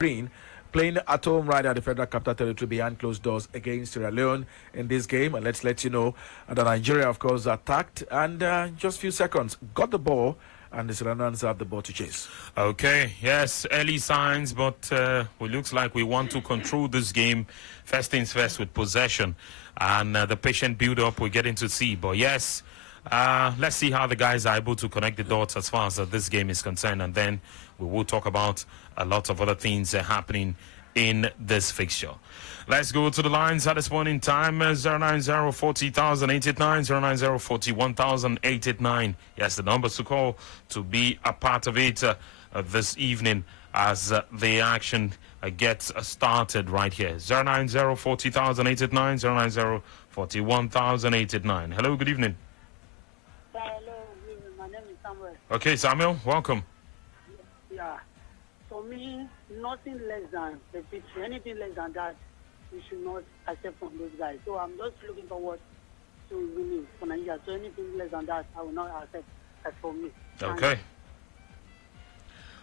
Green playing at home right at the Federal Capital Territory behind closed doors against Sierra Leone in this game. And let's let you know that Nigeria, of course, attacked and just a few seconds got the ball, and the Sierra Leoneans have the ball to chase. Okay, yes, early signs, but it looks like we want to control this game. First things first with possession and the patient build-up we're getting to see. But yes, let's see how the guys are able to connect the dots as far as this game is concerned, and then we will talk about a lot of other things happening in this fixture. Let's go to the lines at this point in time. 090-40,889, Yes, the numbers to call to be a part of it this evening as the action gets started right here. 090-40,889, 090-41,889. Hello, good evening. Hello, my name is Samuel. Okay, Samuel, welcome. Yeah, for me, nothing less than the victory. Anything less than that, we should not accept from those guys. So I'm just looking forward to winning for Nigeria. So anything less than that, I will not accept as for me. Okay.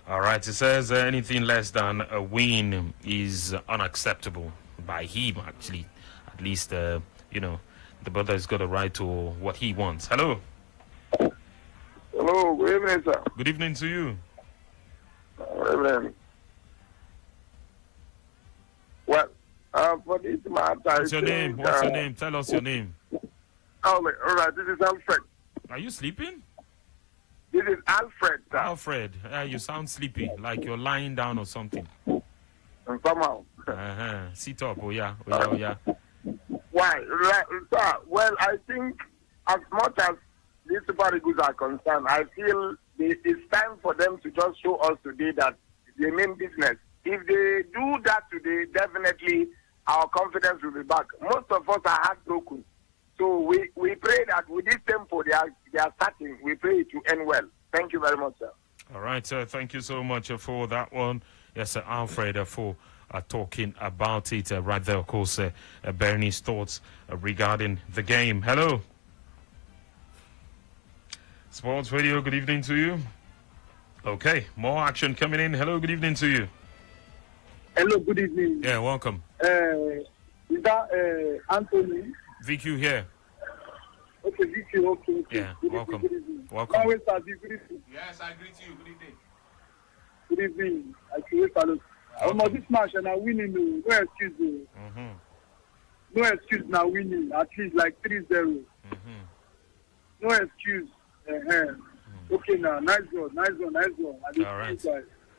All right, it says anything less than a win is unacceptable by him, actually. At least, the brother has got a right to what he wants. Hello. Hello, good evening, sir. Good evening to you. Good evening. Well, for this matter, What's your name? What's your name? Tell us your name. All right, this is Alfred. Are you sleeping? This is Alfred, sir. Alfred, you sound sleepy, like you're lying down or something. Somehow. Sit up, oh yeah. Why? Right, sir, well, I think as much as these Super Eagles are concerned, I feel it's time for them to just show us today that they mean business. If they do that today, definitely our confidence will be back. Most of us are heartbroken. So we pray that with this tempo they are starting, we pray it to end well. Thank you very much, sir. All right, sir. Thank you so much for that one. Yes, sir, Alfred, for talking about it right there, of course, bearing his thoughts regarding the game. Hello. Sports Radio, good evening to you. Okay, more action coming in. Hello, good evening to you. Hello, good evening. Yeah, welcome. Is that Anthony? VQ here. Okay, VQ, okay. Yeah, good welcome. Evening, good evening. Welcome. Always, good evening. Yes, I greet you. Good evening. Good evening. I create a lot. This match and I'm winning. No excuse. No excuse now winning. At least like 3-0. No excuse. Okay now. Nice one. All right.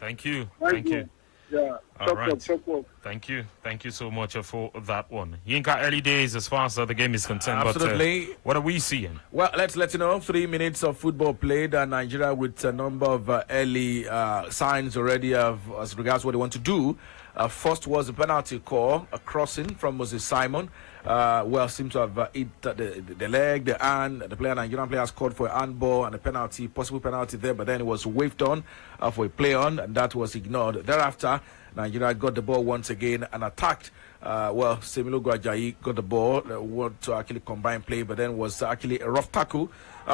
Thank you. Nice Thank you. one. Yeah. All right. Chop up. Thank you. Thank you so much for that one. Yinka, early days as far as the game is concerned. Absolutely. But what are we seeing? Well, let's let you know. 3 minutes of football played, and Nigeria with a number of early signs already of as regards what they want to do. First was a penalty call, a crossing from Moses Simon. Seemed to have hit the leg, the hand. The Nigerian player scored for a handball and a penalty, possible penalty there, but then it was waved on for a play on, and that was ignored. Thereafter, Nigeria got the ball once again and attacked. Semilogo Ajayi got the ball, want to actually combine play, but then was actually a rough tackle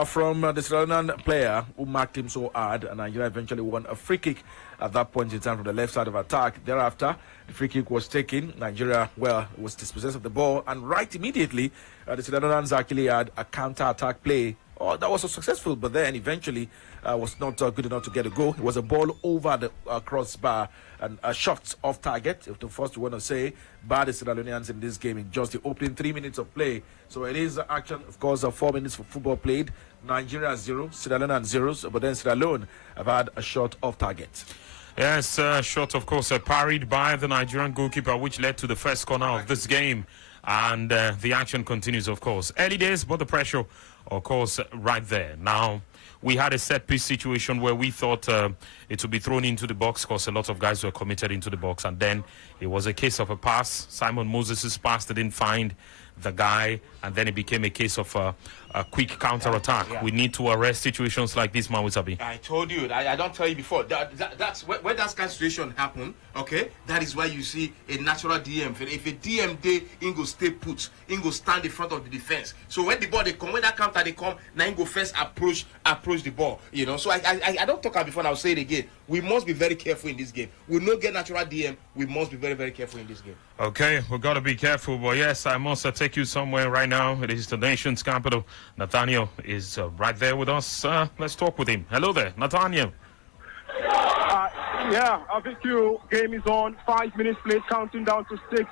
from the Sierra Leone player who marked him so hard, and Nigeria eventually won a free kick at that point in time from the left side of attack. Thereafter, the free kick was taken. Nigeria, was dispossessed of the ball, and right immediately, the Sierra Leoneans actually had a counter-attack play. That was successful, but then eventually was not good enough to get a goal. It was a ball over the crossbar and a shot off target. If the first you want to say, by the Sierra Leoneans in this game in just the opening 3 minutes of play. So it is action, of course, 4 minutes for football played. Nigeria 0, Sierra Leone 0, but then Sierra Leone have had a shot off target. Yes, shot, of course, parried by the Nigerian goalkeeper, which led to the first corner of this game. And the action continues, of course. Early days, but the pressure, of course, right there. Now, we had a set-piece situation where we thought it would be thrown into the box because a lot of guys were committed into the box. And then it was a case of a pass. Simon Moses' pass, they didn't find the guy. And then it became a case of a quick counter-attack. Yeah. We need to arrest situations like this, Mawisabi. I told you, I don't tell you before. That's where that kind of situation happen. Okay, that is why you see a natural DM. If a DM day, he go stay put, he go stand in front of the defense. So when the ball they come, when that counter they come, now he go first approach the ball. You know. So I don't talk about before. And I'll say it again. We must be very careful in this game. We not get natural DM. We must be very, very careful in this game. Okay, we've got to be careful. But yes, I must take you somewhere right now. It is the nation's capital. Nathaniel is right there with us. Let's talk with him. Hello there, Nathaniel. VQ, game is on. 5 minutes played, counting down to 6.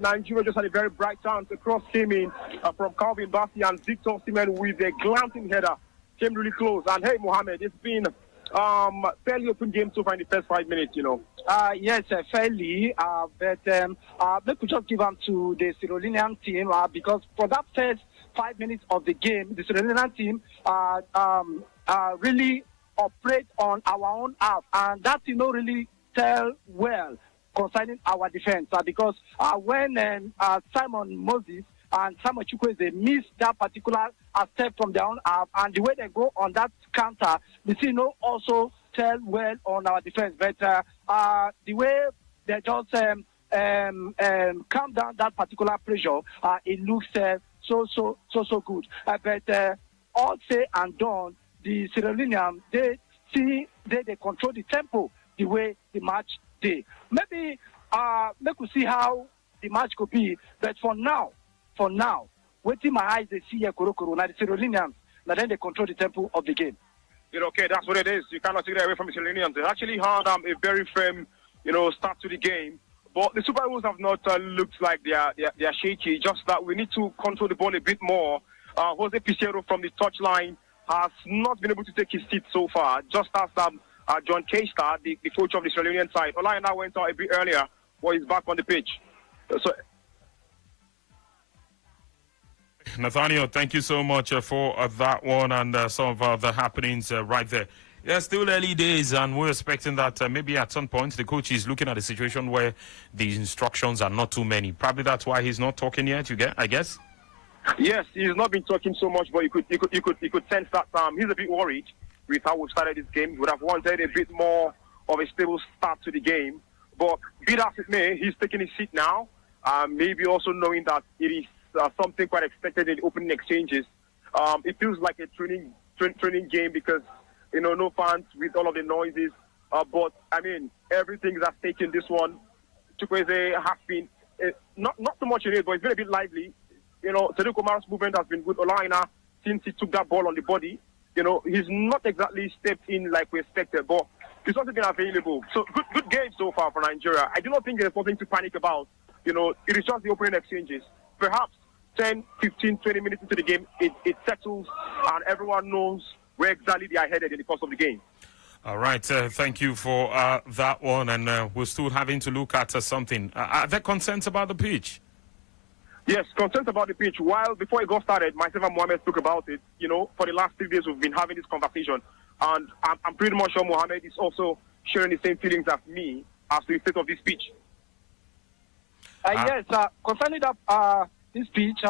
Nigeria just had a very bright chance. The cross came in from Calvin Bassey and Victor Osimhen with a glancing header. Came really close. And hey, Mohammed, it's been fairly open game so far in the first 5 minutes, you know. Yes, fairly. But let me just give them to the Sierra Leonean team because for that first 5 minutes of the game, the Sierra Leonean team really operate on our own half, and that really tell well concerning our defense because when Simon Moses and Samuel Chukwueze, they miss that particular step from their own half, and the way they go on that counter, the team also tell well on our defense. But the way they just calm down that particular pressure, it looks so good. But all said and done, the Sierra Leonean, they control the tempo the way the match did. Maybe make we see how the match could be. But for now, waiting my eyes, they see Korokoro. Now the Sierra Leoneans, now then they control the tempo of the game. Okay, that's what it is. You cannot take that away from the Sierra Leoneans. They actually had a very firm, start to the game. But the Super Eagles have not looked like they are shaky. Just that we need to control the ball a bit more. Jose Pizarro from the touchline has not been able to take his seat so far. Just as John K-Star, the coach of the Sierra Leonean side, Olayana went out a bit earlier, but he's back on the pitch. So. Nathaniel, thank you so much for that one and some of the happenings right there. Yeah, still early days, and we're expecting that maybe at some point the coach is looking at a situation where the instructions are not too many. Probably that's why he's not talking yet. I guess. Yes, he's not been talking so much, but you could sense that he's a bit worried with how we've started this game. He would have wanted a bit more of a stable start to the game. But be that as it may, he's taking his seat now. Maybe also knowing that it is something quite expected in opening exchanges. It feels like a training game because no fans with all of the noises. But I mean, everything is at stake in this one. Chukwueze has been not so much in it, but it's been a bit lively. Sadiq Omar's movement has been good. Olaina, since he took that ball on the body, he's not exactly stepped in like we expected, but he's also been available. So good game so far for Nigeria. I do not think there's nothing to panic about. It is just the opening exchanges. Perhaps 10, 15, 20 minutes into the game, it settles and everyone knows where exactly they are headed in the course of the game. All right, thank you for that one, and we're still having to look at something. Are there concerns about the pitch? Yes, concerns about the pitch. While before it got started, myself and Mohammed spoke about it. For the last 3 days we've been having this conversation, and I'm pretty much sure Mohammed is also sharing the same feelings as me as to the state of this pitch. Yes, concerning that this pitch,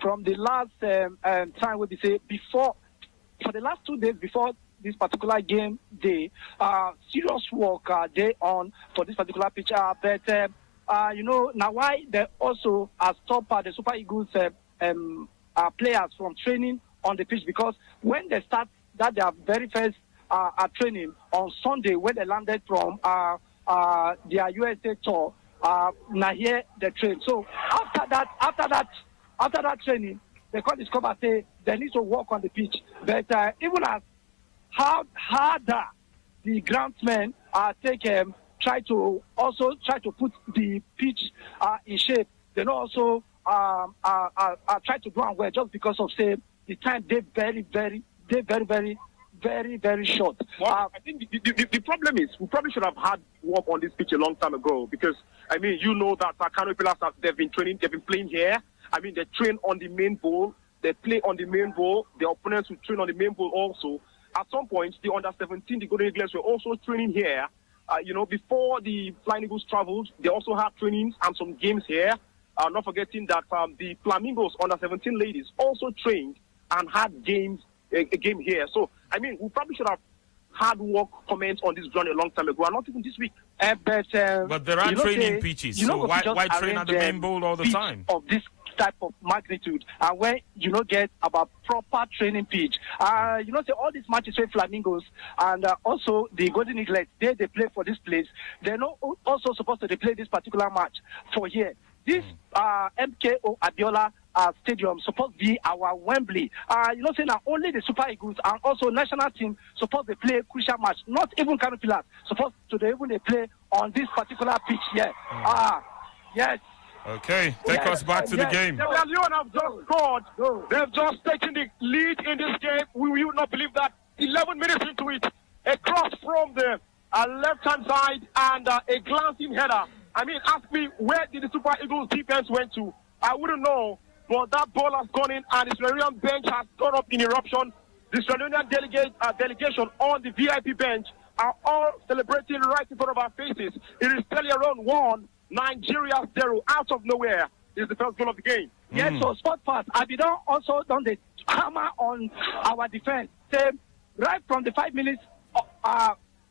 from the last time we say before, for the last 2 days before this particular game day, serious work day on for this particular pitch, but. Now why they also stopped the Super Eagles players from training on the pitch because when they start their very first training on Sunday when they landed from their USA tour, now here they train. So after that training, they can discover say they need to work on the pitch. But even as harder the groundsmen try to put the pitch in shape. They don't also try to do it well just because of say the time they very short. Well, I think the problem is we probably should have had work on this pitch a long time ago because I mean that Kano players they've been playing here. I mean they train on the main bowl, they play on the main bowl. The opponents will train on the main bowl also. At some point, the under-17, the Golden Eagles were also training here. Before the Flying Eagles traveled, they also had trainings and some games here. Not forgetting that the Flamingos under 17 ladies also trained and had a game here. So, I mean, we probably should have hard work comments on this ground a long time ago, and not even this week. But there are training pitches, so why train at the main bowl all the time? Of this type of magnitude, and when you know get about proper training pitch, say all these matches with Flamingos and also the Golden Eaglets, they play for this place. They're not also supposed to play this particular match for here. This MKO Abiola Stadium supposed to be our Wembley. Say now only the Super Eagles and also national team supposed to play crucial match. Not even Canopilas supposed to even play on this particular pitch here. Yes. Okay, take us back to the game. Leone have just scored. They've just taken the lead in this game. We will not believe that. 11 minutes into it, a cross from the left-hand side and a glancing header. I mean, ask me, where did the Super Eagles defense went to? I wouldn't know, but that ball has gone in and the Sierra Leone bench has gone up in eruption. The Sierra Leone delegation on the VIP bench are all celebrating right in front of our faces. It is Sierra Leone 1, Nigeria 0. Out of nowhere is the first goal of the game. Yes, so sport pass. Abidon also done the hammer on our defense. Same, right from the 5 minutes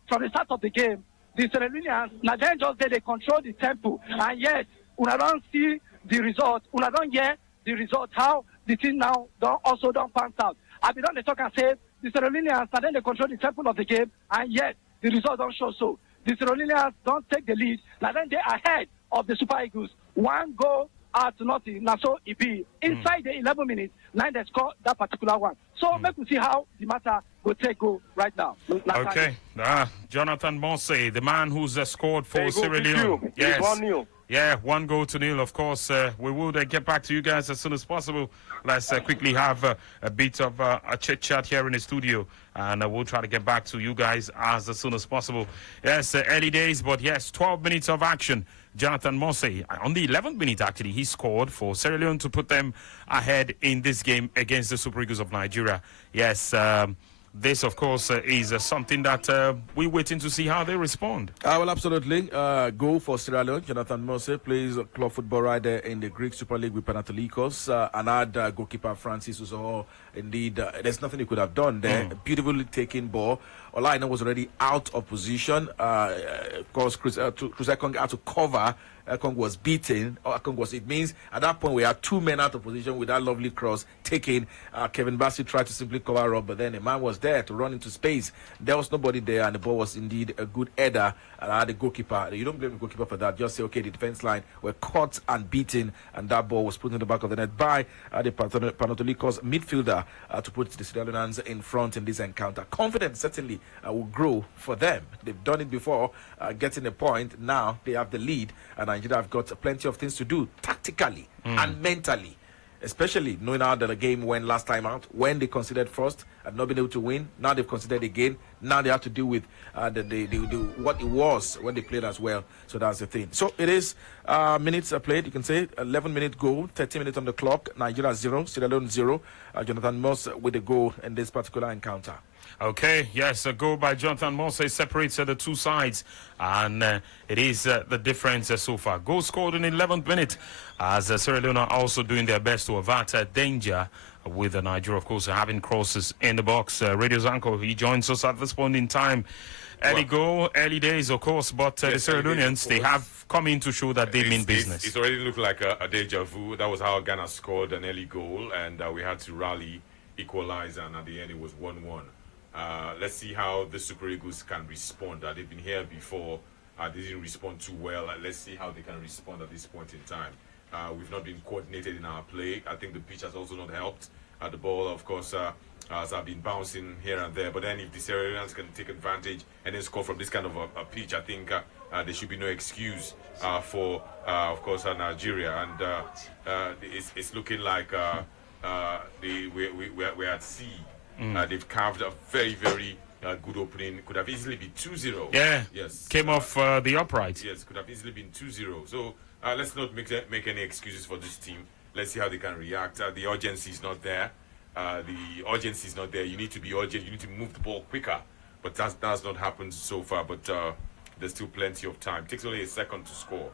from the start of the game, the Sierra Leoneans, now then just they control the tempo. And yes, we don't see the result. We don't hear the result, how the team now don't pants out. Abidon they talk and say, the Sierra Leoneans, now then they control the tempo of the game. And yes, the result don't show so. The Sierra Leoneans don't take the lead. Now then they're ahead of the Super Eagles. One goal out to nothing. Now so it be inside the 11 minutes. Now they score that particular one. So make we see how the matter will go right now. Okay. Jonathan Mose, the man who's scored for Sierra Leone. Yes. 1-0. Yeah, 1-0. Of course, we will get back to you guys as soon as possible. Let's quickly have a bit of a chit-chat here in the studio, and we'll try to get back to you guys as soon as possible. Yes, early days, but yes, 12 minutes of action. Jonathan Mose, on the 11th minute, actually, he scored for Sierra Leone to put them ahead in this game against the Super Eagles of Nigeria. Yes, this, of course, is something that we're waiting to see how they respond. Well, absolutely. Go for Sierra Leone. Jonathan Mose plays club football right there in the Greek Super League with Panathinaikos. And add goalkeeper Francis Uzo. Indeed, there's nothing he could have done there. Beautifully taken ball. Olaina was already out of position. Of course, Chris Ekong had to cover. Ekong was beaten. It means at that point we had two men out of position with that lovely cross taken. Kevin Bassey tried to simply cover up, but then a man was there to run into space. There was nobody there, and the ball was indeed a good header. The goalkeeper, you don't blame the goalkeeper for that. Just say, okay, the defense line were caught and beaten, and that ball was put in the back of the net by the Panathinaikos midfielder to put the Sierra Leoneans in front in this encounter. Confidence certainly will grow for them. They've done it before, getting a point. Now they have the lead, and Nigeria have got plenty of things to do tactically and mentally, especially knowing how the game went last time out when they considered first and not been able to win. Now they've considered again. Now they have to deal with what it was when they played as well. So that's the thing. So it is minutes played. You can say 11-minute goal, 30 minutes on the clock. Nigeria 0, Sierra Leone 0. Jonathan Moss with the goal in this particular encounter. Okay, yes, a goal by Jonathan Mose separates the two sides, and it is the difference so far. Goal scored in the 11th minute, as Sierra Leone are also doing their best to avert danger, with Nigeria, of course, having crosses in the box. Radio Zanko, he joins us at this point in time. Early goal, early days, of course, but the Sierra Leoneans, they have come in to show that they mean business. It's already looked like a deja vu. That was how Ghana scored an early goal, and we had to rally, equalize, and at the end it was 1-1. Let's see how the Super Eagles can respond. They've been here before. They didn't respond too well. Let's see how they can respond at this point in time. We've not been coordinated in our play. I think the pitch has also not helped. The ball, of course, has been bouncing here and there. But then if the Sierra Leoneans can take advantage and then score from this kind of a pitch, I think there should be no excuse for, of course, Nigeria. And it's looking like we're at sea. They've carved a very, very good opening. Could have easily been 2-0. Yeah. Yes. Came off the upright. Yes, could have easily been 2-0. So let's not make any excuses for this team. Let's see how they can react. The urgency is not there. You need to be urgent. You need to move the ball quicker. But that's not happened so far. But there's still plenty of time. It takes only a second to score.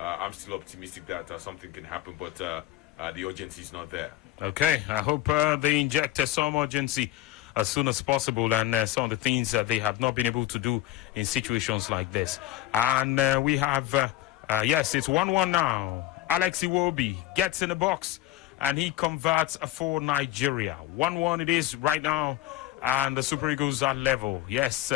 I'm still optimistic that something can happen, but the urgency is not there. Okay, I hope they inject some urgency as soon as possible, and some of the things that they have not been able to do in situations like this. And we have, yes, it's 1-1 now. Alex Iwobi gets in the box, and he converts for Nigeria. 1-1 it is right now, and the Super Eagles are level. Yes,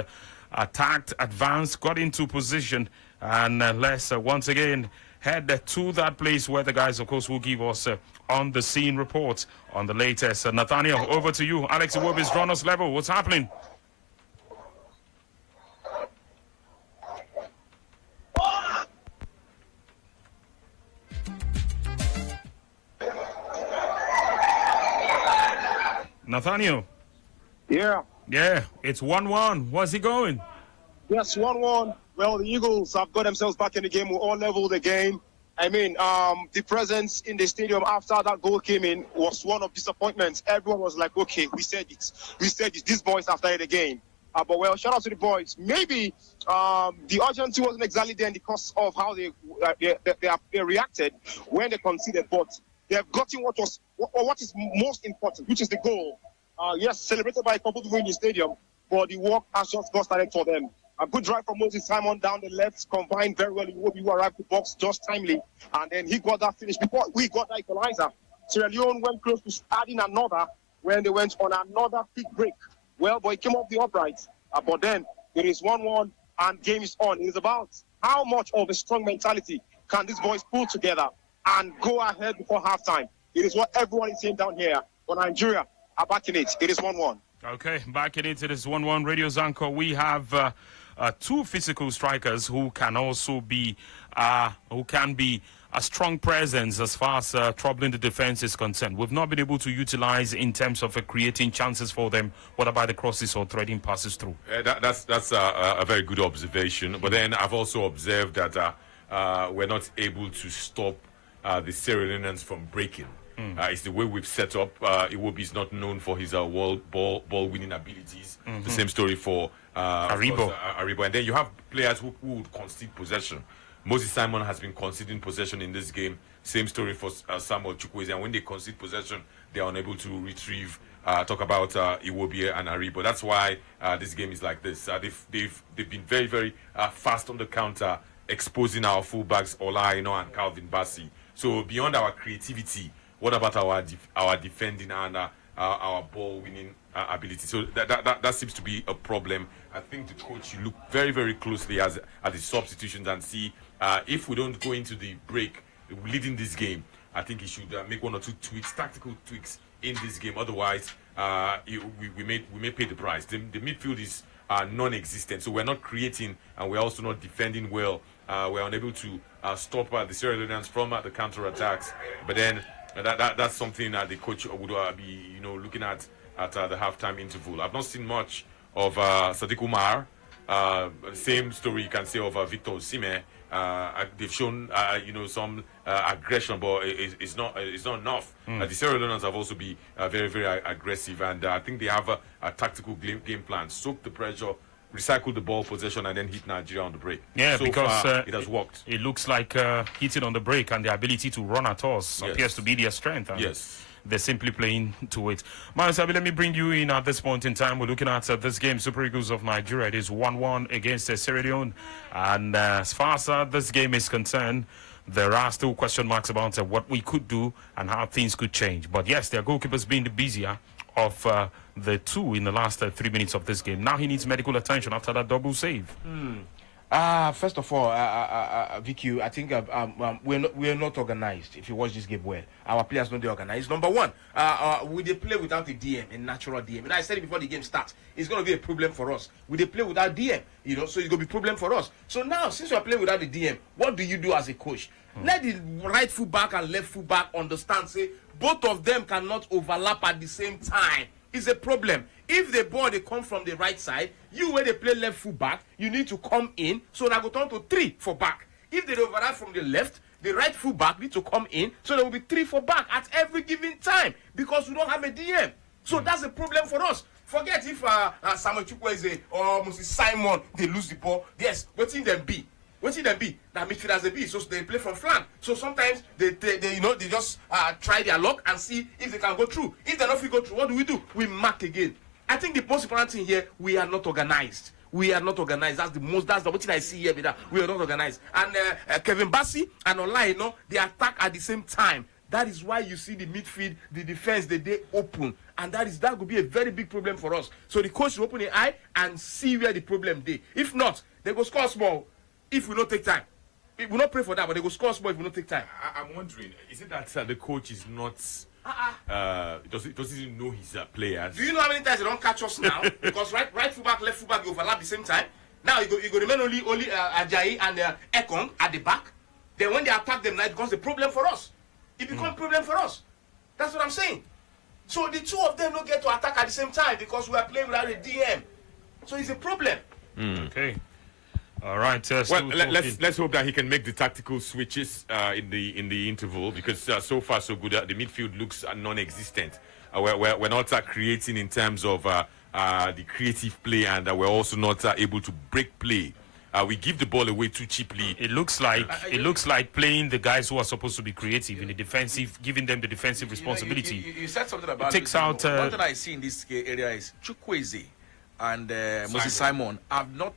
attacked, advanced, got into position, and let's once again head to that place where the guys, of course, will give us on the scene reports on the latest. Nathaniel, over to you. Alex Iwobi's drawn us level. What's happening? Nathaniel. Yeah. Yeah, it's 1-1. Where's he going? Yes, 1-1. Well, the Eagles have got themselves back in the game. We all level the game. I mean, the presence in the stadium after that goal came in was one of disappointments. Everyone was like, okay, we said it. We said it. These boys have started the game. But, well, shout out to the boys. Maybe the urgency wasn't exactly there because of how they reacted when they conceded. But they have gotten what is most important, which is the goal. Yes, celebrated by a couple of people in the stadium, but the work has just got started for them. A good drive from Moses Simon down the left, combined very well. Iwobi arrived the box just timely, and then he got that finish before we got that equalizer. Sierra Leone went close to adding another when they went on another quick break. Well, but it came off the uprights. But then it is 1-1, and game is on. It is about how much of a strong mentality can these boys pull together and go ahead before halftime. It is what everyone is saying down here. For Nigeria are back in it. It is 1-1. Okay, back in it. It is 1-1. Radio Zanko. We have two physical strikers who can also be a strong presence as far as troubling the defense is concerned. We've not been able to utilize in terms of creating chances for them. What about the crosses or threading passes through? That's a very good observation. But then I've also observed that we're not able to stop the Sierra Leoneans from breaking. It's the way we've set up. Iwobi is not known for his ball winning abilities. The same story for Aribo. And then you have players who would concede possession. Moses Simon has been conceding possession in this game. Same story for Samuel Chukwueze. And when they concede possession, they are unable to retrieve. Talk about Iwobi and Aribo. That's why this game is like this. They've been very, very fast on the counter, exposing our fullbacks Olaino and Calvin Bassey. So beyond our creativity, what about our defending and our ball winning ability? So that seems to be a problem. I think the coach should look very, very closely at the substitutions and see if we don't go into the break leading this game. I think he should make one or two tactical tweaks in this game. Otherwise, we may pay the price. The midfield is non-existent, so we're not creating and we're also not defending well. We're unable to stop the Sierra Leoneans from the counter attacks. But then that's something that the coach would be looking at the halftime interval. I've not seen much of Sadiq Umar. Same story you can say of Victor Osimhen. They've shown some aggression, but it's not enough. The Sierra Leoneans have also been very, very aggressive, and I think they have a tactical game plan. Soak the pressure, recycle the ball possession, and then hit Nigeria on the break. Yeah, so because far, it has worked. It looks like hitting on the break and the ability to run at us appears to be their strength. Yes. They're simply playing to it. Masabi, let me bring you in at this point in time. We're looking at this game, Super Eagles of Nigeria. It is 1-1 against Sierra Leone. And as far as this game is concerned, there are still question marks about what we could do and how things could change. But yes, their goalkeeper's been the busier of the two in the last 3 minutes of this game. Now he needs medical attention after that double save. First of all, Vicky, I think we're not organized. If you watch this game well, our players not organized. Number one, we they play without a DM, a natural DM. And I said it before the game starts, it's going to be a problem for us. We they play without DM, so it's going to be a problem for us. So now, since we are playing without the DM, what do you do as a coach? Let the right fullback and left fullback understand, say, both of them cannot overlap at the same time. It's a problem. If the ball they come from the right side, you where they play left full back, you need to come in, so that go turn to 3 for back. If they overlap from the left, the right full back need to come in, so there will be 3 for back at every given time, because we don't have a DM. So that's a problem for us. Forget if Samuel Chukwueze or Moses Simon they lose the ball. Yes, what in them be? What should they be? That midfielders they be. So they play from flank. So sometimes they just try their luck and see if they can go through. If they don't go through, what do? We mark again. I think the most important thing here, we are not organized. We are not organized. That's the what I see here. We are not organized. And Kevin Bassi and Olai, they attack at the same time. That is why you see the midfield, the defense, they open. And that could be a very big problem for us. So the coach will open the eye and see where the problem is. If not, they go score small if we don't take time. We will not pray for that, but they go score small if we don't take time. I'm wondering, is it that the coach is not... doesn't know his players? Do you know how many times they don't catch us now? Because right fullback, left fullback, they overlap at the same time. Now you go remain only Ajayi and Ekong at the back. Then when they attack them, now it becomes a problem for us. It becomes a problem for us. That's what I'm saying. So the two of them don't get to attack at the same time because we are playing without a DM. So it's a problem. Okay. All right. Well, let's hope that he can make the tactical switches in the interval, because so far so good. The midfield looks non-existent. We're not creating in terms of the creative play, and we're also not able to break play. We give the ball away too cheaply. It looks like playing the guys who are supposed to be creative in the defensive, giving them the defensive responsibility. You said something about it takes out. One thing I see in this area is Chukwueze and Moses Simon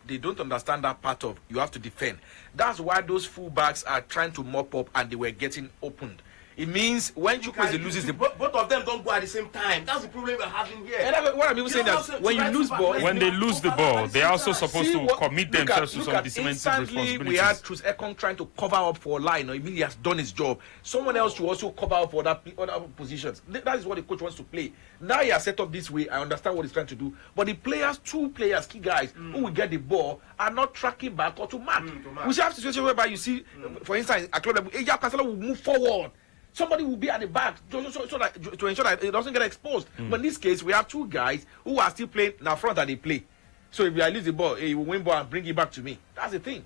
they don't understand that part of you have to defend. That's why those fullbacks are trying to mop up and they were getting opened. It means when Chukwueze loses the ball, both of them don't go at the same time. That's the problem we're having here. And what I'm even saying that when you lose ball, when they lose the ball, they're also supposed to commit themselves to some defensive responsibilities. We had Truth Ekong trying to cover up for a line, or he has done his job. Someone else should also cover up for other positions. That is what the coach wants to play. Now he has set up this way. I understand what he's trying to do, but the players, two players, key guys who will get the ball are not tracking back or to mark. We should have a situation whereby you see, for instance, a club like Eja Cancelo will move forward. Somebody will be at the back to ensure that it doesn't get exposed. But in this case, we have two guys who are still playing now front that they play. So if I lose the ball, he will win ball and bring it back to me. That's the thing.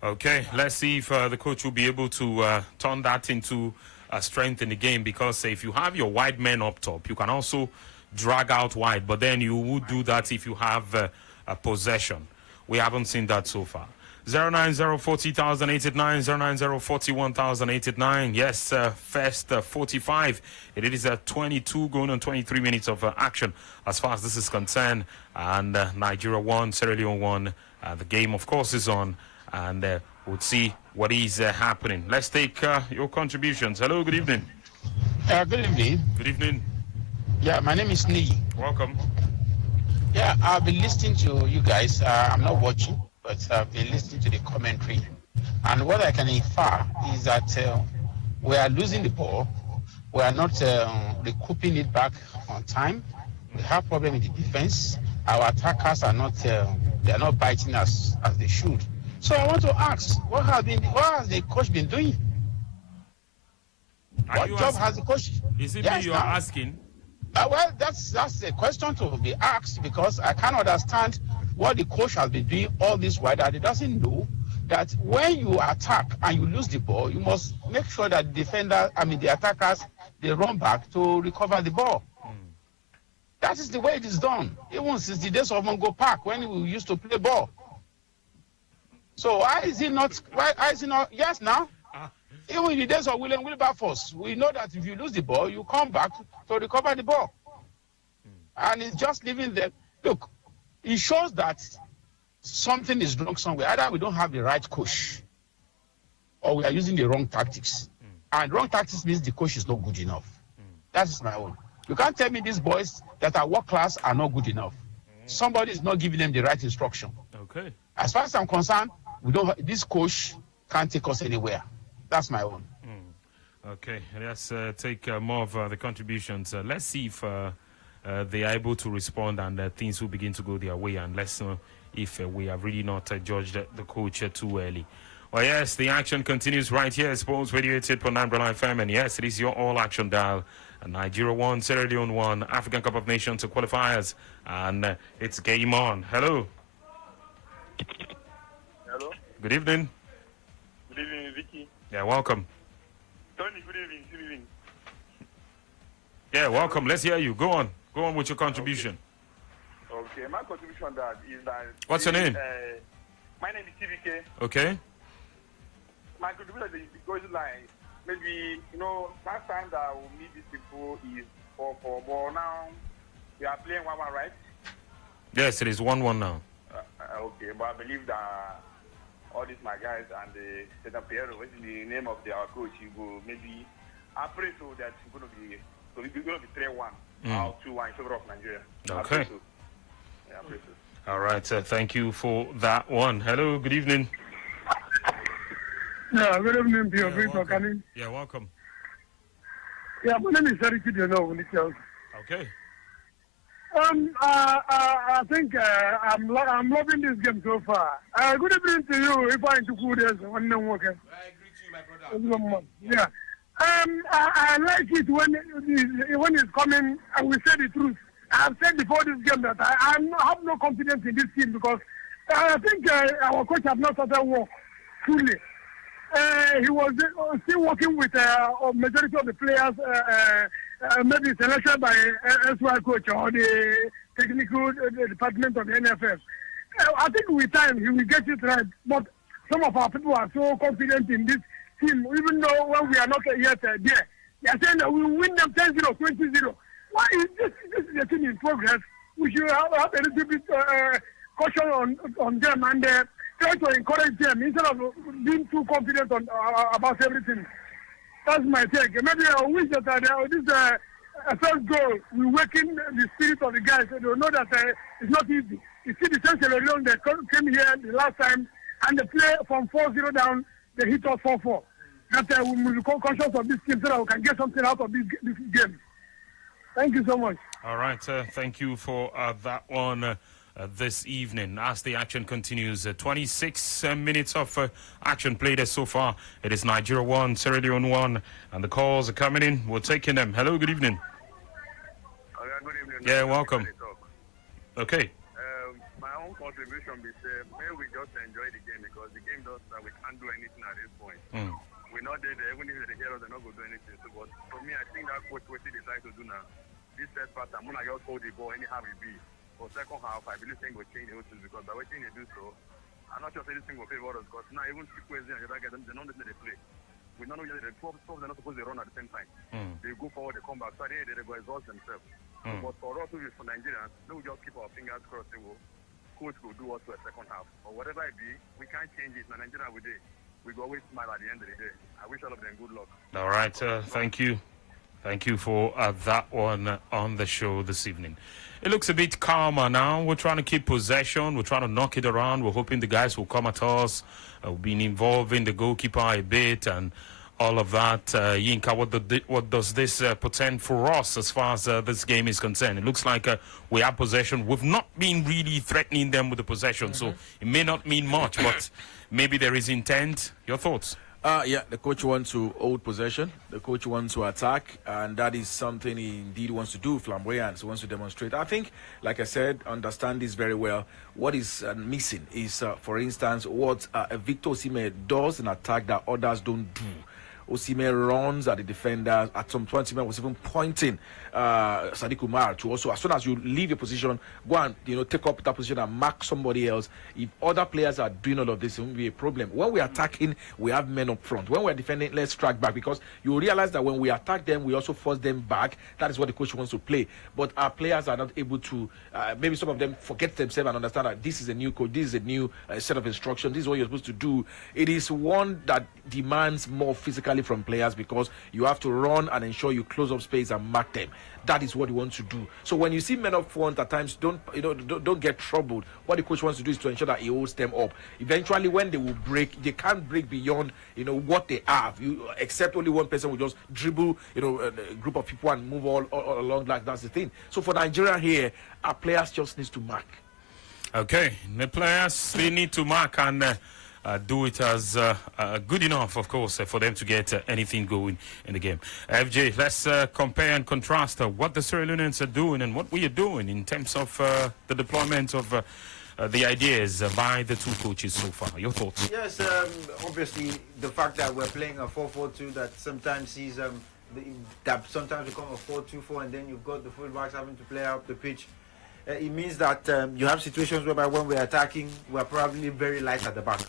Okay, let's see if the coach will be able to turn that into strength in the game, because if you have your wide men up top, you can also drag out wide. But then you would do that if you have a possession. We haven't seen that so far. 09040,089, 09041,089. Yes, first 45. It is 22 going on 23 minutes of action as far as this is concerned. And Nigeria won, Sierra Leone won. The game, of course, is on. And we'll see what is happening. Let's take your contributions. Hello, good evening. Good evening. Good evening. Yeah, my name is Nee. Welcome. Yeah, I've been listening to you guys. I'm not watching, but I've been listening to the commentary. And what I can infer is that we are losing the ball. We are not recouping it back on time. We have problem in the defense. Our attackers are not they are not biting us as they should. So I want to ask, what has the coach been doing? What job has the coach? Is it me you are asking? Well, that's a question to be asked, because I can't understand what the coach has been doing all this while, that he doesn't know that when you attack and you lose the ball, you must make sure that the attackers, they run back to recover the ball. That is the way it is done, even since the days of Mongo Park when we used to play ball. So why is it not? Yes, now. Even in the days of William Wilberforce, we know that if you lose the ball, you come back to recover the ball. And it's just leaving them. Look, it shows that something is wrong somewhere. Either we don't have the right coach, or we are using the wrong tactics. And wrong tactics means the coach is not good enough. That is my own. You can't tell me these boys that are world class are not good enough. Somebody is not giving them the right instruction. Okay. As far as I'm concerned, this coach can't take us anywhere. That's my own. Okay, let's take more of the contributions. Let's see if they are able to respond and things will begin to go their way. And let's know if we have really not judged the coach too early. Well, yes, the action continues right here. Sports Radio 88.9 Brunei FM. And yes, it is your all-action dial. Nigeria won, Sierra Leone won, African Cup of Nations qualifiers. And it's game on. Hello. Hello. Good evening. Good evening, Vicky. Yeah, welcome. Tony, good evening. Good evening. Yeah, welcome. Let's hear you. Go on. Go on with your contribution. Okay, my contribution is that... What's your name? My name is TVK. Okay. My contribution goes like maybe last time that we meet these people is 4-4, but now we are playing 1-1, right? Yes, it is 1-1 now. Okay, but I believe that all these my guys and the Satan Piero, which is the name of their coach, you go maybe. I pray so that it's going to be 3-1 or 2-1 in favor of Nigeria. Okay. So. Yeah, I pray so. All right, thank you for that one. Hello, good evening. Yeah, good evening to you. Yeah, welcome. Yeah, my name is Eric Diano. Okay. I think I'm loving this game so far. Good evening to you. If I into good days, one day working. I agree to you, my brother. Yeah. I like it when it's coming and we say the truth. I've said before this game that I have no confidence in this team because I think our coach has not started work fully. He was still working with a majority of the players, maybe selected by SY coach or the technical department of the NFF. I think with time he will get it right. But some of our people are so confident in this team, even though when we are not yet there. They are saying that we will win them 10-0, 20-0. Why is this is a team in progress? We should have a little bit caution on them and try to encourage them instead of being too confident about everything. That's my take. Maybe I wish that this first goal will waken the spirit of the guys. They will know that it's not easy. You see the Sierra Leone that came here the last time and they play from 4-0 down, they hit us 4-4. That we will be conscious of this team so that we can get something out of this game. Thank you so much. All right, thank you for that one this evening. As the action continues, 26 minutes of action played so far. It is Nigeria 1, Sierra Leone 1, and the calls are coming in. We're taking them. Hello, good evening. Good evening. Yeah, welcome. Okay. My own contribution is may we just enjoy the game because the game does that we can't do anything at this point. We're not there, even if the heroes are not going to do anything. So, but for me, I think that what we decide to do now, this third part, I'm going to just hold the ball anyhow it be. For second half, I believe things will change the whole thing because by waiting they do so, I'm not sure if this thing will favor us because now even Chikwueze and the other guys, they don't let they play. We don't know yet, the 12 they're not supposed to run at the same time. They go forward, they come back, so they go exhaust themselves. But for us, for Nigerians, we just keep our fingers crossed. Coach will do us for a second half. But whatever it be, we can't change it. Now, Nigeria, we go always smile at the end of the day. I wish all of them good luck. All right, thank you. Thank you for that one on the show this evening. It looks a bit calmer now. We're trying to keep possession. We're trying to knock it around. We're hoping the guys will come at us. We've been involving the goalkeeper a bit and all of that. Yinka, what does this portend for us as far as this game is concerned? It looks like we have possession. We've not been really threatening them with the possession, so it may not mean much, but maybe there is intent. Your thoughts? Yeah, the coach wants to hold possession. The coach wants to attack, and that is something he indeed wants to do. Flamboyant, he wants to demonstrate. I think, like I said, understand this very well. What is missing is, for instance, what Victor Osimhen does in attack that others don't do. Osimhen runs at the defenders. At some point, Osimhen was even pointing Sadiq Umar to also, as soon as you leave your position, go and take up that position and mark somebody else. If other players are doing all of this, it won't be a problem. When we're attacking, we have men up front. When we're defending, let's track back because you realize that when we attack them, we also force them back. That is what the coach wants to play. But our players are not able to. Maybe some of them forget themselves and understand that this is a new coach, this is a new set of instructions. This is what you're supposed to do. It is one that demands more physically from players because you have to run and ensure you close up space and mark them. That is what he wants to do. So when you see men up front at times, don't get troubled. What the coach wants to do is to ensure that he holds them up. Eventually, when they will break, they can't break beyond what they have. Except only one person will just dribble a group of people and move all along like that's the thing. So for Nigeria here, our players just needs to mark. Okay, the players they need to mark and do it as good enough, of course, for them to get anything going in the game. FJ, let's compare and contrast what the Sierra Leoneans are doing and what we are doing in terms of the deployment of the ideas by the two coaches so far. Your thoughts? Yes, obviously the fact that we're playing a 4-4-2 that sometimes sees that sometimes become a 4-2-4 and then you've got the fullbacks having to play up the pitch. it means that you have situations whereby when we're attacking, we're probably very light at the back.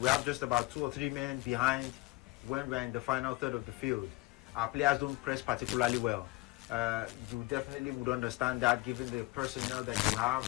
We have just about 2 or 3 men behind when we're in the final third of the field. Our players don't press particularly well. You definitely would understand that given the personnel that you have.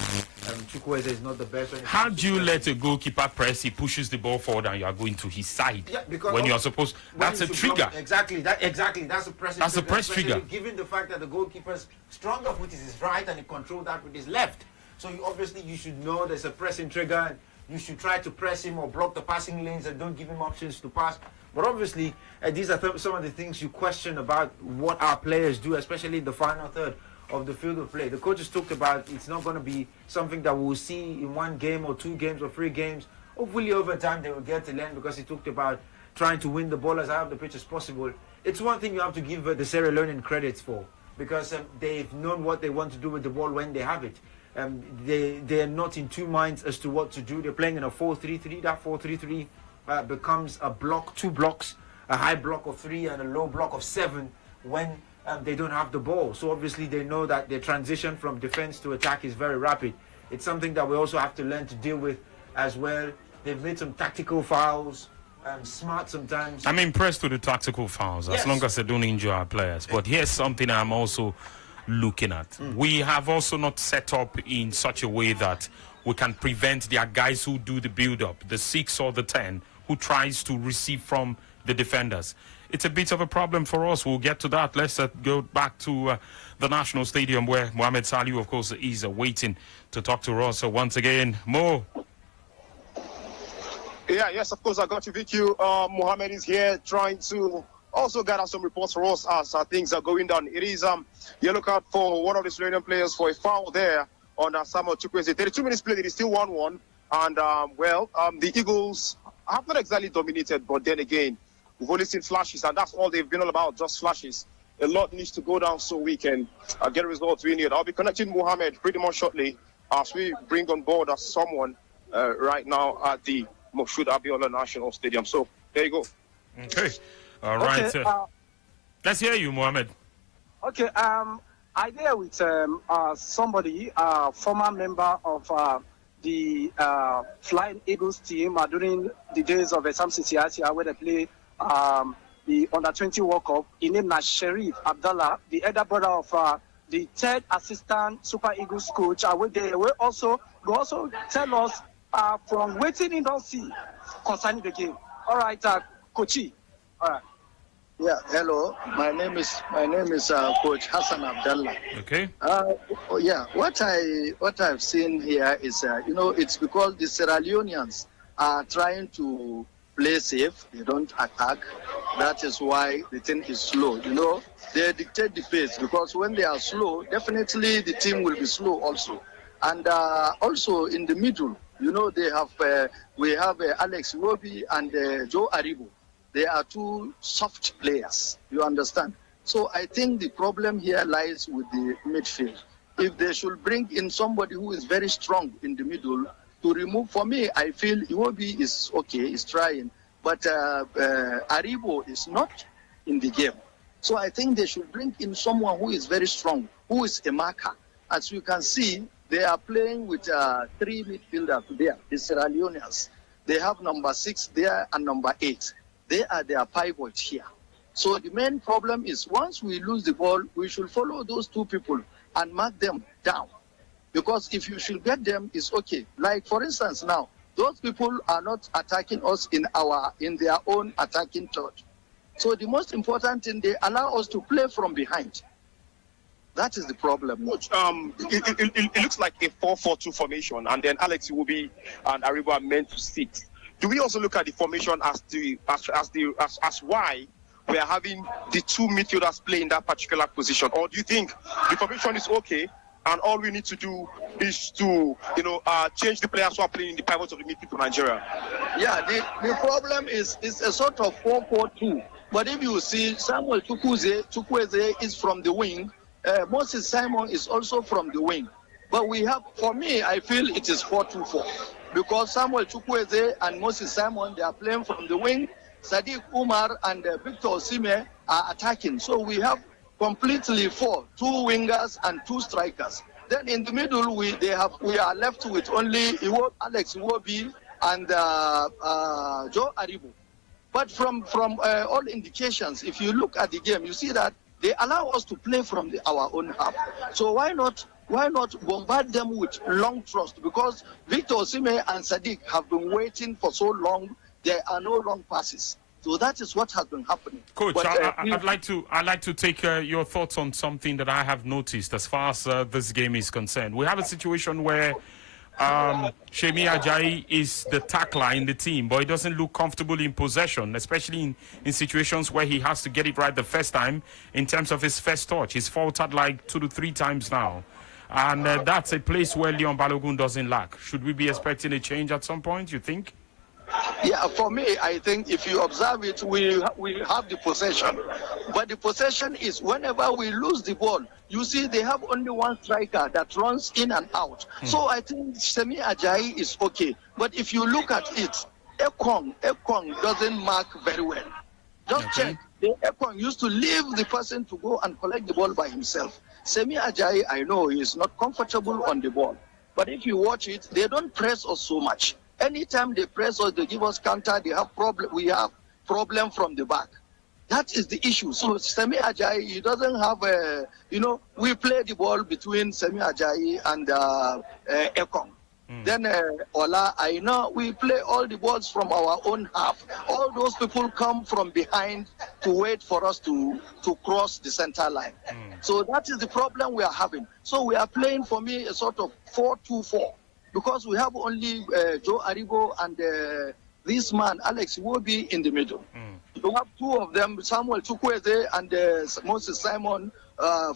Chukwueze is not the best. How do you let a goalkeeper press? He pushes the ball forward and you are going to his side. Yeah, because when you're supposed, that's a trigger. Exactly. That's a press. That's a press trigger. Given the fact that the goalkeeper's stronger foot is his right and he controls that with his left. So you should know there's a pressing trigger. You should try to press him or block the passing lanes and don't give him options to pass. But obviously, these are some of the things you question about what our players do, especially in the final third of the field of play. The coaches talked about it's not going to be something that we'll see in 1 game or 2 games or 3 games. Hopefully, over time, they will get to learn because he talked about trying to win the ball as high of the pitch as possible. It's one thing you have to give the Sierra Leonean credits for because they've known what they want to do with the ball when they have it. They're not in 2 minds as to what to do. They're playing in a 4-3-3. That 4-3-3 becomes a block, 2 blocks, a high block of 3 and a low block of 7 when they don't have the ball. So obviously they know that their transition from defense to attack is very rapid. It's something that we also have to learn to deal with as well. They've made some tactical fouls, smart sometimes. I'm impressed with the tactical fouls as long as they don't injure our players. But here's something I'm also looking at. We have also not set up in such a way that we can prevent their guys who do the build-up, the 6 or the 10, who tries to receive from the defenders. It's a bit of a problem for us. We'll get to that. Let's go back to the National Stadium where Mohamed Saliu, of course, is waiting to talk to us. So once again, Mo. Yes, of course, I got you, VQ. Mohamed is here trying to also gather some reports for us as things are going down. It is yellow card for one of the Slovenian players for a foul there on Samuel Chukwueze. 32 minutes played, it is still 1-1. And, the Eagles have not exactly dominated, but then again, we've only seen flashes, and that's all they've been all about, just flashes. A lot needs to go down so we can get results we need. I'll be connecting Mohamed pretty much shortly as we bring on board someone right now at the Moshood Abiola National Stadium. So, there you go. Okay. All right. Okay, let's hear you, Mohamed. Okay. I there with somebody, former member of the Flying Eagles team during the days of Samson Siasia, where they play the Under-20 World Cup. He named Sherif Abdallah, the elder brother of the 3rd assistant Super Eagles coach. They will also tell us from waiting in don't see concerning the game. All right, Coachy. All right. Yeah, hello. My name is Coach Hassan Abdallah. Okay. What I've seen here is it's because the Sierra Leoneans are trying to play safe. They don't attack. That is why the thing is slow. They dictate the pace because when they are slow, definitely the team will be slow also. And also in the middle, we have Alex Iwobi and Joe Aribo. They are 2 soft players, you understand? So I think the problem here lies with the midfield. If they should bring in somebody who is very strong in the middle to remove, for me, I feel Iwobi is okay, is trying, but Aribo is not in the game. So I think they should bring in someone who is very strong, who is a marker. As you can see, they are playing with 3 midfielders there, the Sierra Leoneans. They have number 6 there and number 8. They are their pivots here. So the main problem is once we lose the ball, we should follow those 2 people and mark them down. Because if you should get them, it's okay. Like, for instance, now, those people are not attacking us in their own attacking third. So the most important thing, they allow us to play from behind. That is the problem. It looks like a 4-4-2 formation, and then Alex Iwobi and Aribo are meant to sit. Do we also look at the formation as why we are having the 2 midfielders play in that particular position, or do you think the formation is okay and all we need to do is to change the players who are playing in the pivots of the midfield for Nigeria? Yeah, the problem is a sort of 4-4-2. But if you see, Samuel Chukwueze is from the wing. Moses Simon is also from the wing. But for me, I feel it is 4-2-4. Because Samuel Chukwueze and Moses Simon, they are playing from the wing. Sadiq Umar and Victor Osimhen are attacking. So we have completely 4, 2 wingers and 2 strikers. Then in the middle, we are left with only Alex Iwobi and Joe Aribo. But from all indications, if you look at the game, you see that they allow us to play from our own half. So why not bombard them with long thrust? Because Victor Osimhen and Sadiq have been waiting for so long. There are no long passes. So that is what has been happening. Coach, I'd like to take your thoughts on something that I have noticed as far as this game is concerned. We have a situation where Shemi Ajayi is the tackler in the team, but he doesn't look comfortable in possession, especially in situations where he has to get it right the first time in terms of his first touch. He's faltered like 2 to 3 times now. And that's a place where Leon Balogun doesn't lack. Should we be expecting a change at some point, you think? Yeah, for me, I think if you observe it, we have the possession. But the possession is whenever we lose the ball, you see they have only one striker that runs in and out. So I think Semi Ajayi is okay. But if you look at it, Ekong doesn't mark very well. Just check. Ekong used to leave the person to go and collect the ball by himself. Semi Ajayi, I know he is not comfortable on the ball. But if you watch it, they don't press us so much. Anytime they press us, they give us counter, we have problem from the back. That is the issue. So Semi Ajayi, he doesn't have we play the ball between Semi Ajayi and Ekong. Then Ola, I know we play all the balls from our own half. All those people come from behind to wait for us to cross the center line. So that is the problem we are having. So we are playing, for me, a sort of 4-2-4. Because we have only Joe Aribo and this man, Alex Iwobi, in the middle. You have 2 of them, Samuel Chukwueze and Moses Simon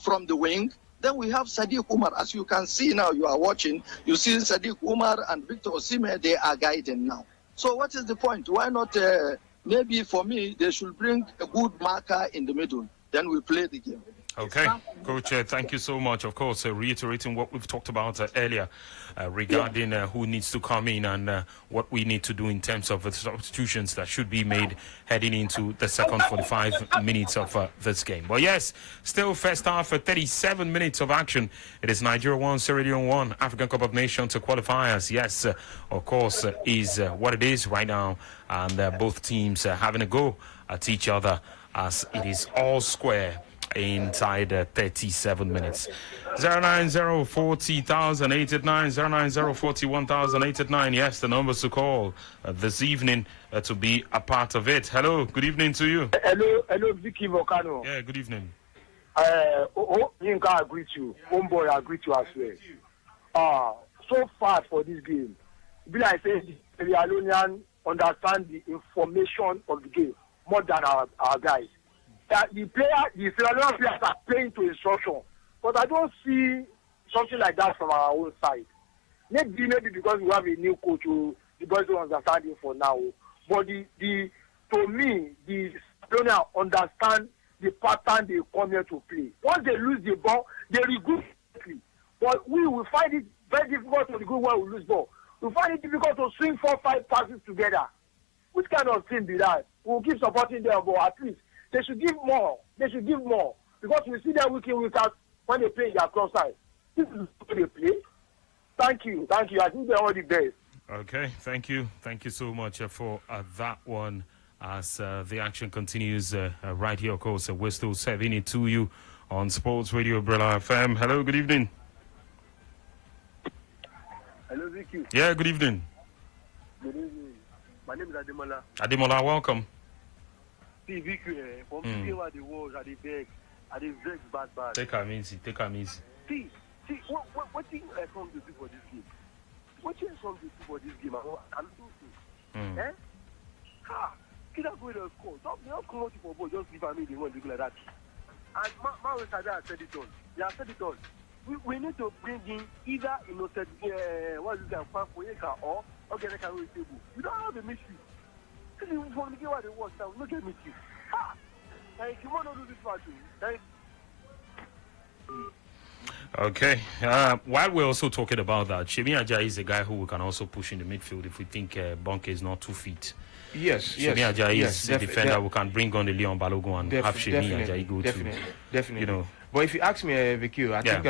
from the wing. Then we have Sadiq Umar. As you can see now, you are watching, you see Sadiq Umar and Victor Osimhen, they are guiding now. So what is the point? Why not, maybe for me, they should bring a good marker in the middle. Then we play the game. Okay, Coach, thank you so much. Of course, reiterating what we've talked about earlier regarding who needs to come in and what we need to do in terms of the substitutions that should be made heading into the second 45 minutes of this game. But yes, still first half, 37 minutes of action. It is Nigeria 1, Sierra Leone 1, African Cup of Nations qualifiers. Yes, of course, is what it is right now. And both teams having a go at each other as it is all square inside 37 minutes. 09040,889, Yes, the numbers to call this evening to be a part of it. Hello, good evening to you. Hello, Vicky Volcano. Yeah, good evening. Yinka, I greet you. Homeboy, I greet you as well. So far for this game, be like say the Leonian understand the information of the game more than our guys. The Sierra Leone players are playing to instruction, but I don't see something like that from our own side. Maybe because we have a new coach who the boys don't understand him for now. But to me, the Sierra Leone understand the pattern they come here to play. Once they lose the ball, they regroup quickly. But we will find it very difficult to regroup when we lose ball. We find it difficult to swing 4-5 passes together. Which kind of thing be that? We'll keep supporting them, but at least they should give more. Because we see them week in, week out when they play their club side. This is how they play. Thank you. I think they're all the best. Okay, thank you so much for that one. As the action continues right here, of course, we're still serving it to you on Sports Radio Umbrella FM. Hello, good evening. Hello, Vicky. Yeah, good evening. Good evening. My name is Ademola. Ademola, welcome. See, Vicky, from the where the walls are the big, bad. Take them easy. See, what thing I come to do for this game? What thing I come to do for this game? I'm losing. Kid are going to score. Don't come out for ball. Just give me the one like that. And my Sada said it all. They have said it all. We need to bring in either innocent, what is it, or okay, they can reach table. We don't have a mystery. Because if we get what they want, now we don't get mystery. Thank you. Want to do this for you? Thank you. Okay. While we're also talking about that, Shemi Ajayi is a guy who we can also push in the midfield if we think Bonke is not too fit. Yes. Shemi Ajayi is a defender who can bring on the Leon Balogun and have Shemi Ajayi go definitely. You know. But if you ask me, Vicky, I think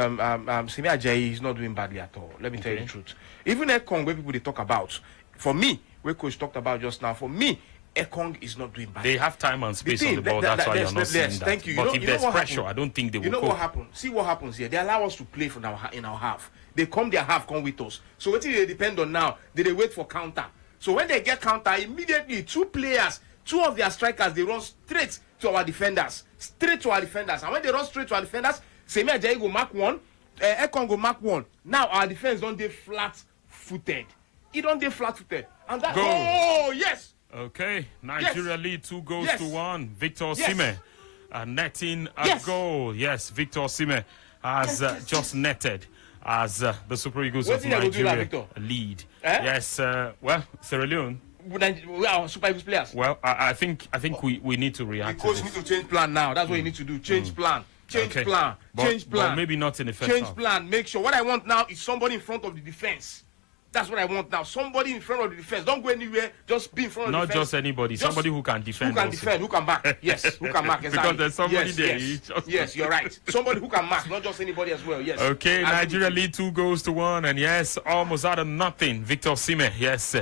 Simi Ajayi is not doing badly at all. Let me tell you the truth. Even Ekong, where people they talk about, for me, where coach talked about just now, for me, Ekong is not doing bad. They have time and space on the ball. That's why you're not seeing that. Thank you. But if there's pressure, I don't think they will. You know what happened? See what happens here. They allow us to play in our half. They come their half, come with us. So what they depend on now? They wait for counter. So when they get counter, immediately two of their strikers, they run straight to our defenders. And when they run straight to our defenders, Semi Ajayi go mark one, Ekong go mark one. Now our defense don't they flat-footed. It don't they flat-footed. And that oh yes. Okay, Nigeria lead 2-1. Victor Osimhen netting a goal. Yes, Victor Osimhen has just netted as the Super Eagles of Nigeria lead. Yes, well, Sierra Leone. Super Eagles players. Well, I think we need to react. The coach needs to change plan now. That's what you need to do. Change plan. Change plan. But maybe not in the first half. Plan. Make sure. What I want now is somebody in front of the defense. That's what I want now. Somebody in front of the defense. Don't go anywhere. Just be in front of the defense. Not just anybody. Somebody who can defend. Who can defend. Who can back. Yes. Who can mark. Exactly. Because there's somebody there. Yes, you're right. Somebody who can mark. Not just anybody as well. Yes. Okay. Nigeria lead 2-1. And yes, almost out of nothing. Victor Osimhen. Yes.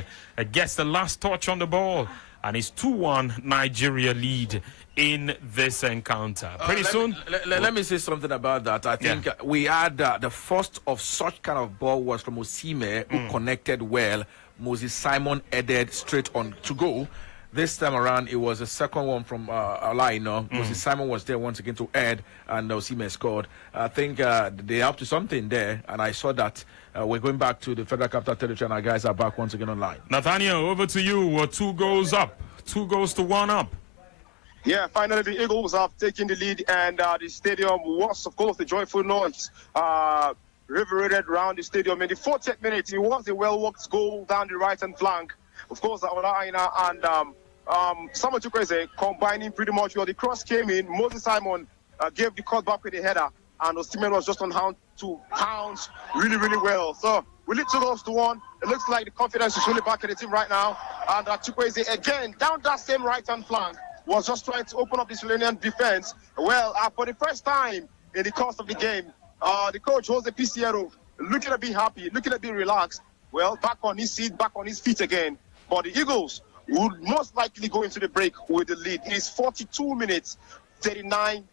Gets the last touch on the ball. And it's 2-1 Nigeria lead in this encounter. Pretty soon. Let me say something about that. I think we had the first of such kind of ball was from Osimhen, who connected well. Moses Simon headed straight on to go. This time around, it was a second one from Alaino. Moses Simon was there once again to head, and Osimhen scored. I think they up to something there, and I saw that. We're going back to the Federal Capital Territory, and our guys are back once again online. Nathaniel, over to you. We're 2 goals up. 2-1 up. Yeah, finally the Eagles have taken the lead, and the stadium was, of course, the joyful noise reverberated around the stadium. In the 40th minute, it was a well-worked goal down the right-hand flank. Of course, Ola Aina and Samuel Chukwueze combining pretty much. The cross came in. Moses Simon gave the cut back with the header, and Osimhen was just on hand to pounce really, really well. So we lead 2-1. It looks like the confidence is really back in the team right now. And Chukwueze again down that same right-hand flank was just trying to open up this Leonean defense. Well, for the first time in the course of the game, the coach Jose Piciero looking a bit happy, looking a bit relaxed. Well, back on his seat, back on his feet again. But the Eagles would most likely go into the break with the lead. It is 42 minutes,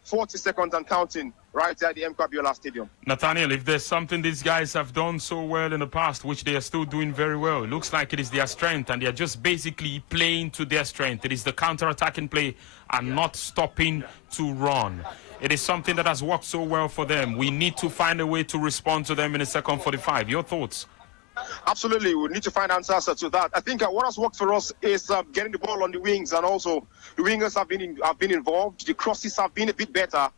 40 seconds and counting right there at the Abiola Stadium. Nathaniel, if there's something these guys have done so well in the past, which they are still doing very well, it looks like it is their strength, and they are just basically playing to their strength. It is the counter-attacking play and not stopping to run. It is something that has worked so well for them. We need to find a way to respond to them in the second 45. Your thoughts? Absolutely, we need to find answers to that. I think what has worked for us is getting the ball on the wings, and also the wingers have been involved. The crosses have been a bit better.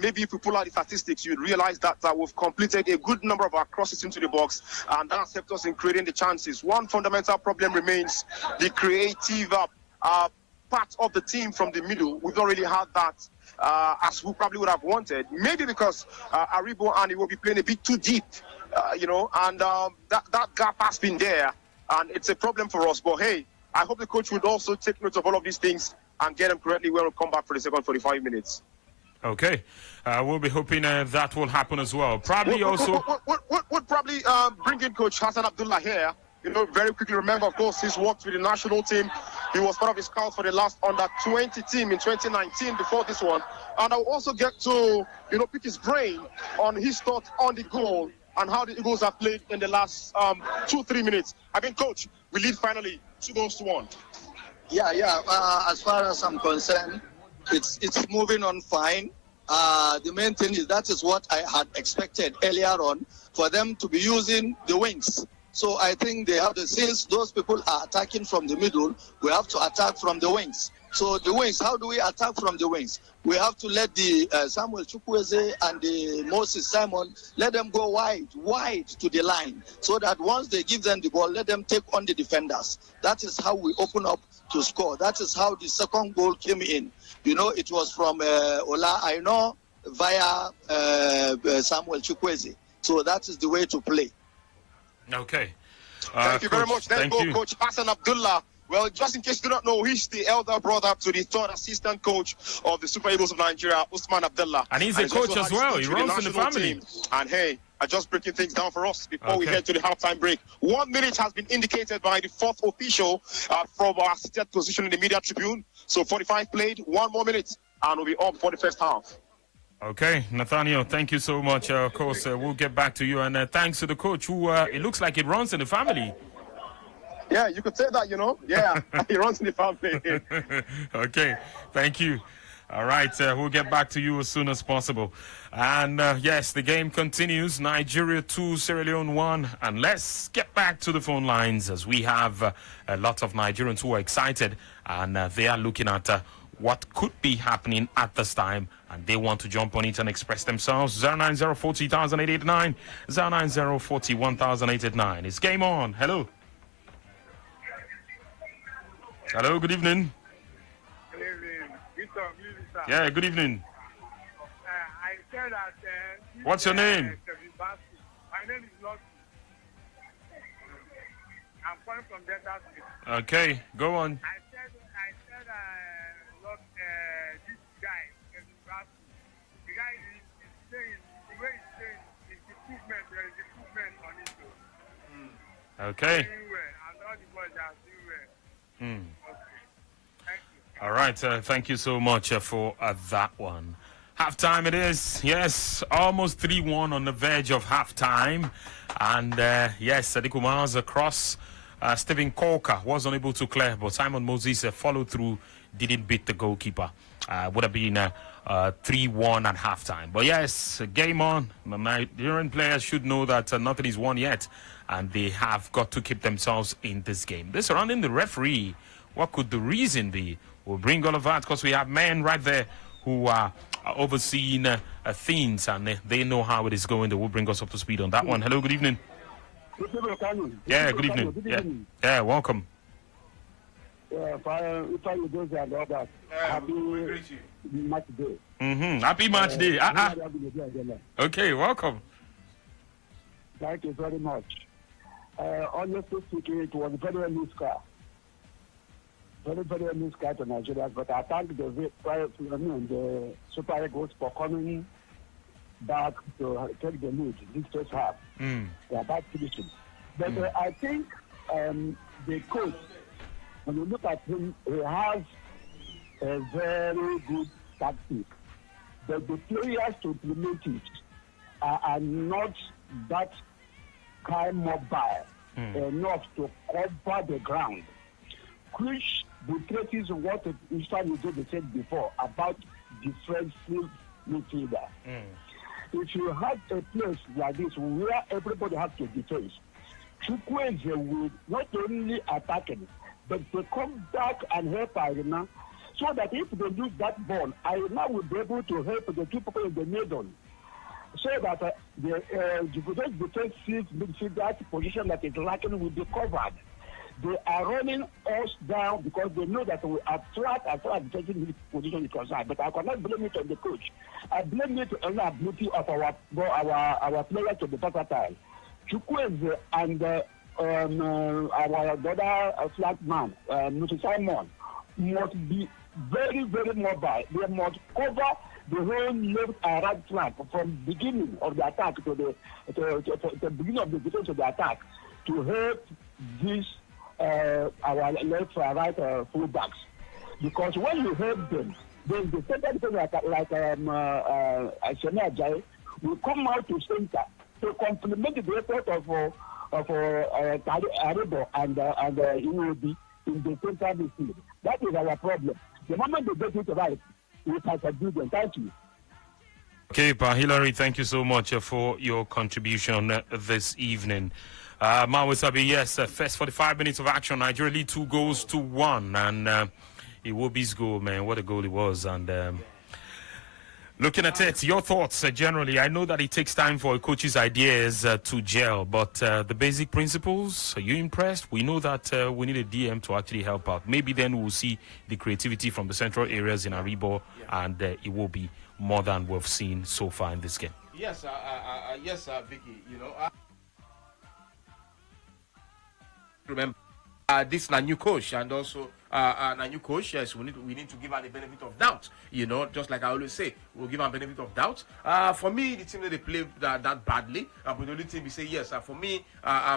Maybe if we pull out the statistics, you'd realize that we've completed a good number of our crosses into the box, and that has helped us in creating the chances. One fundamental problem remains the creative part of the team from the middle. We've not really had that as we probably would have wanted. Maybe because Aribo and he will be playing a bit too deep. And that gap has been there, and it's a problem for us. But hey, I hope the coach would also take note of all of these things and get them correctly when we come back for the second 45 minutes. Okay, we'll be hoping that will happen as well. Probably would probably bring in Coach Hassan Abdullah here. Very quickly remember, of course, he's worked with the national team. He was part of the scouts for the last under-20 team in 2019 before this one. And I'll also get to, pick his brain on his thoughts on the goal and how the Eagles have played in the last 2-3 minutes. I mean, Coach, we lead finally 2-1. Yeah. As far as I'm concerned, it's moving on fine. The main thing is that is what I had expected earlier on, for them to be using the wings. So I think they have since those people are attacking from the middle, we have to attack from the wings. So the wings, how do we attack from the wings? We have to let the Samuel Chukwueze and the Moses Simon, let them go wide to the line, so that once they give them the ball, let them take on the defenders. That is how we open up to score. That is how the second goal came in. It was from Ola Aina via Samuel Chukwueze. So that is the way to play. Okay. Thank you very much. Then go Coach Hassan Abdullah Well, just in case you do not know, he's the elder brother to the third assistant coach of the Super Eagles of Nigeria, Usman Abdullah. And he's a coach as well. He runs in the family. Team. And hey, I'm just breaking things down for us before we head to the halftime break. 1 minute has been indicated by the fourth official from our seated position in the media tribune. So 45 played, 1 more minute, and we'll be up for the first half. Okay, Nathaniel, thank you so much. Of course, we'll get back to you. And thanks to the coach who, it looks like it runs in the family. Yeah, you could say that, Yeah, he runs in the family. Okay, thank you. All right, we'll get back to you as soon as possible. And yes, the game continues. Nigeria 2, Sierra Leone 1. And let's get back to the phone lines as we have a lot of Nigerians who are excited. And they are looking at what could be happening at this time. And they want to jump on it and express themselves. 09040-889, 09040-1889. It's game on. Hello. Hello, good evening. Good evening. Yeah, good evening. I said that... What's your name? My name is Lucky. I'm calling from Delta State. Okay, go on. I said, look, this guy, the guy is saying, the way he's saying, is improvement, there is improvement on it. Okay. Doing well, and all the boys are doing well. All right, thank you so much for that one. Halftime it is. Yes, almost 3-1 on the verge of halftime. And yes, Sadiq Umar's across. Stephen Corker was unable to clear, but Simon Moses followed through, didn't beat the goalkeeper. Would have been 3-1 at halftime. But yes, game on. The Nigerian players should know that nothing is won yet, and they have got to keep themselves in this game. They're surrounding the referee. What could the reason be? We'll bring all of that because we have men right there who are overseeing things, and they know how it is going. They will bring us up to speed on that one. Hello, good evening. Yeah, good evening. Yeah, welcome. Happy match day. Happy match day. Okay, welcome. Thank you very much. Honestly speaking, it was very loose car. Very loose car to Nigeria, but I thank the Super Eagles for coming back to take the lead this first half. They are back finishing. But I think the coach, when you look at him, he has a very good tactic. But the players to implement it are not that kind mobile enough to cover the ground. Which traces what Mr. Nijobe said before about defensive midfielder. If you have a place like this where everybody has to defend, Chukwueze will not only attack him, but they come back and help Arena, so that if they lose that ball, Arena will be able to help the two people in the middle, so that the defensive midfielder position that is lacking will be covered. They are running us down because they know that we are flat as far as defensive position is concerned. But I cannot blame it on the coach. I blame it on the ability of our players to be versatile. Chukwueze and our brother flag man, Mr. Simon, must be very mobile. They must cover the whole left and right flank from beginning of the attack to the beginning of the defense of the attack to help this our left and right fullbacks. Because when you help them, then the center defense like Shema Ajayi will come out to center to complement the effort of Aribo and Iwobi in the center midfield. That is our problem. The moment they get it right, we can subdue them. Thank you. Okay, Pa Hilary, thank you so much for your contribution this evening. Mawasabi, yes, first 45 minutes of action. Nigeria lead 2-1, and Iwobi's goal, man, what a goal it was. And looking at it, your thoughts generally. I know that it takes time for a coach's ideas to gel, but the basic principles, are you impressed? We know that we need a DM to actually help out. Maybe then we'll see the creativity from the central areas in Aribo, and it will be more than we've seen so far in this game. Yes, Vicky, you know, remember this na new coach, and also na new coach. Yes, we need to give her the benefit of doubt. You know, just like I always say, we'll give her benefit of doubt. For me, the team that they play that badly, but the only thing we say yes. For me,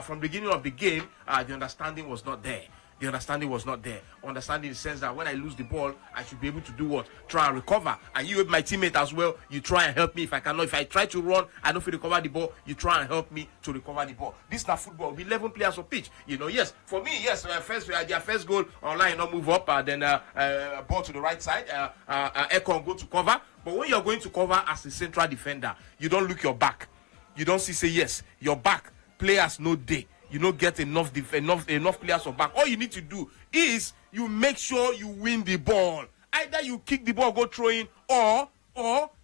from the beginning of the game, the understanding was not there. The understanding was not there. Understanding in the sense that when I lose the ball, I should be able to do what? Try and recover. And you, my teammate as well, you try and help me if I cannot. If I try to run, I don't feel recover the ball, you try and help me to recover the ball. This is not football. We 11 players on pitch. You know, yes. For me, yes, their first goal online, not move up, then ball to the right side. AFCON go to cover. But when you're going to cover as a central defender, you don't look your back. You don't say yes. Your back, players no day. You don't get enough players on back. All you need to do is you make sure you win the ball. Either you kick the ball, go throw in, or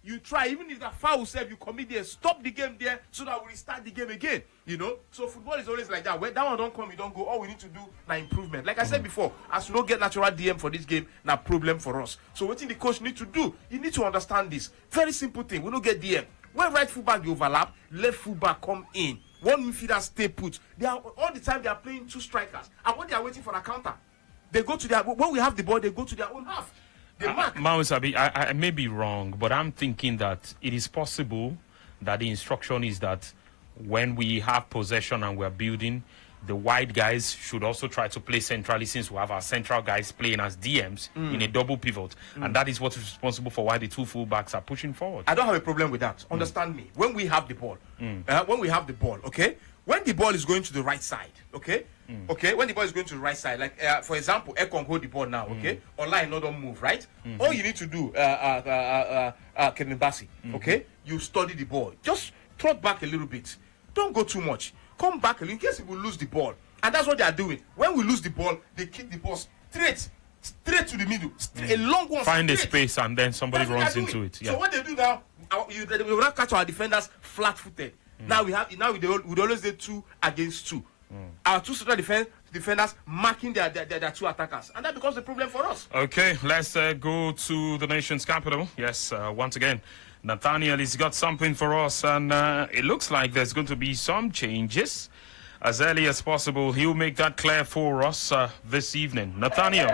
you try, even if the foul self you commit there, stop the game there so that we restart the game again. You know? So football is always like that. When that one don't come, you don't go. All we need to do now improvement. Like I said before, as we don't get natural DM for this game, now problem for us. So what the coach need to do, you need to understand this. Very simple thing. We don't get DM. When right fullback they overlap, left fullback come in. One midfielder stay put. They are all the time they are playing two strikers, and when they are waiting for a counter, they go to their. When we have the ball, they go to their own half. They mark. Mausabi, I may be wrong, but I'm thinking that it is possible that the instruction is that when we have possession and we're building, the wide guys should also try to play centrally, since we have our central guys playing as DMs in a double pivot. And that is what is responsible for why the two fullbacks are pushing forward. I don't have a problem with that. Understand me. When we have the ball, okay? When the ball is going to the right side, okay? Okay, when the ball is going to the right side, like, for example, AFCON hold the ball now, okay? Online, no, don't move, right? All you need to do, Kevin Bassi, okay? You study the ball. Just trot back a little bit. Don't go too much. Come back in case we lose the ball. And that's what they are doing. When we lose the ball, they kick the ball straight to the middle. A long one. Find straight. a space and then somebody runs into it. Yeah. So what they do now, we will not catch our defenders flat-footed. Now we always do 2 against 2. Our two central defenders marking their two attackers, and that becomes a problem for us. Okay, let's go to the nation's capital. Yes, once again, Nathaniel has got something for us, and it looks like there's going to be some changes. As early as possible, he'll make that clear for us this evening. Nathaniel.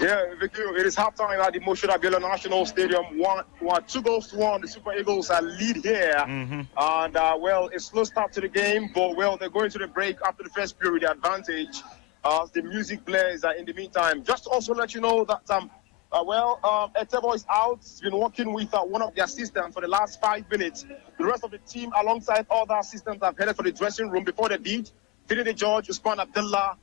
Yeah, Vicky, it is halftime at the Moshood Abiola National Stadium. 2-1. The Super Eagles are lead here. And, well, a slow start to the game, but, well, they're going to the break after the first period, the advantage. The music plays in the meantime. Just to also let you know that, Etebo is out. He's been working with one of the assistants for the last 5 minutes. The rest of the team, alongside other assistants, have headed for the dressing room before they did. Finidi George, Usman Abdullah,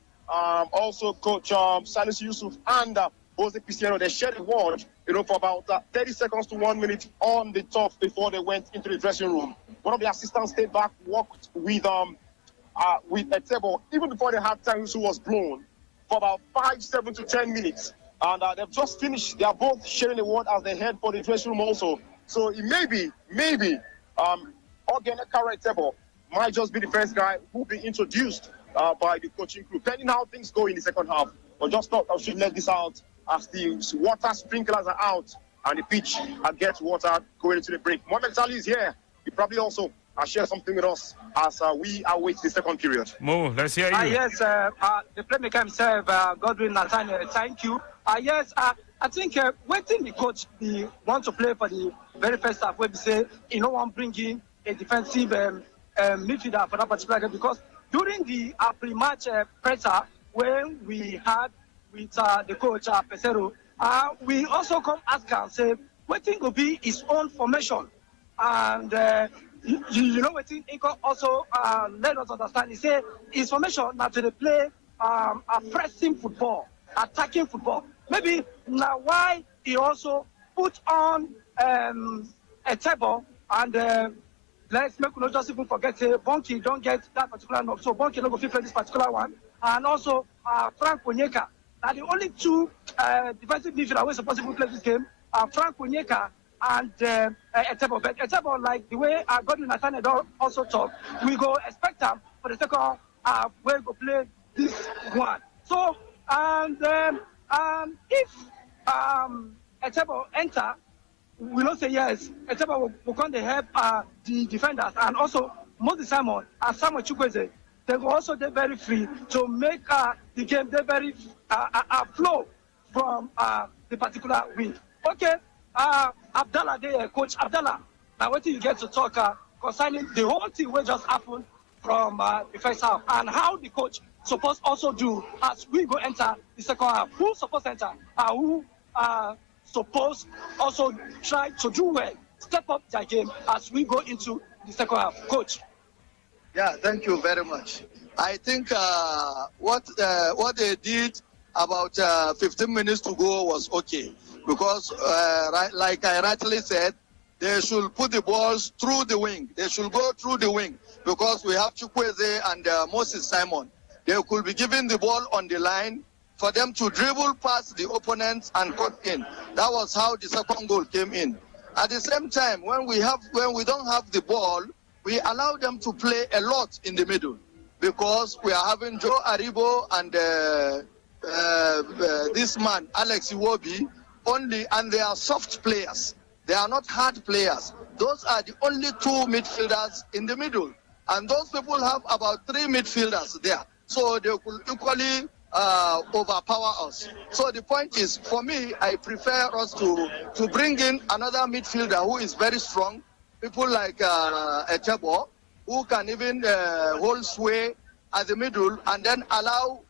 also Coach Salisu Yusuf and Jose Cristiano. They shared a word, for about 30 seconds to 1 minute on the top before they went into the dressing room. One of the assistants stayed back, worked with Etebo even before the halftime whistle was blown for about 7 to 10 minutes. And they've just finished. They are both sharing a word as they head for the dressing room also. So it maybe Ogeneka Etebo might just be the first guy who will be introduced by the coaching crew, depending how things go in the second half. But just thought I should let this out as the water sprinklers are out and the pitch gets water going into the break. Mohamed Salih is here. He probably also share something with us as we await the second period. Mo, let's hear you. Yes, the playmaker himself, Godwin Nathaniel, thank you. Yes, I think waiting the coach want to play for the very first half, where we say, one bring in a defensive midfielder for that particular game, because during the pre-match presser, when we had with the coach Pesero, we also come ask and say, waiting will be his own formation. And you know what Inco also let us understand. He said his formation now to play a pressing football, attacking football. Maybe now why he also put on a table and let's make not just even forget Bonki don't get that particular knock. So Bonki don't go play this particular one. And also Frank Onyeka. Now the only two defensive midfielders who are supposed to play this game are Frank Onyeka and Etebo. But Etebo, like the way Godwin Nathaniel also talk, we go expect him for the second half where we go play this one. So and if Etebo enter, we don't say yes. Etebo will come to help the defenders, and also Moses Simon and Samuel Chukwueze. they will also be very free to make the game they very flow from the particular wing. Okay, Abdallah there, Coach Abdallah. Now, what do you get to talk concerning the whole thing what just happened from the first half and how the coach supposed also do as we go enter the second half? Who supposed to enter? Who supposed also try to do well, step up their game as we go into the second half? Coach. Yeah, thank you very much. I think what they did about 15 minutes to go was okay because, like I rightly said, they should put the balls through the wing. They should go through the wing because we have Chukwueze and Moses Simon. They could be given the ball on the line for them to dribble past the opponents and cut in. That was how the second goal came in. At the same time, when we don't have the ball, we allow them to play a lot in the middle because we are having Joe Aribo and this man, Alex Iwobi, only, and they are soft players. They are not hard players. Those are the only two midfielders in the middle. And those people have about 3 midfielders there. So they could equally overpower us. So the point is, for me, I prefer us to bring in another midfielder who is very strong. People like Echebo, who can even hold sway at the middle and then allow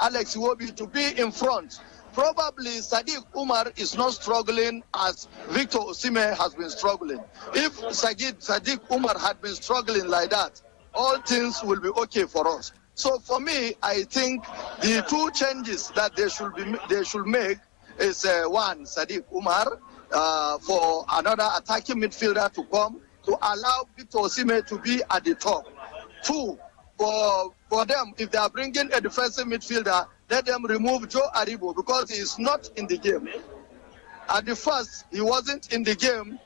Alex Iwobi to be in front. Probably Sadiq Umar is not struggling as Victor Osimhen has been struggling. If Sadiq Umar had been struggling like that, all things will be okay for us. So for me, I think the 2 changes that they should make is one, Sadiq Umar, for another attacking midfielder to come to allow Victor Osimhen to be at the top. 2, for them, if they are bringing a defensive midfielder, let them remove Joe Aribo because he is not in the game. At the first, he wasn't in the game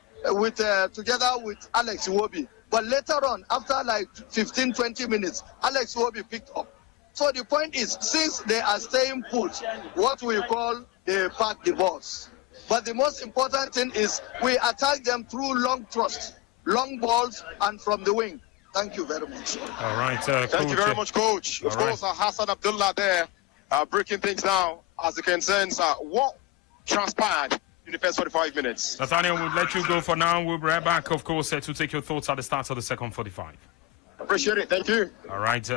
together with Alex Iwobi. But later on, after like 15, 20 minutes, Alex Iwobi picked up. So the point is, since they are staying put, what we call they park the balls. But the most important thing is we attack them through long thrusts, long balls, and from the wing. Thank you very much. All right, Thank you very much, Coach. Of course, Hassan Abdullah there breaking things down as it concerns what transpired in the first 45 minutes. Nathaniel, we'll let you go for now. We'll be right back, of course, to take your thoughts at the start of the second 45. Appreciate it. Thank you. All right.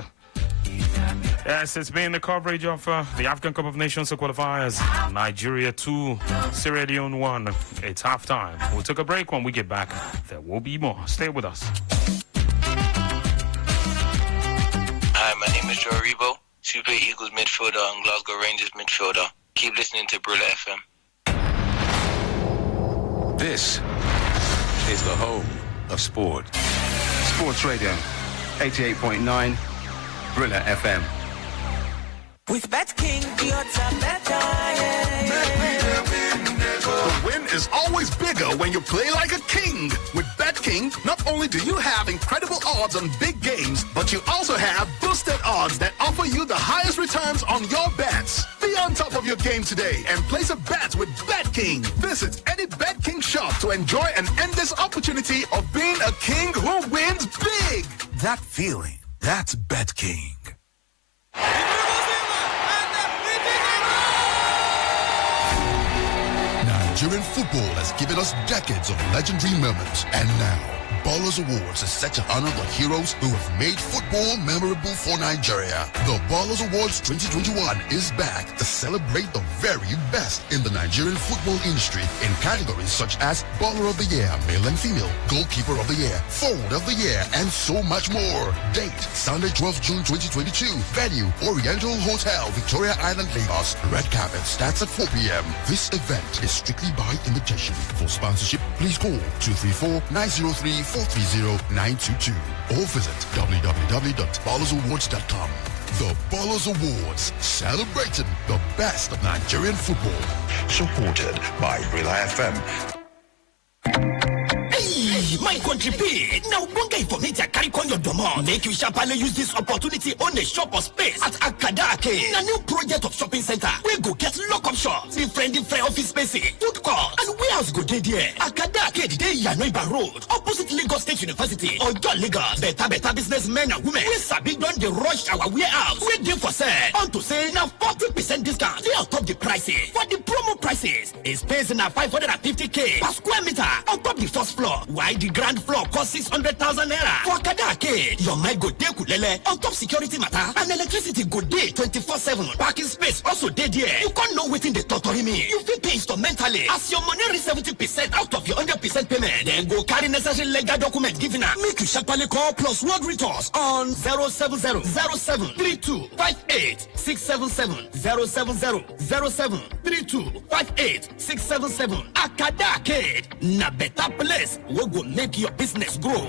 Yes, it's been the coverage of the African Cup of Nations qualifiers. Nigeria 2, Sierra Leone 1. It's halftime. We'll take a break. When we get back, there will be more. Stay with us. Hi, my name is Joe Rebo, Super Eagles midfielder and Glasgow Rangers midfielder. Keep listening to Brilla FM. This is the home of sport. Sports Radio, 88.9, Brilla FM. With BetKing, the odds are better. The win is always bigger when you play like a king. With BetKing, not only do you have incredible odds on big games, but you also have boosted odds that offer you the highest returns on your bets. Be on top of your game today and place a bet with BetKing. Visit any BetKing shop to enjoy an endless opportunity of being a king who wins big. That feeling, that's BetKing. Nigerian football has given us decades of legendary moments, and now Ballers Awards is set to honor the heroes who have made football memorable for Nigeria. The Ballers Awards 2021 is back to celebrate the very best in the Nigerian football industry in categories such as Baller of the Year, Male and Female, Goalkeeper of the Year, Forward of the Year, and so much more. Date, Sunday 12th June 2022. Venue, Oriental Hotel, Victoria Island, Lagos. Red carpet starts at 4 p.m. This event is strictly by invitation. For sponsorship, please call 234-903-430-922 or visit www.ballersawards.com. The Ballers Awards, celebrating the best of Nigerian football. Supported by Brilla FM. My country pay. Now, one guy for me to carry on your domain. Make you sharply use this opportunity on the shop of space at Akadake. A new project of shopping center. We go get lock-up shops, different office spaces, food court, and warehouse go there. Akada Arcade dey Yanoiba Road, opposite Lagos State University. Ojo Lagos. Better businessmen and women. We sabi don dey rush our warehouse. We dey for sale. On to say now 40% discount. They on top the prices. For the promo prices, it pays na 550k per square meter on top the first floor. While the ground floor cost 600,000 naira. For Akada Arcade, your mind go dey kulele on top security matter and electricity go dey 24/7. Parking space also dey there. You can't know wetin dey totori me. You fit pay instrumentally as your money reach 70% out of your 100% payment. Then go carry necessary legal document given her. Make you sharply call plus word returns on 070-0732-58-677 070-0732-58-677. Akada Arcade, na better place we go make your business grow.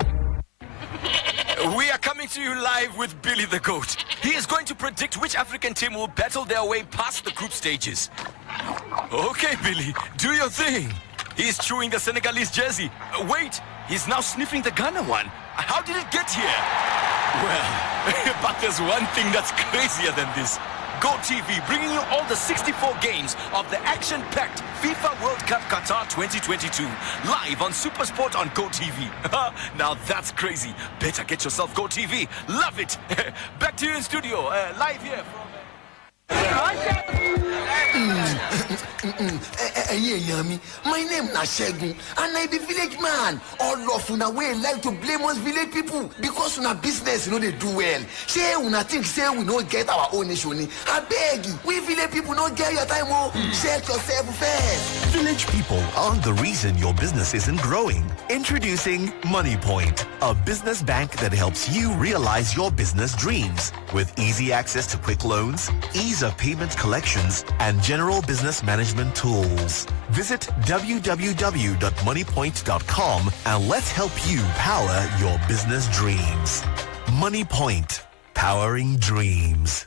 We are coming to you live with Billy the Goat. He is going to predict which African team will battle their way past the group stages. Okay, Billy, do your thing. He's chewing the Senegalese jersey. Wait, he's now sniffing the Ghana one. How did it get here? Well, but there's one thing that's crazier than this. Go TV, bringing you all the 64 games of the action-packed FIFA World Cup Qatar 2022. Live on Supersport on Go TV. Now that's crazy. Better get yourself Go TV. Love it. Back to you in studio. Live here from... My name na Shegun and I be village man. All of una way like to blame us village people because una business they do well. Say una think say we don't get our own nation. I beg you, we village people don't get your time. Check yourself first. Village people aren't the reason your business isn't growing. Introducing MoneyPoint, a business bank that helps you realize your business dreams with easy access to quick loans, ease of payment collections, and general business management tools. Visit www.moneypoint.com and let's help you power your business dreams. MoneyPoint, powering dreams.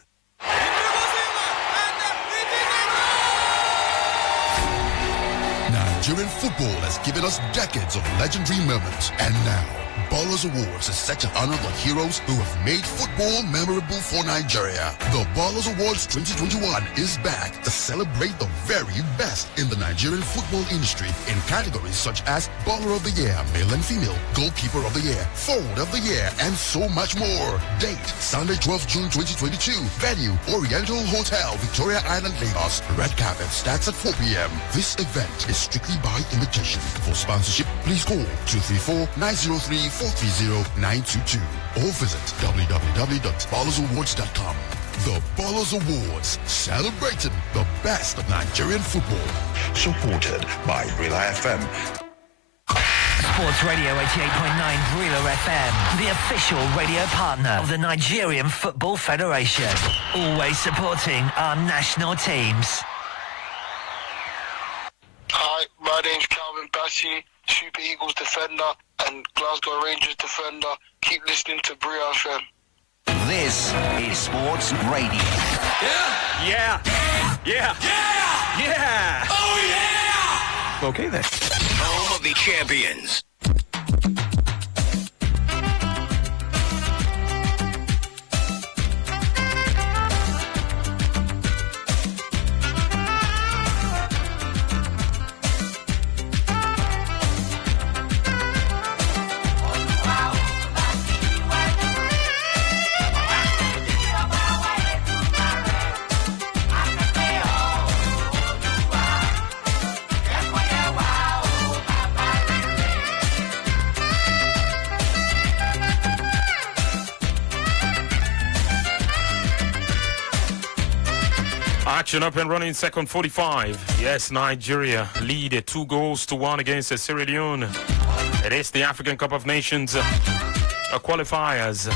Nigerian football has given us decades of legendary moments, and now Ballers Awards is set to honor the heroes who have made football memorable for Nigeria. The Ballers Awards 2021 is back to celebrate the very best in the Nigerian football industry in categories such as Baller of the Year, Male and Female, Goalkeeper of the Year, Forward of the Year, and so much more. Date, Sunday 12th June 2022. Venue, Oriental Hotel, Victoria Island, Lagos. Red carpet starts at 4 p.m. This event is strictly by invitation. For sponsorship, please call 234-903-430-922 or visit www.ballersawards.com. The Ballers Awards, celebrating the best of Nigerian football. Supported by Relay FM. Sports Radio 88.9 Brilo FM, the official radio partner of the Nigerian Football Federation. Always supporting our national teams. Hi, my name's Calvin Bassey, Super Eagles defender and Glasgow Rangers defender. Keep listening to Brilo FM. This is Sports Radio. Yeah. Oh, yeah! Okay, then. Home of the champions. Action up and running, second 45. Yes, Nigeria lead 2-1 against Sierra Leone. It is the African Cup of Nations qualifiers.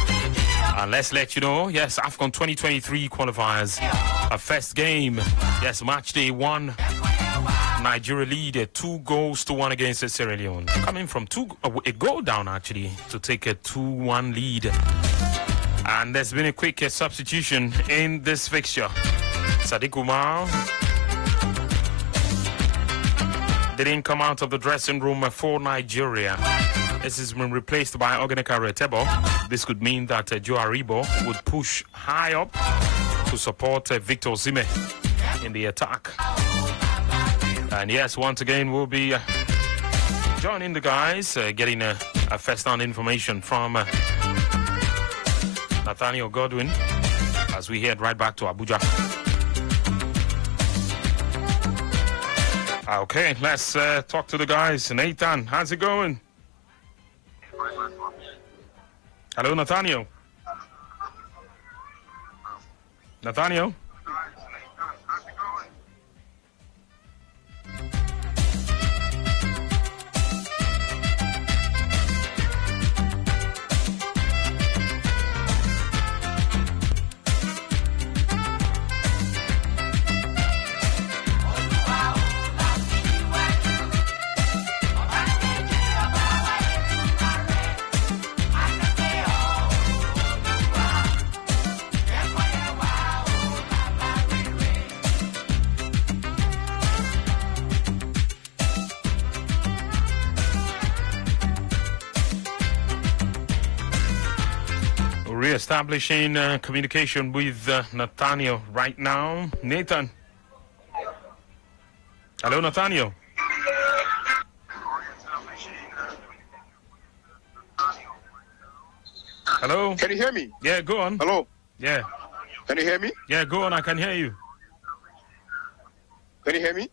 And let's let you know, yes, AFCON 2023 qualifiers. A first game, yes, match day 1. Nigeria lead 2-1 against Sierra Leone. Coming from a goal down, actually, to take a 2-1 lead. And there's been a quick substitution in this fixture. Sadiq Umar didn't come out of the dressing room for Nigeria. This has been replaced by Ogeneka Retebo. This could mean that Joe Aribo would push high up to support Victor Osimhen in the attack. And yes, once again, we'll be Joining the guys, getting a first-hand information from Nathaniel Godwin as we head right back to Abuja. Okay, let's talk to the guys. Nathan, how's it going? Hello, Nathaniel. Nathaniel? Re-establishing communication with Nathaniel right now. Nathan. Hello, Nathaniel. Hello. Can you hear me? Yeah, go on. Hello. Yeah. Can you hear me? Yeah, go on. I can hear you. Can you hear me?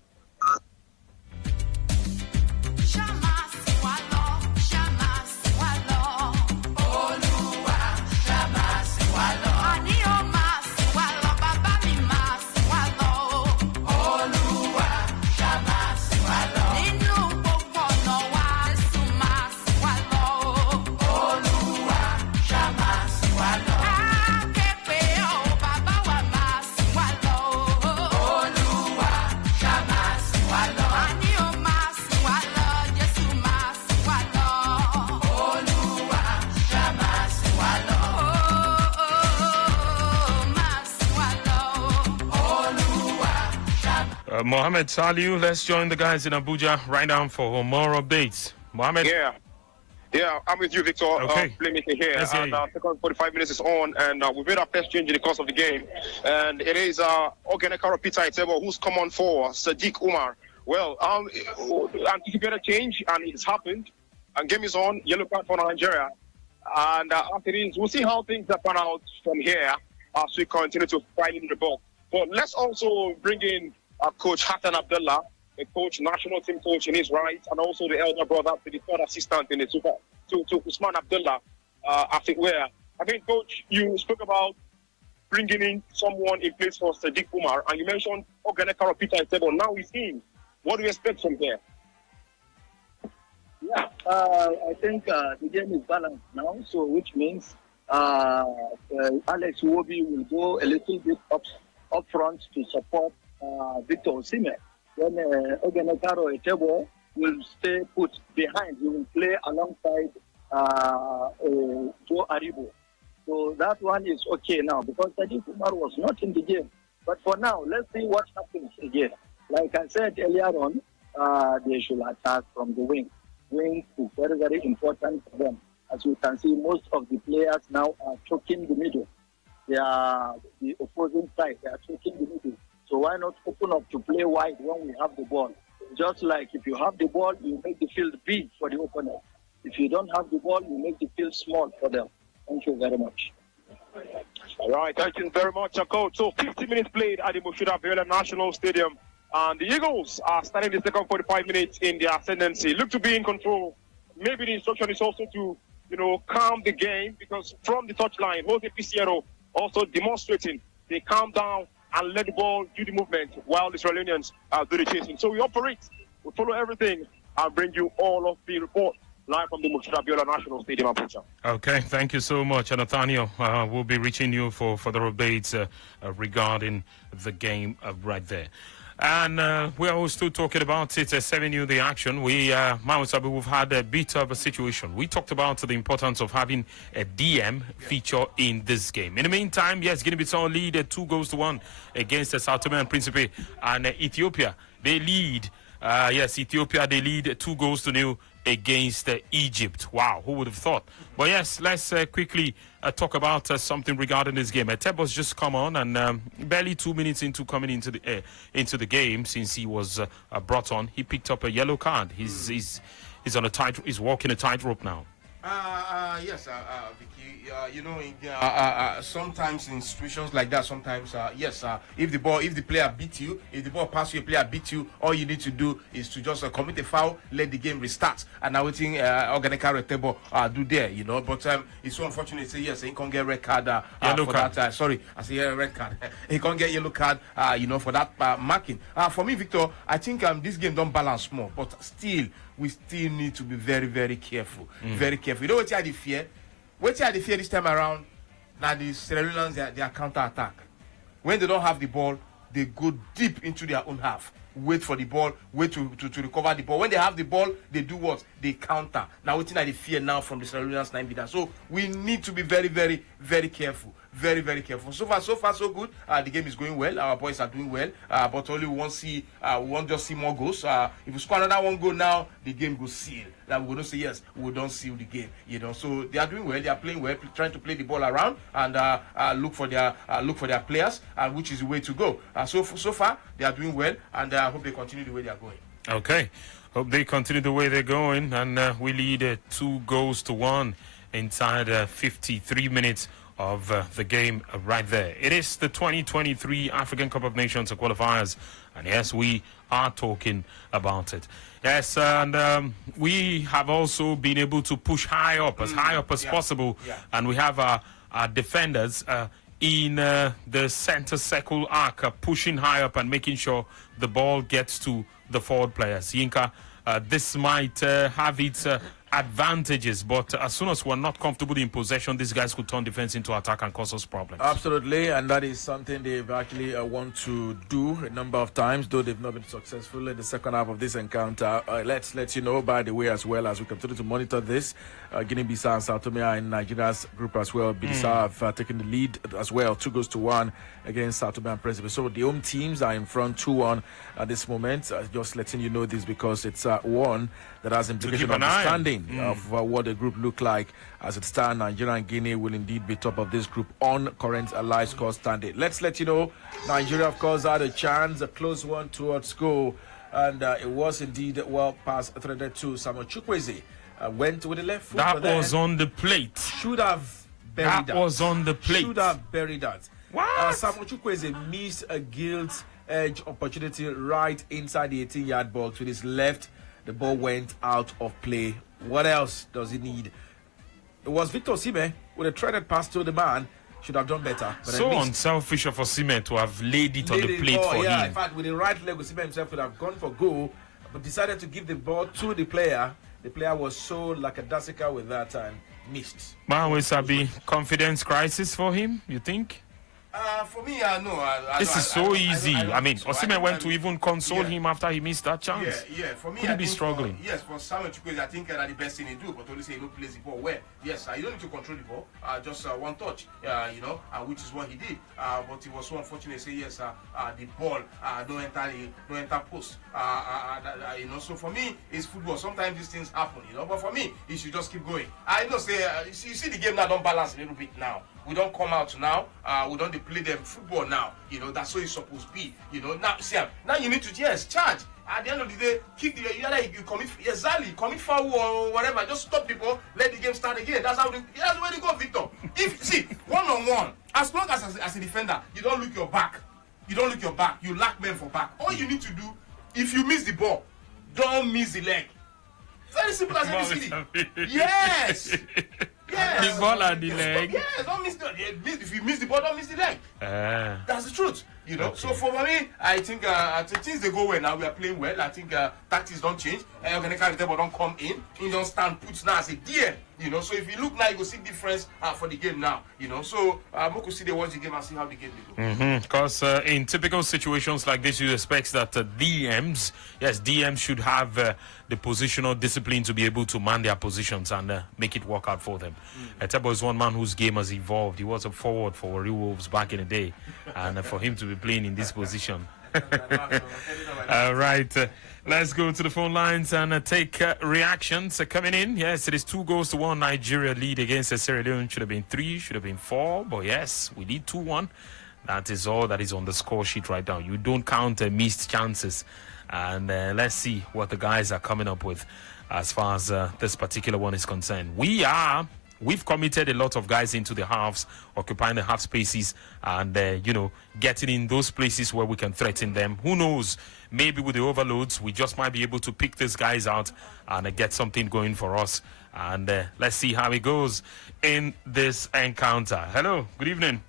Mohammed Saliu, let's join the guys in Abuja right now for more updates. Mohammed? Yeah, I'm with you, Victor. Okay. Playmaker here. Let's hear And you. second 45 minutes is on, and we made our first change in the course of the game. And it is Ogenekaro Peter Itebo who's come on for Sadiq Umar. Well, anticipated change, and it's happened. And game is on, yellow card for Nigeria. And after this, we'll see how things pan out from here as we continue to fight in the ball. But let's also bring in Coach Hassan Abdullah, the coach, national team coach in his right, and also the elder brother to the third assistant in the super, to Usman Abdullah, as it were. I mean, Coach, you spoke about bringing in someone in place for Sadiq Umar, and you mentioned Ogenekaro Peter Itebo. Now he's in. What do you expect from there? Yeah, I think the game is balanced now, so which means Alex Iwobi will go a little bit up front to support Victor Osimhen. Then Ogenekaro Itebo will stay put behind. He will play alongside Joe Aribo. So that one is okay now because Sadiq Umar was not in the game. But for now, let's see what happens again. Like I said earlier on, they should attack from the wing. Wing is very, very important for them. As you can see, most of the players now are choking the middle. They are the opposing side. They are choking the middle. So why not open up to play wide when we have the ball? Just like if you have the ball, you make the field big for the opponent. If you don't have the ball, you make the field small for them. Thank you very much. All right, thank you very much, Coach. So 50 minutes played at the Moshood Abiola National Stadium. And the Eagles are starting the second 45 minutes in their ascendancy. Look to be in control. Maybe the instruction is also to, calm the game because from the touchline, Jose Piciero also demonstrating they calm down and let the ball do the movement while the Israelians do the chasing. So we operate, we follow everything, and bring you all of the report live from the Moshood Abiola National Stadium, Abuja. Okay, thank you so much, Nathaniel. We'll be reaching you for the updates regarding the game right there. And we are still talking about it, 7U, the action. We've had a bit of a situation. We talked about the importance of having a DM feature in this game. In the meantime, yes, Guinea-Bissau lead 2-1 against the Sao Tome and Principe. And Ethiopia, they lead. Ethiopia, they lead 2-0 against Egypt. Wow, who would have thought? But yes, let's quickly talk about something regarding this game. Tebo's just come on, and barely 2 minutes into coming into the game, since he was brought on, he picked up a yellow card. His he's walking a tightrope now. Yes, Vicky. Sometimes in situations like that, sometimes if the player beat you, if the ball passes you, a player beat you, all you need to do is to just commit a foul, let the game restart. And now waiting Organica table do there, But it's so unfortunate. Say yes, he can't get red card yellow for card. that. Sorry, I say red card. He can't get yellow card, for that marking. For me, Victor, I think this game don't balance more, but still. We still need to be very, very careful. Very careful. You know what you had the fear? What you had the fear this time around? Now the Sierra Leoneans, they are counter-attack. When they don't have the ball, they go deep into their own half. Wait for the ball, wait to recover the ball. When they have the ball, they do what? They counter. Now waiting at the fear now from the Sierra Leoneans 9 bidders. So we need to be very, very, very careful. Very, very careful. So far, so good. The game is going well. Our boys are doing well. But only we won't just see more goals. If we score another one goal now, the game goes seal. That we don't say yes, we don't seal the game. So they are doing well. They are playing well, trying to play the ball around and look for their players, which is the way to go. So far, they are doing well, and I hope they continue the way they are going. Okay, hope they continue the way they're going, and we lead 2-1 inside 53 minutes of the game right there. It is the 2023 African Cup of Nations qualifiers, and yes, we are talking about it. Yes, and we have also been able to push high up as possible, and we have our defenders in the center circle arc, pushing high up and making sure the ball gets to the forward players. Yinka, this might have its advantages, but as soon as we're not comfortable in possession, these guys could turn defense into attack and cause us problems. Absolutely, and that is something they've actually want to do a number of times, though they've not been successful in the second half of this encounter. Let's let you know, by the way, as well, as we continue to monitor this, Guinea-Bissau and Sao Tome are in Nigeria's group as well. Bissau have taken the lead as well, 2-1 against Sao Tome and Principe. So the home teams are in front 2-1 at this moment. Just letting you know this because it's one that has implication of understanding of what the group look like. As it stands, Nigeria and Guinea will indeed be top of this group on current live score standing. Let's let you know, Nigeria, of course, had a chance, a close one towards goal, and it was indeed well past threaded to Samuel Chukwueze. Went with the left foot. That was on the plate. Should have buried that. That was on the plate. Should have buried that. What? Samuel Chukwueze missed a gilt-edge opportunity right inside the 18-yard box with his left. The ball went out of play. What else does he need? It was Victor Osimhen with a threaded pass to the man. Should have done better. But so unselfish of Osimhen to have laid it on the plate for him. In fact, with the right leg, Osimhen himself could have gone for goal, but decided to give the ball to the player. The player was so lackadaisical with that and missed. Man, will that be confidence crisis for him, you think? For me, no. This is so easy. I mean, Osimhen went to even console him after he missed that chance. Yeah. For me, could he be struggling? Yes, for Samuel Chukwueze, I think that's the best thing he do. But only say he don't place the ball well. Yes, you don't need to control the ball. Just one touch. Which is what he did. But it was so unfortunate. Say yes, the ball don't enter post. So for me, it's football. Sometimes these things happen. But for me, he should just keep going. I know. Say you see the game now don't balance a little bit now. We don't come out now. We don't play them football now. That's what it's supposed to be. Now you need to charge. At the end of the day, kick you commit foul or whatever. Just stop the ball, let the game start again. That's where they go, Victor. If one-on-one, as long as a defender, you don't look your back. You lack men for back. All you need to do, if you miss the ball, don't miss the leg. Very simple as ABCD. Yes. Yes. The ball and the leg. Yes, don't miss the. If you miss the ball, don't miss the leg. That's the truth. Okay. So for me, I think things they go well now. We are playing well. I think tactics don't change. Organica don't come in. He don't stand puts now as a DM. So if you look now, you go see difference for the game now. So Moko see they watch the game and see how the game will go. Because in typical situations like this, you expect that DMs should have the positional discipline to be able to man their positions and make it work out for them. Etebo is one man whose game has evolved. He was a forward for Warri Wolves back in the day, and for him to be playing in this position. All right. Let's go to the phone lines and take reactions coming in. Yes, it is 2-1 Nigeria lead against Sierra Leone. Should have been 3, should have been 4. But yes, we lead 2-1. That is all that is on the score sheet right now. You don't count missed chances. And let's see what the guys are coming up with as far as this particular one is concerned. We've committed a lot of guys into the halves, occupying the half spaces, and getting in those places where we can threaten them. Who knows? Maybe with the overloads, we just might be able to pick these guys out and get something going for us. And let's see how it goes in this encounter. Hello, good evening.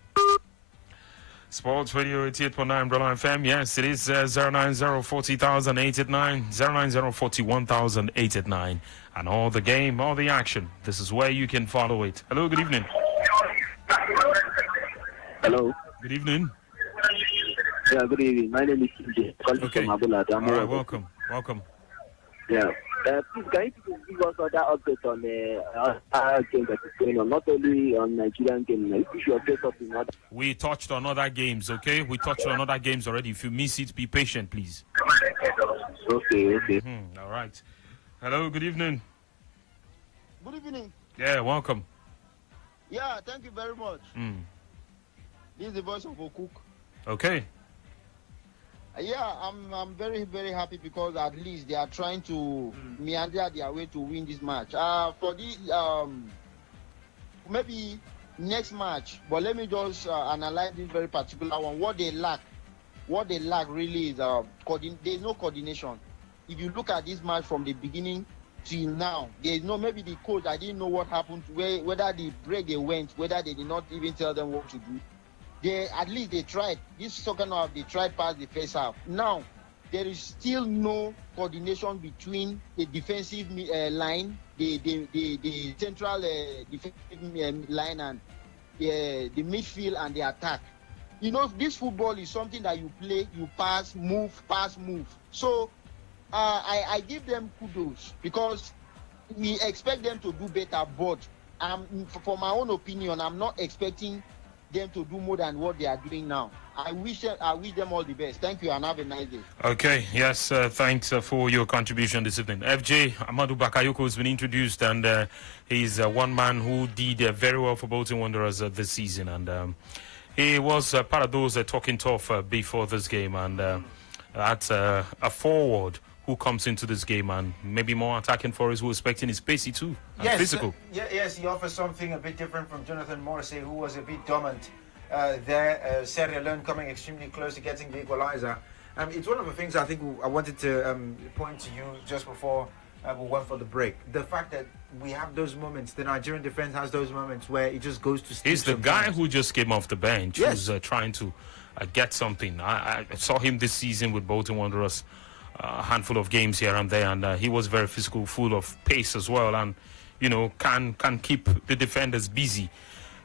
Sports Radio 88.9 Umbrella FM. Yes, it is 090-40,889, 090-41,889. And all the game, all the action. This is where you can follow it. Hello, good evening. Hello. Good evening. Yeah, good evening. My name is Tunde. Calling from Abuja. All right, welcome. Yeah. Please, can you give us other updates on the game that is going on, not only on Nigerian game? If you should update us in other. We touched on other games, okay? We touched on other games already. If you miss it, be patient, please. Okay. All right. Hello, good evening. Good evening. Yeah, welcome. Yeah, thank you very much. This is the voice of Okuk. Okay. Yeah, I'm very, very happy because at least they are trying to meander their way to win this match. For this, maybe next match, but let me just analyze this very particular one. What they lack really is there's no coordination. If you look at this match from the beginning till now, there is no, maybe the coach, I didn't know what happened, whether the break they went, whether they did not even tell them what to do. At least they tried. This second half, they tried past the first half. Now, there is still no coordination between the defensive line, the central defensive line, and the midfield and the attack. You know, this football is something that you play, you pass, move. So, I give them kudos because we expect them to do better, but for my own opinion, I'm not expecting them to do more than what they are doing now. I wish them all the best. Thank you and have a nice day. Okay, yes, thanks for your contribution this evening. FJ Amadou Bakayoko has been introduced, and he's one man who did very well for Bolton Wanderers this season, and he was part of those talking tough before this game, and that's a forward who comes into this game and maybe more attacking for us, who is expecting his pacey too, and physical. Yes, he offers something a bit different from Jonathan Morrissey, who was a bit dominant there. Sierra Leone coming extremely close to getting the equalizer. It's one of the things I think I wanted to point to you just before we went for the break. The fact that we have those moments, the Nigerian defense has those moments where it just goes to sleep. He's the guy who just came off the bench, who's trying to get something. I saw him this season with Bolton Wanderers, a handful of games here and there, and he was very physical, full of pace as well, and can keep the defenders busy.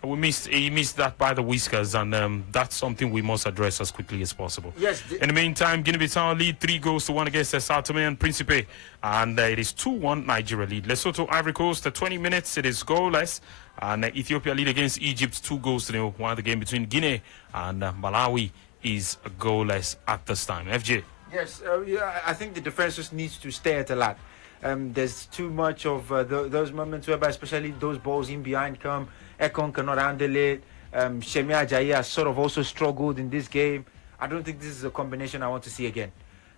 He missed that by the whiskers, and that's something we must address as quickly as possible. Yes. In the meantime, Guinea-Bissau lead 3-1 against Sao Tome and Principe, and it is 2-1 Nigeria lead. Lesotho, Ivory Coast, 20 minutes, it is goalless, and Ethiopia lead against Egypt 2-0, while the game between Guinea and Malawi is goalless at this time. FJ. Yes, I think the defense just needs to stay at a lot. There's too much of those moments whereby, especially those balls in behind come. AFCON cannot handle it. Shemi Ajayi has sort of also struggled in this game. I don't think this is a combination I want to see again.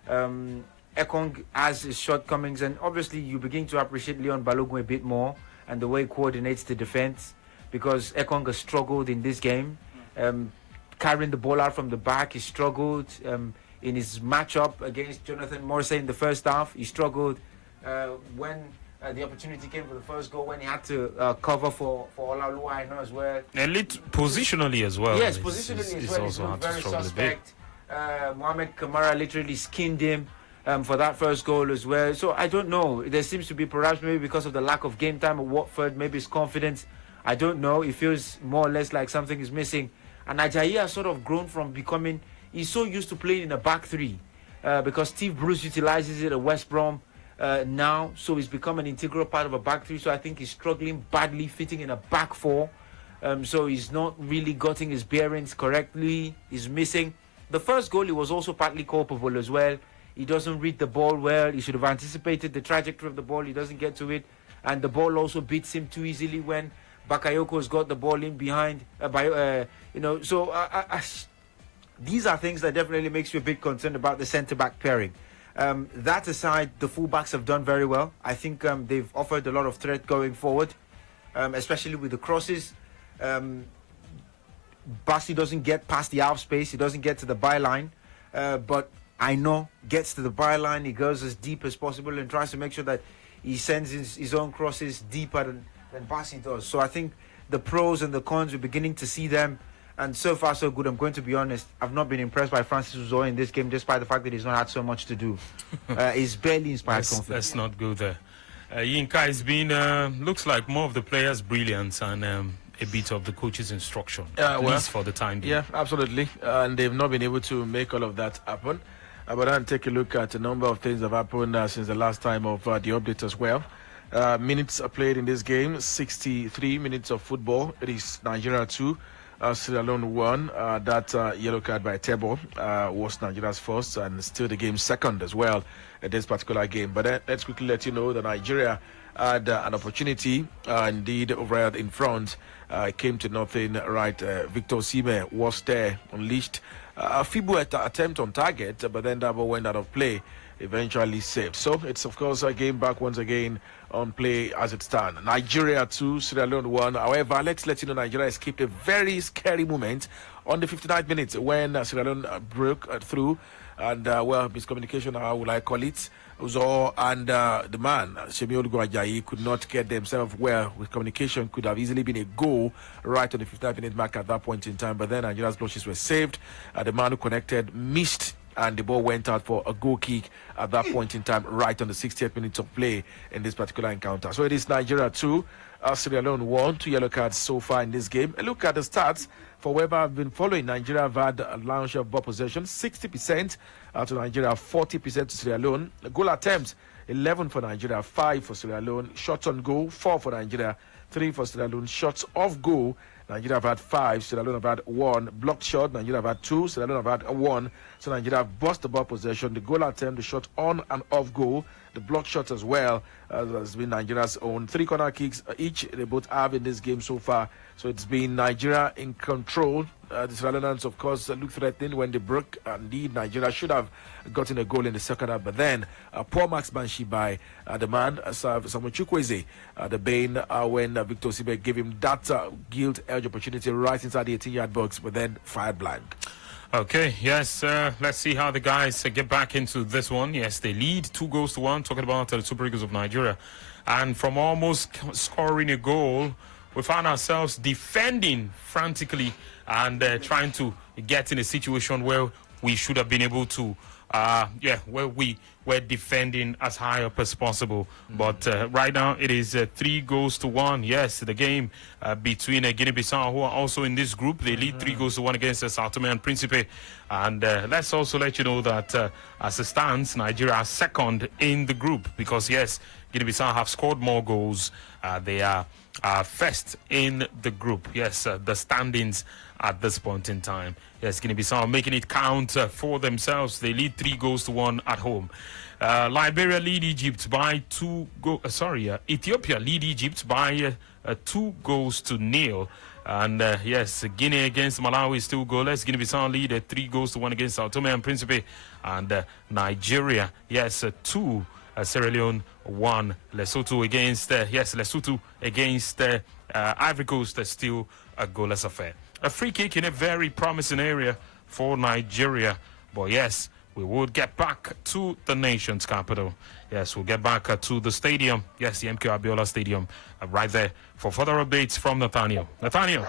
AFCON has his shortcomings, and obviously you begin to appreciate Leon Balogun a bit more and the way he coordinates the defense, because AFCON has struggled in this game. Carrying the ball out from the back, he struggled. In his matchup against Jonathan Morrissey in the first half, he struggled when the opportunity came for the first goal, when he had to cover for Olaoluwa, I know as well. And positionally as well. Yes, positionally as well. He's very suspect. Mohamed Kamara literally skinned him for that first goal as well. So I don't know. There seems to be, perhaps maybe because of the lack of game time at Watford, maybe his confidence. I don't know. It feels more or less like something is missing. And Ajayi has sort of grown from becoming... He's so used to playing in a back three because Steve Bruce utilizes it at West Brom now. So he's become an integral part of a back three. So I think he's struggling badly fitting in a back four. So he's not really getting his bearings correctly. He's missing. The first goal, he was also partly culpable as well. He doesn't read the ball well. He should have anticipated the trajectory of the ball. He doesn't get to it. And the ball also beats him too easily when Bakayoko's got the ball in behind. So... these are things that definitely makes you a bit concerned about the centre-back pairing. That aside, the fullbacks have done very well. I think they've offered a lot of threat going forward, especially with the crosses. Bassi doesn't get past the half space. He doesn't get to the byline. But I know gets to the byline. He goes as deep as possible and tries to make sure that he sends his own crosses deeper than Bassi does. So I think the pros and the cons, we're beginning to see them. And so far, so good. I'm going to be honest. I've not been impressed by Francis Uzoho in this game, despite the fact that he's not had so much to do. He's barely inspired confidence. Let's not go there. Yinka has been, looks like more of the players' brilliance and a bit of the coach's instruction, at least for the time being. Yeah, absolutely. And they've not been able to make all of that happen. But then take a look at a number of things that have happened since the last time of the update as well. Minutes are played in this game, 63 minutes of football. It is Nigeria 2. Sierra Leone 1. That yellow card by Tebo was Nigeria's first and still the game's second as well in this particular game. But let's quickly let you know that Nigeria had an opportunity, indeed, over in front. Came to nothing, right? Victor Osimhen was there, unleashed a feeble attempt on target, but then that ball went out of play, eventually saved. So it's, of course, a game back once again on play as it stands. Nigeria 2, Sierra Leone 1. However, let's let you know Nigeria escaped a very scary moment on the 59th minute when Sierra Leone broke through. And, well, miscommunication, how would I call it? Uzoho and the man, Semi Olugo could not get themselves well with communication. Could have easily been a goal right on the 59th-minute mark at that point in time. But then Nigeria's blushes were saved. The man who connected missed, and the ball went out for a goal kick at that point in time, right on the 60th minute of play in this particular encounter. So it is Nigeria 2, Sierra Leone 1, 2 yellow cards so far in this game. A look at the stats for whoever have been following. Nigeria have had a launch of ball possession, 60% to Nigeria, 40% to Sierra Leone. Goal attempts, 11 for Nigeria, 5 for Sierra Leone. Shots on goal, 4 for Nigeria, 3 for Sierra Leone. Shots off goal, Nigeria have had 5, Sierra Leone have had 1. Blocked shot, Nigeria have had 2, Sierra Leone have had 1. So Nigeria have bust the ball possession, the goal attempt, the shot on and off goal, the block shots as well has been Nigeria's own. 3 corner kicks each they both have in this game so far. So it's been Nigeria in control. The Sierra Leoneans, of course, looked threatening when they broke. Indeed, Nigeria should have gotten a goal in the second half. But then, poor marksmanship by the man, Samuel Chukwueze, the Bane, when Victor Osimhen gave him that gilt-edge opportunity right inside the 18-yard box, but then fired blank. Okay, yes, let's see how the guys get back into this one. Yes, they lead 2-1, talking about the Super Eagles of Nigeria. And from almost scoring a goal, we found ourselves defending frantically and trying to get in a situation where we should have been able to, where we were defending as high up as possible. But right now it is 3-1. Yes, the game between Guinea-Bissau, who are also in this group, they lead 3-1 against Sao Tome and Principe. And let's also let you know that as it stands, Nigeria are second in the group because, yes, Guinea-Bissau have scored more goals. They are first in the group. Yes, the standings at this point in time. Yes, Guinea-Bissau making it count for themselves. They lead 3-1 at home. Liberia lead Egypt by Ethiopia lead Egypt by 2-0. And yes, Guinea against Malawi is still goalless. Guinea-Bissau lead 3-1 against Sao Tome and Principe. And Nigeria, yes, 2. Sierra Leone 1. Lesotho against Lesotho against Ivory Coast, still a goalless affair. A free kick in a very promising area for Nigeria. But yes, we will get back to the nation's capital. Yes, we'll get back to the stadium. Yes, the MK Abiola Stadium, right there for further updates from Nathaniel. Nathaniel.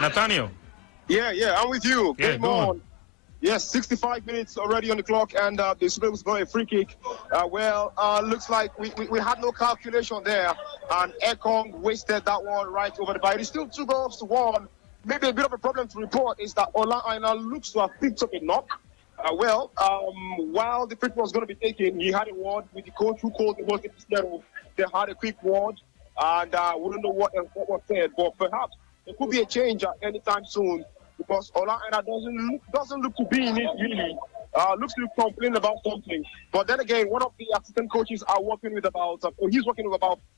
Nathaniel. Yeah, I'm with you. Yeah, go on. Yes, 65 minutes already on the clock, and the Super Eagles got a free kick. Looks like we had no calculation there, and AFCON wasted that one right over the bar. It's still 2-1. Maybe a bit of a problem to report is that Ola Aina looks to have picked up a knock. While the free kick was going to be taken, he had a word with the coach who called the most. They had a quick word, and we don't know what was said, but perhaps there could be a change anytime soon. Because Ola Aina doesn't look to be in it really. Looks to complain about something. But then again, one of the assistant coaches he's working with about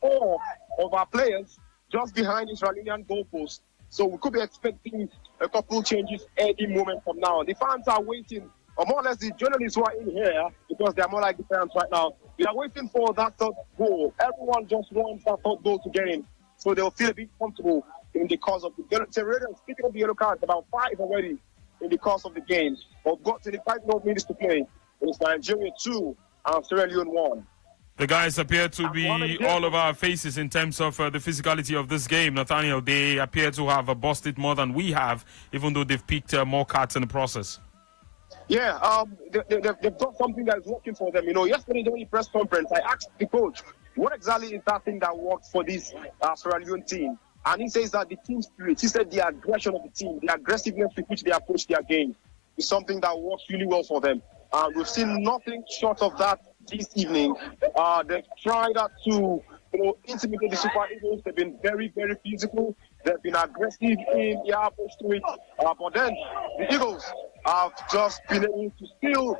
4 of our players just behind the Israeli goalpost. So we could be expecting a couple changes any moment from now. The fans are waiting, or more or less the journalists who are in here, because they are more like the fans right now. They are waiting for that third goal. Everyone just wants that third goal to get in, so they'll feel a bit comfortable in the course of the game. Speaking of the yellow cards, about 5 already in the course of the game. We've got 25 more minutes to play. It's Nigeria 2 and Sierra Leone 1. The guys appear to be all of our faces in terms of the physicality of this game, Nathaniel. They appear to have busted more than we have, even though they've picked more cards in the process. Yeah, they've got something that is working for them. You know, yesterday during the press conference, I asked the coach, what exactly is that thing that works for this Sierra Leone team? And he says that the team spirit, he said the aggression of the team, the aggressiveness with which they approach their game is something that works really well for them. We've seen nothing short of that this evening. They've tried to intimidate the Super Eagles. They've been very, very physical. They've been aggressive in their approach to it. But then the Eagles have just been able to still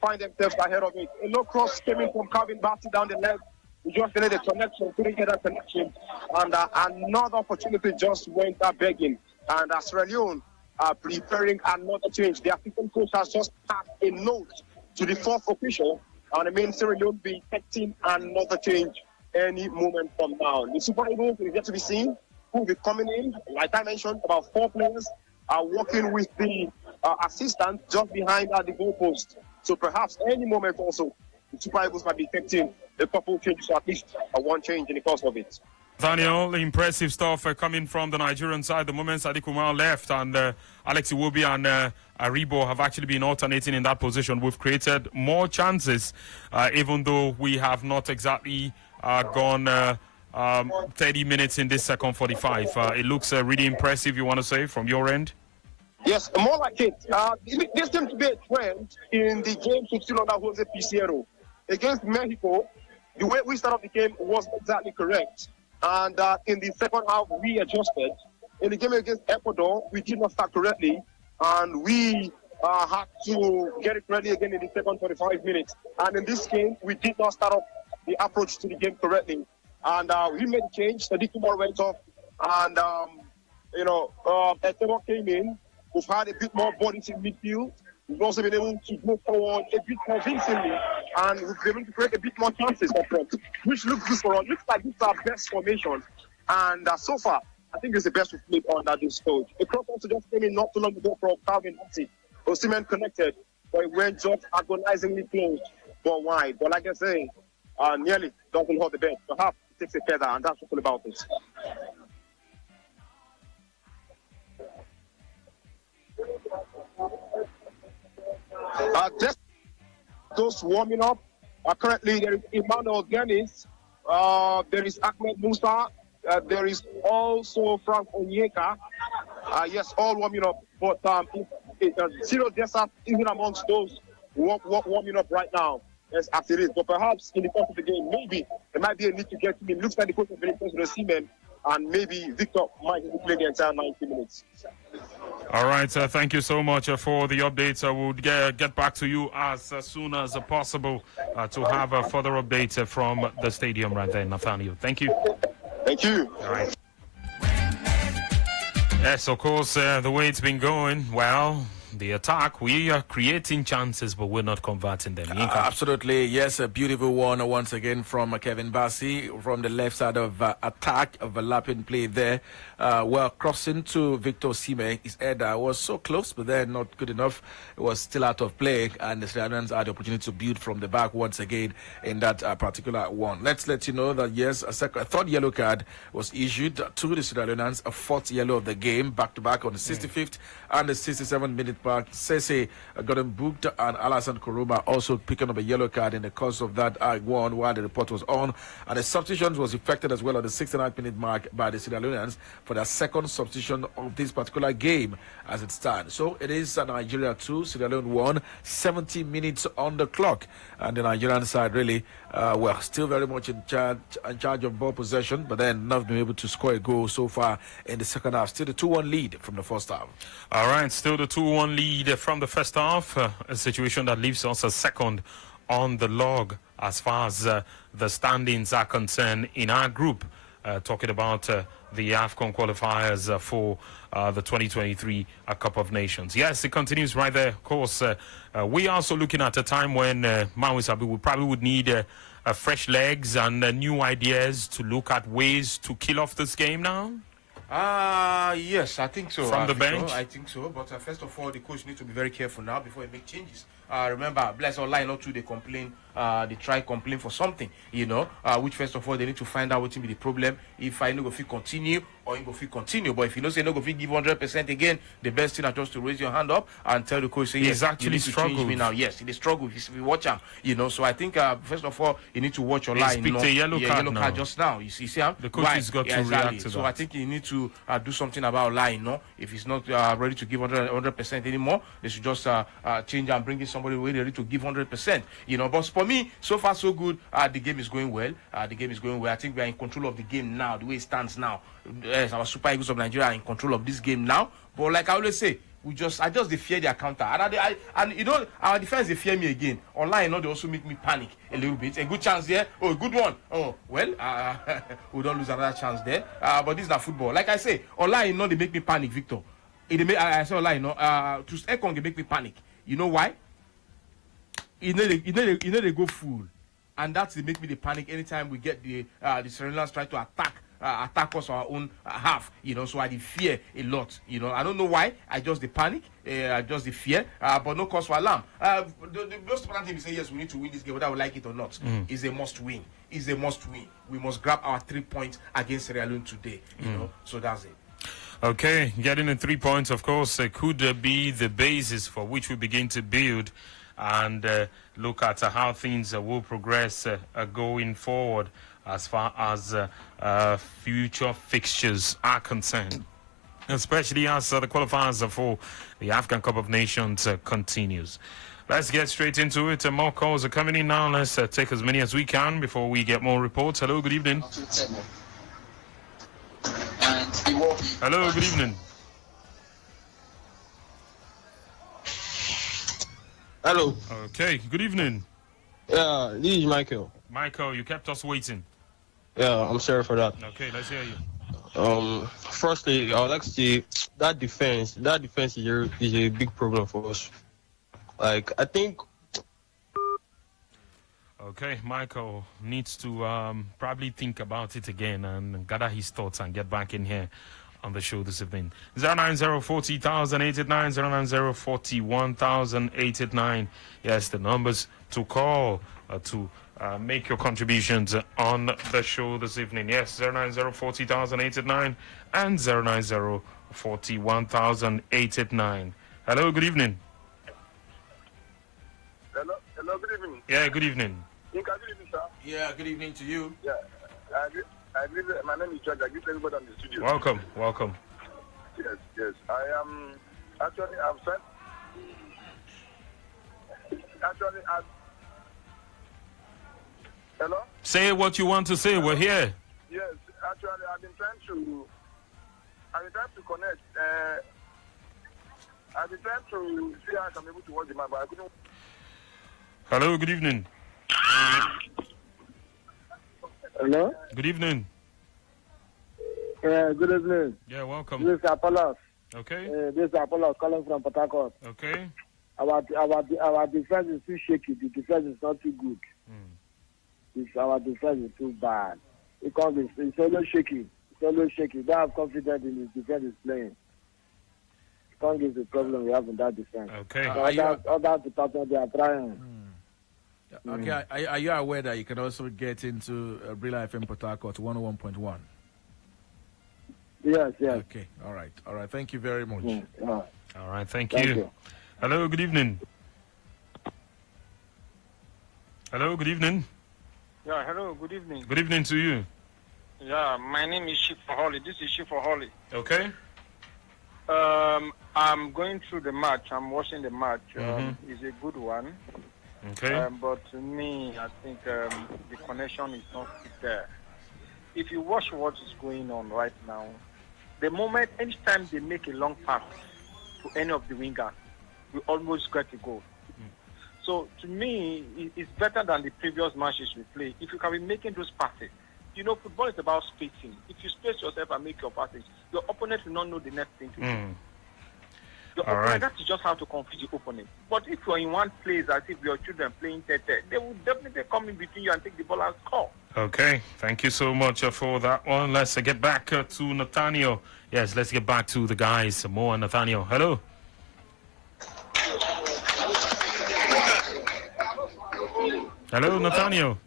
find themselves ahead of it. A low cross came in from Calvin Bassey down the left. We just needed a connection, couldn't get that connection. And another opportunity just went begging. And Sierra Leone are preparing another change. The African coach has just passed a note to the fourth official, and it means Sierra Leone be expecting another change any moment from now. The Super Eagles is yet to be seen, who will be coming in. Like I mentioned, about 4 players are working with the assistant just behind the goalpost. So perhaps any moment also, the Super Eagles might be expecting a couple changes, or at least one change in the course of it. Daniel, impressive stuff coming from the Nigerian side. The moment Sadiq Umar left and Alex Iwobi and Aribo have actually been alternating in that position. We've created more chances, even though we have not exactly gone 30 minutes in this second 45. It looks really impressive, you want to say, from your end? Yes, more like it. This seems to be a trend in the games we've seen under Jose Pizarro. Against Mexico, the way we started the game was exactly correct. And in the second half, we adjusted. In the game against Ecuador, we did not start correctly. And we had to get it ready again in the second 45 minutes. And in this game, we did not start off the approach to the game correctly. And we made a change. Sadiq Umar went off. And, Esteban came in. We've had a bit more bodies in midfield. We've also been able to move forward a bit convincingly, and we've been able to create a bit more chances up front, which looks good for us. Looks like this is our best formation, and so far, I think it's the best we've played under this coach. The cross also just came in not too long ago from Calvin Bassey. Osimhen connected, but it went just agonizingly close, but wide. But like I say, nearly doesn't hold the best. Perhaps it takes a feather, and that's all about it. Those warming up. Currently, there is Emmanuel Dennis. There is Ahmed Musa. There is also Frank Onyeka. Yes, all warming up. But Cyril Dessert isn't amongst those warming up right now, as it is. But perhaps in the course of the game, maybe there might be a need to get him. It looks like the coach has been impressed with Osimhen, and maybe Victor might play the entire 90 minutes. All right, thank you so much for the updates. I will get back to you as soon as possible to have a further update from the stadium right there, Nathaniel. Thank you. Thank you. All right. Yes, of course, the way it's been going, well, the attack, we are creating chances, but we're not converting them. Absolutely, yes, a beautiful one once again from Kevin Bassey from the left side of attack, overlapping play there. Crossing to Victor Osimhen. His header was so close, but then not good enough. It was still out of play, and the Sierra Leoneans had the opportunity to build from the back once again in that particular one. Let's let you know that, yes, a third yellow card was issued to the Sierra Leoneans, a fourth yellow of the game, back-to-back on the 65th and the 67th-minute mark. Sese got him booked, and Alassane Koroma also picking up a yellow card in the course of that one while the report was on. And the substitution was effected as well at the 69th-minute mark by the Sierra Leoneans for their second substitution of this particular game as it stands. So it is Nigeria 2, Sierra Leone 1, 70 minutes on the clock. And the Nigerian side really, still very much in charge of ball possession, but then not been able to score a goal so far in the second half. Still the 2-1 lead from the first half. All right, still the 2-1 lead from the first half, a situation that leaves us a second on the log as far as the standings are concerned in our group. Talking about the AFCON qualifiers for the 2023 Cup of Nations. Yes, it continues right there. Of course, we are also looking at a time when Maui Sabi would need fresh legs and new ideas to look at ways to kill off this game now. Yes, I think so. From the bench? I think so. But first of all, the coach needs to be very careful now before he make changes. Remember, Bless Online or two, they complain, they try complain for something, which first of all, they need to find out what will be the problem. If I know if you continue or you go fit continue. But if you know say no go fit give 100% again, the best thing is just to raise your hand up and tell the coach, say, yes, actually you need to change me now. Yes, he struggle if you watch him, So I think, first of all, you need to watch your line. Picked a yellow card now. Just now. You see him? The coach has got to react to that. So I think you need to do something about line, If he's not ready to give 100% anymore, they should just change and bring in somebody ready to give 100%. But for me, so far so good. The game is going well. I think we are in control of the game now, the way it stands now. Yes, our Super Eagles of Nigeria are in control of this game now. But like I always say, I just they fear their counter. And our defense, they fear me again. Online, they also make me panic a little bit. A good chance there. Oh, a good one. Oh, well, we don't lose another chance there. But this is not football. Like I say, online, they make me panic, Victor. I say online, to Ekong, they make me panic. You know why? They go full. And that's they make me the panic anytime we get the Sri Lankans try to attack us our own half, so I fear a lot, I don't know why, I just the panic, I just the fear, but no cause for alarm. The most important thing is say, yes, we need to win this game, whether we like it or not, is a must win, we must grab our 3 points against Sierra Leone today, so that's it. Okay, getting the 3 points, of course, could be the basis for which we begin to build and look at how things will progress going forward as far as future fixtures are concerned, especially as the qualifiers for the African Cup of Nations continues. Let's get straight into it. More calls are coming in now. Let's take as many as we can before we get more reports. Hello, good evening. Hello, good evening. Hello. Okay, good evening. Yeah, this is Michael. Michael, you kept us waiting. Yeah, I'm sorry for that. Okay, let's hear you. Firstly, I would like to say that defense is a big problem for us. Like, I think. Okay, Michael needs to probably think about it again and gather his thoughts and get back in here on the show this evening. 09040,889, 09041,889. Yes, the numbers to call to make your contributions on the show this evening. Yes, 09040,889 and 09041,889. Hello, good evening. Hello, good evening. Yeah, good evening. Good evening, sir. Yeah, good evening to you. Yeah, my name is George. I greet everybody on the studio. Welcome. Yes. I am actually hello? Say what you want to say. We're here. Yes, actually, I've been trying to connect. I've been trying to see how I'm able to watch the match, but I couldn't. Hello, good evening. Hello? Good evening. Good evening. Yeah, welcome. This is Apollos. Okay. This is Apollos calling from Port Harcourt. Okay. Our defense is too shaky. The defense is not too good. Our defense is too bad. Because it's always shaky. Don't have confidence in the defense is playing. Kong is the problem we have in that defense. Okay. Other departments, they are trying. Okay, are you aware that you can also get into Brilla FM Port Harcourt 101.1? Yes. Okay, all right. Thank you very much. All right, thank you. Hello, good evening. Hello, good evening. Yeah, hello, good evening. Good evening to you. Yeah, my name is Shifa Holly. This is Shifa Holly. Okay. I'm going through the match. I'm watching the match. It's a good one. Okay. But to me, I think the connection is not there. If you watch what is going on right now, the moment, anytime they make a long pass to any of the wingers, we almost get a goal. So to me, it's better than the previous matches we played. If you can be making those passes, You know, football is about spacing. If you space yourself and make your passes, your opponent will not know the next thing to do. Your All opponent, right. that is just how to confuse your opponent. But if you're in one place as if your children playing tete, they will definitely come in between you and take the ball and score. Okay, thank you so much for that one. Let's get back to Nathaniel. Yes, let's get back to the guys. More Nathaniel. Hello. Hello, Nathaniel.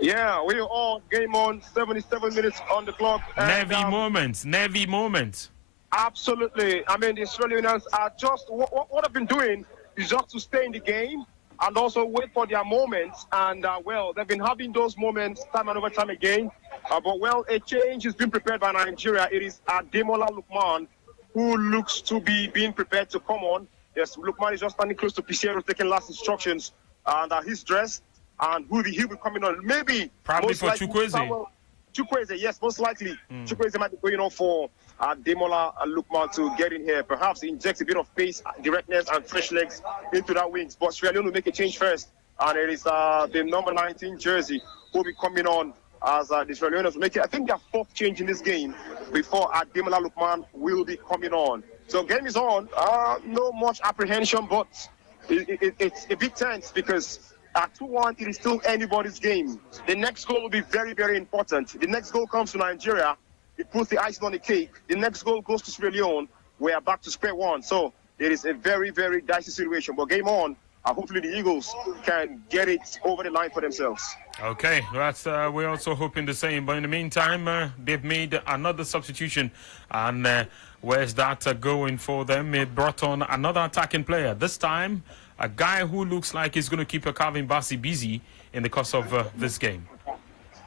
Yeah, we're on game on, 77 minutes on the clock. Navy moments. Absolutely. I mean, the Australians are just, what I've been doing is just to stay in the game and also wait for their moments. And, well, they've been having those moments time and over time again. But, well, a change is being prepared by Nigeria. It is Ademola Lookman who looks to be being prepared to come on. Yes, Lookman is just standing close to Pisiero, taking last instructions. And he's dressed. And he'll be coming on. Maybe. Probably for Chukwueze. Chukwueze, yes, most likely. Chukwueze might be going on for Demola Lookman to get in here. Perhaps inject a bit of pace, directness, and fresh legs into that wings. But Sierra Leone will make a change first. And it is the number 19 jersey who will be coming on as the Sierra Leoneans will make it. I think their fourth change in this game before Demola Lookman will be coming on. So game is on. No much apprehension, but it's a bit tense because at 2-1, it is still anybody's game. The next goal will be very, very important. The next goal comes to Nigeria. It puts the icing on the cake. The next goal goes to Sierra Leone. We are back to square one. So it is a very, very dicey situation. But game on. Hopefully the Eagles can get it over the line for themselves. Okay, that's we're also hoping the same. But in the meantime, they've made another substitution. And where's that going for them? It brought on another attacking player. This time, a guy who looks like he's going to keep Calvin Bassey busy in the course of this game.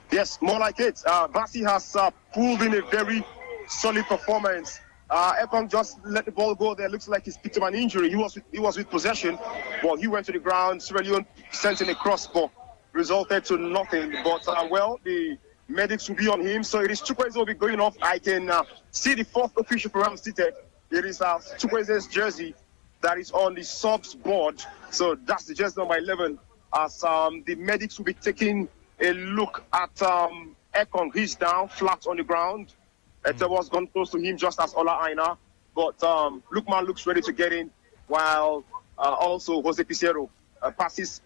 Yes, more like it. Bassey has pulled in a very solid performance. AFCON just let the ball go there. Looks like he's picked up an injury. He was with possession, but he went to the ground. Sierra Leone sent in a crossbar, resulted to nothing. But well, the medics will be on him. So it is Chukwueze will be going off. I can see the fourth official program seated. It is Chukwueze's jersey that is on the subs board. So that's the jersey number 11. As the medics will be taking a look at AFCON. He's down, flat on the ground. Was gone close to him just as Ola Aina. But Lookman looks ready to get in, while also Jose Pizarro passes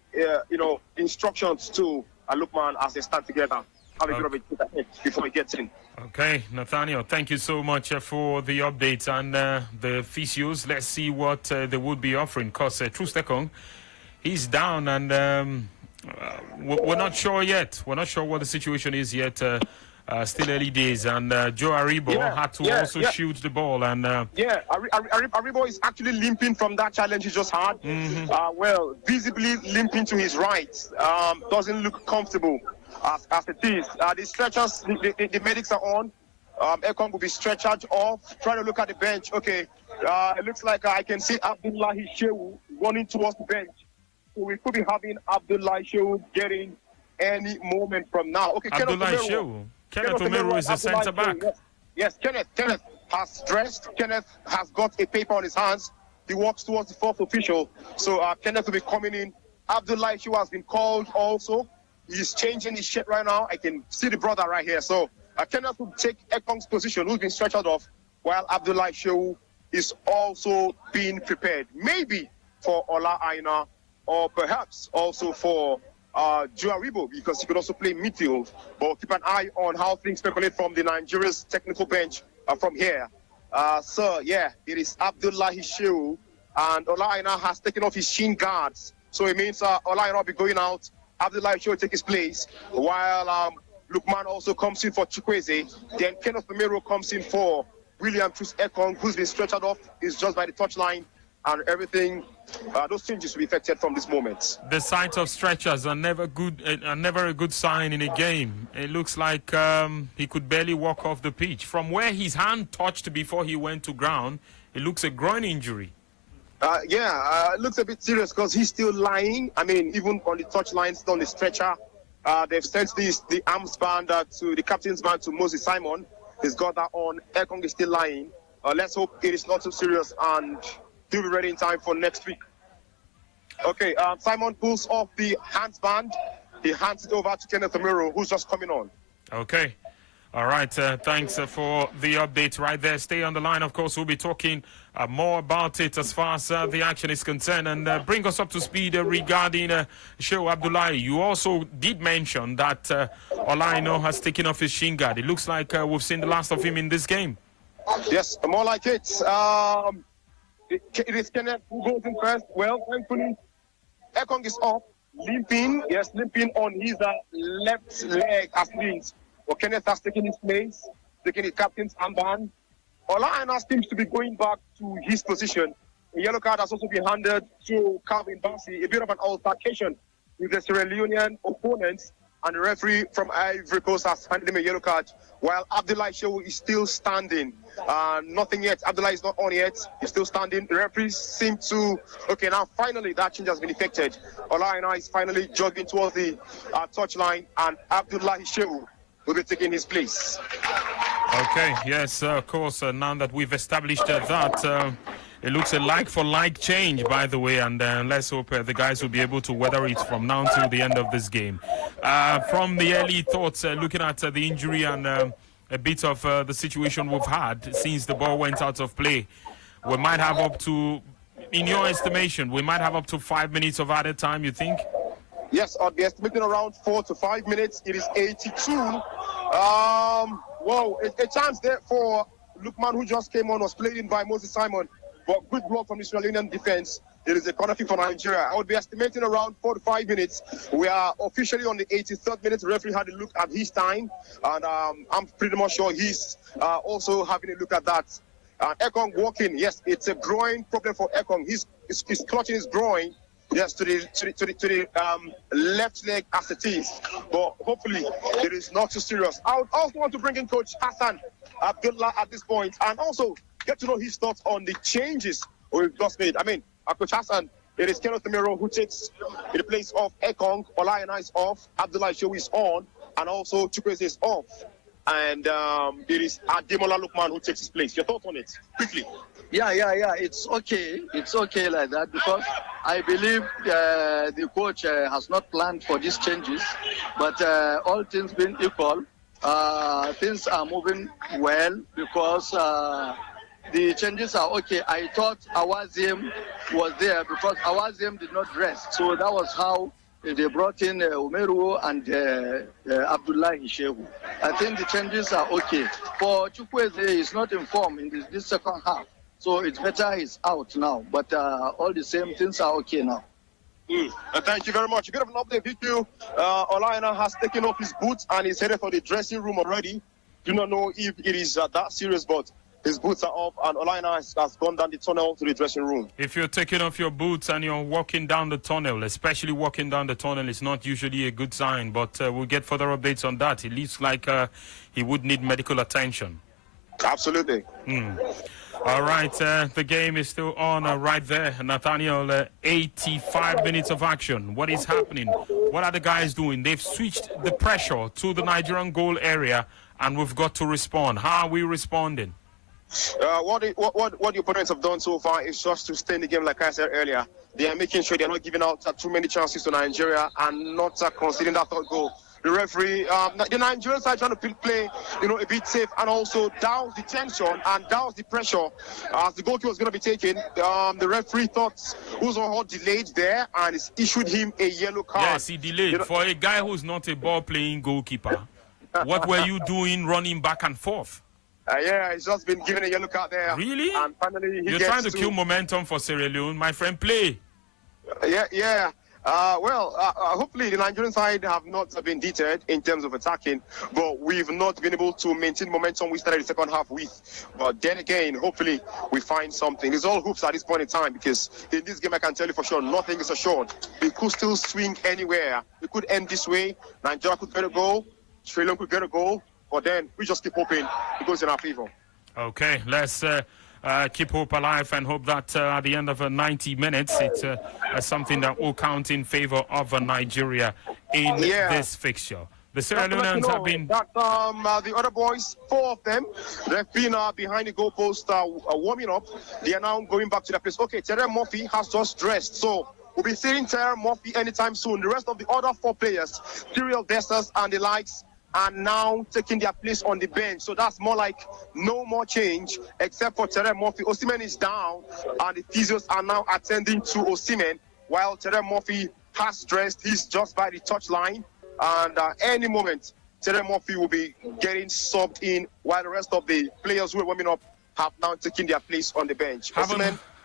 instructions to Lookman as they stand together. Have a bit of a look ahead before he gets in. Okay, Nathaniel, thank you so much for the updates and the physios. Let's see what they would be offering. Because Trustekong, he's down and we're not sure yet. We're not sure what the situation is yet. Still early days. And Joe Aribo had to also shoot the ball. And Aribo is actually limping from that challenge he just had. Well, visibly limping to his right. Doesn't look comfortable as it is. The stretchers, the medics are on. AFCON will be stretchered off. Trying to look at the bench. Okay, it looks like I can see Abdullahi Shehu running towards the bench. So we could be having Abdullahi Shehu getting any moment from now. Okay, Abdullahi Shehu. Kenneth Omero is the centre back. Yes, Kenneth has dressed. Kenneth has got a paper on his hands. He walks towards the fourth official. So Kenneth will be coming in. Abdullahi Shehu has been called also. He's changing his shirt right now. I can see the brother right here. So Kenneth will take Ekong's position, who's been stretched off, while Abdullahi Shehu is also being prepared. Maybe for Ola Aina, or perhaps also for Joe Aribo, because he could also play midfield. But keep an eye on how things speculate from the Nigeria's technical bench from here. So, yeah, it is Abdullahi Shehu, and Ola Aina has taken off his shin guards. So it means Ola Aina will be going out. Abdullahi Shehu will take his place, while Lookman also comes in for Chukwueze. Then Kenneth Omero comes in for William Trus-Ekong, who's been stretched off, is just by the touchline, and everything. Those changes will be affected from this moment. The sight of stretchers are never a good sign in a game. It looks like he could barely walk off the pitch. From where his hand touched before he went to ground, it looks a groin injury. It looks a bit serious because he's still lying. I mean, even on the touchline, still on the stretcher. They've sent the arms band to the captain's band to Moses Simon. He's got that on. Ekong is still lying. Let's hope it is not so serious and he'll be ready in time for next week. Okay, Simon pulls off the hands band. He hands it over to Kenneth Omero, who's just coming on. Okay. All right, thanks for the update right there. Stay on the line. Of course, we'll be talking more about it as far as the action is concerned, and bring us up to speed regarding Shehu Abdullahi. You also did mention that Olaino has taken off his shin guard. It looks like we've seen the last of him in this game. Yes, more like it. It is Kenneth who goes in first. Well, thankfully, Ekong is off, limping. Yes, limping on his left leg as means. Well, Kenneth has taken his place, taking his captain's armband. Olaina seems to be going back to his position. A yellow card has also been handed to Calvin Bassey. A bit of an altercation with the Sierra Leonean opponents, and the referee from Ivory Coast has handed him a yellow card, while Abdullahi Shehu is still standing. Nothing yet. Abdullahi is not on yet. He's still standing. The referees seem to... Okay, now finally that change has been effected. Olaina is finally jogging towards the touchline, and Abdullahi Shehu will be taking his place. Okay, yes, of course, now that we've established that, it looks a like-for-like change, by the way, and let's hope the guys will be able to weather it from now till the end of this game. From the early thoughts, looking at the injury and a bit of the situation we've had since the ball went out of play, we might have up to, in your estimation, we might have up to 5 minutes of added time, you think? Yes, I'd be estimating around 4 to 5 minutes. It is 82. Whoa, a chance there for Lukman, who just came on, was played in by Moses Simon. But good block from the Sierra Leonean defense. It is a corner kick for Nigeria. I would be estimating around 4 to 5 minutes. We are officially on the 83rd minute. The referee had a look at his time, and I'm pretty much sure he's also having a look at that. Ekong walking, yes, it's a groin problem for Ekong. He's clutching his groin. Yes, to the left leg as it is. But hopefully it is not too serious. I would also want to bring in Coach Hassan Abdullah at this point and also get to know his thoughts on the changes we've just made. I mean, Coach Hassan, it is Kenneth Miro who takes the place of Ekong. Olaina is off. Abdullah Shehu is on. And also Chukwueze is off. And it is Ademola Lukman who takes his place. Your thoughts on it? Quickly. Yeah. It's okay. It's okay like that because I believe the coach has not planned for these changes. But all things being equal, things are moving well because the changes are okay. I thought Awazim was there because Awazim did not rest. So that was how they brought in Umeru and Abdullahi Shehu. I think the changes are okay. For Chukwueze, he's not informed in this second half. So it's better he's out now. But all the same, things are okay now. Thank you very much. A bit of an update with you. Olaina has taken off his boots and is headed for the dressing room already. Do not know if it is that serious, but his boots are off and Olaina has gone down the tunnel to the dressing room. If you're taking off your boots and you're walking down the tunnel, especially walking down the tunnel, is not usually a good sign, but we'll get further updates on that. It looks like he would need medical attention. Absolutely. All right, the game is still on right there. Nathaniel, 85 minutes of action. What is happening? What are the guys doing? They've switched the pressure to the Nigerian goal area, and we've got to respond. How are we responding? What the opponents have done so far is just to stay in the game, like I said earlier. They are making sure they are not giving out too many chances to Nigeria and not conceding that third goal. The referee, the Nigerians are trying to play, a bit safe and also down the tension and down the pressure as the goalkeeper was going to be taken. The referee thought Uzoho delayed there and issued him a yellow card. Yes, he delayed. For a guy who's not a ball-playing goalkeeper, what were you doing running back and forth? Yeah, he's just been given a yellow card there. Really? And finally You're trying to kill momentum for Sierra Leone. My friend, play. Yeah. Hopefully the Nigerian side have not been deterred in terms of attacking, but we've not been able to maintain momentum we started the second half with. But then again, hopefully we find something. It's all hoops at this point in time because in this game I can tell you for sure nothing is assured. We could still swing anywhere. We could end this way. Nigeria could get a goal. Sri Lanka could get a goal. But then we just keep hoping it goes in our favor. Okay, let's keep hope alive and hope that at the end of 90 minutes, it's something that will count in favor of Nigeria in this fixture. The Sierra Leoneans have been... the other boys, 4 of them, they've been behind the goalpost warming up. They are now going back to their place. Okay, Terry Murphy has just dressed, so we'll be seeing Terry Murphy anytime soon. The rest of the other 4 players, Cyril Dessers and the likes, are now taking their place on the bench. So that's more like no more change except for Terem Murphy. Osimhen is down, and the physios are now attending to Osimhen, while Terem Murphy has dressed. He's just by the touchline, and any moment, Terem Murphy will be getting subbed in, while the rest of the players who are warming up have now taken their place on the bench.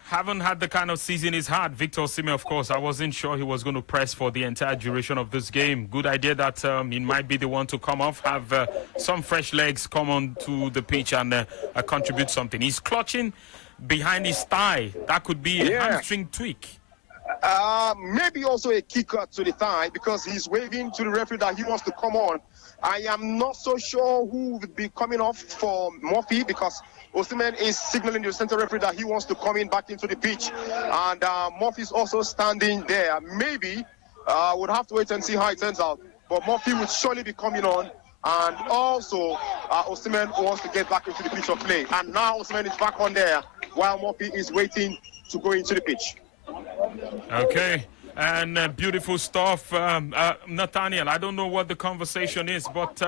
Haven't had the kind of season he's had. Victor Osimhen, of course, I wasn't sure he was going to press for the entire duration of this game. Good idea that he might be the one to come off, have some fresh legs come onto the pitch and contribute something. He's clutching behind his thigh. That could be a hamstring tweak. Maybe also a kicker to the thigh, because he's waving to the referee that he wants to come on. I am not so sure who would be coming off for Murphy, because Osimhen is signaling to the center referee that he wants to come in back into the pitch, and Murphy's also standing there. Maybe we'll have to wait and see how it turns out, but Murphy will surely be coming on, and also Osimhen wants to get back into the pitch of play, and now Osimhen is back on there while Murphy is waiting to go into the pitch. Okay. And beautiful stuff, Nathaniel. I don't know what the conversation is, but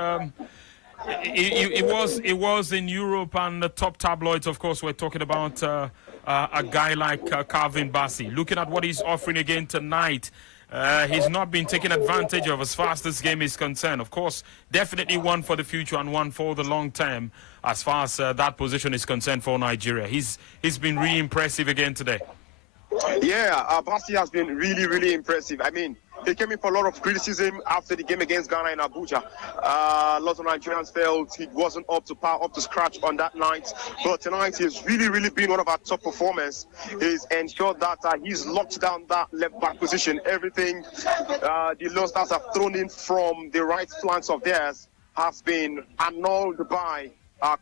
it was in Europe, and the top tabloids, of course, we're talking about a guy like Calvin Bassey. Looking at what he's offering again tonight, he's not been taken advantage of as far as this game is concerned. Of course, definitely one for the future and one for the long term as far as that position is concerned for Nigeria. He's been really impressive again today. Yeah, Bassey has been really, really impressive. I mean, he came in for a lot of criticism after the game against Ghana in Abuja. Lots of Nigerians felt he wasn't up to par, up to scratch on that night. But tonight, he's really, really been one of our top performers. He's ensured that he's locked down that left-back position. Everything the Lone Stars have thrown in from the right flanks of theirs has been annulled by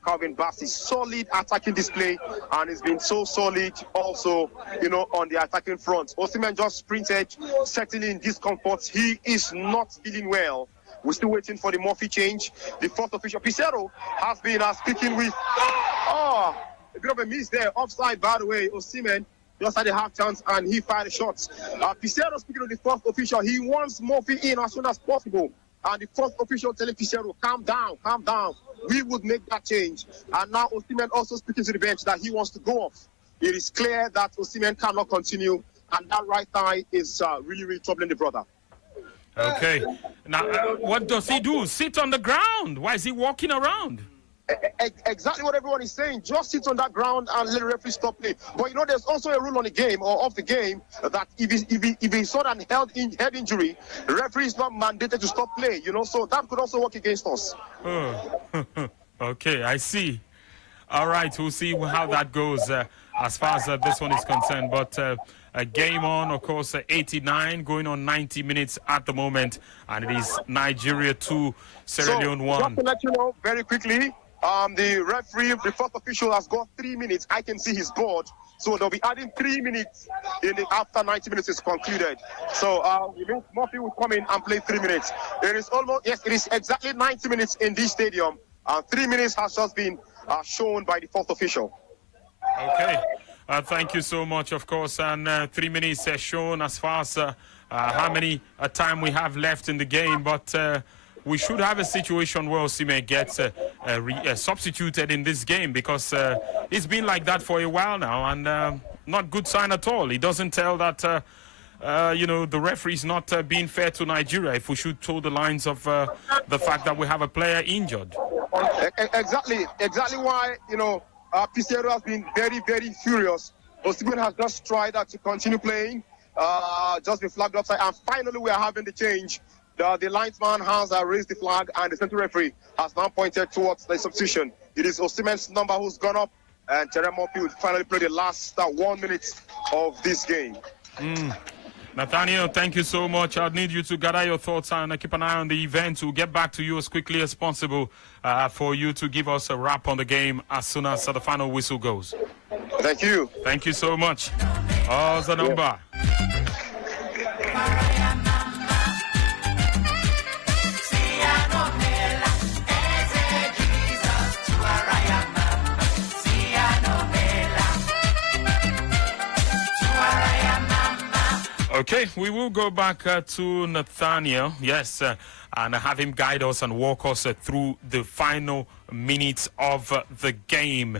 Calvin Bassey. Solid attacking display, and it's been so solid also, on the attacking front. Osimhen just sprinted, settling in discomfort. He is not feeling well. We're still waiting for the Murphy change. The fourth official, Pizarro, has been speaking with a bit of a miss there. Offside, by the way. Osimhen just had a half chance and he fired a shot. Pizarro speaking to the fourth official. He wants Murphy in as soon as possible. And the fourth official telling Pizarro, calm down, calm down. We would make that change. And now Osimhen also speaking to the bench that he wants to go off. It is clear that Osimhen cannot continue, and that right thigh is really, really troubling the brother. Okay. Now, what does he do? Sit on the ground? Why is he walking around? Exactly what everyone is saying. Just sit on that ground and let the referee stop play. But there's also a rule on the game or off the game that if he saw an head injury, the referee is not mandated to stop play. So that could also work against us. Okay, I see. All right, we'll see how that goes as far as this one is concerned. But a game on, of course, 89, going on 90 minutes at the moment, and it is Nigeria 2, Sierra Leone 1. Just to let you know very quickly, the referee, the fourth official, has got 3 minutes. I can see his board. So they'll be adding 3 minutes after 90 minutes is concluded. So Murphy will come in and play 3 minutes. It is exactly 90 minutes in this stadium. 3 minutes has just been shown by the fourth official. Okay. Thank you so much, of course. And 3 minutes shown as far as how many time we have left in the game. But we should have a situation where Osimhen gets substituted in this game, because it's been like that for a while now, and not good sign at all. It doesn't tell that the referee's not being fair to Nigeria, if we should toe the lines of the fact that we have a player injured. Exactly why Pizarro has been very, very furious. Osimhen has just tried to continue playing, just been flagged offside, and finally we are having the change. The linesman has raised the flag, and the central referee has now pointed towards the substitution. It is Osimhen's number who's gone up, and Terem Murphy will finally play the last 1 minute of this game. Nathaniel, thank you so much. I need you to gather your thoughts and keep an eye on the event. We'll get back to you as quickly as possible for you to give us a wrap on the game as soon as the final whistle goes. Thank you. Thank you so much. Oh, the number. Okay, we will go back to Nathaniel, yes, and have him guide us and walk us through the final minutes of the game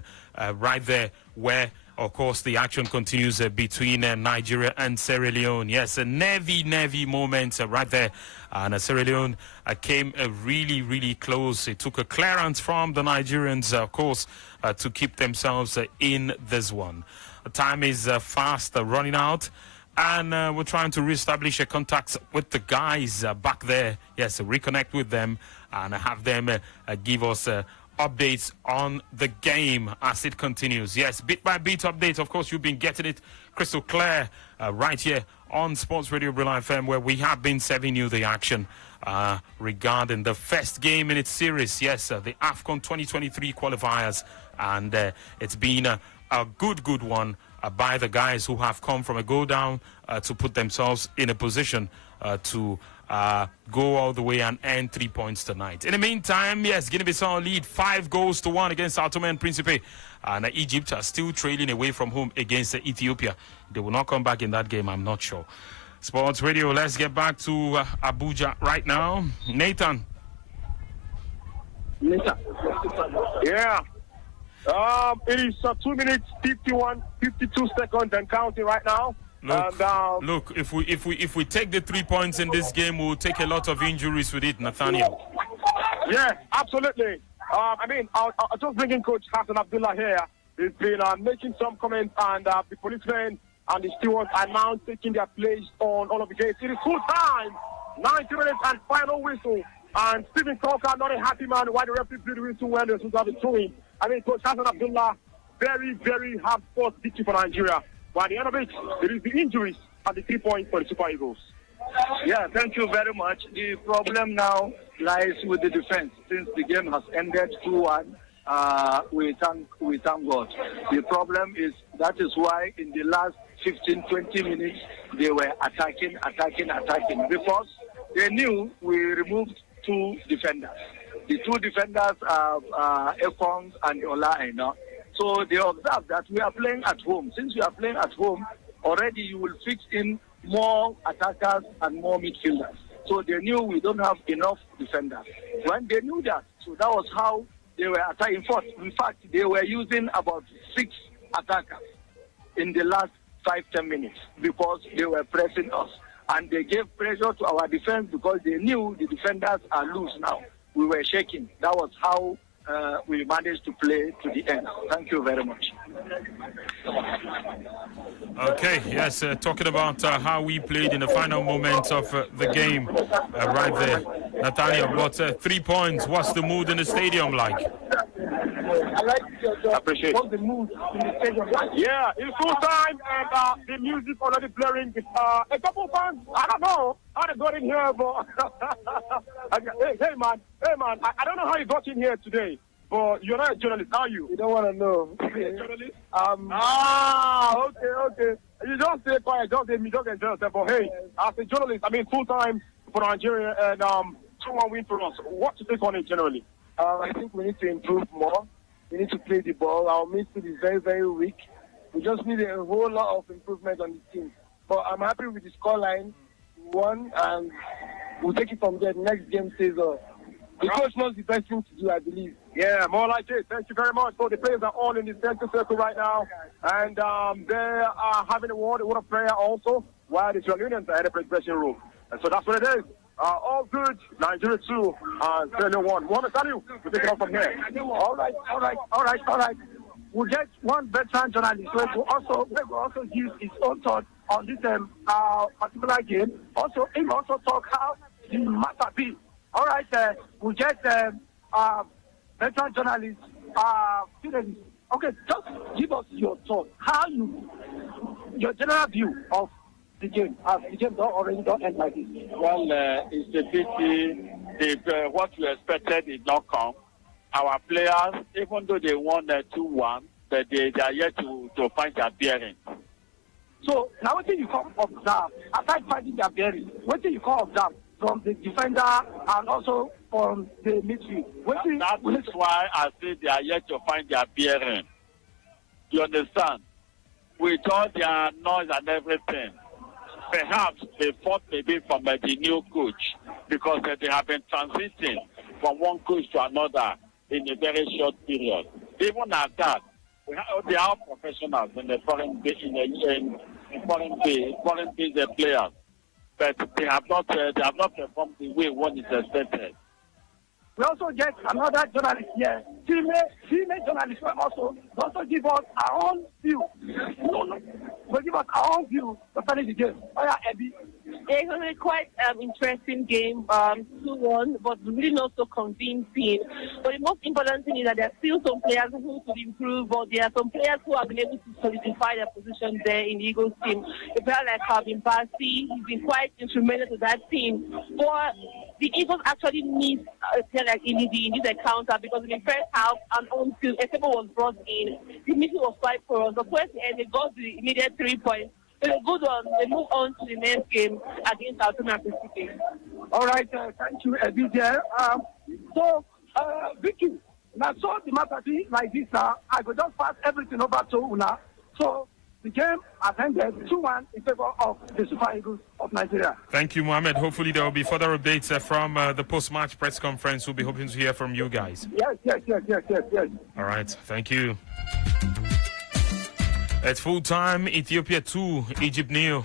right there where, of course, the action continues between Nigeria and Sierra Leone. Yes, a nervy moment right there. And Sierra Leone came really, really close. It took a clearance from the Nigerians, of course, to keep themselves in this one. Time is fast running out. And we're trying to reestablish a contact with the guys back there. Yes, reconnect with them and have them give us updates on the game as it continues. Yes, bit by bit updates. Of course, you've been getting it crystal clear right here on Sports Radio Real FM, where we have been serving you the action regarding the first game in its series. Yes, the AFCON 2023 qualifiers. And it's been a good one by the guys who have come from a go down to put themselves in a position to go all the way and earn 3 points tonight. In the meantime, yes, Guinea-Bissau lead 5-1 against Sao Tome and Principe. And Egypt are still trailing away from home against Ethiopia. They will not come back in that game, I'm not sure. Sports Radio, let's get back to Abuja right now. Nathan. Yeah. It is 2 minutes, 52 seconds and counting right now. Look, if we take the 3 points in this game, we'll take a lot of injuries with it, Nathaniel. Yeah, absolutely. I'll just bring in Coach Hassan Abdullah here. He's been making some comments, and the policemen and the stewards are now taking their place on all of the gates. It is full time, 90 minutes and final whistle. And Stephen Coker, not a happy man, why the referee blew the whistle when they're supposed to have it throwing. Coach Hassan Abdullah, very hard-fought victory for Nigeria. But at the end of it, there is the injuries and the 3 points for the Super Eagles. Yeah, thank you very much. The problem now lies with the defense. Since the game has ended 2-1, we thank God. The problem is that is why in the last 15-20 minutes they were attacking because they knew we removed 2 defenders. The 2 defenders are Ekong and Olaina. So they observed that we are playing at home. Since we are playing at home, already you will fix in more attackers and more midfielders. So they knew we don't have enough defenders. When they knew that, so that was how they were attacking. In fact, they were using about 6 attackers in the last 5-10 minutes because they were pressing us. And they gave pressure to our defense because they knew the defenders are loose now. We were shaking. That was how we managed to play to the end. Thank you very much. Okay, yes, talking about how we played in the final moments of the game right there. Nathaniel, but 3 points. What's the mood in the stadium like? I appreciate it. The mood in the stadium like? Yeah, it's full time and the music already blaring. A couple fans, I don't know how they got in here, but hey man, I don't know how you got in here today. But you're not a journalist, are you? You don't want to know. You're a journalist? Okay. You just stay quiet, just enjoy yourself. But hey, as a journalist, full time for Nigeria and 2-1 win for us. What to take on it generally? I think we need to improve more. We need to play the ball. Our midfield is very, very weak. We just need a whole lot of improvement on the team. But I'm happy with the scoreline. We won, and we'll take it from there. The next game says the coach knows the best thing to do, I believe. Yeah, more like it. Thank you very much. So the players are all in the center circle right now, and they are having a word of prayer also, while the Leonians are at the preparation room. And so that's what it is. All good. Nigeria 2, Australia 1. Want to tell you? We'll take it off from here. All right. We'll get one veteran journalist who will also use his own thought on this particular game. Also, he will also talk how the matter be. All right, we'll get veteran journalist, okay, just give us your thought. Your general view of the game. Has the game already don't end like this? Well, it's a pity. What we expected did not come. Our players, even though they won 2-1, but they are yet to find their bearing. So now what do you call observe? Aside finding their bearing, what do you call observe from the defender and also from the midfield? That is why I say they are yet to find their bearing. You understand? With all their noise and everything. perhaps the fault may be from the new coach because they have been transiting from one coach to another in a very short period. Even at that, they are professionals in the foreign based players, but they have not performed the way one is expected. We also get another journalist here, female journalist, also give us our own view. Will give us our own view concerning the game. Abby. It was a quite interesting game, 2-1, but really not so convincing. But the most important thing is that there are still some players who could improve, but there are some players who have been able to solidify their position there in the Eagles team. A player like Calvin Bassey, he's been quite instrumental to that team. But the Eagles actually missed a player like Inidi in this encounter because in the first half, and until Etebo was brought in, the meeting was quite for us. But towards the end, they got the immediate 3 points. So they good one. They move on to the next game against Sao Tome and Principe. All right, thank you, Abidjan. Vicky, now so the matter be like this. I will just pass everything over to Una. So the game has ended 2-1 in favor of the Super Eagles of Nigeria. Thank you, Mohamed. Hopefully there will be further updates from the post-match press conference. We'll be hoping to hear from you guys. Yes. All right, thank you. At full time, Ethiopia 2, Egypt 0.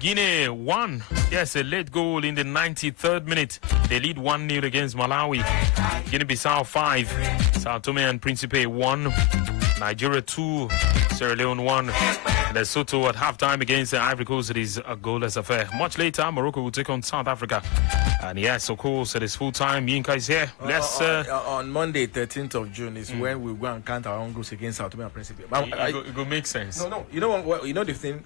Guinea 1. Yes, a late goal in the 93rd minute. They lead 1-0 against Malawi. Guinea-Bissau 5. Sao Tome and Principe 1. Nigeria 2. Sierra Leone 1. Lesotho at halftime against the Ivory Coast. It is a goalless affair. Much later, Morocco will take on South Africa. And yes, of course, it is full time. Yinka is here. Let's on Monday, 13th of June, is when we go and count our own goals against Sao Tome and Principe. It will make sense. No. You know what? You know the thing.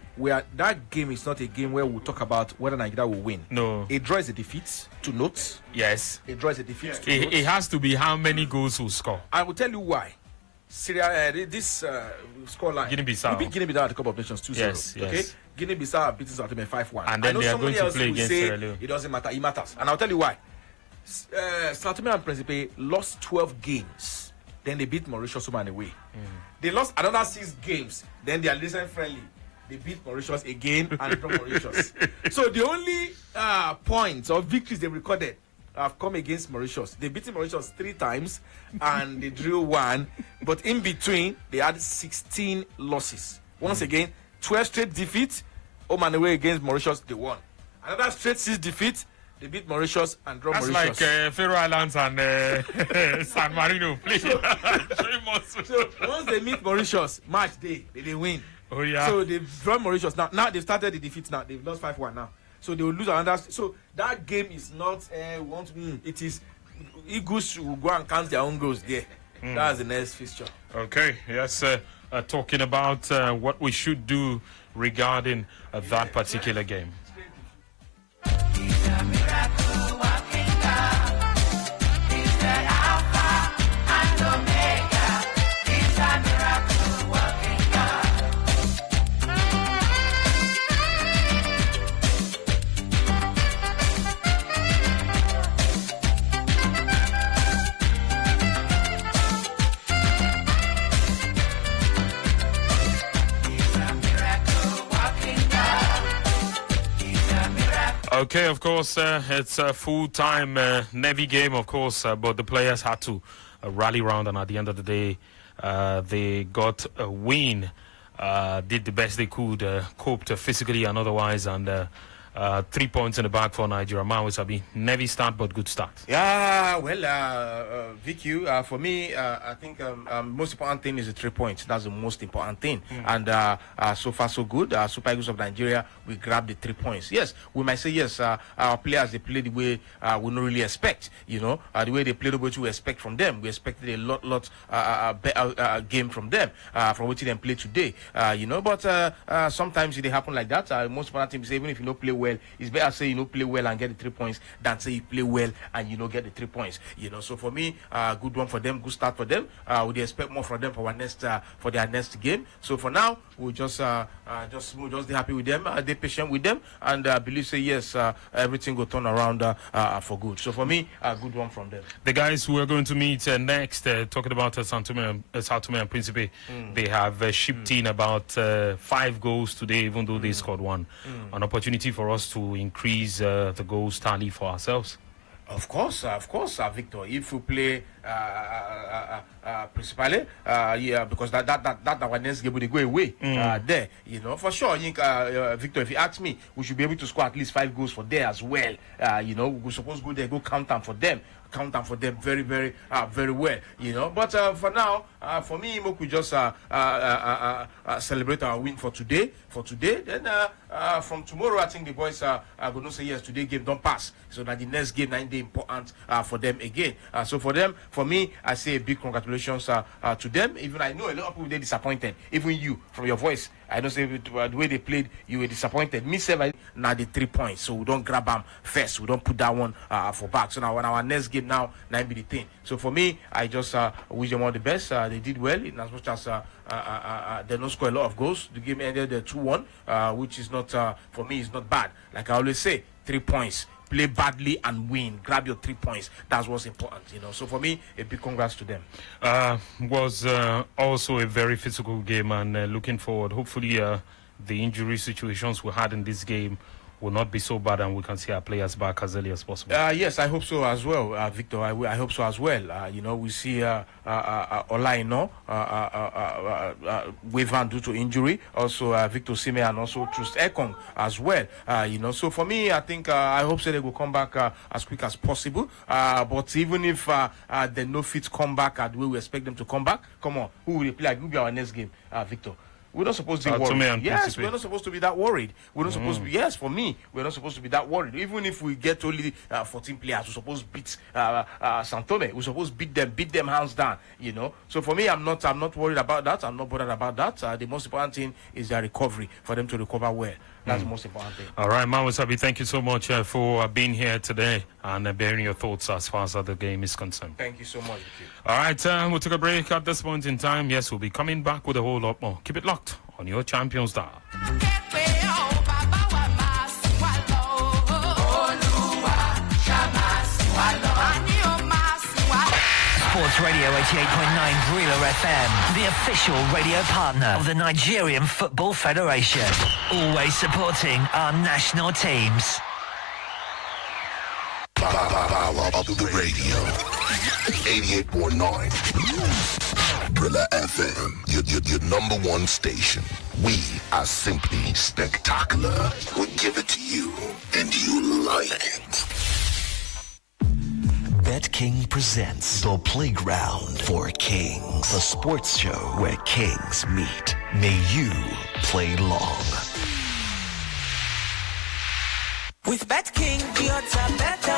That game is not a game where we'll talk about whether Nigeria will win. No. A draw is a defeat. To note. Yes. A draw is a defeat. It has to be how many goals will score. I will tell you why. Syria, this scoreline. Guinea-Bissau. We beat Guinea-Bissau at the Cup of Nations 2-0. Yes. Okay. Guinea-Bissau beat Sao Tome 5-1. And then they are going to play against Sierra Leone. It doesn't matter. It matters. And I'll tell you why. Sao Tome and Principe lost 12 games. Then they beat Mauritius home and away. They lost another 6 games. Then they are recent friendly. They beat Mauritius again and draw Mauritius. So the only points or victories they recorded have come against Mauritius. They beat Mauritius 3 times and they drew 1. But in between, they had 16 losses. Once again, 12 straight defeats. Home and away against Mauritius, they won. Another straight 6 defeats. They beat Mauritius and draw Mauritius. That's like Faroe Islands and San Marino. So once they meet Mauritius, match day, they win. Oh, yeah. So they've drawn Mauritius. Now they've started the defeats now. They've lost 5-1 now. So they will lose another. So that game is not it is Eagles will go and count their own goals there. That's the next fixture. Okay, yes, talking about what we should do regarding that particular game. Okay, of course, it's a full-time Navy game, of course, but the players had to rally round, and at the end of the day, they got a win, did the best they could, coped physically and otherwise, and 3 points in the bag for Nigeria. Mawisabi, Navy start, but good start. Yeah, well, Vicky, for me, I think most important thing is the 3 points. That's the most important thing. And so far, so good. Super Eagles of Nigeria, we grabbed the 3 points. Yes, we might say, yes, our players, they play the way we don't really expect. You know, the way they play the way we expect from them. We expected a lot better game from them, from what they play today. You know, but sometimes it happen like that. Most important thing is even if you don't play well, well. It's better say play well and get the 3 points than say you play well and get the 3 points. So for me, good one for them, good start for them. We expect more from them for their next game. So for now, we'll just be happy with them, be patient with them, and believe say yes, everything will turn around for good. So for me, a good one from them. The guys who are going to meet next, talking about Sao Tome and Principe, they have shipped in about 5 goals today, even though they scored 1. An opportunity for us to increase the goals tally for ourselves. Of course, Victor. If we play principally, because that our next game will go away there. For sure. I think Victor, if you ask me, we should be able to score at least 5 goals for there as well. We're supposed to go there, go count them for them. Very, very, very well. But for now, for me, we just celebrate our win for today. Then from tomorrow, I think the boys are going to say yes. Today game don't pass, so that the next game 9 days important for them again. So for me, I say a big congratulations to them. Even I know a lot of people they're disappointed. Even you, from your voice, I don't say the way they played, you were disappointed. Me 7 now the 3 points, so we don't grab them first. We don't put that one for back. So now when our next game now 9 be the thing. So for me, I just wish them all the best. They did well in as much as they don't score a lot of goals. The game ended 2-1, which is not for me is not bad. Like I always say, 3 points. Play badly and win. Grab your 3 points. That's what's important, So for me, a big congrats to them. Was also a very physical game, and looking forward. Hopefully, the injury situations we had in this game will not be so bad, and we can see our players back as early as possible. Yes, I hope so as well, Victor. I hope so as well. We see Olaino wave hand due to injury. Also, Victor Sime and also Trust Ekong as well. So for me, I think I hope so they will come back as quick as possible. But even if they no fit come back at the way we expect them to come back, come on, who will play? Who will be our next game, Victor? We're not supposed to be worried. Yes, we're not supposed to be that worried. We're not supposed to be. Yes, for me, we're not supposed to be that worried. Even if we get only 14 players, we're supposed to beat Sao Tome. We're supposed to beat them hands down. So for me, I'm not worried about that. I'm not bothered about that. The most important thing is their recovery, for them to recover well. That's the most important thing. All right, Mama Sabi, thank you so much for being here today and bearing your thoughts as far as the game is concerned. Thank you so much. All right, we'll take a break at this point in time. Yes, we'll be coming back with a whole lot more. Keep it locked on your Champions Dial. Sports Radio 88.9 Real FM, the official radio partner of the Nigerian Football Federation. Always supporting our national teams. Power of the radio. 88.9 Real FM, your number one station. We are simply spectacular. We give it to you, and you like it. Bet King presents The Playground for Kings, the sports show where kings meet. May you play long. With Bet King, the odds are better.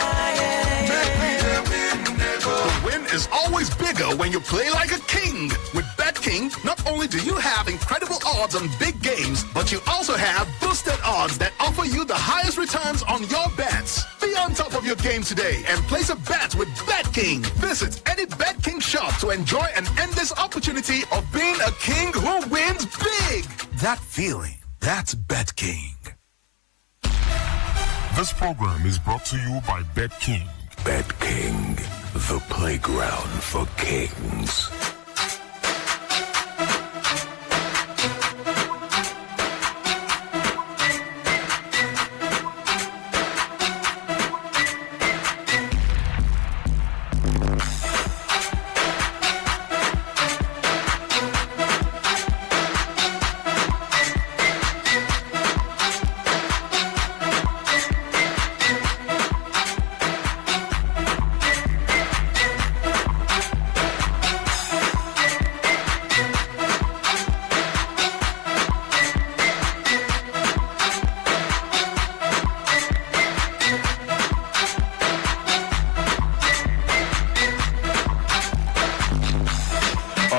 The win is always bigger when you play like a king. With Bet King, not only do you have incredible odds on big games, but you also have boosted odds that offer you the highest returns on your bets. Be on top of your game today and place a bet with Bet King. Visit any Bet King shop to enjoy an endless opportunity of being a king who wins big. That feeling, that's Bet King. This program is brought to you by Bet King. Bet King, the playground for kings.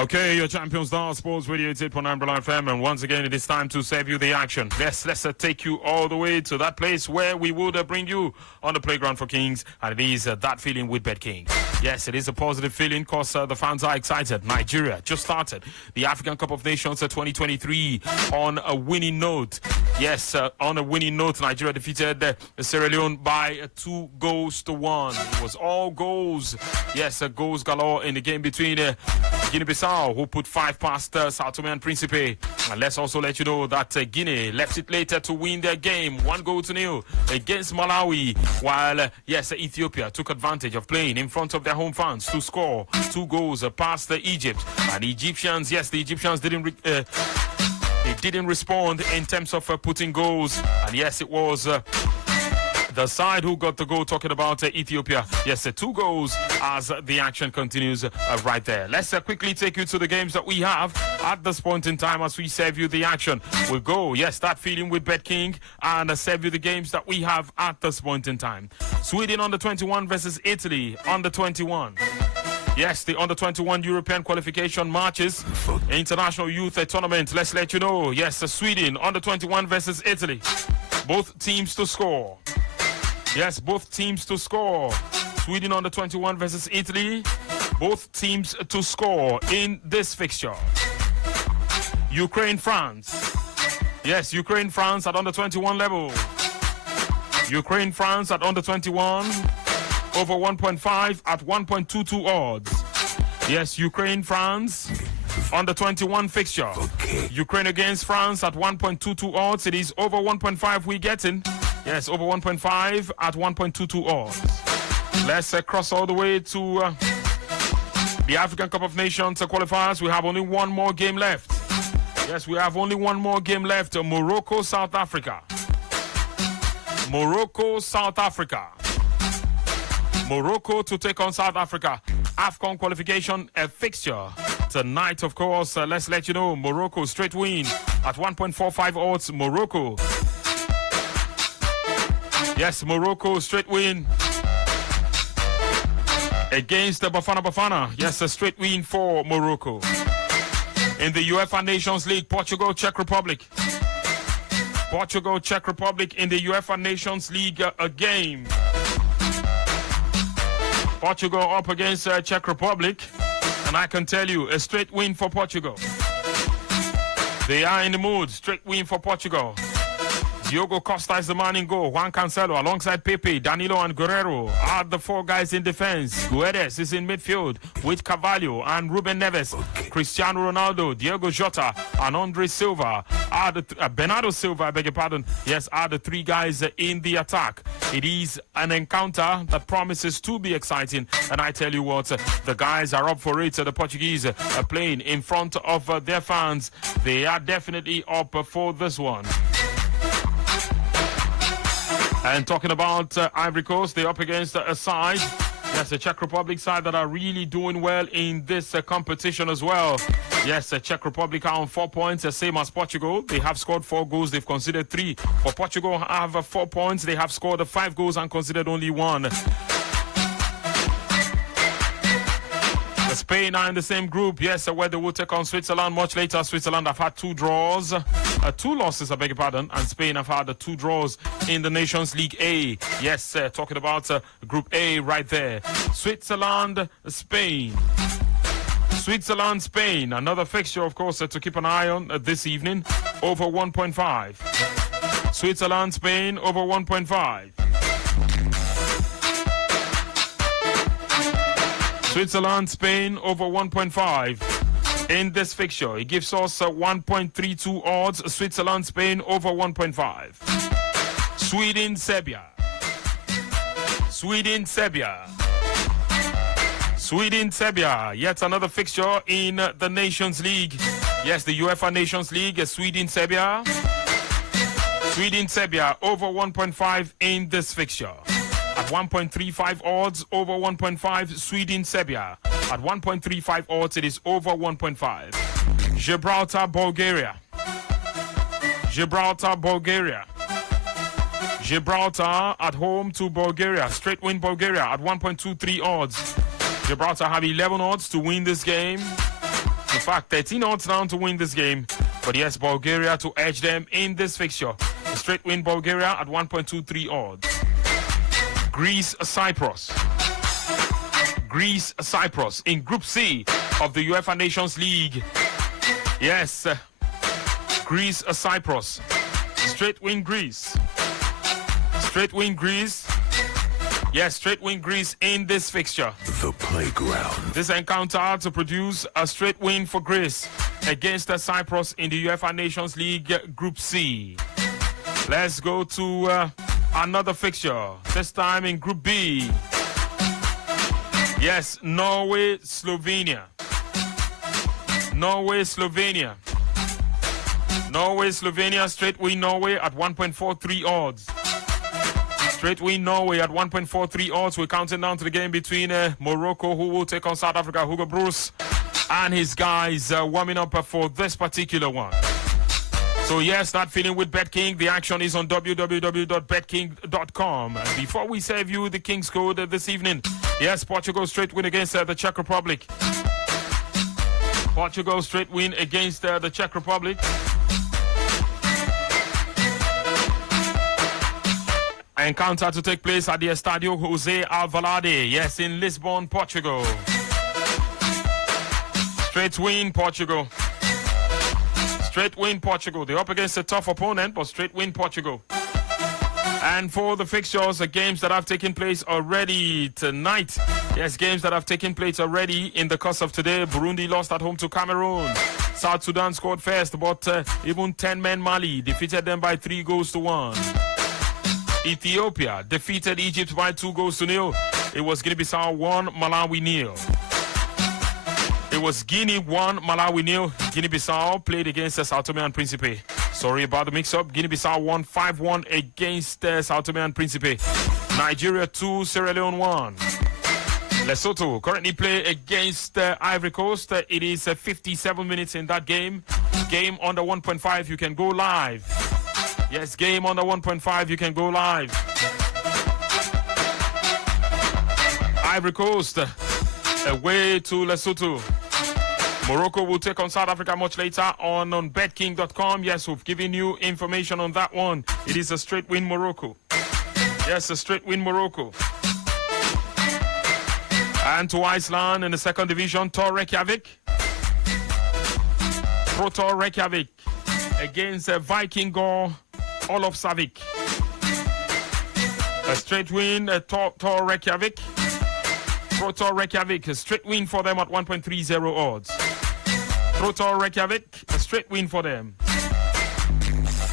Okay, your champions now, Sports Radio 88.9 Brila FM, and once again it is time to serve you the action. Let's take you all the way to that place where we would bring you on the playground for Kings, and it is that feeling with BetKing. Yes, it is a positive feeling because the fans are excited. Nigeria just started the African Cup of Nations 2023 on a winning note. Yes, on a winning note, Nigeria defeated Sierra Leone by 2-1. It was all goals. Yes, goals galore in the game between Guinea-Bissau, who put 5 past Sao Tome and Principe. And let's also let you know that Guinea left it later to win their game 1-0 against Malawi, while Ethiopia took advantage of playing in front of their home fans to score 2 goals past Egypt. And the Egyptians didn't respond in terms of putting goals. And yes, it was the side who got the goal, talking about Ethiopia. Yes, 2 goals as the action continues right there. Let's quickly take you to the games that we have at this point in time as we serve you the action. We'll go, start feeling with BetKing and serve you the games that we have at this point in time. Sweden under-21 versus Italy under-21. Yes, the under-21 European qualification matches, international youth tournament. Let's let you know. Yes, Sweden under-21 versus Italy. Both teams to score. Yes, both teams to score. Sweden under-21 versus Italy. Both teams to score in this fixture. Ukraine-France. Yes, Ukraine-France at under-21 level. Ukraine-France at under-21. Over 1.5 at 1.22 odds. Yes, Ukraine-France under-21 fixture. Ukraine against France at 1.22 odds. It is over 1.5 we're getting. Yes, over 1.5 at 1.22 odds. Let's cross all the way to the African Cup of Nations qualifiers. We have only one more game left. Yes, we have only one more game left. Morocco, South Africa. Morocco, South Africa. Morocco to take on South Africa. AFCON qualification a fixture tonight, of course. Let's let you know, Morocco straight win at 1.45 odds. Morocco. Yes, Morocco straight win against the Bafana. Yes, a straight win for Morocco. In the UEFA Nations League, Portugal, Czech Republic. Portugal, Czech Republic in the UEFA Nations League, a game. Portugal up against Czech Republic, and I can tell you, a straight win for Portugal. They are in the mood. Straight win for Portugal. Diogo Costa is the man in goal. Juan Cancelo alongside Pepe, Danilo and Guerrero are the 4 guys in defense. Guedes is in midfield with Carvalho and Ruben Neves. Cristiano Ronaldo, Diego Jota and Andre Silva are the Bernardo Silva, I beg your pardon. Yes, are the 3 guys in the attack. It is an encounter that promises to be exciting, and I tell you what, the guys are up for it. The Portuguese are playing in front of their fans. They are definitely up for this one. And talking about Ivory Coast, they're up against a side, yes, the Czech Republic side that are really doing well in this competition as well. Yes, the Czech Republic are on 4 points, the same as Portugal. They have scored 4 goals, they've considered 3. For Portugal have 4 points, they have scored 5 goals and considered only 1. Spain are in the same group, yes, where they will take on Switzerland much later. Switzerland have had 2 draws, 2 losses, I beg your pardon, and Spain have had 2 draws in the Nations League A. Yes, talking about Group A right there. Switzerland, Spain. Switzerland, Spain, another fixture, of course, to keep an eye on this evening, over 1.5. Switzerland, Spain, over 1.5. Switzerland, Spain, over 1.5 in this fixture. It gives us 1.32 odds. Switzerland, Spain, over 1.5. Sweden, Serbia. Sweden, Serbia. Sweden, Serbia. Yet another fixture in the Nations League. Yes, the UEFA Nations League. Sweden, Serbia. Sweden, Serbia, over 1.5 in this fixture. At 1.35 odds, over 1.5, Sweden, Serbia. At 1.35 odds, it is over 1.5. Gibraltar, Bulgaria. Gibraltar, Bulgaria. Gibraltar at home to Bulgaria. Straight win Bulgaria at 1.23 odds. Gibraltar have 11 odds to win this game. In fact, 13 odds down to win this game. But yes, Bulgaria to edge them in this fixture. A straight win Bulgaria at 1.23 odds. Greece, Cyprus. Greece, Cyprus in Group C of the UEFA Nations League. Yes, Greece, Cyprus. Straight win Greece. Straight win Greece. Yes, straight win Greece in this fixture. The playground. This encounter to produce a straight win for Greece against Cyprus in the UEFA Nations League Group C. Let's go to another fixture, this time in Group B. Yes, Norway, Slovenia. Norway, Slovenia. Norway, Slovenia, straight win Norway at 1.43 odds. Straight win Norway at 1.43 odds. We're counting down to the game between Morocco, who will take on South Africa. Hugo Bruce and his guys warming up for this particular one. So yes, start feeling with BetKing. The action is on www.betking.com. And before we serve you the King's Code this evening, yes, Portugal straight win against the Czech Republic. Portugal straight win against the Czech Republic. Encounter to take place at the Estadio José Alvalade. Yes, in Lisbon, Portugal. Straight win, Portugal. Straight win, Portugal. They're up against a tough opponent, but straight win, Portugal. And for the fixtures, the games that have taken place already tonight. Yes, games that have taken place already in the course of today. Burundi lost at home to Cameroon. South Sudan scored first, but even 10-man Mali defeated them by 3-1. Ethiopia defeated Egypt by 2-0. It was Guinea-Bissau 1, Malawi 0. It was Guinea 1, Malawi 0. Guinea-Bissau played against Sao Tome and Principe. Sorry about the mix-up. Guinea-Bissau won 5-1 against Sao Tome and Principe. Nigeria 2, Sierra Leone 1. Lesotho currently play against Ivory Coast. It is 57 minutes in that game. Game under 1.5, you can go live. Yes, game under 1.5, you can go live. Ivory Coast away to Lesotho. Morocco will take on South Africa much later on betking.com. Yes, we've given you information on that one. It is a straight win Morocco. Yes, a straight win Morocco. And to Iceland in the second division, Tor Reykjavik. Protor Reykjavik against Vikingur Ólafsvík. A straight win, Tor Reykjavik. Protor Reykjavik, a straight win for them at 1.30 odds. Protor Reykjavik, a straight win for them.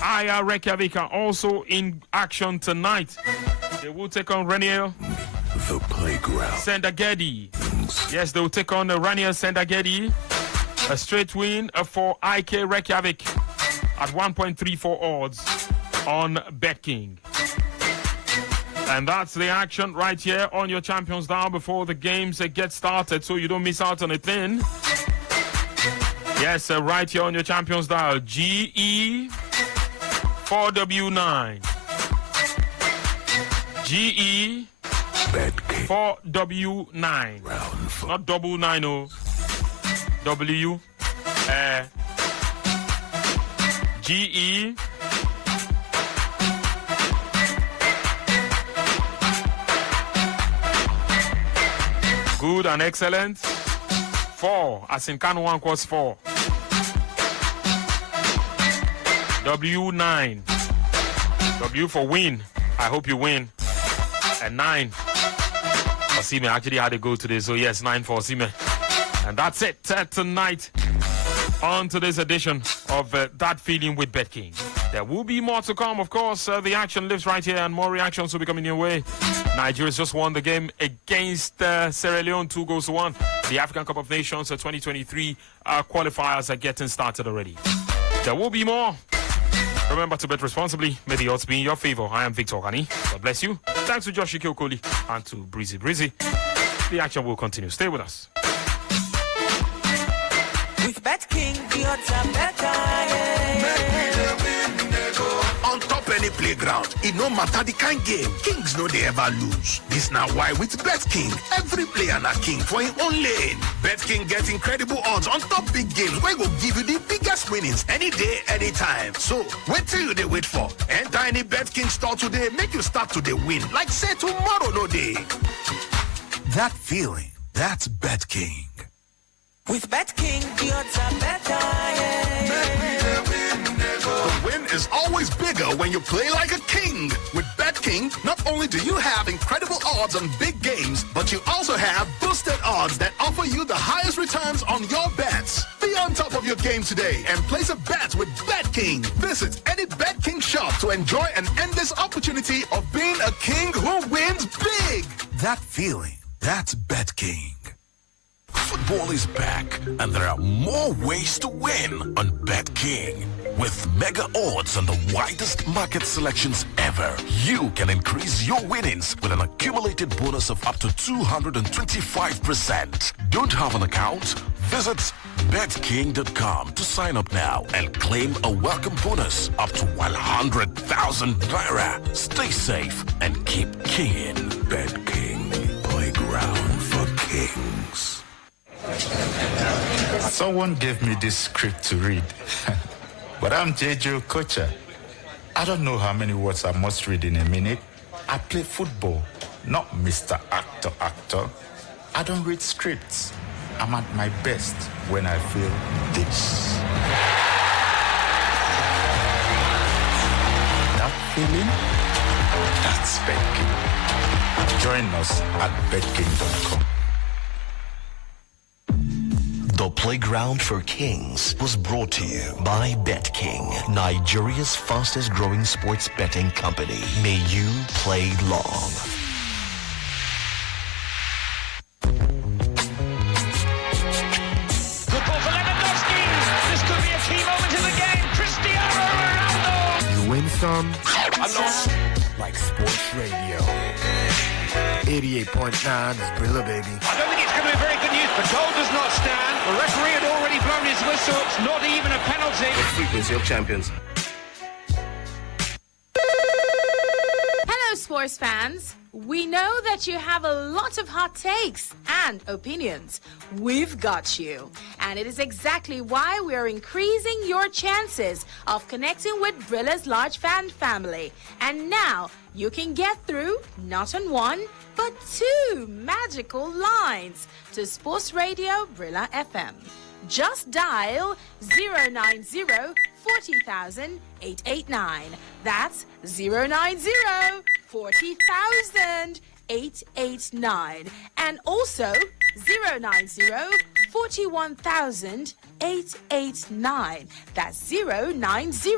Aya Reykjavik are also in action tonight. They will take on Ranier. The playground. Sendagedi. Yes, they will take on Ranier Sendagedi. A straight win for IK Reykjavik at 1.34 odds on BetKing. And that's the action right here on your Champions Dial before the games get started, so you don't miss out on a thing. Yes, right here on your Champions Dial, GE 4W9. GE 4W9. Not double 90. W. GE. Good and excellent. 4, as in Kanu 1 was 4. W9. W for win. I hope you win. And 9. Osime actually had a goal today, so yes, 9 for Osime. And that's it tonight on today's edition of That Feeling with BetKing. There will be more to come, of course. The action lives right here, and more reactions will be coming your way. Nigeria's just won the game against Sierra Leone, 2-1. The African Cup of Nations 2023 qualifiers are getting started already. There will be more. Remember to bet responsibly. May the odds be in your favor. I am Victor Okani. God bless you. Thanks to Josh Ikokoli and to Breezy. The action will continue. Stay with us. With BetKing, the odds are better. On top any playground. It no matter the kind game, Kings no they ever lose. This now why with BetKing, every player na king for his own lane. BetKing get incredible odds on top big games where go give you the biggest winnings any day, anytime. So, wait till you they wait for. Enter any BetKing store today, make you start to the win. Like say tomorrow no day. That feeling, that's BetKing. With BetKing, the odds are better. The win is always bigger when you play like a king. With BetKing, not only do you have incredible odds on big games, but you also have boosted odds that offer you the highest returns on your bets. Be on top of your game today and place a bet with BetKing. Visit any BetKing shop to enjoy an endless opportunity of being a king who wins big. That feeling, that's BetKing. Football is back, and there are more ways to win on BetKing. With mega odds and the widest market selections ever, you can increase your winnings with an accumulated bonus of up to 225%. Don't have an account? Visit BetKing.com to sign up now and claim a welcome bonus up to 100,000 naira. Stay safe and keep kinging. BetKing, playground for kings. Someone gave me this script to read, but I'm JJ Kocha. I don't know how many words I must read in a minute. I play football, not Mr. Actor. I don't read scripts. I'm at my best when I feel this. That feeling, that's BetKing. Join us at BetKing.com. The Playground for Kings was brought to you by BetKing, Nigeria's fastest growing sports betting company. May you play long. Good ball for Lewandowski. This could be a key moment in the game. Cristiano Ronaldo. You win some, like sports radio. 88.9 is Brilla, baby. I don't think it's going to be very good news. The goal does not stand. The referee had already blown his whistle. It's not even a penalty. The frequency of champions. Hello, sports fans. We know that you have a lot of hot takes and opinions. We've got you. And it is exactly why we are increasing your chances of connecting with Brilla's large fan family. And now you can get through not on one, but two magical lines to Sports Radio Brilla FM. Just dial 090 40,000 889. That's 090 40,000 889. And also 090 41,000 889. That's 090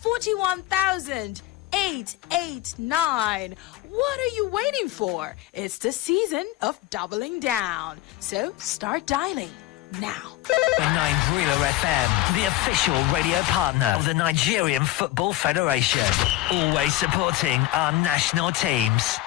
41,000 889. What are you waiting for? It's the season of doubling down. So start dialing now. 9 Brilla FM, the official radio partner of the Nigerian Football Federation. Always supporting our national teams.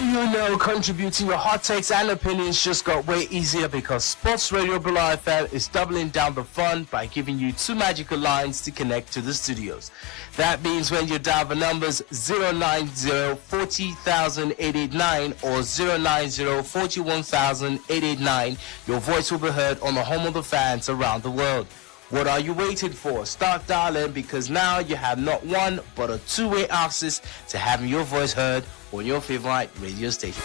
You know, contributing your hot takes and opinions just got way easier because Sports Radio Brilla FM is doubling down the fun by giving you two magical lines to connect to the studios. That means when you dial the numbers 090 40,000 889 or 090 41,000 889, your voice will be heard on the home of the fans around the world. What are you waiting for? Start dialing because now you have not one but a two-way access to having your voice heard on your favorite radio station.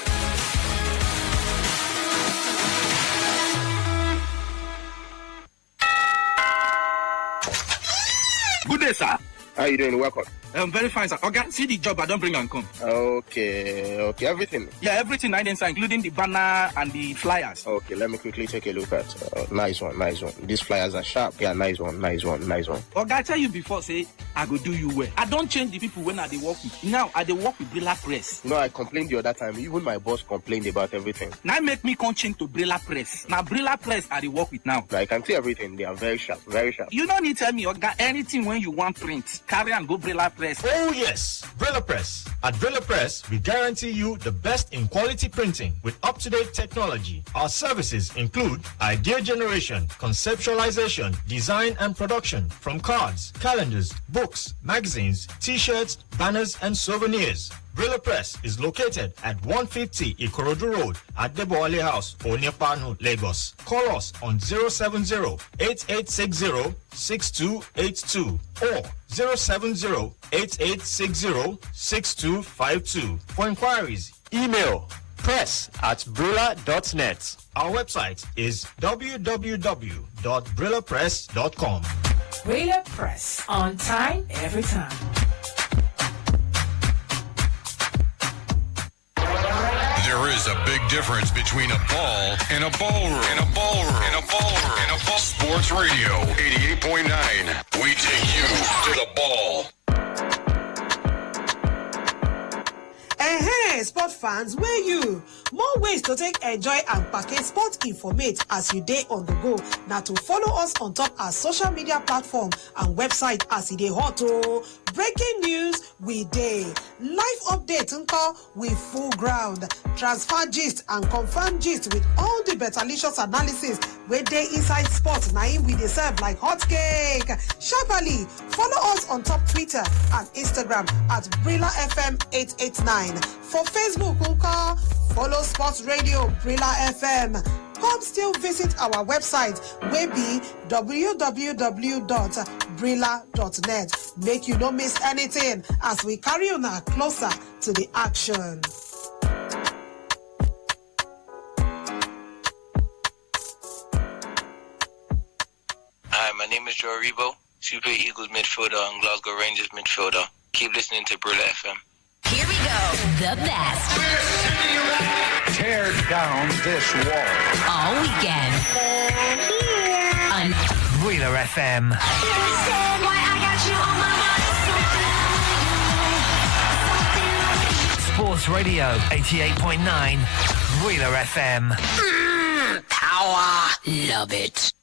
Good day, sir. How you doing? Welcome. I'm very fine, sir. Okay, see the job I don't bring and come. Okay, everything. Yeah, everything I didn't, sir, including the banner and the flyers. Okay, let me quickly take a look at. Nice one. These flyers are sharp. Yeah, nice one. Okay, I tell you before, say I go do you well. I don't change the people when I dey work with. Now I dey work with Brilla Press. You know, I complained the other time. Even my boss complained about everything. Now make me come change to Brilla Press. Now Brilla Press I dey work with now. I can see everything. They are very sharp. You don't need to tell me, okay, anything when you want print. carry and go Brilla Press. Oh yes, Brilla Press. At Brilla Press, we guarantee you the best in quality printing with up-to-date technology. Our services include idea generation, conceptualization, design and production from cards, calendars, books, magazines, t-shirts, banners and souvenirs. Brilla Press is located at 150 Ikorodu Road at Deboale House, Oniapanu, Lagos. Call us on 070-8860-6282 or 070-8860-6252. For inquiries, email press@brilla.net. Our website is www.brillapress.com. Brilla Press. On time, every time. There is a big difference between a ball and a ballroom. Sports Radio 88.9. We take you to the ball. Sport fans, where you? More ways to take enjoy and package sport informate as you day on the go. Now to follow us on top our social media platform and website as it dey hot. Breaking news we day. Live update with full ground. Transfer gist and confirm gist with all the betterlicious analysis where they inside sports. Now we deserve like hot cake. Sharply follow us on top Twitter and Instagram at Brilla FM 889. For Facebook, follow Sports Radio Brilla FM. Come still visit our website, wey be www.brilla.net. Make you no miss anything as we carry on closer to the action. Hi, my name is Joe Rebo, Super Eagles midfielder and Glasgow Rangers midfielder. Keep listening to Brilla FM. Here we go. The best. Tear down this wall. All weekend. On Brilla FM. Sports Radio 88.9. Brilla FM. Power. Love it.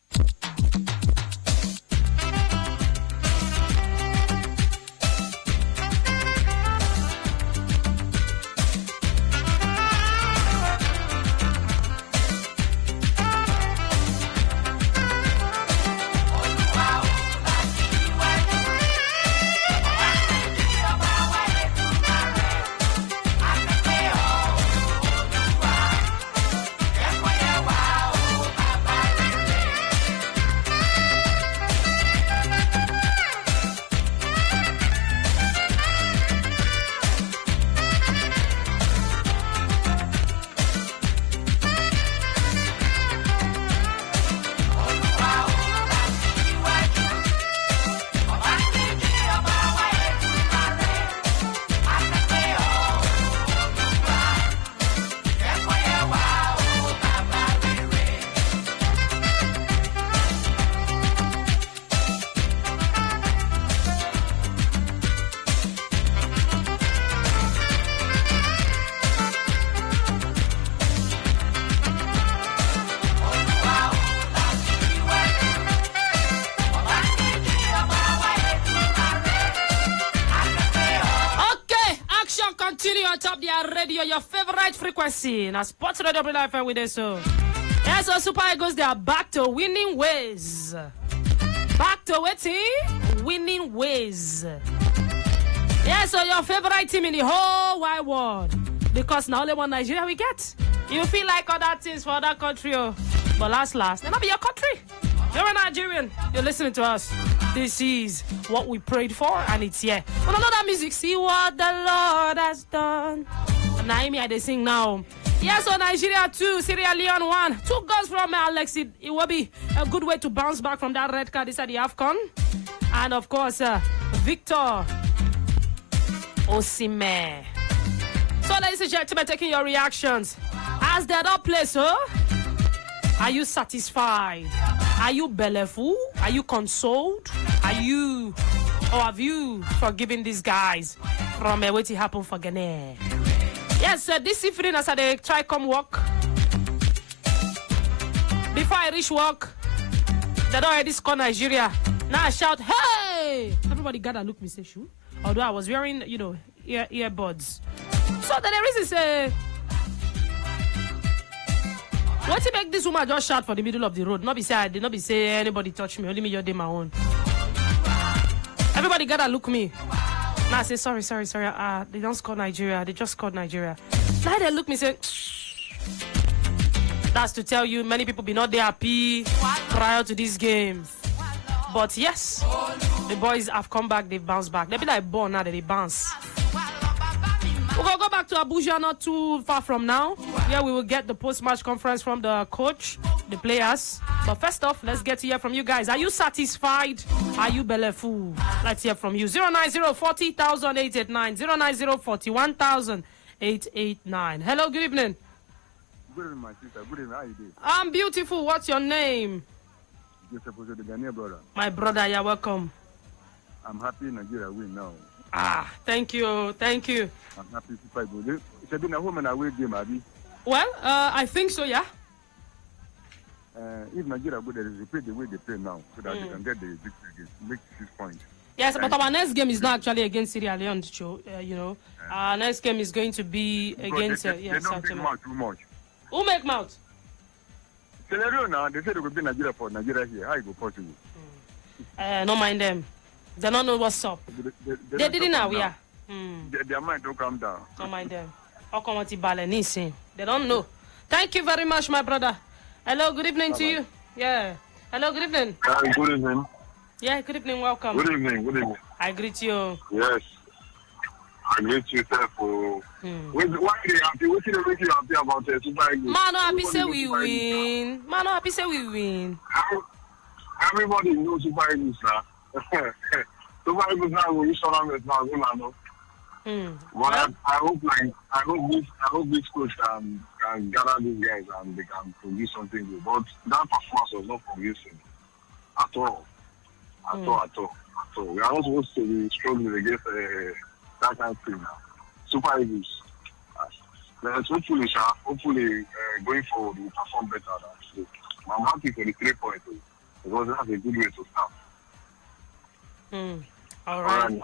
Radio, your favorite frequency. Now, Sports Radio Brilla FM with us. So, yes, so Super Eagles, they are back to winning ways. Back to winning ways. Yes, so your favorite team in the whole wide world. Because now only one Nigeria we get. You feel like other things for other country, but last, they're not be your country. You're a Nigerian. You're listening to us. This is what we prayed for, and it's here. But another music, see what the Lord has done. Naimi, I they sing now. Yes, so Nigeria 2, Sierra Leone 1. 2 goals from Alex. It will be a good way to bounce back from that red card inside the AFCON. And of course, Victor Osimhen. So, ladies and gentlemen, taking your reactions. As they don't play, so are you satisfied? Are you bellyful? Are you consoled? Have you forgiven these guys from what happened for Ghana? Yes, this evening as I try come work. Before I reach work, they don't already score Nigeria. Now I shout, hey! Sunday. Everybody gotta look me say shoe. Although I was wearing, earbuds. So the reason is what to make this woman just shout for the middle of the road? Not be say I did not be say anybody touch me, only me your day my own. Everybody gotta look me. Now I say sorry. They don't score Nigeria. They just scored Nigeria. Now they look me say. That's to tell you many people be not there happy prior to these games. But yes, the boys have come back. They've bounced back. They be like born now that they bounce. We're going to go back to Abuja not too far from now. Yeah, we will get the post-match conference from the coach, the players. But first off, let's get to hear from you guys. Are you satisfied? Are you belefu? Let's hear from you. 090-40,889. 090-41,889. Hello, good evening. Good evening, my sister. Good evening. How you doing? I'm beautiful. What's your name? Joseph, the Ghanaian brother. My brother, you're welcome. I'm happy Nigeria win now. Thank you. I'm happy Super Eagles. It's been a home and away game, Abby. Well, I think so, yeah. If Nigeria go there, they play the way they play now, so that they can get the victory again. Make 6 points. Yes, but our next game is not actually against Sierra Leone, Our next game is going to be against they don't big mouth too much. Who make mouth? Sierra Leone now, they said they will be Nigeria for Nigeria here. How it go possible? No mind them. They don't know what's up. They didn't know, yeah. Their mind don't calm down. No mind them. They don't know. Thank you very much, my brother. Hello, good evening to you. Yeah. Hello, good evening. Good evening. Yeah, good evening, welcome. Good evening. I greet you. Yes. I greet you, sir, for... Why they happy? What did they make you happy about the Super Eagles? Man, happy say we win. Everybody knows Super Eagles now. Super Eagles now will use tournament now, But I hope this coach can gather these guys and they can produce something good. But that performance was not convincing at all. At all. We are not supposed to be struggling against that kind of thing now. Super Eagles. Hopefully, going forward, we'll perform better than today. I'm happy for the 3 points because that's a good way to start. All right.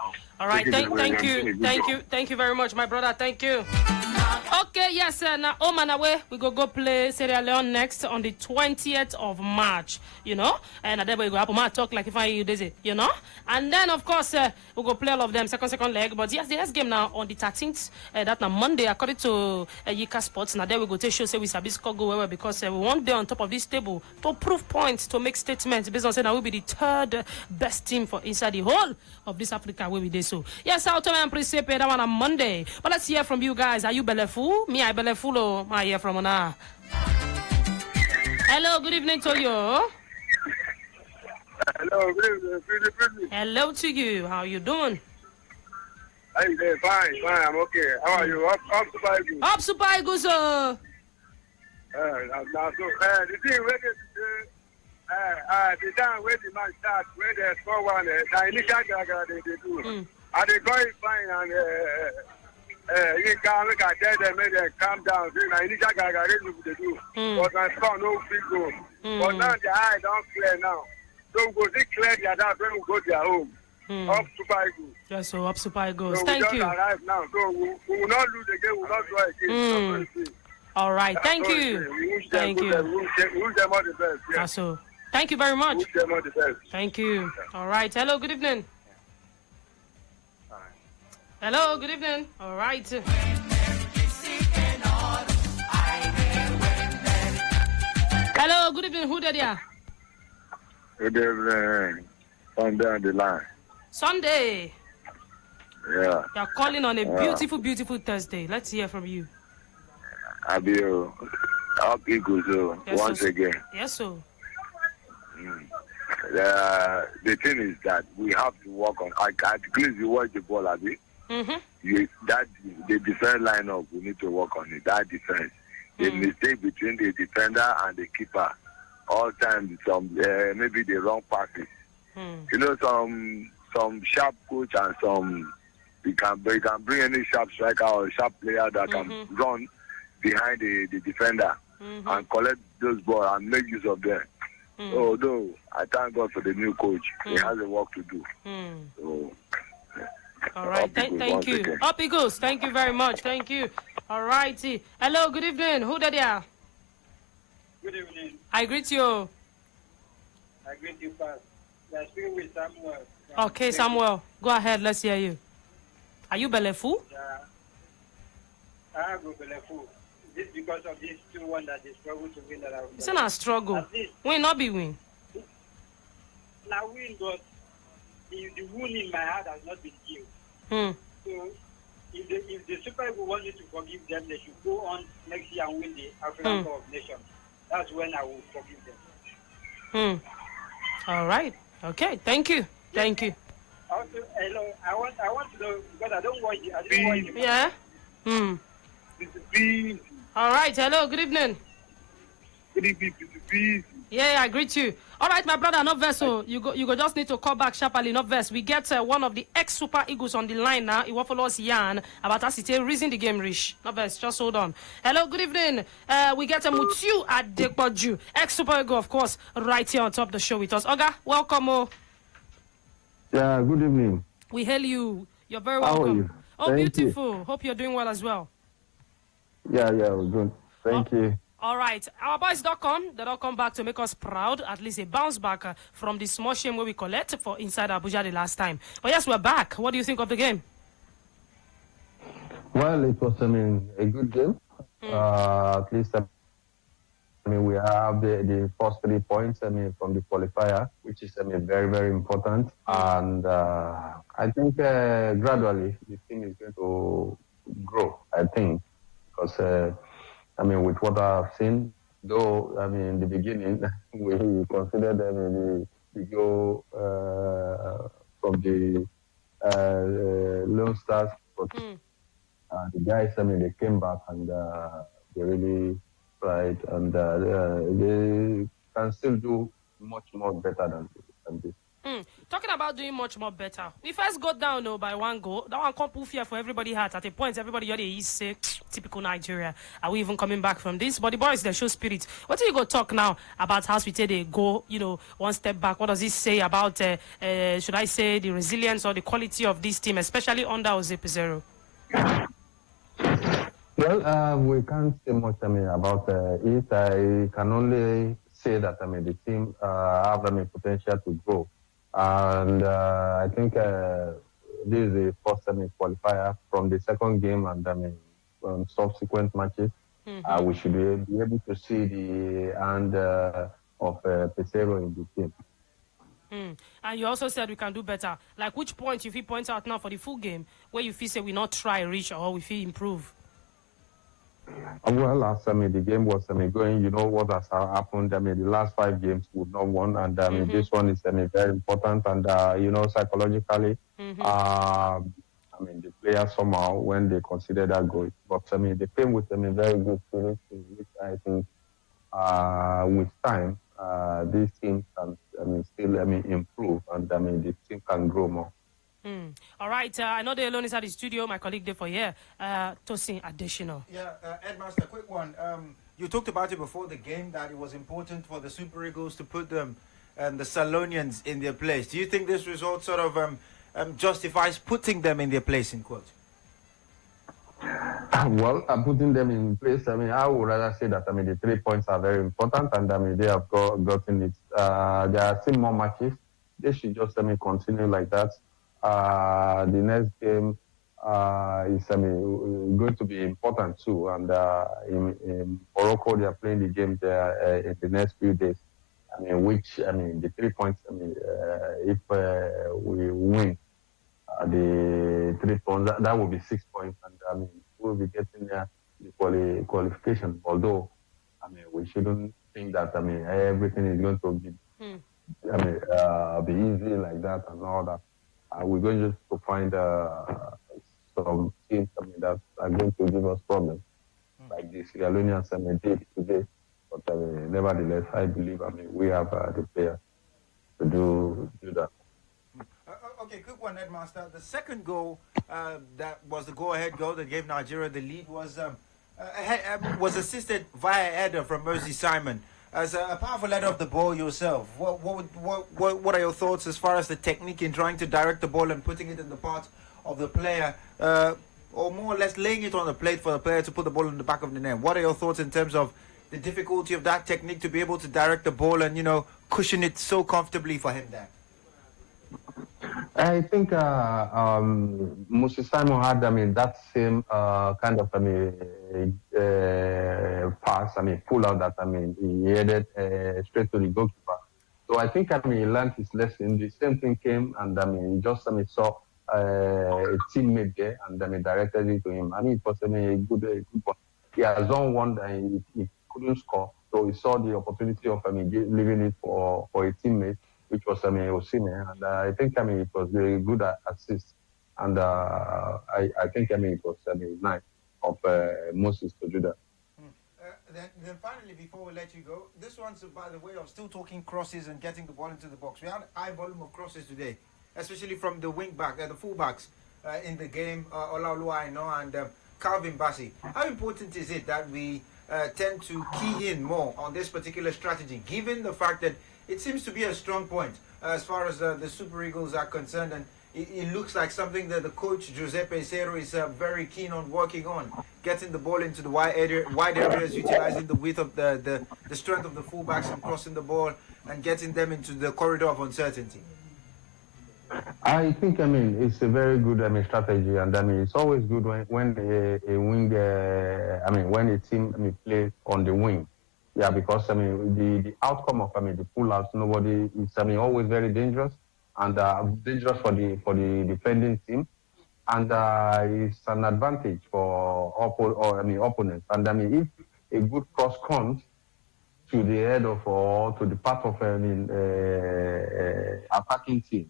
Thank you very much, my brother. Thank you. Okay, yes, now away. We go play Sierra Leone next on the 20th of March, and then we go up talk like if I you did, and then of course we go play all of them second leg. But yes, the next game now on the 13th, that's now Monday according to Yika Sports. Now there we go to show say we sabi score go well because we want day on top of this table to prove points, to make statements based on saying that we'll be the third best team for inside the whole of this Africa where we did so. Yes, I'll tell you appreciate that one on Monday. But let's hear from you guys. Are you belefu? Me, I belefu. I hear from Ona. Hello, good evening to you. Hello, good evening. Hello to you. How you doing? I'm fine. I'm okay. How are you? Up Super Eagles. Up Super Eagles. The thing where the time where the match starts, where they score one, the initial gaga they do. And they go in fine and you can look at them, make them calm down. The initial gaga they do. But I saw no big goal. But now the eye don't clear now. So we go see clear the other when we go to their home. Up Super Eagles. Yes, so up Super Eagles. So Thank we you. just arrive now. So we will not lose again. We will not draw again. All right. Thank you. Thank you. We wish them all the best. Yes. So, thank you very much. We wish them all the best. Thank you. All right. Hello. Good evening. Hello. Good evening. All right. Hello. Good evening. Who did ya? Good evening. Sunday on the line. Sunday. Yeah. You're calling on a beautiful Thursday. Let's hear from you. Abio. Up Eagles once again. Yes, sir. The thing is that we have to work on. At least you watch the ball, Abi. The defense lineup, we need to work on it. That defense, the mistake between the defender and the keeper, all times maybe the wrong passes. Some sharp coach and some you can bring any sharp striker or sharp player that can run behind the defender and collect those balls and make use of them. So, though, I thank God for the new coach. He has a work to do. So, all right, thank you. Up he goes. Thank you very much. Thank you. All righty. Hello, good evening. Who did ya? Good evening. I greet you. I greet you first. You are speaking with Samuel. Okay, Samuel. Go ahead. Let's hear you. Are you Belefu? Yeah. I go Belefu. This because of these 2-1 that they struggle to win that. It's not a struggle. Win, not be win. Now win, but the wound in my heart has not been healed. So if the Super Eagles want me to forgive them, they should go on next year and win the African Cup of Nations. That's when I will forgive them. All right. Okay. Thank you. Thank you. Also, hello. I want to know because I don't watch it. I didn't watch it. Yeah. All right. Hello. Good evening. Good evening. Yeah, I greet you. All right, my brother, not vessel. You go just need to call back sharply, not vest. We get one of the ex-Super Eagles on the line now. He will follow us Yan about us reason the game rich. Not vest, just hold on. Hello, good evening. We get a Mutiu Adepoju, ex-Super Eagle, of course, right here on top of the show with us. Oga, welcome. Yeah, good evening. We hail you. You're very welcome. How are you? Oh, Thank beautiful. You. Hope you're doing well as well. Yeah, we're good. Thank you. All right. Our boys don't come back to make us proud, at least a bounce back from the small shame where we collect for inside Abuja the last time. But yes, we're back. What do you think of the game? Well, it was, a good game. At least, we have the first 3 points, from the qualifier, which is, very, very important. And I think gradually the team is going to grow, I think, because, with what I've seen, though, in the beginning, we considered the go from the Lone Stars, but the guys, they came back and they really tried, and they can still do much more better than this. Talking about doing much more better. We first got down by 1 goal. That one can't pull fear for everybody heart. At a point, everybody already say typical Nigeria. Are we even coming back from this? But the boys, they show spirit. What do you go talk now about how we say they go, one step back? What does it say about, should I say, the resilience or the quality of this team, especially under Jose Pizarro? Well, we can't say much about it. I can only say that the team have potential to grow. And I think this is the first qualifier from the second game, and from subsequent matches, we should be able to see the hand of Pesero in the team. And you also said we can do better. Like which point you feel point out now for the full game where you feel say we not try reach or we feel improve? Well, as the game was going, what has happened. The last 5 games we've not won, and this one is very important. And psychologically, the players somehow when they consider that goal, but they came with very good spirit, which I think with time this team can still improve, and the team can grow more. All right, I know the Leone is at the studio. My colleague there for here, Tosin additional. Yeah, Edmaster, quick one. You talked about it before the game that it was important for the Super Eagles to put them, the Salonians in their place. Do you think this result sort of justifies putting them in their place, in quotes? Well, putting them in place, I would rather say that, the 3 points are very important, and, they have gotten it. There are still more matches. They should just, continue like that. The next game is going to be important too, and in Morocco they are playing the game there in the next few days. The 3 points. If we win the 3 points, that will be 6 points, and we'll be getting the qualification. Although we shouldn't think that everything is going to be be easy like that and all that. We're going just to find some teams that are going to give us problems, like the Sierra Leoneans did today. But nevertheless, I believe we have the players to do that. Okay, quick one, Headmaster. The second goal that was the go-ahead goal that gave Nigeria the lead was assisted via header from Mercy Simon. as a powerful leader of the ball yourself, what are your thoughts as far as the technique in trying to direct the ball and putting it in the path of the player, or more or less laying it on the plate for the player to put the ball in the back of the net? What are your thoughts in terms of the difficulty of that technique to be able to direct the ball and, cushion it so comfortably for him there? I think Moses Simon had, that same kind of, pass, pull out that, he headed straight to the goalkeeper. So I think, he learned his lesson. The same thing came, and, he just, saw a teammate there, and, directed it to him. It was, a good one. He has done one, and he couldn't score. So he saw the opportunity of, leaving it for a teammate, which was Osimhen, and I think it was very good assist, and I think it was nice of Moses to do that. Then finally, before we let you go, this one's by the way of still talking crosses and getting the ball into the box. We had a high volume of crosses today, especially from the wing back, the fullbacks in the game, Olaoluwa Aina and Calvin Bassey. How important is it that we tend to key in more on this particular strategy, given the fact that it seems to be a strong point as far as the Super Eagles are concerned, and it looks like something that the coach Giuseppe Serro is very keen on working on, getting the ball into the wide areas, utilizing the width of the strength of the fullbacks and crossing the ball and getting them into the corridor of uncertainty. I think it's a very good strategy, and it's always good when a wing when a team plays on the wing. Yeah, because the outcome of the pull-outs, nobody is always very dangerous, and dangerous for the defending team, and it's an advantage for opponents. And if a good cross comes to the head of or to the path of attacking team,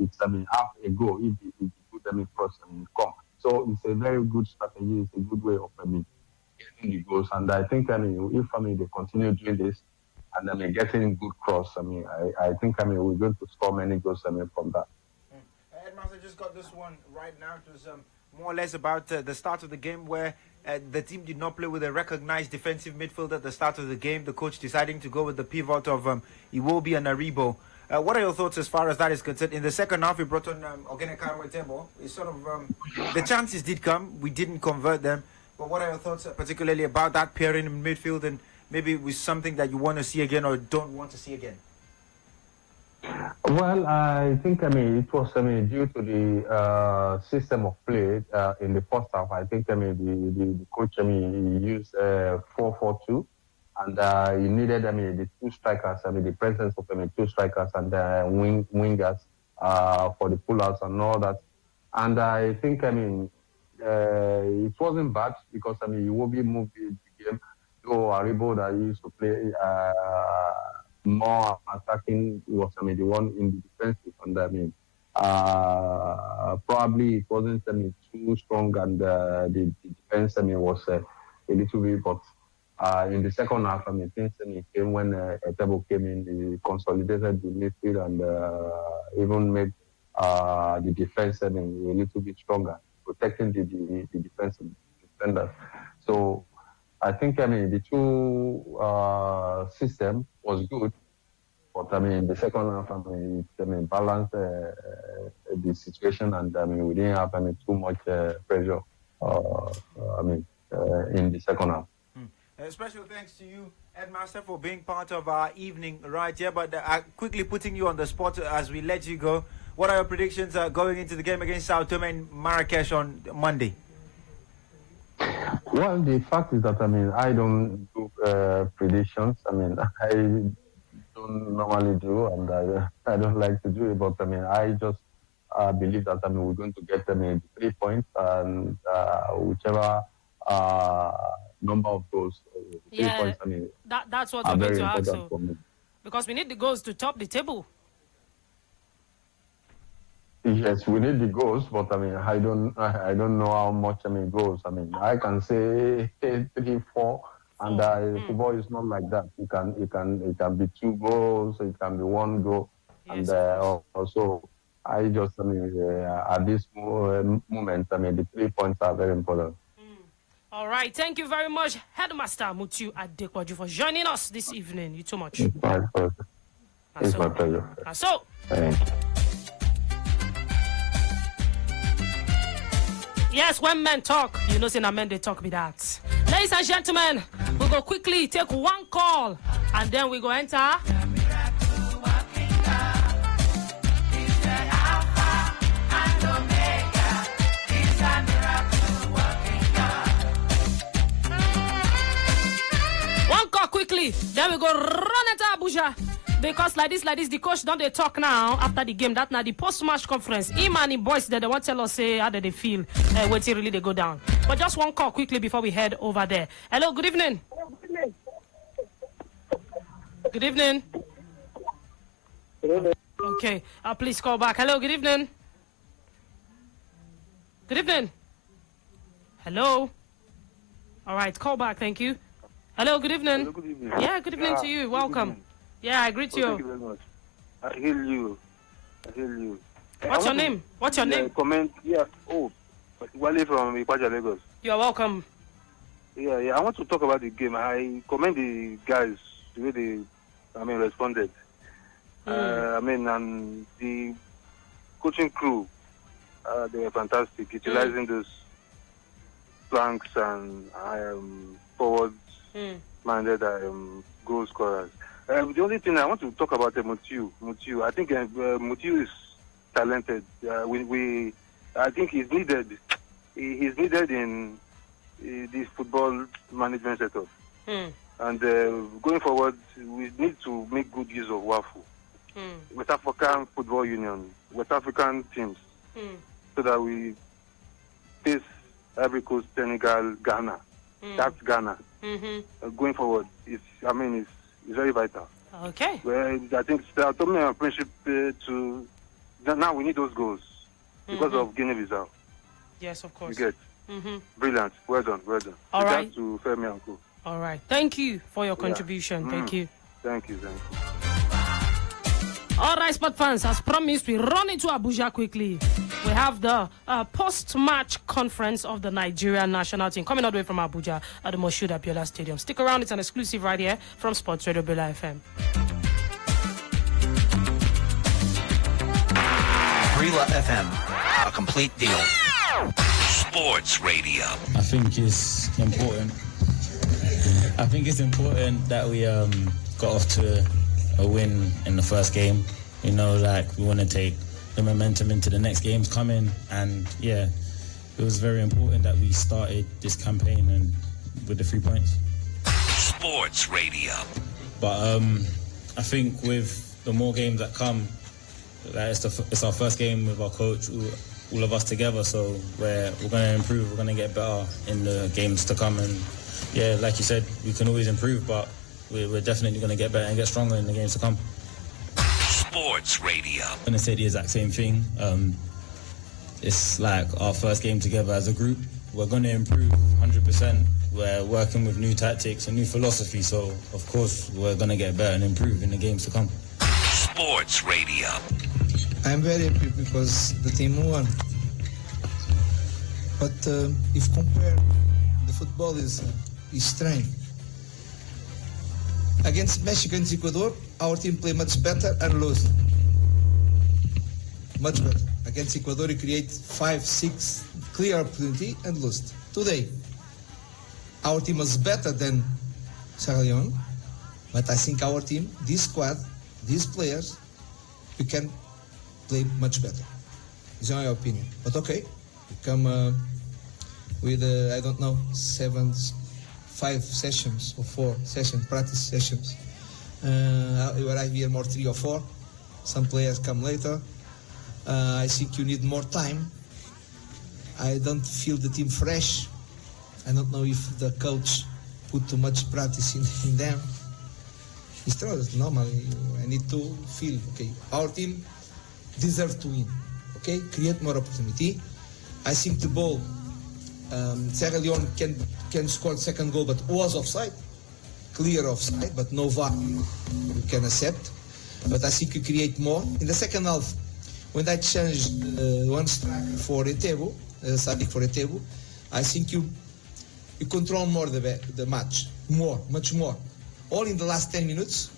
it's half a goal if the good cross come. So it's a very good strategy. It's a good way of getting the goals, and I think if they continue doing this and getting good cross, I think we're going to score many goals from that. Edmonds, I just got this one right now. It was more or less about the start of the game where the team did not play with a recognized defensive midfielder at the start of the game. The coach deciding to go with the pivot of Iwobi and Aribo. What are your thoughts as far as that is concerned? In the second half, we brought on Ogenekaro Etembo. It's sort of the chances did come, we didn't convert them. But what are your thoughts, particularly about that pairing in midfield, and maybe with something that you want to see again or don't want to see again? Well, I think it was due to the system of play in the first half. I think the coach he used 4-4-2, and he needed the two strikers. The presence of two strikers and wingers for the pullouts and all that. And I think it wasn't bad because you will be moved the game. Though Aribo that used to play more attacking was the one in the defensive, and probably it wasn't too strong, and the defense was a little bit. But in the second half, things came when Etebo came in, he consolidated the midfield and even made the defense a little bit stronger, protecting the defensive defenders. So I think the two system was good, but the second half it balanced the situation, and we didn't have too much pressure. In the second half. Special thanks to you, Headmaster, for being part of our evening right here. But quickly putting you on the spot as we let you go. What are your predictions going into the game against Sao Tome and Marrakesh on Monday? Well, the fact is that I don't do predictions. I don't normally do, and I don't like to do it. But I just believe that we're going to get 3 points, and whichever number of goals, 3 points. That's what we're going to ask. Because we need the goals to top the table. Yes, we need the goals, but I don't know how much goals. I can say 3, 4, and football is not like that. It can be 2 goals, it can be 1 goal, yes, and also I just at this moment the 3 points are very important. All right, thank you very much, Headmaster Mutiu Adekwaju, for joining us this evening. You too much. It's my pleasure. So. Thank you. Yes, when men talk, you know, say na men they talk with that. Ladies and gentlemen, we'll go quickly take one call and then we go enter. One call quickly, then we go run into Abuja. Because like this, the coach don't they talk now after the game. That now the post-match conference. Him and the boys there, they want to tell us say how they feel when really they go down. But just one call quickly before we head over there. Hello, good evening. Good evening. Okay, please call back. Hello, good evening. Good evening. Hello. All right, call back. Thank you. Hello, good evening. Hello, good evening. Yeah, good evening to you. Welcome. Yeah, I greet you. Thank you very much. I hear you. What's your name? What's your name? Comment. Yeah. Oh, Wale from Abuja, Lagos. You're welcome. Yeah. I want to talk about the game. I commend the guys the way they, responded. And the coaching crew, they were fantastic, utilizing those flanks and forward-minded goal scorers. The only thing I want to talk about Mutiu. I think Mutiu is talented. I think he's needed. He's needed in this football management setup. And going forward, we need to make good use of WAFU, West African Football Union, West African teams, so that we face Ivory Coast, Senegal, Ghana. That's Ghana. Going forward, it's very vital. Okay. Well, I think it's a friendship to now we need those goals because of Guinea-Bissau. Yes, of course. You get brilliant. Well done. All right. To Femi and Co. All right. Thank you for your contribution. Thank you. Thank you. All right, sport fans, as promised, we run into Abuja quickly. We have the post-match conference of the Nigerian national team coming all the way from Abuja at the Moshood Abiola Stadium. Stick around, it's an exclusive right here from Sports Radio Bella FM. Brila FM, a complete deal. Sports Radio. I think it's important. That we got off to a win in the first game. You know, like we want to take the momentum into the next games coming, and yeah, it was very important that we started this campaign and with the 3 points. Sports Radio. But I think with the more games that come, it's our first game with our coach, all of us together. So we're going to improve. We're going to get better in the games to come. And yeah, like you said, we can always improve, but we're definitely going to get better and get stronger in the games to come. Sports Radio. I'm going to say the exact same thing. It's like our first game together as a group. We're going to improve 100%. We're working with new tactics and new philosophy, so of course we're going to get better and improve in the games to come. Sports Radio. I'm very happy because the team won. But if compare, the football is strange. Against Mexico and Ecuador, our team played much better and lost. Much better. Against Ecuador, we create 5-6 clear opportunity and lost. Today, our team was better than Sierra Leone, but I think our team, this squad, these players, we can play much better. It's my opinion. But okay, we come with, 5 sessions or 4 sessions, practice sessions. We arrive here more 3 or 4. Some players come later. I think you need more time. I don't feel the team fresh. I don't know if the coach put too much practice in them. It's true, it's normal. I need to feel, okay, our team deserves to win. Okay, create more opportunity. I think the ball, Sierra Leone can score second goal, but was offside. Clear offside, but no VAR we can accept. But I think you create more. In the second half, when I changed one striker for Etebo, Sadik for Etebo, I think you you control more the match, much more. All in the last 10 minutes,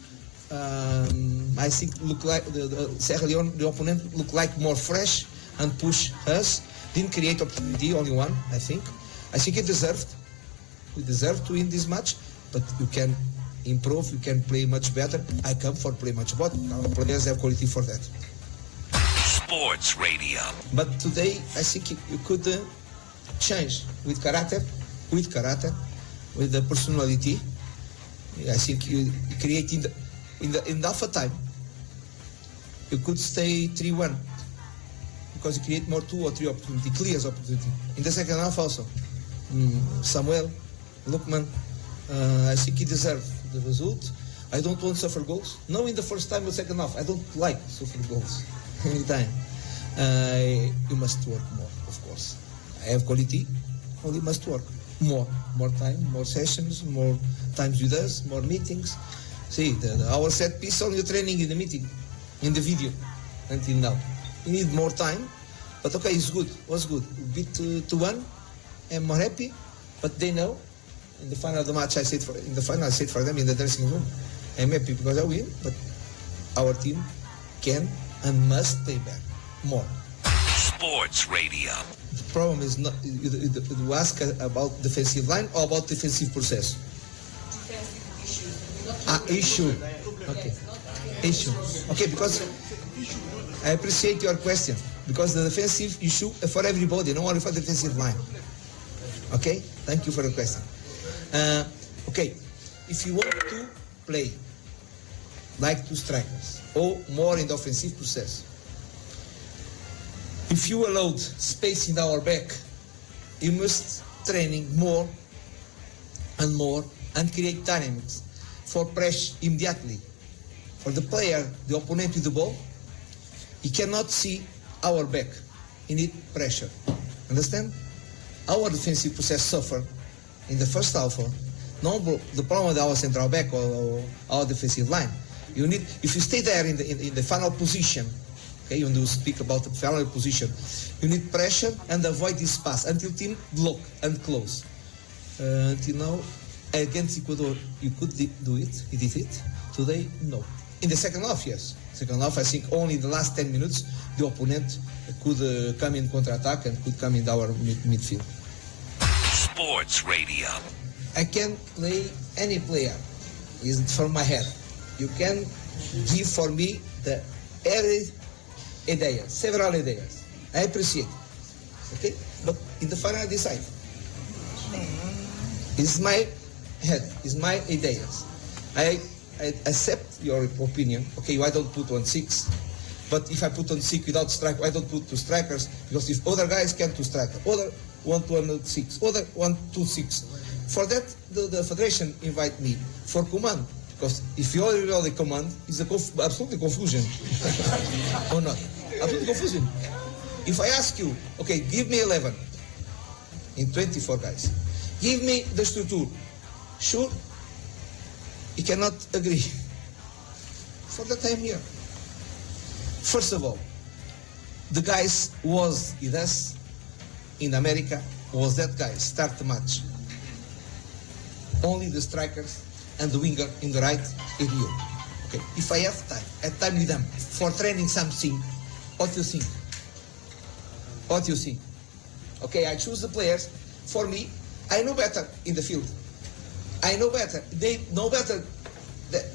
I think look like the Sierra Leone, the opponent looked like more fresh and push us. Didn't create opportunity, only one, I think. I think we deserved to win this match, but you can improve, you can play much better. I come for play much better. Our players have quality for that. Sports Radio. But today, I think you could change with character, with the personality. I think you create in the half time, you could stay 3-1 because you create more 2 or 3 opportunity, clear opportunity. In the second half also, Samuel, Lukman, I think he deserved the result. I don't want to suffer goals. No, in the first time or second half, I don't like suffering goals anytime. You must work more, of course. I have quality, only must work more time, more sessions, more times with us, more meetings. See, our set piece only training in the meeting, in the video, until now. We need more time, but okay, it's good, was good. We beat 2-1, I'm more happy, but they know. In the final of the match, I said for them in the dressing room, I'm happy because I win, but our team can and must play back more. Sports Radio. The problem is not you ask about defensive line or about defensive process. Issue. Okay. Issue. Okay, because I appreciate your question because the defensive issue for everybody, not only for the defensive line. Okay, thank you for the question. Okay, if you want to play like 2 strikers or more in the offensive process, if you allowed space in our back, you must training more and create dynamics for pressure immediately. For the player, the opponent with the ball, he cannot see our back. He need pressure. Understand? Our defensive process suffer in the first half. No, the problem with our central back or our defensive line. You need, if you stay there in the final position, okay, when you speak about the final position, you need pressure and avoid this pass until team block and close. Until now, against Ecuador, you could do it. You did it. Today, no. In the second half, yes. Second half, I think only the last 10 minutes, the opponent could come in counter-attack and could come in our midfield. Sports Radio. I can play any player. It's from my head. You can give for me every idea, several ideas. I appreciate it. Okay? But in the final, I decide. It's my head, it's my ideas. I accept your opinion. Okay, why don't put 1-6? But if I put on 6 without strike, why don't put 2 strikers? Because if other guys can 2 strikers, other 1-2-6, other 1-2-6. For that, the federation invite me for command. Because if you already command, it's absolutely confusion. Or not? Absolutely confusion. If I ask you, okay, give me 11 in 24 guys. Give me the structure. Sure, you cannot agree. For that I'm here. First of all, the guys was with us in America, was that guy, start the match. Only the strikers and the winger in the right in you. Okay, if I have time with them for training something, what do you think? What do you think? Okay, I choose the players. For me, I know better in the field. I know better. They know better,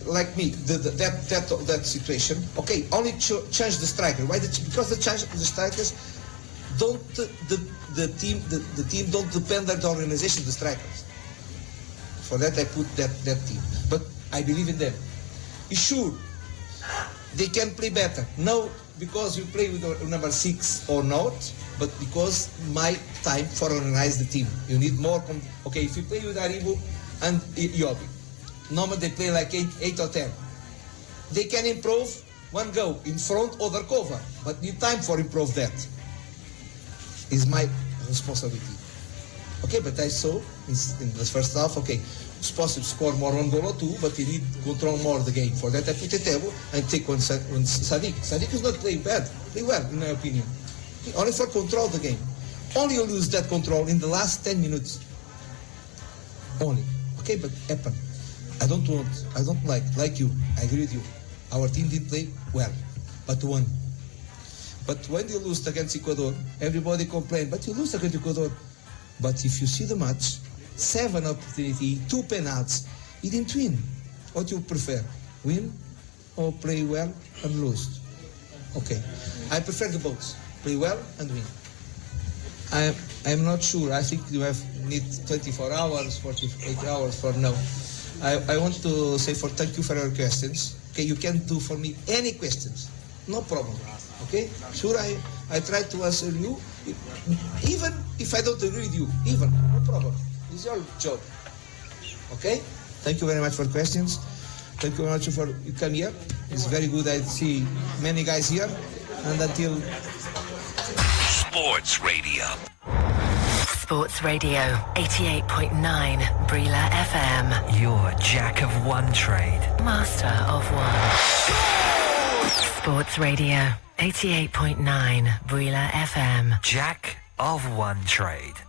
like me. That situation. Okay, only change the striker. Why? Because the strikers don't. The team don't depend on the organization. The strikers. For that I put that team. But I believe in them. Sure, they can play better. No, because you play with number 6 or not, but because my time for organize the team. You need more. Okay, if you play with Aribo and Yobi, normally they play like 8 or 10. They can improve one go in front, other cover, but need time for improve that. Is my responsibility. Okay, but I saw in the first half, okay, it's possible to score more 1 goal or 2, but you need to control more the game. For that I put a table and take one Sadiq. Sadiq is not playing bad, play well in my opinion. Only for control the game. Only you lose that control in the last 10 minutes. only. Okay, but happen. I don't like you. I agree with you. Our team didn't play well, but won. But when you lose against Ecuador, everybody complain, but you lose against Ecuador. But if you see the match, 7 opportunity, 2 penalties, you didn't win. What you prefer? Win or play well and lose? Okay. I prefer the both. Play well and win. I'm not sure. I think you need 24 hours, 48 hours for now. I want to say thank you for your questions. Okay, you can do for me any questions. No problem. Okay? Sure, I try to answer you. Even if I don't agree with you. Even. No problem. It's your job. Okay? Thank you very much for questions. Thank you very much for you come here. It's very good. I see many guys here. And until... Sports Radio. Sports Radio 88.9 Brila FM. Your jack of one trade, master of one. Sports Radio 88.9 Brila FM. Jack of one trade.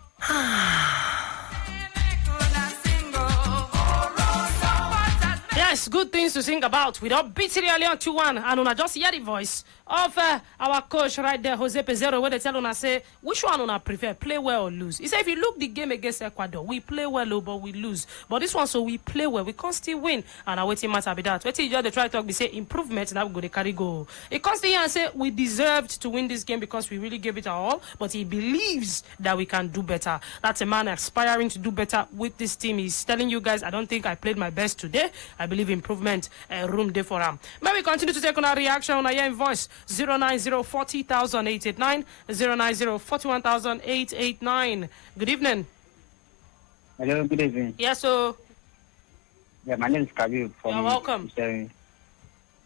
Yes, good things to sing about. We don't beat Sierra Leone 2-1, and una just hear the voice of our coach right there, Jose Pizarro, where they tell una say, which one una prefer, play well or lose? He said, if you look the game against Ecuador, we play well, but we lose. But this one, so we play well, we can't still win. And I waiting matter be that. Waiting just they try to talk, they say improvement, now we go, they carry go. He comes here and say, we deserved to win this game because we really gave it our all, but he believes that we can do better. That's a man aspiring to do better with this team. He's telling you guys, I don't think I played my best today. I believe improvement room there for him. May we continue to take on our reaction on our in voice 090400889 090410889. Good evening. Hello, good evening. Yes, sir. Yeah, my name is Kabir. You're welcome.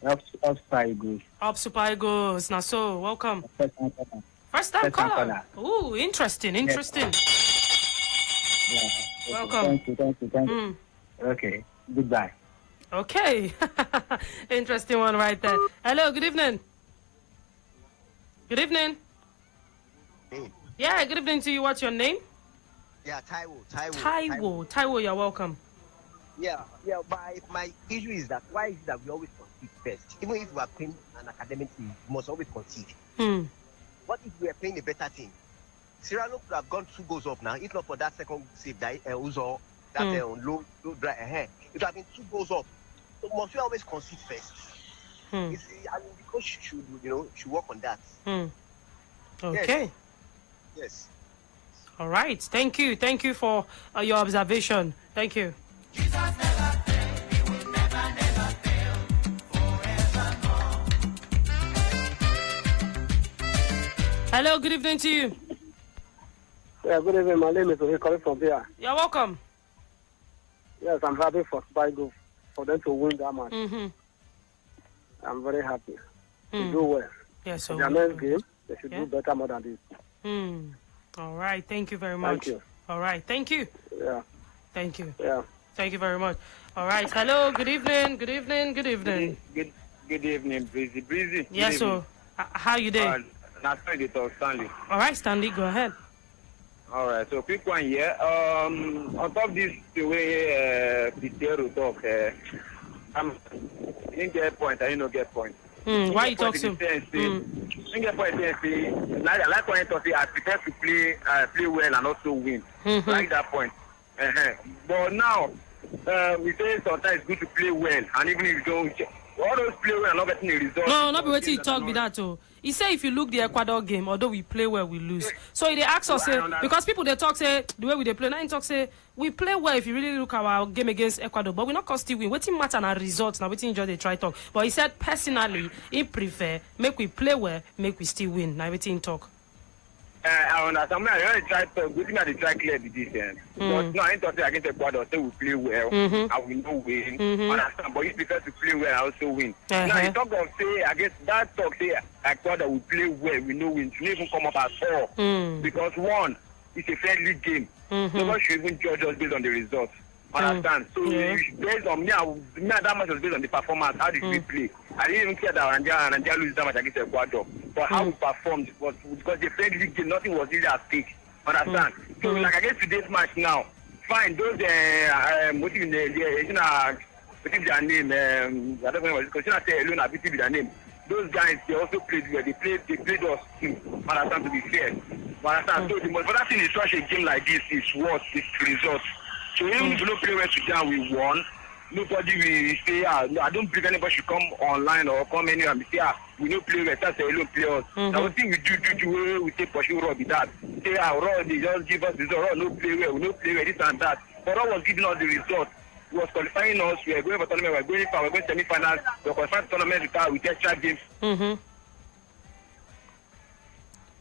Up Super Eagles. Up Super Eagles. Now, so welcome. First time caller. Ooh, interesting. Yes. Yeah. Welcome. Thank you. Okay. Goodbye. Okay. Interesting one right there. Hello, good evening. Good evening. Hey. Yeah, good evening to you. What's your name? Yeah, Taiwo, you're welcome. Yeah, my issue is that why is it that we always concede first? Even if we are playing an academic team, we must always concede. What if we are playing a better team? Sierra Leone could have gone 2 goals up now, if not for that second save that Uzo, that low dry ahead. It would have been 2 goals up. So must we always concede first? You see, I mean, the coach should work on that. Okay. Yes. All right. Thank you for your observation. Thank you. Hello, good evening to you. Yeah, good evening. My name is Ohe calling from here. You're welcome. Yes, I'm happy for Super Eagles for them to win that match. I'm very happy. They do well. Yes, so their next game, they should do better more than this. All right. Thank you very much. Thank you. All right. Thank you. Yeah. Thank you. Yeah. Thank you very much. All right. Hello. Good evening. Good evening. Good evening, Breezy. Yes, so how you doing? Now, Stanley. All right, Stanley. Go ahead. All right. So, quick one here. On top of this, the way Pitero talk, you didn't get point. I didn't get point. Why you talk so? You get point. Like when you talk, I prefer to play well and also win. Like that point. But now, we say sometimes it's good to play well, and even if you don't, all those play well and not getting the result. No, not be waiting to talk with that too. He say if you look the Ecuador game, although we play well, we lose. So they ask us say because people they talk say the way we they play, now they talk say we play well if you really look at our game against Ecuador, but we not cost still win. Waiting matter and results now. Waiting just they try talk. But he said personally he prefer make we play well, make we still win. Now waiting talk. I understand. I already tried to good thing that they try clear the distance. But no, I ain't talking against Ecuador. Say we play well, and we know win. Understand? But it's because we play well, I also win. Now you talk of say against that talk say Ecuador we play well, we know win. You never come up at all because one, it's a fair league game. Nobody should even judge us based on the results. Understand? So based on me, that much was based on the performance. How did we play? I didn't even care that Nigeria lose that much against Ecuador. But how we performed was because the fair league game, nothing was really at stake. Understand? So like against today's match now, fine. Those what is their name? I don't know what it's called. Say Leone, with their name. Those guys, they also played well. They played us too. But I stand to be fair. But I told you, but that thing is such a game like this is what it's results. So even if we don't play well today, we won. Nobody will say, I don't believe anybody should come online or come anywhere and say, we don't play well. That's a little players. The thing we do, we take pursue Raw with that. Say, Raw, they just give us this, Raw, no play well, we don't play well, this and that. But Raw was giving us the result. He was qualifying us, we are going for tournament, we are going semi-finals, we are qualifying tournament with extra games.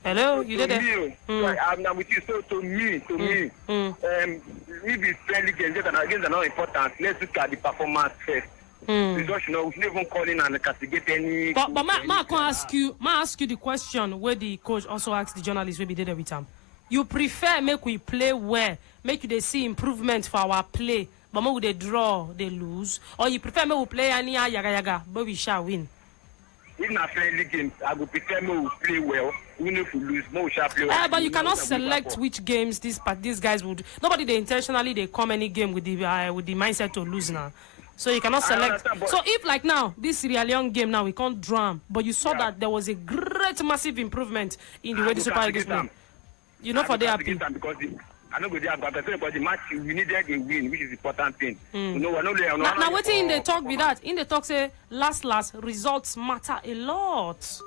Hello, so you did it. I'm not with you. So to me, if it's friendly games that are not important, let's look at the performance first. Because we shouldn't even call in and castigate any. But I can ask you the question where the coach also asked the journalists where we did every time. You prefer make we play well, make you they see improvement for our play, but make we they draw, they lose, or you prefer make we play any yaga, but we shall win. In a friendly game, I would prefer me play well. Even if we lose, more shall play well. But you cannot select which games these guys would. Nobody they intentionally they come any game with the mindset to lose now. So you cannot select. So if like now this Sierra Leone game now we can't draw, but you saw that there was a great massive improvement in the way the Super Eagles play. You know for the happy. I know good but the match we needed a win, which is the important thing. Now waiting in the talk with that. In the talk say last results matter a lot.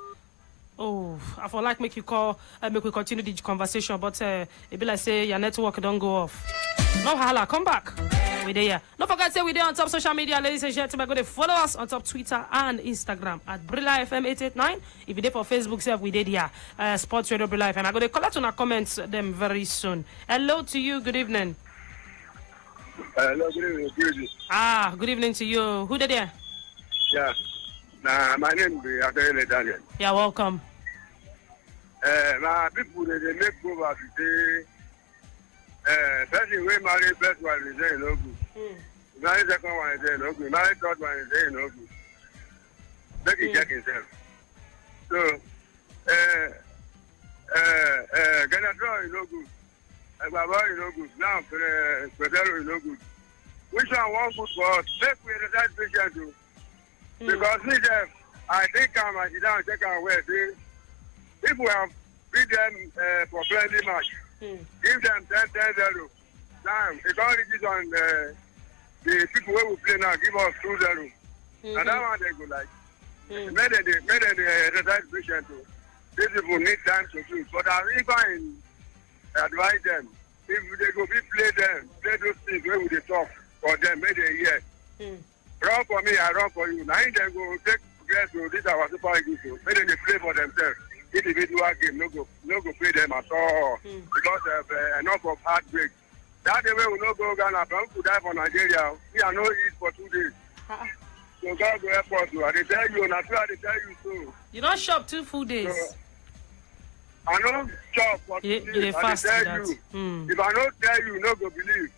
Oh, I feel like make you call make we continue the conversation, but it be like say your network don't go off. No hala, come back. We there. Don't forget say we there on top social media, ladies and gentlemen. Go to follow us on top Twitter and Instagram at Brilla FM 889. If you there for Facebook, say we there here. Sports Radio Brilla FM. I go to collect on our comments them very soon. Hello to you. Good evening. Hello, good evening. Good evening. Good evening to you. Who there? Yeah. My name is Adele Daniel. Yeah, welcome. My people they make move out today. Person we marry first one is there no good. Marry second one is there no good. Marry third one is there no good. Make it check himself. So Ganadro is no good. Baba is no good. Now Pedro is no good. Which one wants good for us? Make we decide patient too. Because I think I sit down and check out where if we have beat them for friendly match, give them 10-0. Now, it all reaches on the people where we play now, give us 2-0. And that one they go like, made the exercise patient too. These people need time to do. But I even advise them, if they go play those things where we talk for them, make they hear. Run for me, I run for you. Now they go take guess to this our Super Eagles. Maybe they play for themselves. Individual game, no go play them at all. Because of enough of heartbreak. That the way we no go Ghana, from could die for Nigeria. We are no eat for 2 days. So God go help us. I tell you, not I tell you so. You don't shop 2 full days. So, I don't shop for 2 days. I tell you. If I don't tell you, no go believe.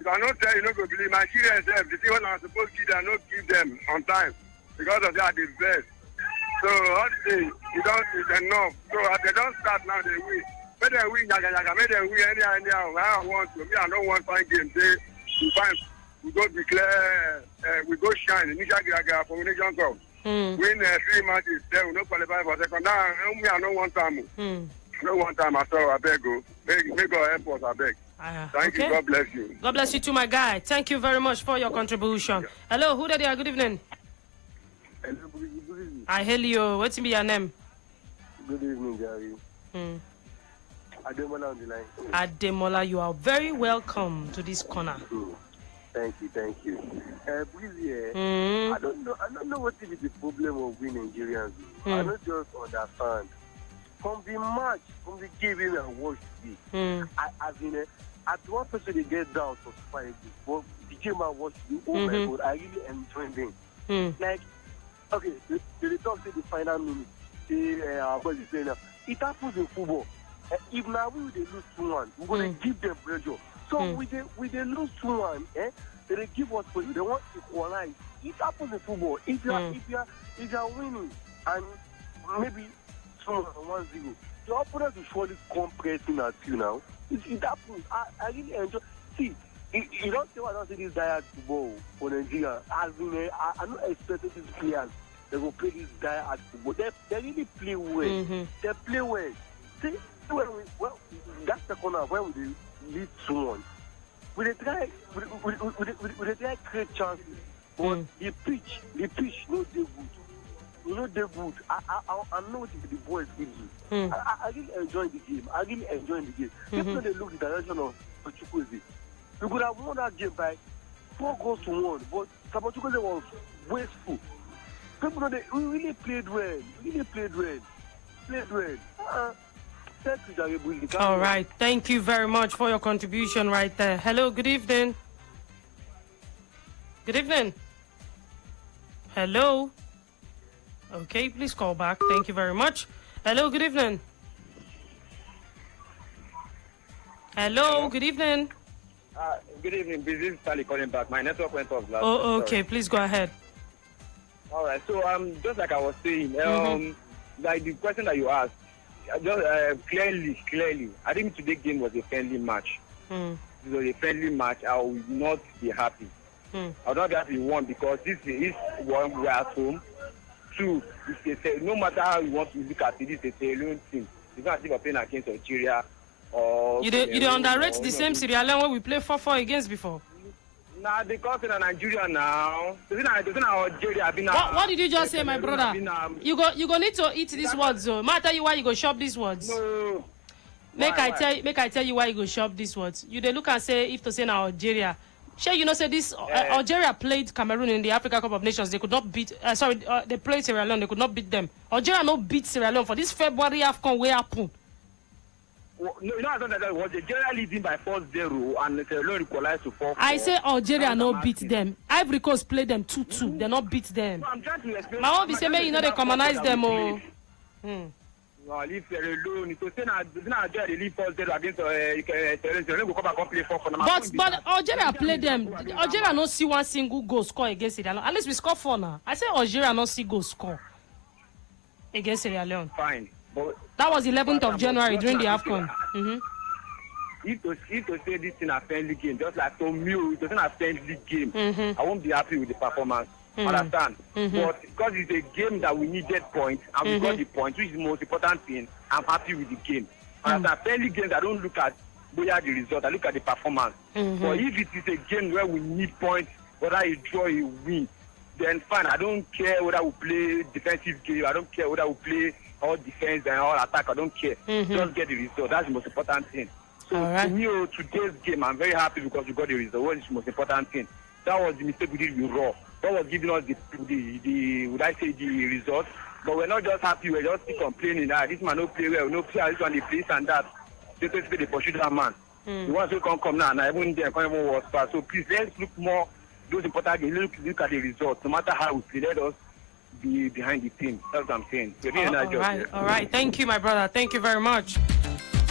If I don't tell you, no go believe. My children self, the thing when I'm supposed to give them, not give them on time. Because of that, they best. So, all the things, you don't it's enough. So, they don't start now, they win. Make them win, make them win anyhow. I want to. Me, I don't want to find game. We go declare, we go shine. Initial for Nation Cup. Win 3 matches, then we don't qualify for second. Now, me, I don't want time. No one time at all, I beg you. Make our efforts, I beg. Thank you, God bless you. God bless you too, my guy. Thank you very much for your contribution. Hello, who there? Good evening. Hello, good evening. I hail you. What's your name? Good evening, Gary. Ademola on the line. Ademola, you are very welcome to this corner. Thank you. Please, I don't know what is the problem of we Nigerians. I don't just understand. From the match, from the game I watched today, at one person they get down for Super Eagles, but the game I watched today, oh my God, I really enjoyed them. Like, okay, they talk to the final minute, what is saying now? It happens in football. If now we lose 2-1, we're going to give them pressure. So with they lose 2-1, they give us pressure. They want to equalize. It happens in football. If you are winning and maybe 1-0, your opponent will surely come pressing at you now. It happens. I really enjoy. See, you don't say why I don't see this diet football for Nigeria. As in, I'm not expecting these players. They will play this diet football. They really play well. Mm-hmm. They play well. See, that's the corner when we lead 2-1. We try create chances, but the pitch, no they good. You know they're good. I know what the boys will do. I really enjoy the game. If they look the direction of Chukwueze, we could have won that game by 4 goals to 1, but Chukwueze was wasteful. People know they really played well. All right. Thank you very much for your contribution right there. Hello, good evening. Good evening. Hello. Okay, please call back. Thank you very much. Hello, good evening. Hello, good evening. Good evening. This is Sally calling back. My network went off last. Oh, okay. Please go ahead. All right. So, just like I was saying, like the question that you asked, just clearly, I think today's game was a friendly match. It was a friendly match. I will not be happy. I will not be happy we won because this is one we are at home. 2, no matter how you want to look at it, this is a Leone team. It's not as if we're playing against Algeria or... You don't underrate the same Sierra Leone where we played 4-4 against before. Nah, because in Nigeria now. Algeria. What did you just say, my brother? You go need to eat these words, though. May I tell you why you go shop these words? No. Make I tell you why you go shop these words. You they look and say if to say now Algeria. Sure, you know, say this Algeria played Cameroon in the Africa Cup of Nations. They could not beat. They played Sierra Leone. They could not beat them. Algeria no beat Sierra Leone for this February AFCON way happen. No, you know, I thought that was Algeria leading by 4-0 and Sierra Leone equalized to 4-4. I say Algeria no beat them. Ivory Coast played them 2-2. They not beat them. No, I'm trying to explain. My own be say, you know, they commonize them. Oh. No, leave Sierra Leone. To say now Algeria they leave 4-0 against Sierra Leone. Go come back and play 4-4. But Algeria played them. Algeria no see one single goal score against Sierra Leone. At least we score 4 now. I say Algeria no see goal score against Sierra Leone. Fine. But that was 11th of January during the AFCON. If to say this in a friendly game, just like to me, it wasn't a friendly game, I won't be happy with the performance. Understand? But because it's a game that we needed points, and we got the points, which is the most important thing, I'm happy with the game. Understand? Friendly games, I don't look at the result, I look at the performance. But if it is a game where we need points, whether you draw, you win, then fine. I don't care whether we play defensive game, I don't care whether we play all defense and all attack, I don't care. Just get the result. That's the most important thing. So to me, today's game, I'm very happy because we got the result. What is the most important thing? That was the mistake we did with Raw. That was giving us the would I say, the result. But we're not just happy, we're just keep complaining that this man no play well, no play, this one the place and that. They pursue that man. The ones who can't come now, and even there can't even work fast. So please, let's look more those important games. Look at the results. No matter how we play, let us be behind the team. That's what I'm saying. All right. Thank you, my brother. Thank you very much.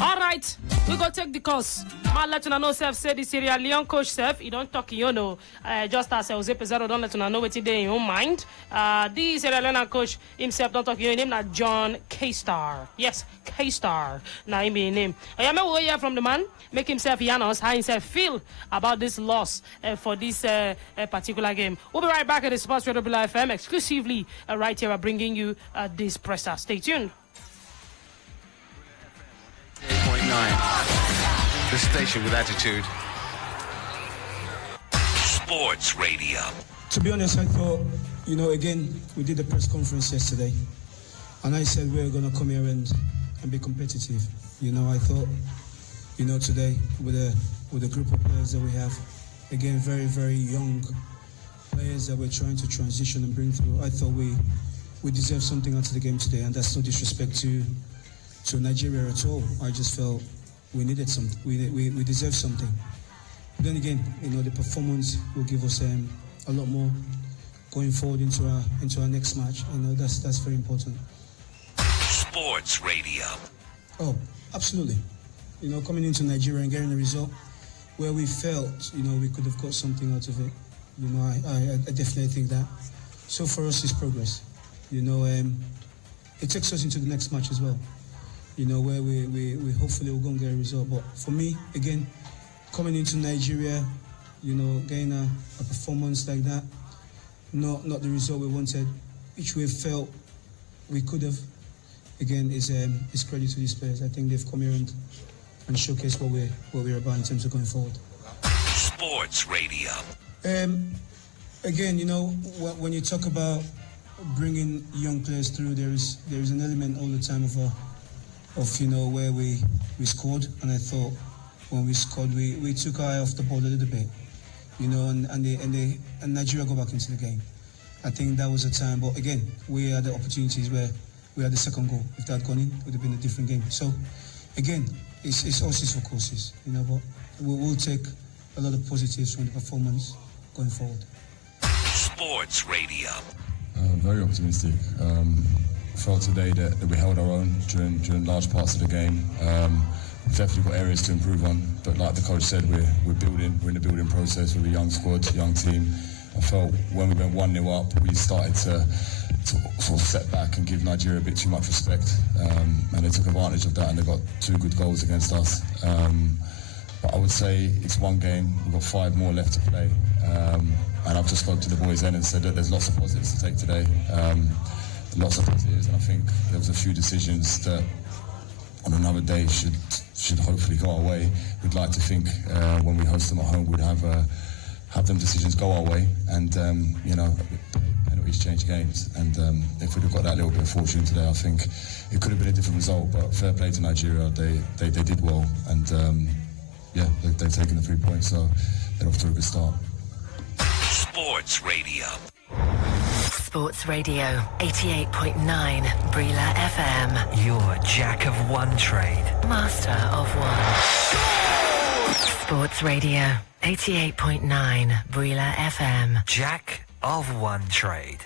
All right, we go take the course. Ma let you know self say the Sierra Leone coach self. He don't talk, you know, just as Jose Pizarro don't let you know what he did in your mind. The Sierra Leone coach himself don't talk, you name that John K-Star. Yes, K-Star. Now he mean name. I will hear from the man. Make himself Janos how himself feel about this loss for this particular game. We'll be right back at the Sports Radio FM exclusively right here, bringing you this presser. Stay tuned. 8.9. The station with attitude. Sports Radio. To be honest, I thought, you know, again, we did the press conference yesterday, and I said we're going to come here and be competitive. You know, I thought, you know, today with a group of players that we have, again, very, very young players that we're trying to transition and bring through, I thought we deserve something out of the game today, and that's no disrespect to Nigeria at all. I just felt we needed something. We deserve something. But then again, you know, the performance will give us a lot more going forward into our next match. You know, that's very important. Sports Radio. Oh, absolutely. You know, coming into Nigeria and getting a result where we felt, you know, we could have got something out of it. You know, I definitely think that. So for us, it's progress. You know, it takes us into the next match as well. where we hopefully will go and get a result. But for me, again, coming into Nigeria, getting a performance like that, not the result we wanted, which we felt we could have. Again, is credit to these players. I think they've come here and showcased what we're about in terms of going forward. Sports Radio. Again, when you talk about bringing young players through, there is an element all the time of where we scored, and I thought when we scored, we took our eye off the ball a little bit, and Nigeria go back into the game. I think that was a time, but again, we had the opportunities where we had the second goal. If that had gone in, it would have been a different game. So, again, it's horses for courses, but we'll take a lot of positives from the performance going forward. Sports Radio. Very optimistic. Felt today that we held our own during large parts of the game. We've definitely got areas to improve on, but like the coach said, we're building. We're in the building process with a young squad, young team. I felt when we went 1-0 up, we started to sort of set back and give Nigeria a bit too much respect, and they took advantage of that, and they got 2 good goals against us. But I would say it's one game. We've got 5 more left to play, and I've just spoke to the boys then and said that there's lots of positives to take today. Lots of positives, and I think there was a few decisions that on another day should hopefully go our way. We'd like to think when we host them at home, we'd have them decisions go our way, and penalties change games. And if we'd have got that little bit of fortune today, I think it could have been a different result. But fair play to Nigeria, they did well, and they've taken the 3 points, so they're off to a good start. Sports Radio. Sports Radio 88.9 Brila FM. Your jack of one trade, Master of one. Sports Radio 88.9 Brila FM. Jack of one trade.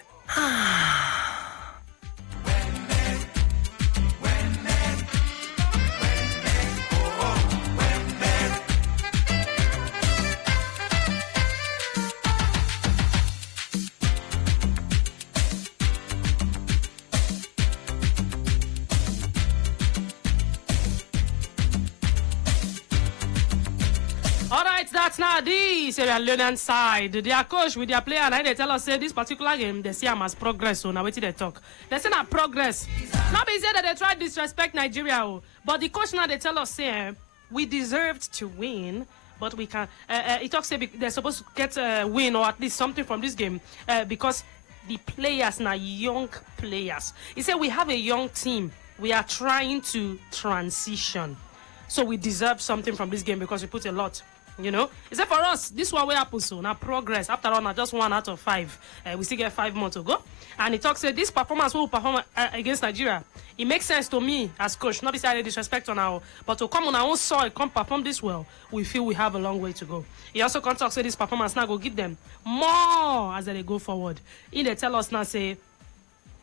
That's not this Leone side. Their coach with their player, and they tell us say this particular game they see them as progress. So now wait till they talk. They say not progress. Now they say that they try to disrespect Nigeria, but the coach now they tell us say we deserved to win, but we can. He talks say they're supposed to get a win or at least something from this game because the players now young players. He said we have a young team. We are trying to transition, so we deserve something from this game because we put a lot. He said for us, this one will happen so now progress. After all, now just 1 out of 5. We still get 5 more to go. And he talks say this performance will perform against Nigeria. It makes sense to me as coach, not beside disrespect on our, but to come on our own soil, come perform this well, we feel we have a long way to go. He also can talk say this performance now go give them more as they go forward. They tell us now say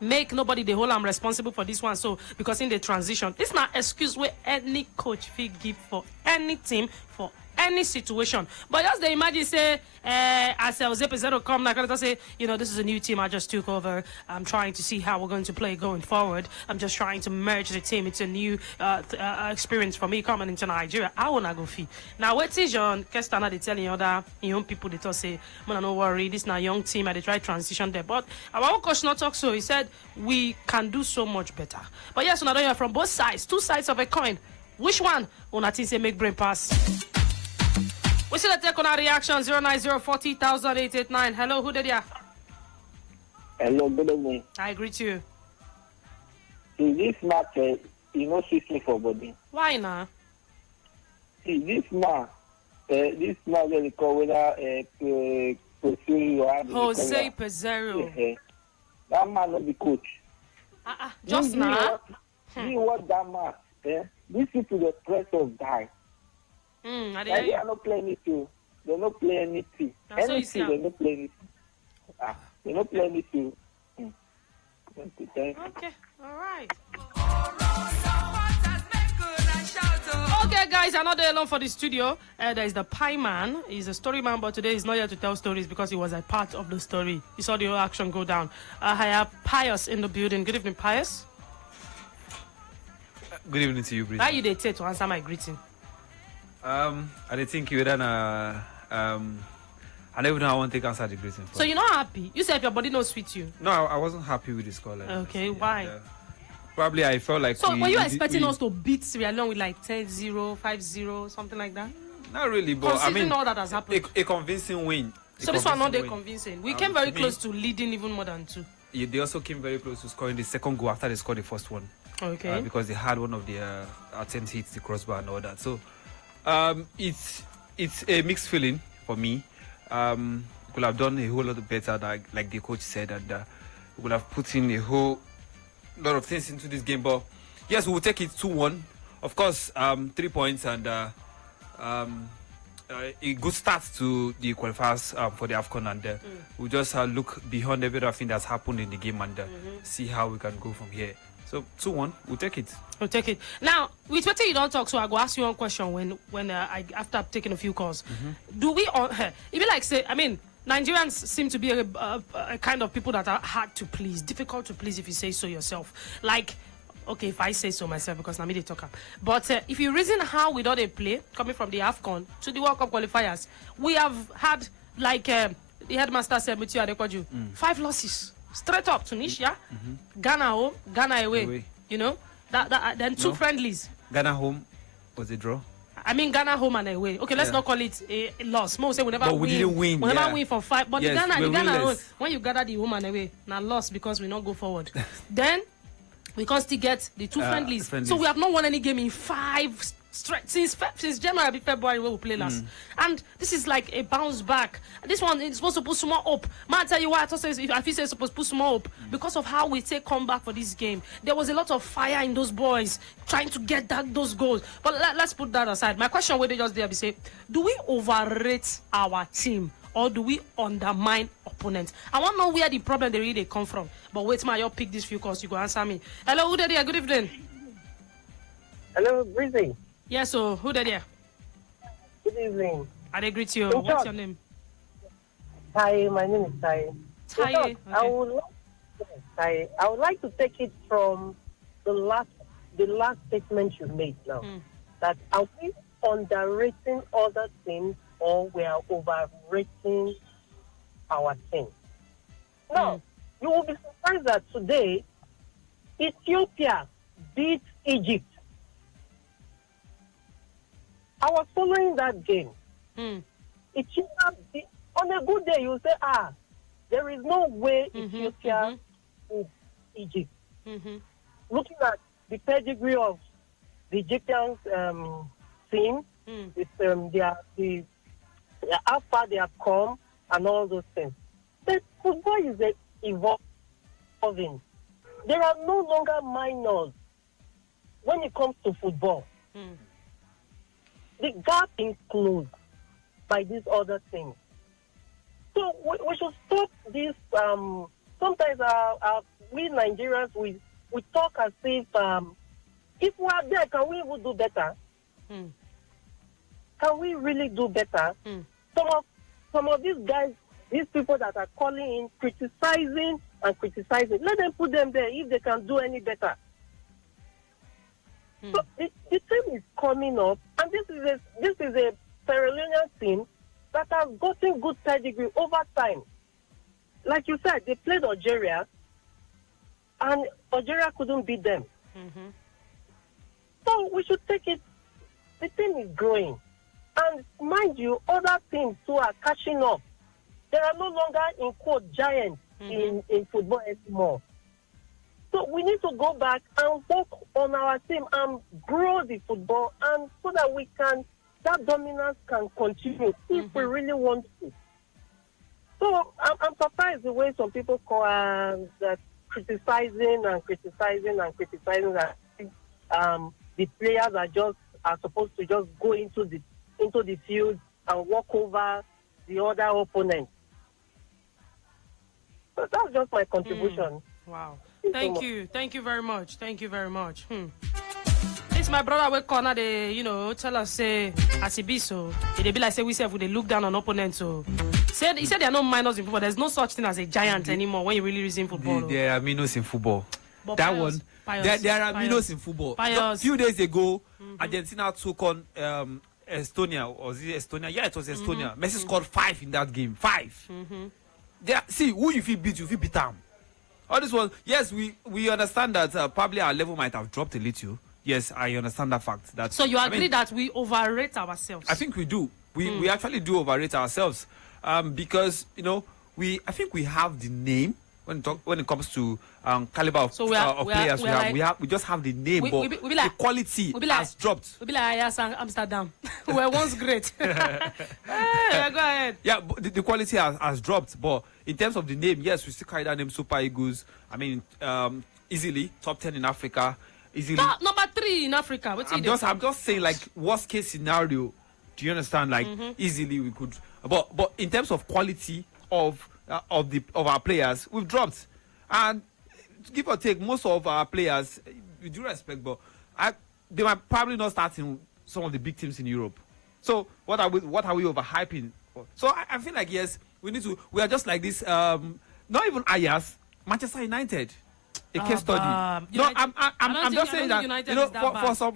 make nobody the whole I'm responsible for this one. So because in the transition, this not excuse where any coach feel give for any team for any situation. But just they imagine say as Zero come now say, this is a new team I just took over. I'm trying to see how we're going to play going forward. I'm just trying to merge the team. It's a new experience for me coming into Nigeria. I wanna go fee. Now what is John Kestana they telling other young people they talk say, man, no worry, this is not a young team, I they try transition there. But our own coach not talk so he said we can do so much better. But yes, I don't hear from both sides, 2 sides of a coin. Which one? Una think say make brain pass. We still take on our reaction 090400889. Hello, who did ya? Hello, good evening. I greet you. See, this match, suits me for body. Why not? See, this match they call whether Jose Pezzero. That man not the coach. Just now. See what that man, these people the press of die. They are not playing anything. They don't play anything. Anything, they don't play anything. They don't play anything. Okay, all right. Okay, guys, another alone for the studio. There is the Pie Man. He's a story man, but today he's not here to tell stories because he was a part of the story. He saw the whole action go down. I have Pius in the building. Good evening, Pius. Good evening to you, Breezy. How you dey take to answer my greeting? I think you then I don't even know how I want to answer the greeting. So you're not happy? You said your body no sweet you. No, I wasn't happy with the score. Okay, why? Probably I felt like. So were you expecting us to beat Sierra Leone with like 10-0, 5-0, something like that? Not really, but considering all that has happened, a convincing win. So this one not that convincing. We came very close to leading even more than 2. Yeah, they also came very close to scoring the second goal after they scored the first one. Okay. Because they had one of their attempts hit the crossbar and all that. So it's a mixed feeling for me. Could have done a whole lot better, like the coach said, and we would have put in a whole lot of things into this game. But yes, we will take it 2-1. Of course, 3 points and a good start to the qualifiers for the AFCON, and we'll just look beyond everything that's happened in the game and see how we can go from here. So 2-1, we'll take it. We'll take it. Now, with what you don't talk, so I go ask you one question when after taking a few calls. Do we if you like say, I mean, Nigerians seem to be a kind of people that are hard to please, difficult to please if you say so yourself. Like, okay, if I say so myself, because I'm the talker. But if you reason how we don't play, coming from the AFCON to the World Cup qualifiers, we have had, like the headmaster said, 5 losses. Straight up, Tunisia, Ghana home, Ghana away. You know? Then 2 friendlies. Ghana home was a draw. I mean Ghana home and away. Okay, let's not call it a loss. Most say we never win. We didn't win. We never win for 5. But yes, the Ghana home, when you gather the home and away, now loss because we not go forward. Then we can still get the 2 friendlies. So we have not won any game in 5 straight since January, February where we play last. And this is like a bounce back. This one is supposed to put some more up. Man, I tell you what, I thought I feel it's supposed to put some more up because of how we take comeback for this game. There was a lot of fire in those boys trying to get those goals. But let's put that aside. My question where they just there be say, do we overrate our team or do we undermine opponents? I want to know where the problem they really come from. But wait, man, you'll pick these few calls. You go answer me. Hello, who there? Good evening. Hello, Breezy. Yes, so who there? Good evening. I greet you. What's your name? Hi, my name is Tai. Tai. Okay. I would like to take it from the last statement you made now. That are we underrating other teams or we are overrating our team? Now, you will be surprised that today Ethiopia beat Egypt. I was following that game. Ethiopia, on a good day, you say, there is no way Ethiopia is Egypt. Looking at the pedigree of the Egyptian team, with how far they have come and all those things. But football is evolving. There are no longer minors when it comes to football. The gap is closed by these other things. So we should stop this. Sometimes we Nigerians, we talk as if we are there, can we even do better? Can we really do better? Some of these guys, these people that are calling in, criticizing, let them put them there if they can do any better. So the team is coming up, and this is a Sierra Leonean team that has gotten good pedigree over time. Like you said, they played Algeria, and Algeria couldn't beat them. So we should take it. The team is growing, and mind you, other teams too are catching up. There are no longer in quote giants in football anymore. So we need to go back and work on our team and grow the football, and so that that dominance can continue if we really want to. So I'm surprised the way some people call that criticizing that the players are supposed to just go into the field and walk over the other opponent. So that's just my contribution. Wow. Thank you very much. It's my brother we corner they, tell us say as it be so. It be like say we say they look down on opponents. So he said there are no minors in football. There's no such thing as a giant anymore when you really reason football. There are minors in football. But that pious, one. pious, There are pious. minnows in football. A few days ago, Argentina took on Estonia. Was it Estonia? Yeah, it was Estonia. Messi scored 5 in that game. 5. See, who if you beat, you beat them. All this was, yes, we understand that probably our level might have dropped a little. Yes, I understand that fact. That, so you agree that we overrate ourselves? I think we do. We actually do overrate ourselves, because I think we have the name when it comes to caliber of players. We just have the name, but the quality has dropped. We be like Ajax and Amsterdam. We were once great. Hey, go ahead. Yeah, but the quality has dropped, but in terms of the name, yes, we still carry that name, Super Eagles. I mean, easily top 10 in Africa. Easily number 3 in Africa. I'm just saying, like, worst case scenario. Do you understand? Like, easily we could, but in terms of quality of our players, we've dropped. And give or take, most of our players, with due respect, but they might probably not start in some of the big teams in Europe. So what are we overhyping? So I feel like, yes, we are just like this. Not even Ajax, Manchester United. A case study. No, I'm just saying that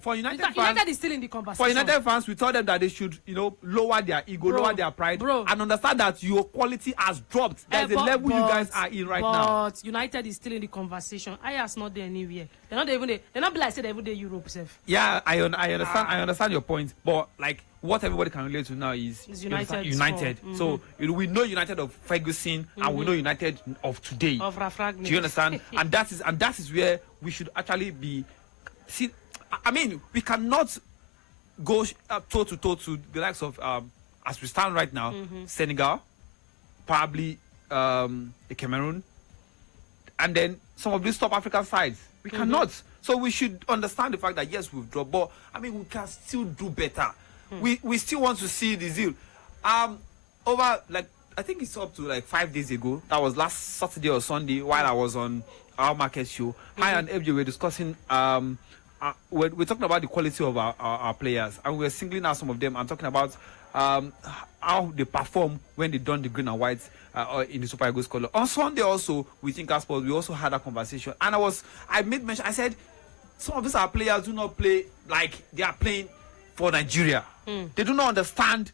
for United fans, United is still in the conversation. For United fans, we told them that they should, lower their ego, lower their pride, and understand that your quality has dropped. There's a level you guys are in right now. But United is still in the conversation. Ajax not there anywhere. They're not even there. They're not like said every day Europe safe. Yeah, I understand. I understand your point, but like what everybody can relate to now is United. So we know United of Ferguson, and we know United of today. Of Rafragni. Do you understand? and that is where we should actually be. See, I mean, we cannot go toe to toe to the likes of as we stand right now, Senegal, probably the Cameroon, and then some of these top African sides. We cannot. So we should understand the fact that yes, we've dropped, but I mean we can still do better. We still want to see the zeal. Over like I think it's up to like 5 days ago. That was last Saturday or Sunday while I was on our market show. I and FJ were discussing. We're talking about the quality of our players, and we're singling out some of them and talking about how they perform when they don the green and white in the Super Eagles color. On Sunday also, we think as sports, we also had a conversation, and I made mention. I said some of these our players do not play like they are playing for Nigeria. They do not understand.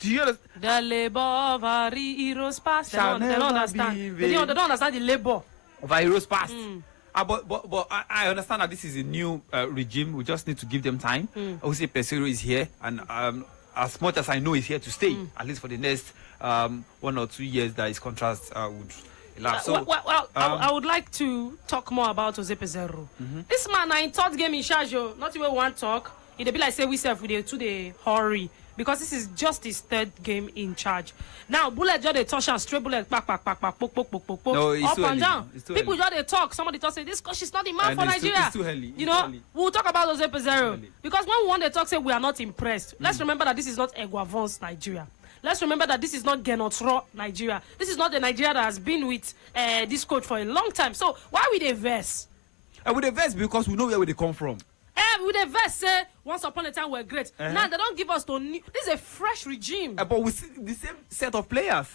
Do you understand? The labor of our heroes past. They don't understand. They don't understand the labor of our heroes past. But I understand that this is a new regime. We just need to give them time. Jose Pesero is here, and as much as I know, he's here to stay, at least for the next 1 or 2 years that his contract would elapse. So, I would like to talk more about Jose Pesero. This man, in third game in charge, not even one talk. It'd be like say we self with the hurry. Because this is just his 3rd game in charge. Now, bullet just they touch and straight bullet, back, poke, no, it's up and early. down. People just they talk. Somebody just say this coach is not the man for Nigeria. It's too early. We'll talk about Jose Pesero because when we want to talk, say we are not impressed. Let's remember that this is not Eguavon's Nigeria. Let's remember that this is not Genotro Nigeria. This is not the Nigeria that has been with this coach for a long time. So why would they verse? With the verse because we know where they come from. With the verse say once upon a time we're great. Now they don't give us to new. This is a fresh regime. But with the same set of players.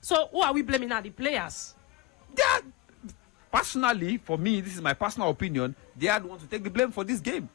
So who are we blaming now? The players? Personally, for me, this is my personal opinion. They are the ones to take the blame for this game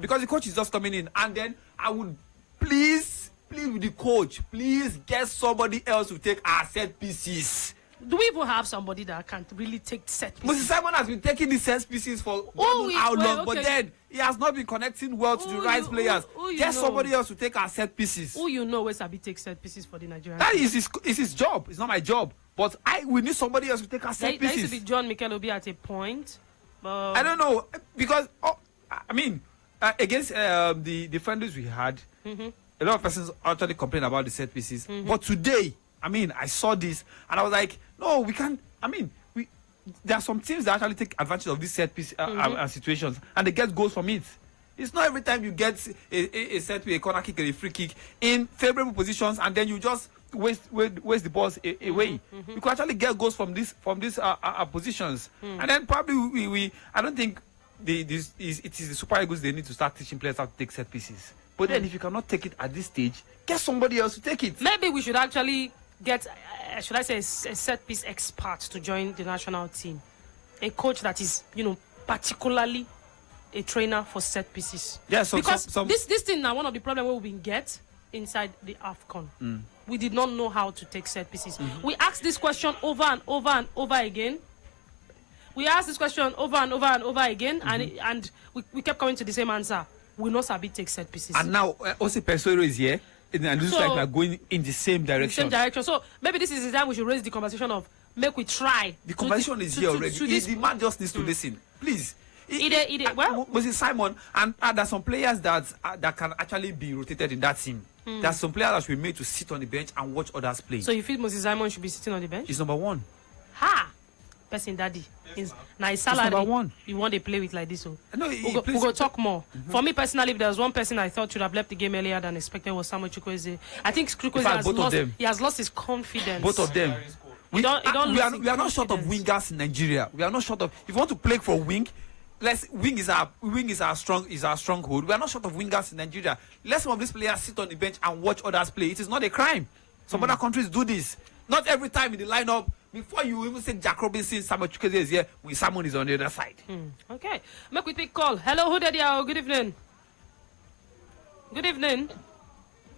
because the coach is just coming in, and then I would please with the coach, please get somebody else to take our set pieces. Do we even have somebody that can really take set pieces? Moses Simon has been taking the set pieces for how long, but then he has not been connecting well to the right players. Get somebody else to take our set pieces. Who you know where Sabi take set pieces for the Nigerian? That is his job. It's not my job. But we need somebody else to take our set pieces. There used to be John Mikel Obi at a point. But I don't know because I mean against the friendlies we had, a lot of persons actually complain about the set pieces. But today, I mean, I saw this and I was like, no, we can't. I mean, there are some teams that actually take advantage of these set piece situations and they get goals from it. It's not every time you get a set piece, a corner kick, or a free kick in favorable positions and then you just waste the balls away. You could actually get goals from these positions. And then probably I don't think it is the Super Eagles they need to start teaching players how to take set pieces. But then if you cannot take it at this stage, get somebody else to take it. Maybe we should actually get, should I say, a set piece expert to join the national team. a coach that is, particularly a trainer for set pieces. Yeah, because this thing now, one of the problems we get inside the AFCON. We did not know how to take set pieces. We asked this question over and over and over again. And we kept coming to the same answer. We not sabi take set pieces. And now, also Pesoro is here, and it looks like we are going in the same direction. So maybe this is the time we should raise the conversation of make we try. The conversation is here already. The man just needs to listen, please. Moses Simon, and there's some players that can actually be rotated in that team. There's some players that should be made to sit on the bench and watch others play. So you feel Moses Simon should be sitting on the bench? He's number one. Ha! Person daddy. Now his salary. Number one. You want to play with like this? So no, we'll go talk more. For me personally, if there was one person I thought should have left the game earlier than expected was Samuel Chukwueze. I think Chukwueze has lost his confidence. Both of them. We are not short of wingers in Nigeria. We are not short of. If you want to play for wing, wing is our stronghold. We are not short of wingers in Nigeria. Let some of these players sit on the bench and watch others play. It is not a crime. Some other countries do this. Not every time in the lineup. Before you even say Jack Robinson, Samuel Chukwueze is here, when someone is on the other side. Okay. Make we take call. Hello, who there? Good evening. Good evening.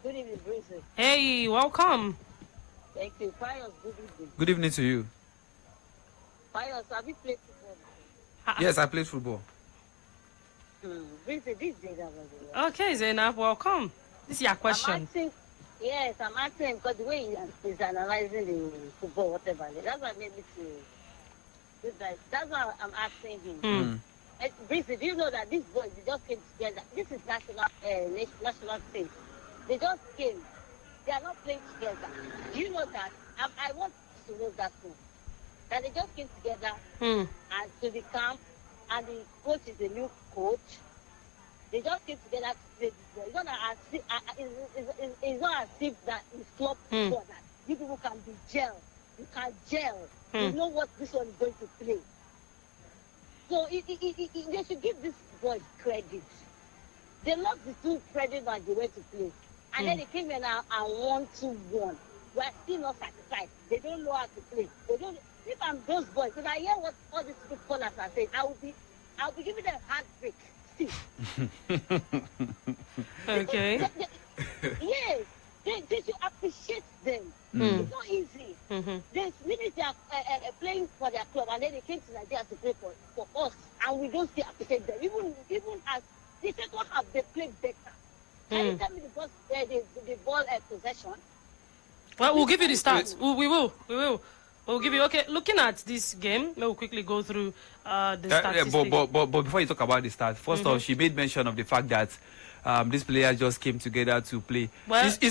Good evening, Bruce. Hey, welcome. Thank you. Pius, good evening. Good evening to you. Pius, have you played football? Yes, I played football. Bruce, this is Zainab. Okay, Zainab, welcome. This is your question. I'm asking because the way he's analyzing the football, whatever, that's what made me to do that. That's why I'm asking him. Briefly, do you know that these boys, they just came together? This is national team. They just came. They are not playing together. Do you know that? I want to know that too. That they just came together and to the camp, and the coach is a new coach. They just came together to play this ball. It's not as if that is club football that you people can be gel. You can gel. You know what this one is going to play. So they should give this boys credit. They lost the two credit that they went to play. And then they came in and won 2-1. We are still not satisfied. They don't know how to play. If I'm those boys, because I hear what all these footballers are saying, I'll be giving them a heartbreak. Okay. Yes, they should appreciate them. It's not easy. There's minutes they are playing for their club, and then they came to Nigeria to play for us, and we don't still appreciate them. Even as the second half, they played better. Can you tell me the ball possession? Well, we'll give you the stats. We will. We'll give you. Okay, looking at this game, we'll quickly go through the statistics. But before you talk about the stats, first off, she made mention of the fact that these players just came together to play. Well, they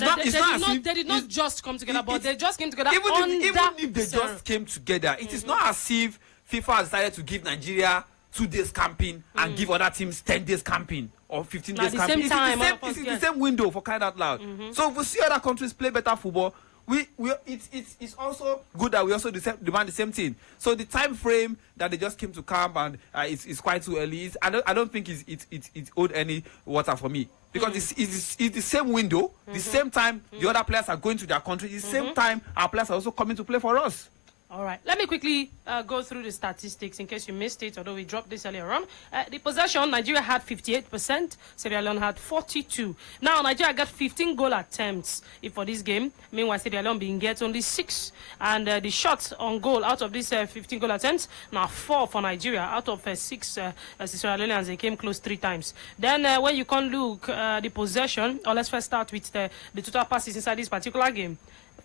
did not just come together, but they just came together even if they just came together, it is not as if FIFA has decided to give Nigeria 2 days camping and give other teams 10 days camping or 15 days camping. It's the same window, for crying out loud. So if we see other countries play better football, it's also good that we also demand the same thing. So the time frame that they just came to camp and it's quite too early. I don't think it's owed any water for me, because it's the same window, the same time the other players are going to their country, the same time our players are also coming to play for us. All right, let me quickly go through the statistics in case you missed it, although we dropped this earlier on. The possession, Nigeria had 58%, Sierra Leone had 42%. Now, Nigeria got 15 goal attempts for this game. Meanwhile, Sierra Leone being get only 6. And the shots on goal out of these 15 goal attempts, now 4 for Nigeria. Out of 6, Sierra Leoneans, they came close 3 times. Then when you can look the possession, or let's first start with the total passes inside this particular game.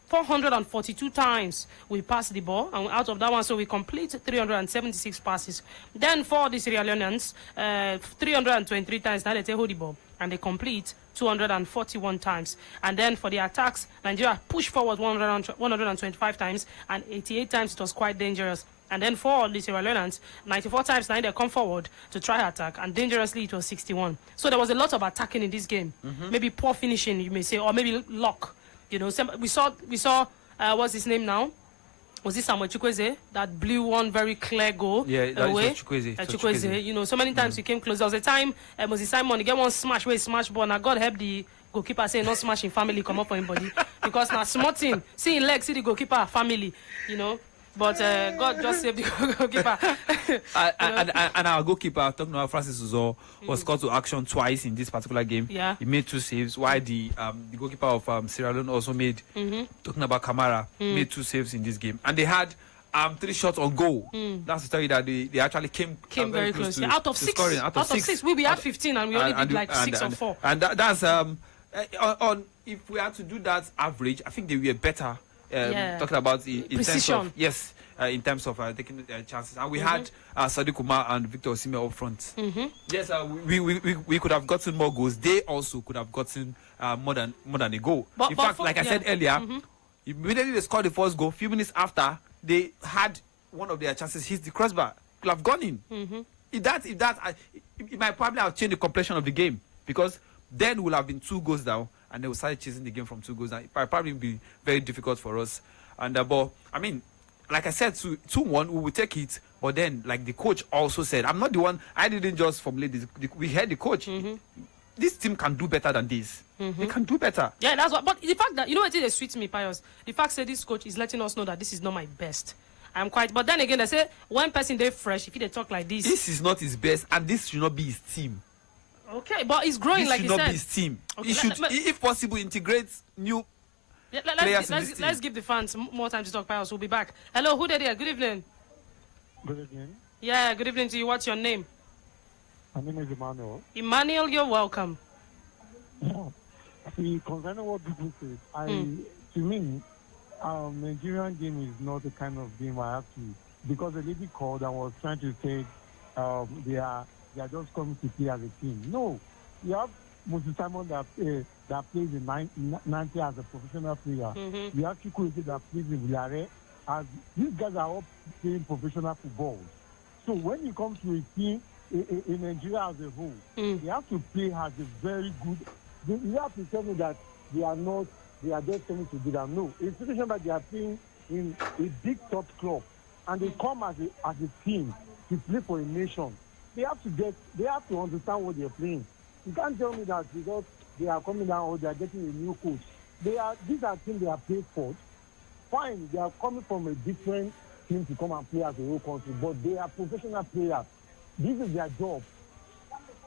442 times we pass the ball, and out of that one, so we complete 376 passes. Then for the Sierra Leoneans, 323 times now they hold the ball and they complete 241 times. And then for the attacks, Nigeria push forward 125 times, and 88 times it was quite dangerous. And then for the Sierra Leoneans, 94 times now they come forward to try attack, and dangerously it was 61. So there was a lot of attacking in this game. Maybe poor finishing, you may say, or maybe luck. You know, we saw. What's his name now? Was it Samuel Chukwueze that blew one very clear goal? Yeah, that away? was Chukwueze. Chukwueze. You know, so many times we came close. There was a time Moses Simon he get one smash where he smash ball. Now God help the goalkeeper say not smashing family come up for him body, because now small thing. See in leg, see the goalkeeper family. You know. But God just saved the goalkeeper. and our goalkeeper, talking about Francis Uzo, was called to action twice in this particular game. Yeah. He made 2 saves, while the goalkeeper of Sierra Leone also made, talking about Kamara, made 2 saves in this game. And they had 3 shots on goal. That's to tell you that they actually came very close. to, out of to 6. Scoring. Out of 6. We had 15 and we only did like 6 or 4. And that's on if we had to do that average, I think they were better. Talking about in precision. Terms of in terms of taking chances, and we had Sadiq Umar and Victor Osimhen up front. Yes, we could have gotten more goals. They also could have gotten more than a goal. In fact, like I said earlier, immediately they scored the first goal. Few minutes after, they had one of their chances hit the crossbar. Could have gone in. It might probably have changed the complexion of the game, because then would have been 2 goals down, and they will start chasing the game from 2 goals down. It might probably be very difficult for us. And but I mean, like I said, 2-1, we will take it. But then, like the coach also said, I'm not the one. I didn't just formulate this. We heard the coach. This team can do better than this. They can do better. Yeah, that's what. But the fact that, you know what, it sweets me, Pius. The fact that this coach is letting us know that this is not my best. I'm quite. But then again, they say one person they fresh. If they talk like this, this is not his best, and this should not be his team. Okay, but he's growing, like he said. This should not be his team. Okay, he should, if possible, integrate new players in this team. Let's give the fans more time to talk. Pius, we'll be back. Hello, who there? Good evening. Good evening. Yeah, good evening to you. What's your name? My name is Emmanuel. Emmanuel, you're welcome. Yeah. See, concerning what people say, to me, Nigerian game is not the kind of game I have to, because the lady called and was trying to say they are just coming to play as a team. No, you have Moses Simon that plays in 90 as a professional player. You have Chukwueze that plays in Villarreal. As these guys are all playing professional football. So when it comes to a team in Nigeria as a whole, they have to play as a very good. You have to tell me that they are just coming to do that. No, it's a situation that they are playing in a big top club, and they come as a team to play for a nation. They have to understand what they're playing. You can't tell me that because they are coming down or they are getting a new coach. These are teams they are paid for. Fine, they are coming from a different team to come and play as a whole country, but they are professional players. This is their job.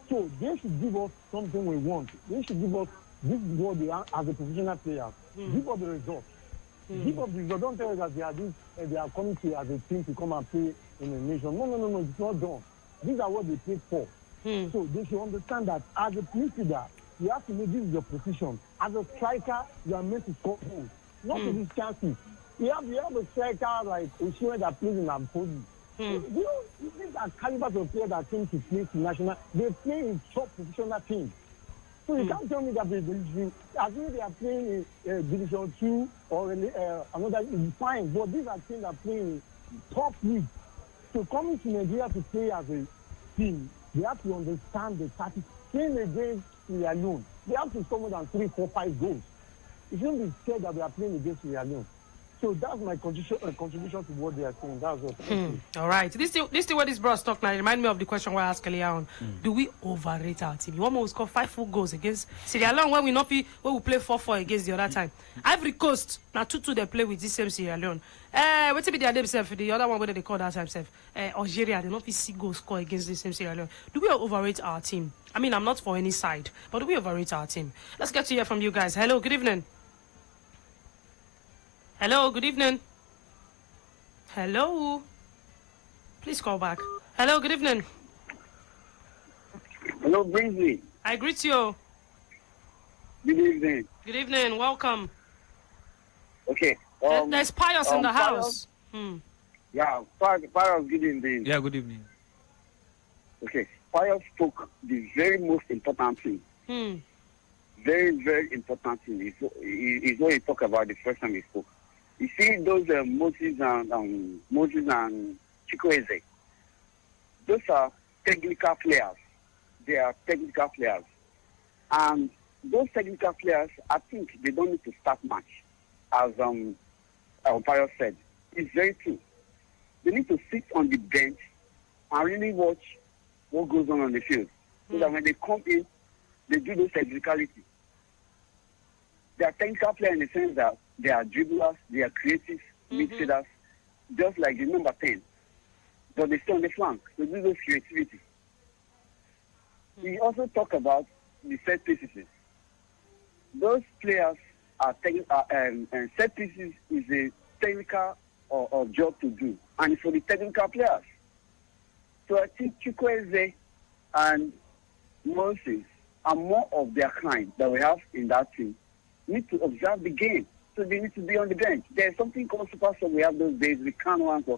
So they should give us something we want. They should give us, this is what they are as a professional player. Give us the results. Give us the result. Don't tell us that they are coming to as a team to come and play in a nation. No, it's not done. These are what they paid for. So they should understand that as a midfielder, you have to know this is your position. As a striker, you are meant to score goals, not to these chances. You have a striker like Oshie that plays in Abuja. These are calibers of players that came to play to national. They play in top professional teams. So you can't tell me that they are playing in Division 2 or another, is fine. But these are teams that play in top league. So coming to Nigeria to play as a team, they have to understand the tactics. Playing against Sierra Leone, they have to score more than 3, 4, 5 goals. It shouldn't be said that we are playing against Sierra Leone. So that's my contribution to what they are saying. That's what. All right. This is what this bros talk now. Remind me of the question I asked earlier on. Do we overrate our team? You want me to score 5 full goals against Sierra Leone when we play 4-4 against the other time? Ivory Coast now 2-2 they play with this same Sierra Leone. What's be their name self? The other one where they call that time self. Algeria, they not be 6 goals score against the same Sierra Leone. Do we overrate our team? I mean, I'm not for any side, but do we overrate our team? Let's get to hear from you guys. Hello, good evening. Hello, good evening. Hello. Please call back. Hello, good evening. Hello, Brinsley. I greet you. Good evening. Good evening, welcome. Okay. There's Pius in the house. Yeah, Pius, good evening. Yeah, good evening. Okay, Pius spoke the very most important thing. Very, very important thing. Is what he talked about the first time he spoke. You see those Moses and Chukwueze, those are technical players. They are technical players. And those technical players, I think they don't need to start much, as Pius said. It's very true. They need to sit on the bench and really watch what goes on the field. So that when they come in, they do those technicalities. They are technical players in the sense that they are dribblers, they are creative midfielders, just like the number 10, but they stay on the flank. So this is creativity. We also talk about the set pieces. Those players are set pieces is a technical or job to do, and it's for the technical players. So I think Chukwueze and Moses are more of their kind that we have in that team. Need to observe the game, so they need to be on the bench. There's something called super sub. We have those days we can't answer,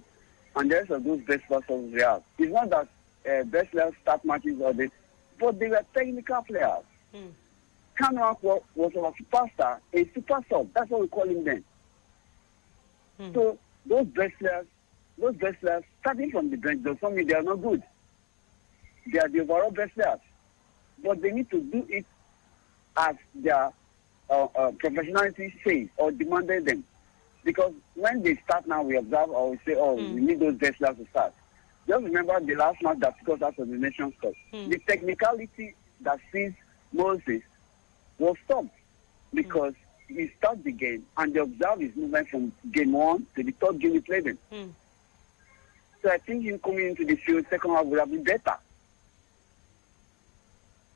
and there's of those best subs we have. It's not that best players start matches or this, but they were technical players. Kanwan was our superstar, a super sub. That's what we call him then. So those best players, starting from the bench, does not mean they are not good. They are the overall best players, but they need to do it as their professionality says or demanded them. Because when they start now, we observe or we say, we need those best players to start. Just remember the last match that took us out of the Nations Cup. The technicality that sees Moses was stopped because he started the game and they observed his movement from game 1 to the third game he played in. So I think him coming into the field second half would have been better.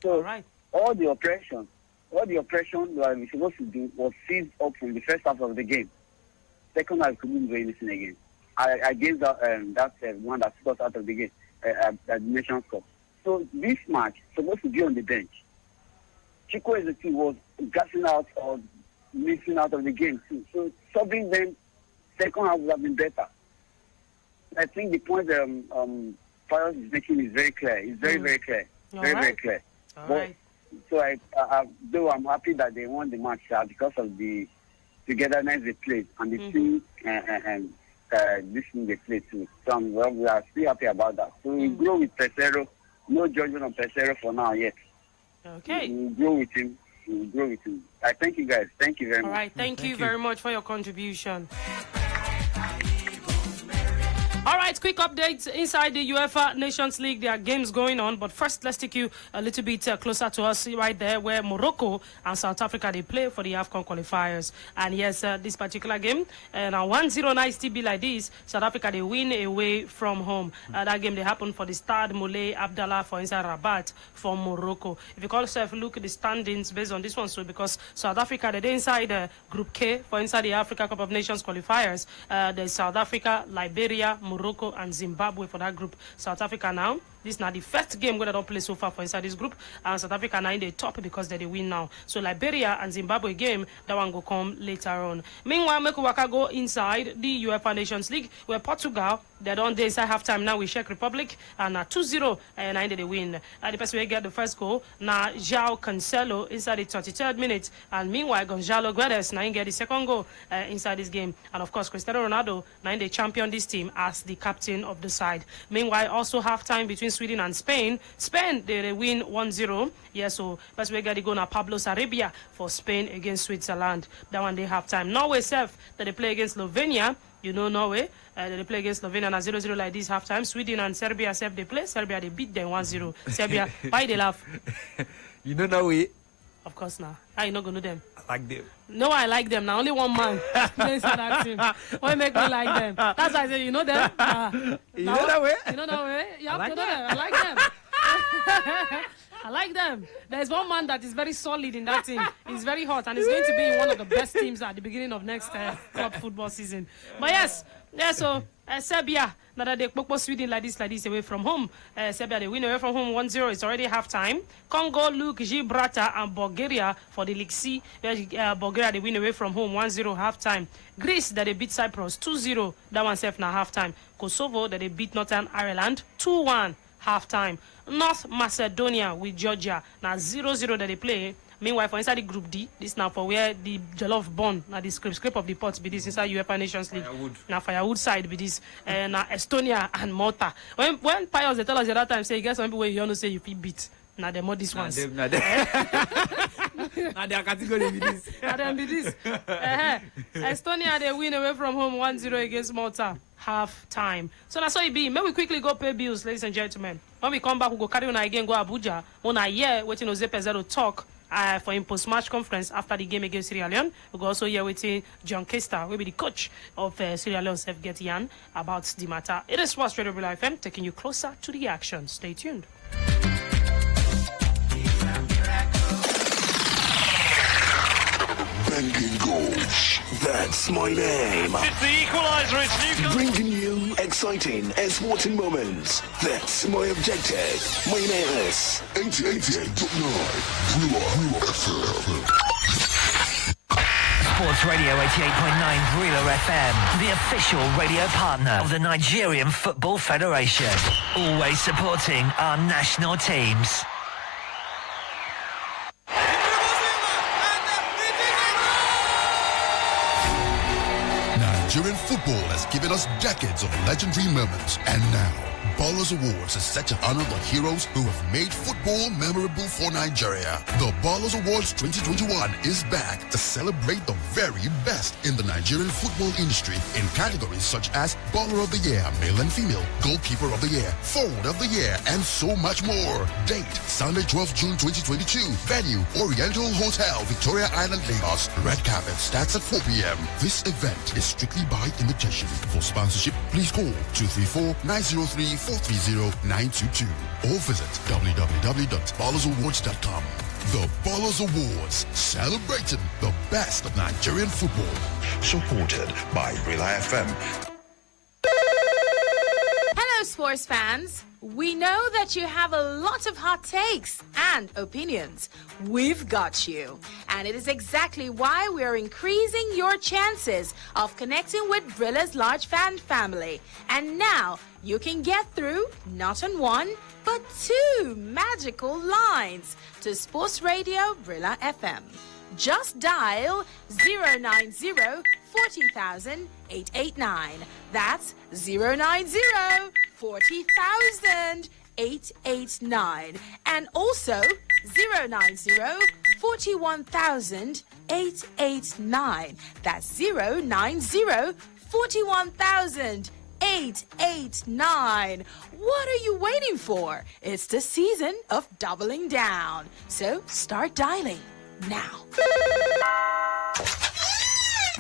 So all the oppression that we're supposed to do was seized up from the first half of the game. Second half, couldn't do anything again. Against that one that took us out of the game, at the Nations Cup. So this match supposed to be on the bench. Chukwueze was gassing out or missing out of the game too. So subbing them second half would have been better. I think the point Pius is making is very clear. It's very, very clear. Very clear. So though I'm happy that they won the match because of the togetherness they played and the team and this thing they played too. So we are still happy about that. So we grow with Pesero. No judgment on Pesero for now yet. Okay. We'll grow with him. I thank you guys. Thank you very much. All right. Thank you very much for your contribution. All right, quick updates inside the UEFA Nations League. There are games going on, but first let's take you a little bit closer to us right there where Morocco and South Africa, they play for the AFCON qualifiers. And yes, this particular game, now 1-0 nice to be like this, South Africa, they win away from home. That game, they happened for the Stade Moulay Abdallah for inside Rabat for Morocco. If you call yourself, look at the standings based on this one, so because South Africa, they're inside Group K for inside the Africa Cup of Nations qualifiers. There's South Africa, Liberia, Morocco and Zimbabwe for that group. South Africa now, this is now the first game where they don't play so far for inside this group, and South Africa now in the top because they win now. So Liberia and Zimbabwe game, that one will come later on. Meanwhile, Mekuwaka go inside the UEFA Nations League where Portugal, they don't dey inside halftime now with Czech Republic, and 2-0 and they win. The person will get the first goal now João Cancelo inside the 33rd minute, and meanwhile Gonzalo Guedes now get the second goal inside this game, and of course Cristiano Ronaldo now they champion this team as the captain of the side. Meanwhile, also halftime between Sweden and Spain. Spain, they win 1-0. Yeah, so that's where they go now Pablo Sarabia for Spain against Switzerland. That one they halftime. Norway self that they play against Slovenia. You know Norway. They play against Slovenia and 0-0 like this halftime. Sweden and Serbia self they play. Serbia they beat them 1-0. Serbia, why they laugh? You know Norway? Of course now. How you not gonna know them? I like them. No, I like them. Now only one man plays for that team. Why make me like them? That's why I say you know them. You know that way? You know that way? You have I to like know them. I like them. I like them. There's one man that is very solid in that team. He's very hot and he's going to be in one of the best teams at the beginning of next club football season. But yes, so Serbia, now that they poke Sweden like this away from home. Serbia, they win away from home 1-0. It's already halftime. Congo, Luke, Gibraltar, and Bulgaria for the League C. Bulgaria, they win away from home 1-0 halftime. Greece, that they beat Cyprus 2-0. That one safe now halftime. Kosovo, that they beat Northern Ireland 2-1 halftime. North Macedonia with Georgia, now 0-0 that they play. Meanwhile, for inside the Group D, this now for where the jollof born, now the scrape of the pot be this inside UEFA Nations League. Now Firewood side be this, now Estonia and Malta. When Pius they tell us the other time, say you get some people where you want to say you feel beat. Now they're more these ones. Now they are category be this. Now them be this. Estonia, they win away from home 1-0 against Malta. Half time. So that's how it be. May we quickly go pay bills, ladies and gentlemen. When we come back, we go carry on again, go Abuja. On a year, waiting on Zepezero talk for him post-match conference after the game against Sierra Leone. We go also hear with John Kester, will be the coach of Sierra Leone, get Yan about the matter. It is Sports Radio Real FM, taking you closer to the action. Stay tuned. Banging goals. That's my name. It's the equaliser. It's Newcastle. Bringing you exciting and sporting moments. That's my objective. My name is 88.9 Brila FM. Sports Radio 88.9 Brila FM, the official radio partner of the Nigerian Football Federation. Always supporting our national teams. Nigerian football has given us decades of legendary moments, and now Ballers Awards is set to honor the heroes who have made football memorable for Nigeria. The Ballers Awards 2021 is back to celebrate the very best in the Nigerian football industry in categories such as Baller of the Year, Male and Female, Goalkeeper of the Year, Forward of the Year, and so much more. Date, Sunday 12 June 2022. Venue, Oriental Hotel, Victoria Island, Lagos. Red carpet starts at 4 p.m. This event is strictly by invitation. For sponsorship, please call 234-903-430-922 or visit www.ballersawards.com. The Ballers Awards, celebrating the best of Nigerian football. Supported by Relay FM. Hello, sports fans. We know that you have a lot of hot takes and opinions. We've got you. And it is exactly why we are increasing your chances of connecting with Brilla's large fan family. And now you can get through not on one, but two magical lines to Sports Radio Brilla FM. Just dial 090-40,000-889. That's 090-40,000-889. And also 090-41,000-889. That's 090-41,000-889. What are you waiting for? It's the season of doubling down. So start dialing now.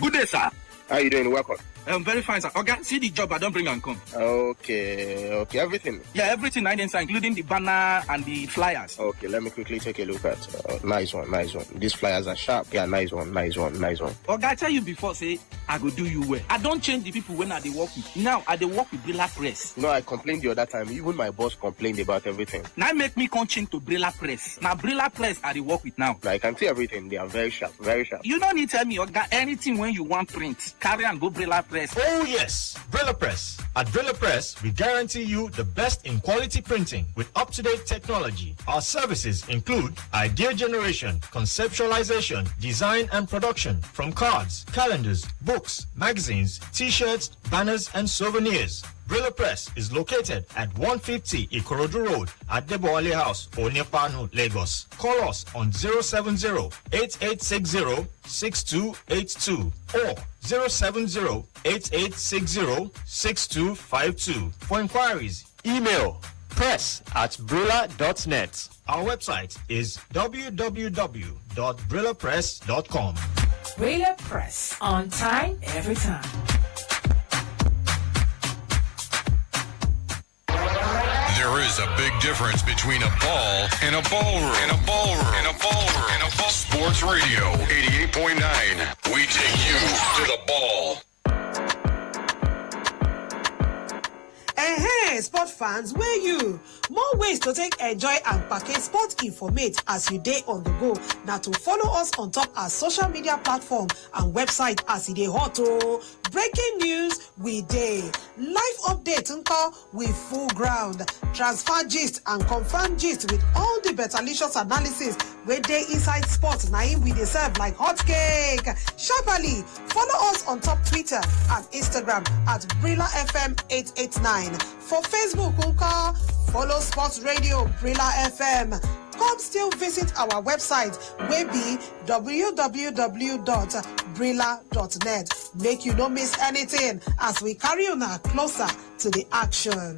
Good day, sir. How are you doing? Welcome. I'm very fine, sir. Okay, see the job I don't bring and come. Okay, everything. Yeah, everything I did, sir, including the banner and the flyers. Okay, let me quickly take a look at. Nice one. These flyers are sharp. Yeah, nice one. Okay, I tell you before, say I go do you well. I don't change the people when I dey work with. Now I dey work with Brilla Press. No, I complained the other time. Even my boss complained about everything. Now make me come change to Brilla Press. Now Brilla Press I dey work with now. I can see everything. They are very sharp. You don't need to tell me, okay, anything when you want print, carry and go Brilla Press. Oh yes, Brilla Press. At Brilla Press, we guarantee you the best in quality printing with up-to-date technology. Our services include idea generation, conceptualization, design and production from cards, calendars, books, magazines, t-shirts, banners and souvenirs. Brilla Press is located at 150 Ikorodu Road at Deboale House, Onyepanu, Lagos. Call us on 070-8860-6282 or 070-8860-6252. For inquiries, email press@brilla.net. Our website is www.brillapress.com. Brilla Press, on time, every time. There is a big difference between a ball and a ballroom. Sports Radio 88.9. We take you to the ball. Hey, sport fans, where you? More ways to take enjoy and package sport informate as you day on the go. Now to follow us on top our social media platform and website as you day hot. Breaking news, we day. Live update with full ground. Transfer gist and confirm gist with all the betterlicious analysis where they inside sports. Naim we deserve like hot cake. Sharply follow us on top Twitter and Instagram at Brilla FM 889. For Facebook, follow Sports Radio Brilla FM. Come still visit our website, wey be www.brilla.net. Make you no miss anything as we carry on closer to the action.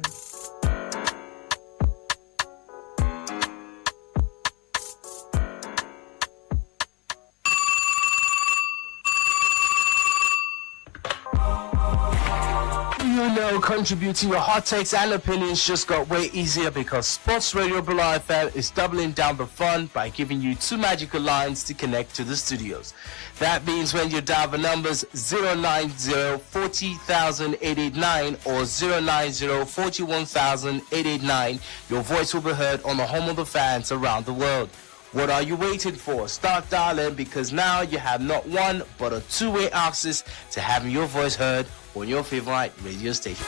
you know, contributing your hot takes and opinions just got way easier because Sports Radio Abiola FM is doubling down the fun by giving you 2 magical lines to connect to the studios. That means when you dial the numbers 090-40,889 or 090-41,889, your voice will be heard on the home of the fans around the world. What are you waiting for? Start dialing because now you have not one but a 2-way access to having your voice heard on your favorite radio station.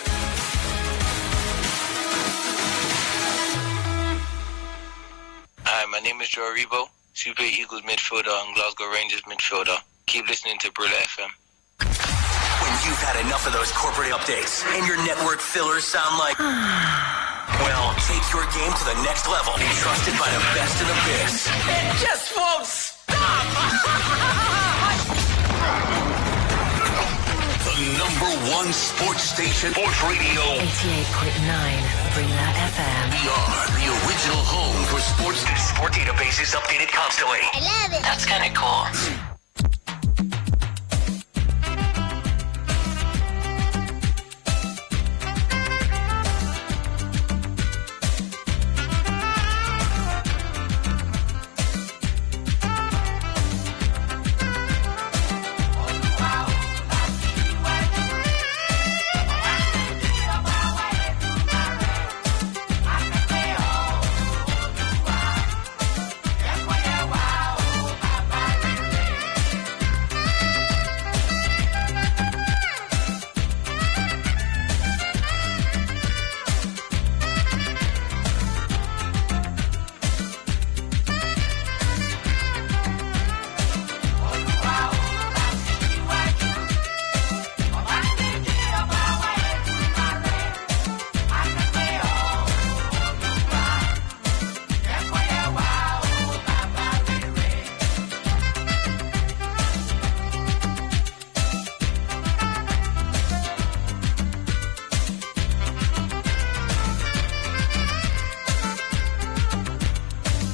Hi, my name is Joe Rebo, Super Eagles midfielder and Glasgow Rangers midfielder. Keep listening to Brilla FM. When you've had enough of those corporate updates and your network fillers sound like... Well, take your game to the next level. Trusted by the best in the biz. It just won't stop! The #1 sports station, Sports Radio 88.9 Brilla FM. We are the original home for sports. Sport database is updated constantly. I love it. That's kind of cool.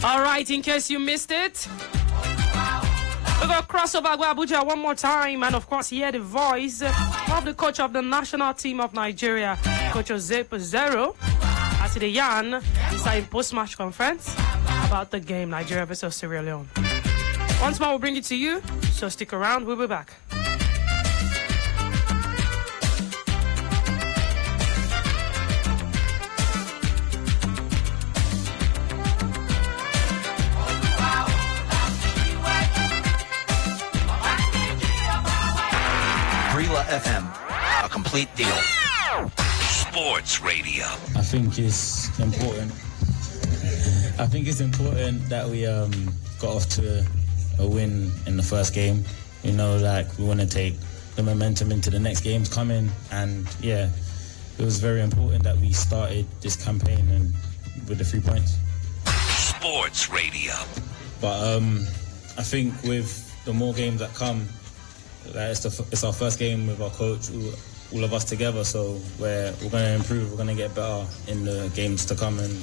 All right, in case you missed it, we're going to cross over Abuja one more time and, of course, hear the voice of the coach of the national team of Nigeria, Coach Jose Pizarro, as they yarn inside post-match conference about the game Nigeria versus Sierra Leone. Once more, we'll bring it to you, so stick around. We'll be back. FM, a complete deal. Sports Radio. I think it's important. That we got off to a win in the first game. You know, like we want to take the momentum into the next games coming, and yeah, it was very important that we started this campaign and with the 3 points. Sports Radio. But I think with the more games that come. It's our first game with our coach, all of us together, so we're going to improve, we're going to get better in the games to come, and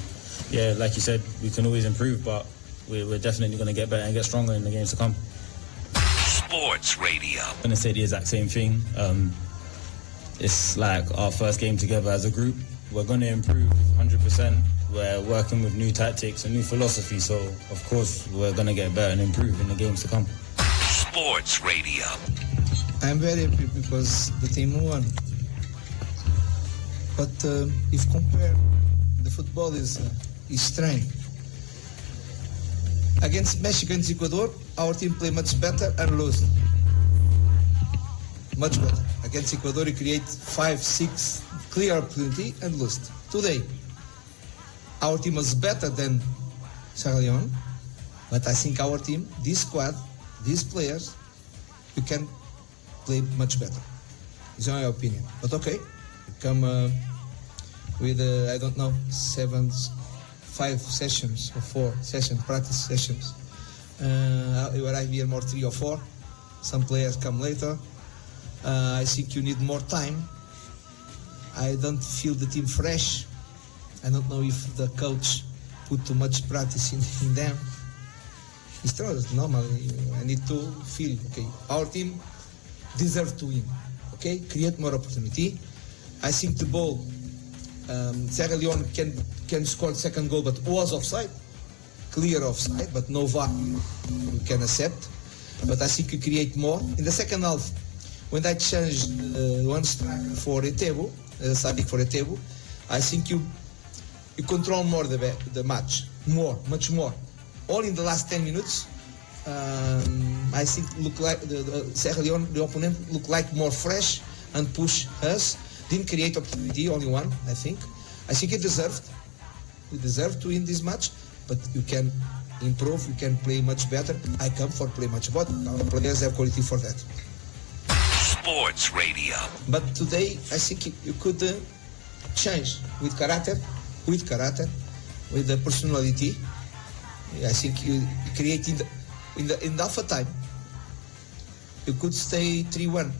yeah, like you said, we can always improve, but we're definitely going to get better and get stronger in the games to come. Sports Radio. I'm going to say the exact same thing. It's like our first game together as a group. We're going to improve 100%. We're working with new tactics and new philosophy, so of course we're going to get better and improve in the games to come. Sports Radio. I'm very happy because the team won. But if compare, the football is strange. Against Mexico and Ecuador, our team played much better and lost. Much better. Against Ecuador, we create 5-6 clear opportunity and lost. Today, our team was better than Sierra Leone, but I think our team, this squad, these players, we can play much better. It's my opinion. But okay, we come with, I don't know, 5 sessions or 4 sessions, practice sessions. You arrive here more 3 or 4. Some players come later. I think you need more time. I don't feel the team fresh. I don't know if the coach put too much practice in them. It's true, it's normal. I need to feel, okay, our team deserves to win, okay? Create more opportunity. I think the ball, Sierra Leone can score second goal, but was offside, clear offside, but no VAR we can accept. But I think you create more. In the second half, when I changed one striker for Etebo, Sadik for Etebo, I think you control more the match, much more. All in the last 10 minutes, I think look like the Sierra Leone, the opponent, looked like more fresh and push us. Didn't create opportunity, only one, I think. I think it deserved. We deserve to win this match, but you can improve, you can play much better. I come for play much better. Our players have quality for that. Sports Radio. But today, I think you could change with character, with the personality. I think you create in the alpha time. You could stay 3-1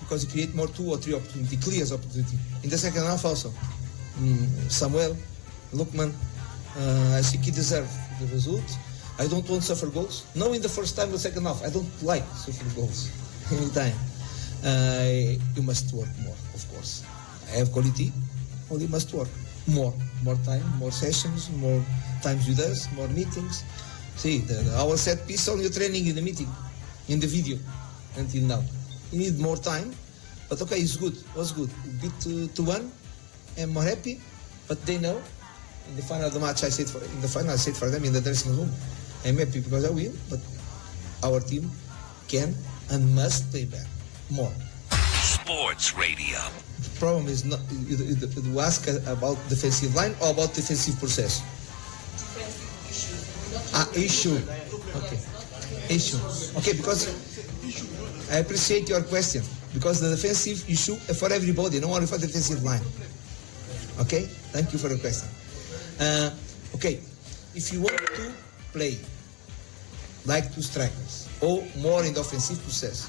because you create more 2 or 3 opportunity, clear opportunity. In the second half also, Samuel, Lukman, I think he deserved the result. I don't want suffer goals. No, in the first time or second half, I don't like suffer goals. Anytime. You must work more, of course. I have quality, only must work more time, more sessions, more times with us, more meetings. See, our set piece only training in the meeting, in the video, until now. You need more time, but okay, it's good. Was good. Beat 2-1. I'm more happy, but they know. In the final of the match, I said for them in the dressing room, I'm happy because I win, but our team can and must play back more. Sports Radio. The problem is not you ask about defensive line or about defensive process. Issue. Okay. Issue. Okay, because I appreciate your question because the defensive issue for everybody, not only for the defensive line. Okay, thank you for the question. Okay, if you want to play like 2 strikers or more in the offensive process,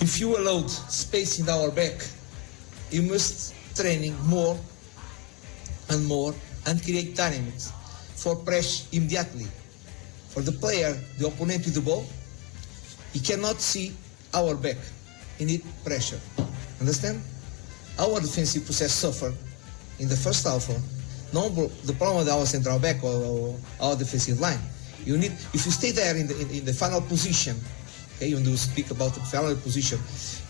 if you allowed space in our back, you must training more and create dynamics for pressure immediately. For the player, the opponent with the ball, he cannot see our back. He need pressure. Understand? Our defensive process suffered in the first half. No, the problem with our central back or our defensive line. You need, if you stay there in the final position, okay, when you speak about the final position,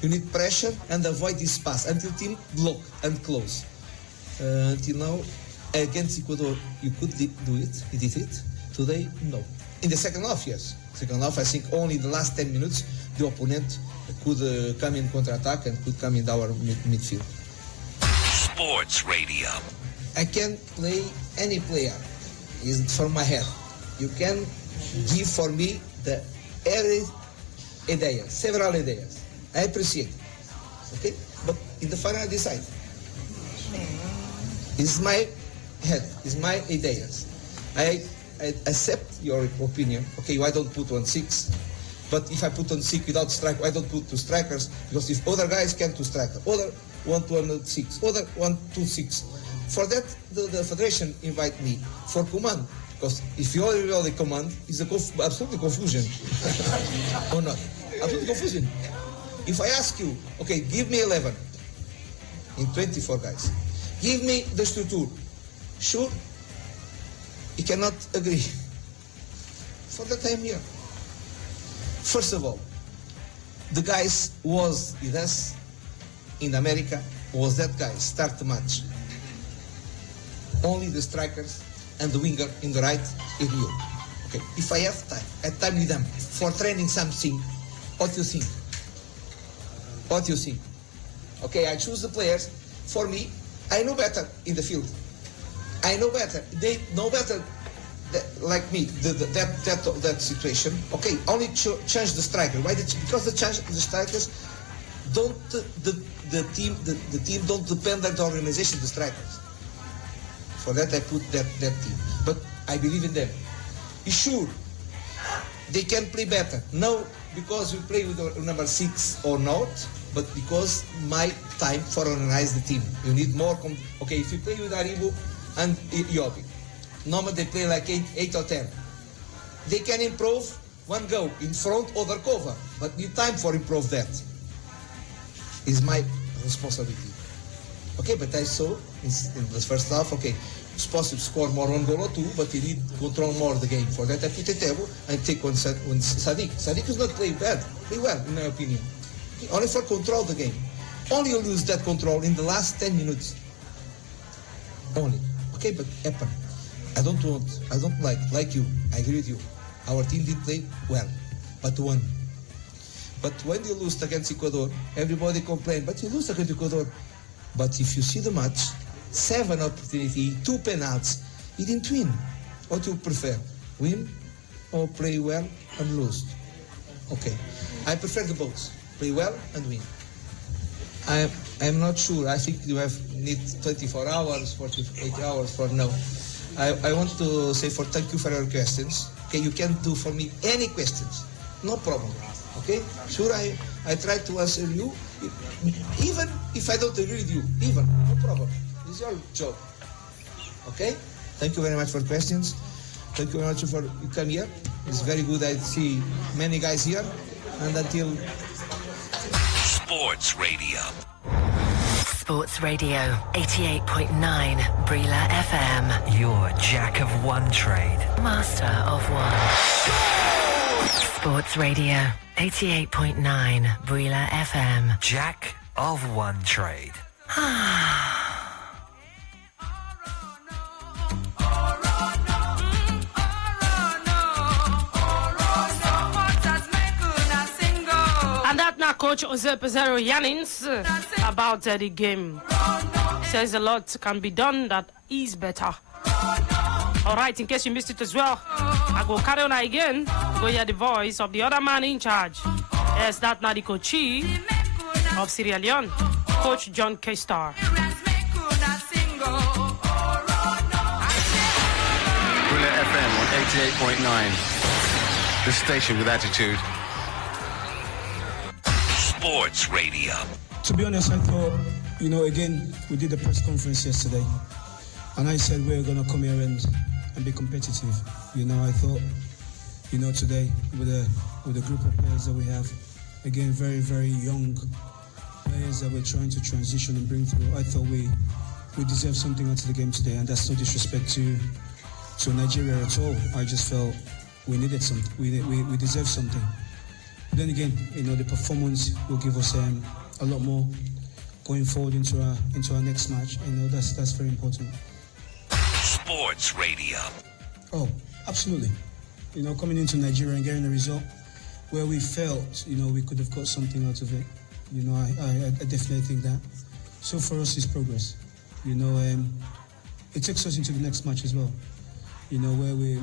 you need pressure and avoid this pass until team block and close. Until now, against Ecuador, you could do it. You did it. Today, no. In the second half, yes. Second half, I think only the last 10 minutes, the opponent could come in counter-attack and could come in our midfield. Sports Radio. I can play any player. It's from my head. You can give for me the every idea, several ideas. I appreciate it. Okay? But in the final, I decide. It's my head. It's my ideas. I accept your opinion. Okay, I don't put 1-6. But if I put on 6 without striker, I don't put 2 strikers. Because if other guys can 2 strikers, other 1-2-6, other 1-2-6. For that, the federation invite me for command. Because if you already command, it's absolutely confusion. Or not? Absolutely confusion. If I ask you, okay, give me 11 in 24 guys. Give me the structure. Sure, you cannot agree. For that I'm here. First of all, the guys was with us in America, was that guy start the match. Only the strikers and the winger in the right in Rio. Okay, if I have time with them for training something, what do you think? What do you think? Okay, I choose the players. For me, I know better in the field. I know better. They know better like me, that situation. Okay, only change the striker. Why? Because the strikers don't the team don't depend on the organization. The strikers. For that I put that team. But I believe in them. Sure, they can play better. No, because we play with number 6 or not, but because my time for organize the team. You need more. Okay, if you play with Aribo and Yobi, normally they play like 8 or 10. They can improve one go in front, other cover, but need time for improve that. It's my responsibility. Okay, but I saw in the first half, okay, it's possible to score more 1 goal or 2, but you need to control more the game. For that, I put a table and take one Sadiq. Sadiq is not playing bad, play well, in my opinion. Only for control the game. Only you lose that control in the last 10 minutes. Only. Okay, but happen. I don't like you. I agree with you. Our team did play well, but won. But when you lose against Ecuador, everybody complain, but you lose against Ecuador. But if you see the match, 7 opportunity, 2 penalties, you didn't win. What do you prefer? Win or play well and lose? Okay. I prefer the both. Play well and win. I'm not sure. I think you need 24 hours, 48 hours for now. I want to say thank you for your questions. Okay, you can do for me any questions. No problem. Okay? Sure, I try to answer you, even if I don't agree with you. Even. No problem. It's your job. Okay? Thank you very much for questions. Thank you very much for you come here. It's very good I see many guys here. And until... Sports Radio. Sports Radio 88.9 Brila FM. Your jack of one trade, master of one. Sports Radio 88.9 Brila FM. Jack of one trade. Coach Jose Pizarro Yanins about the game. Says a lot can be done that is better. Alright, in case you missed it as well, I go carry on again. Go hear the voice of the other man in charge. Yes, that not the coach of Sierra Leone, Coach John K-Star. Brilla FM on 88.9. The station with attitude. Sports Radio. To be honest, I thought, again, we did a press conference yesterday, and I said we're going to come here and be competitive. I thought, today with a group of players that we have, again, very, very young players that we're trying to transition and bring through, I thought we deserve something out of the game today, and that's no disrespect to Nigeria at all. I just felt we needed something. We deserve something. Then again, the performance will give us a lot more going forward into our next match. That's very important. Sports Radio. Oh, absolutely. Coming into Nigeria and getting a result where we felt, we could have got something out of it. I definitely think that. So for us, it's progress. It takes us into the next match as well. Where we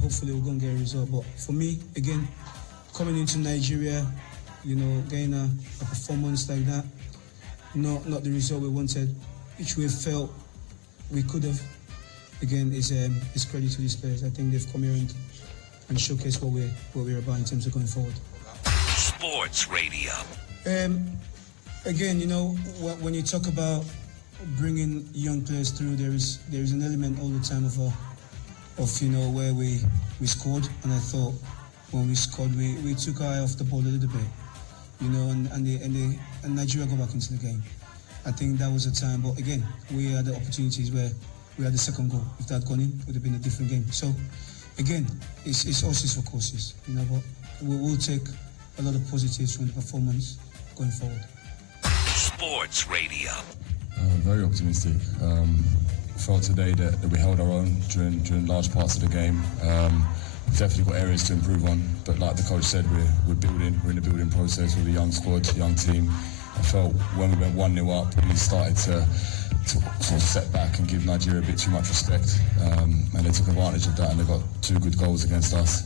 hopefully will go and get a result. But for me, again, coming into Nigeria, getting a performance like that, not the result we wanted, which we felt we could have. Again, is credit to these players. I think they've come here and showcased what we're about in terms of going forward. Sports Radio. Again, when you talk about bringing young players through, there is an element all the time of where we scored, and I thought. When we scored, we took our eye off the ball a little bit, and Nigeria go back into the game. I think that was a time, but again, we had the opportunities where we had the second goal. If that had gone in, it would have been a different game. So, again, it's horses for courses, but we'll take a lot of positives from the performance going forward. Sports Radio. Very optimistic. Felt today that we held our own during large parts of the game. We've definitely got areas to improve on, but like the coach said, we're building. We're in the building process with a young squad, young team. I felt when we went 1-0 up, we started to sort of set back and give Nigeria a bit too much respect, and they took advantage of that, and they got 2 good goals against us.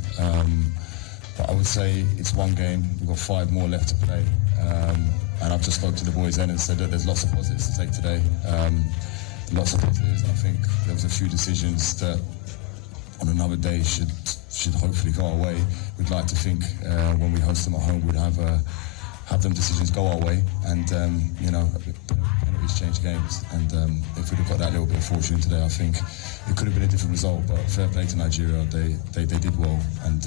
But I would say it's one game. We've got 5 more left to play, and I've just spoke to the boys then and said that there's lots of positives to take today. Lots of positives. I think there was a few decisions that on another day should hopefully go our way. We'd like to think when we host them at home, we'd have them decisions go our way, and penalties change games. And if we'd have got that little bit of fortune today, I think it could have been a different result. But fair play to Nigeria, they did well, and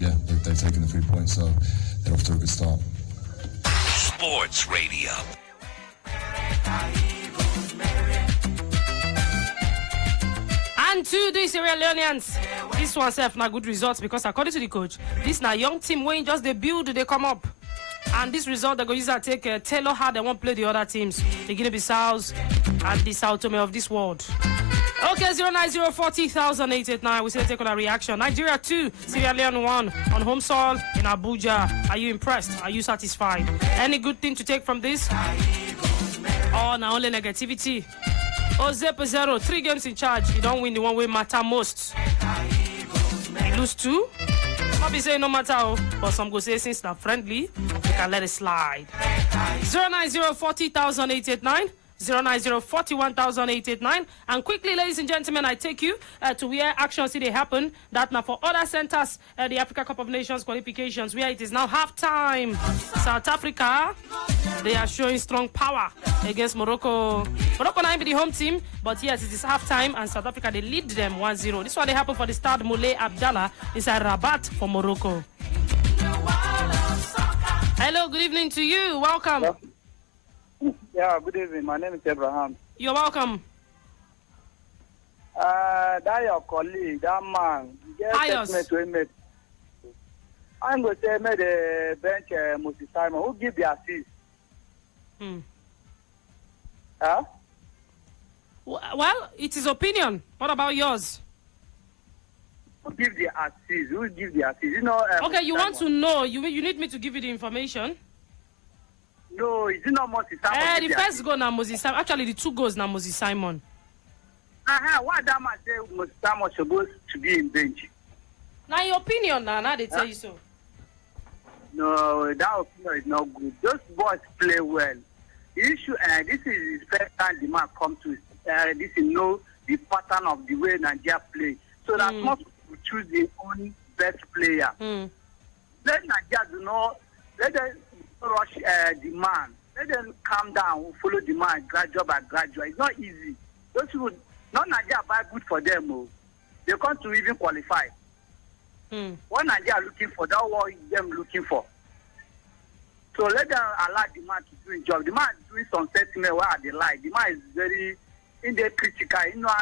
they've taken the 3 points, so they're off to a good start. Sports Radio. And to the Sierra Leoneans, this one self na good results because according to the coach, this na young team when just they build, they come up. And this result, they go use that take Taylor how they won't play the other teams, the Guinea-Bissaus and the Sao Tome of this world. Okay, 09040,889. We still take on a reaction. Nigeria 2, Sierra Leone 1 on home soil in Abuja. Are you impressed? Are you satisfied? Any good thing to take from this? Oh, now only negativity. Ozepe 0, 3 games in charge. You don't win the one way matter most. You lose 2. I'll be saying no matter, but some go say since they're friendly, they can let it slide. 09040,889. 09041,889. And quickly, ladies and gentlemen, I take you to where actions today happen. That now for other centers, the Africa Cup of Nations qualifications, where it is now halftime. South Africa, they are showing strong power against Morocco. Morocco now be the home team, but yes, it is halftime, and South Africa they lead them 1-0. This one they happen for the start. Moshood Abiola inside Rabat for Morocco. Hello, good evening to you. Welcome. Yeah, good evening. My name is Abraham. You're welcome. That your colleague, that man, Pius. I'm going to say made a bench Moses Simon. Who give the assist? Huh? Well, it's his opinion. What about yours? Who give the assist? Who give the assist? You know. Okay, you want to know? You need me to give you the information? No, it's not Moses Simon. The first goal now Moses Simon. Actually, the 2 goals now Moses Simon. Why that man say Moses Simon supposed to be in bench? Now your opinion now they tell you so. No, that opinion is not good. Those boys play well. The issue, this is his first time the man come to this is know the pattern of the way Nigeria play. So that must choose their own best player. Let Nigeria do not let them rush the man. Let them calm down, follow the man gradual by gradual. It's not easy. Those people, not Nigeria buy good for them. Oh. They come to even qualify. What Nigeria looking for, that's what them looking for. So let them allow the man to do his job. The man is doing some sentiment where they like. The man is very critical. You know,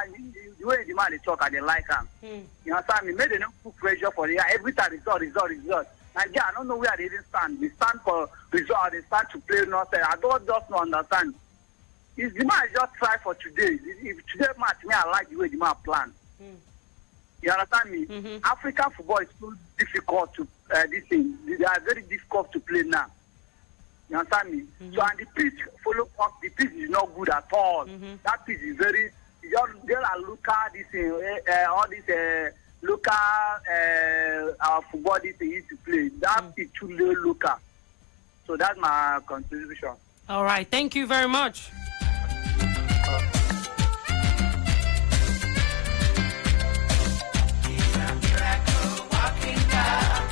the way the man they talk, they like him. You understand me? Maybe they don't put pressure for the every time result. Nigeria, I don't know where they even stand. They stand for result. They stand to play nothing. I don't just not understand. If the man just try for today. If today match me, I like the way the man plan. You understand me? African football is so difficult to this thing. They are very difficult to play now. You understand me? So and the pitch follow up. The pitch is not good at all. That pitch is very. There are local this thing. All this local football this thing used to play. That pitch too local. So that's my contribution. All right. Thank you very much.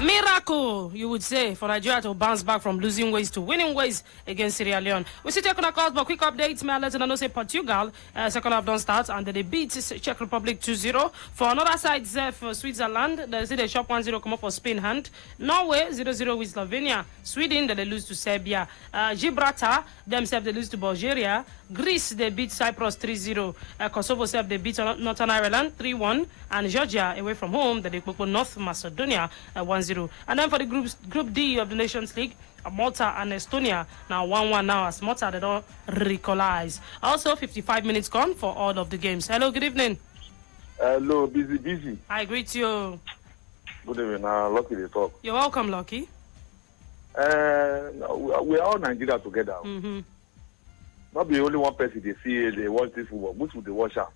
Miracle, you would say, for Nigeria to bounce back from losing ways to winning ways against Sierra Leone. We see taking a calls, but quick updates. May I let you know, say Portugal, second half don't start, and they beat Czech Republic 2-0. For another side, for Switzerland, they see the shop 1-0 come up for Spain hand. Norway 0-0 with Slovenia. Sweden, they lose to Serbia. Gibraltar, themselves, they lose to Bulgaria. Greece, they beat Cyprus 3-0. Kosovo, they beat Northern Ireland 3-1. And Georgia, away from home, they beat North Macedonia 1-0. And then for the Group D of the Nations League, Malta and Estonia now 1-1 now as Malta they don't equalize. Also 55 minutes gone for all of the games. Hello, good evening. Hello, busy. I greet you. Good evening. Lucky to talk. You're welcome, Lucky. We are all Nigeria together. Not be only one person they see they watch this football. Most of the watcher.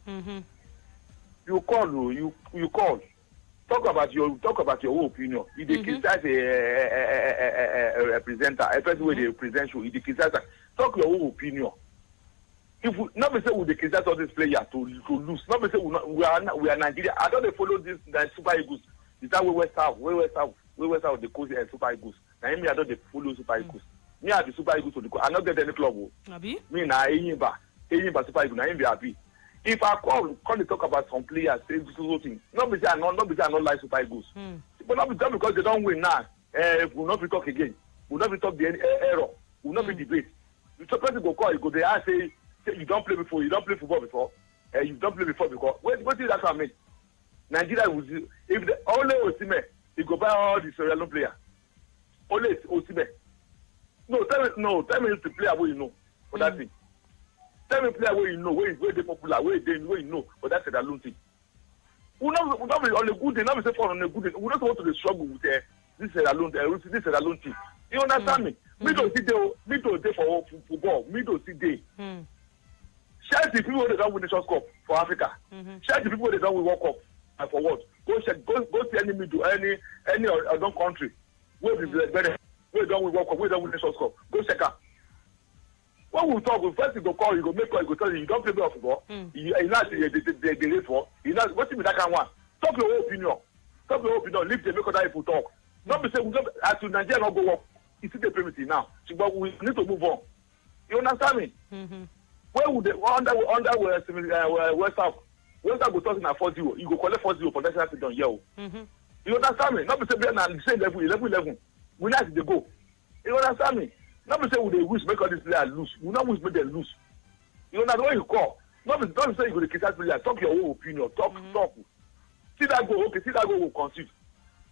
You call. You call. Talk about your own opinion. If they criticize a presenter, a person where they present you, if they criticize, talk your own opinion. If we, not be say we criticize all these players to lose. Not be say we are Nigeria. I don't follow this Super Eagles. The time we West South the coast and Super Eagles. Now me I don't follow Super Eagles. Me are the Super Eagles to the coast. I not get any club. Me na Enyimba Super Eagles. Na me be happy. If I call to talk about some players, say thing. Not because I not like Super Eagles. But not because they don't win now. We'll not be talk again. We'll not be talk the error. will not be debate. The person go call, you go there and say you don't play before, you don't play football before, you don't play before because what is that for me? Nigeria will if the only Osimhen, he go buy all the Sierra Leone player. Only Osimhen. Tell me the player where you know for that thing. Tell me player where you know, where they popular, where you know for that Sierra Leone thing. We not be on a good day, not be say for on a good day. We don't want to struggle with this Sierra Leone thing. You understand me? Me don't see day for football. Me don't see day. Share the people that don't win the Nations Cup for Africa. Share the people that don't win World Cup and for what? Go see any other country where we don't win World Cup, we don't win the Nations Cup. Go check out. When we talk, first you go call, you go make call, you go tell you don't play well football. You not the race for. You not what if that can want? Talk your own opinion. Talk your own opinion. Leave the make other people talk. Not be say we don't as to Nigeria not go work. It's the permit now. But we need to move on. You understand me? Where would they under West Ham? West Ham go talk na 4-0. You go collect 4-0 for national stadium here. You understand me? Not be say we are na the same level, 11. We not to go. You understand me? Not be say we wish make all these players lose. We not wish make them lose. You understand what you call? Not be say you go to criticize players. Talk your own opinion. Talk. See that go, okay. See that go will concede.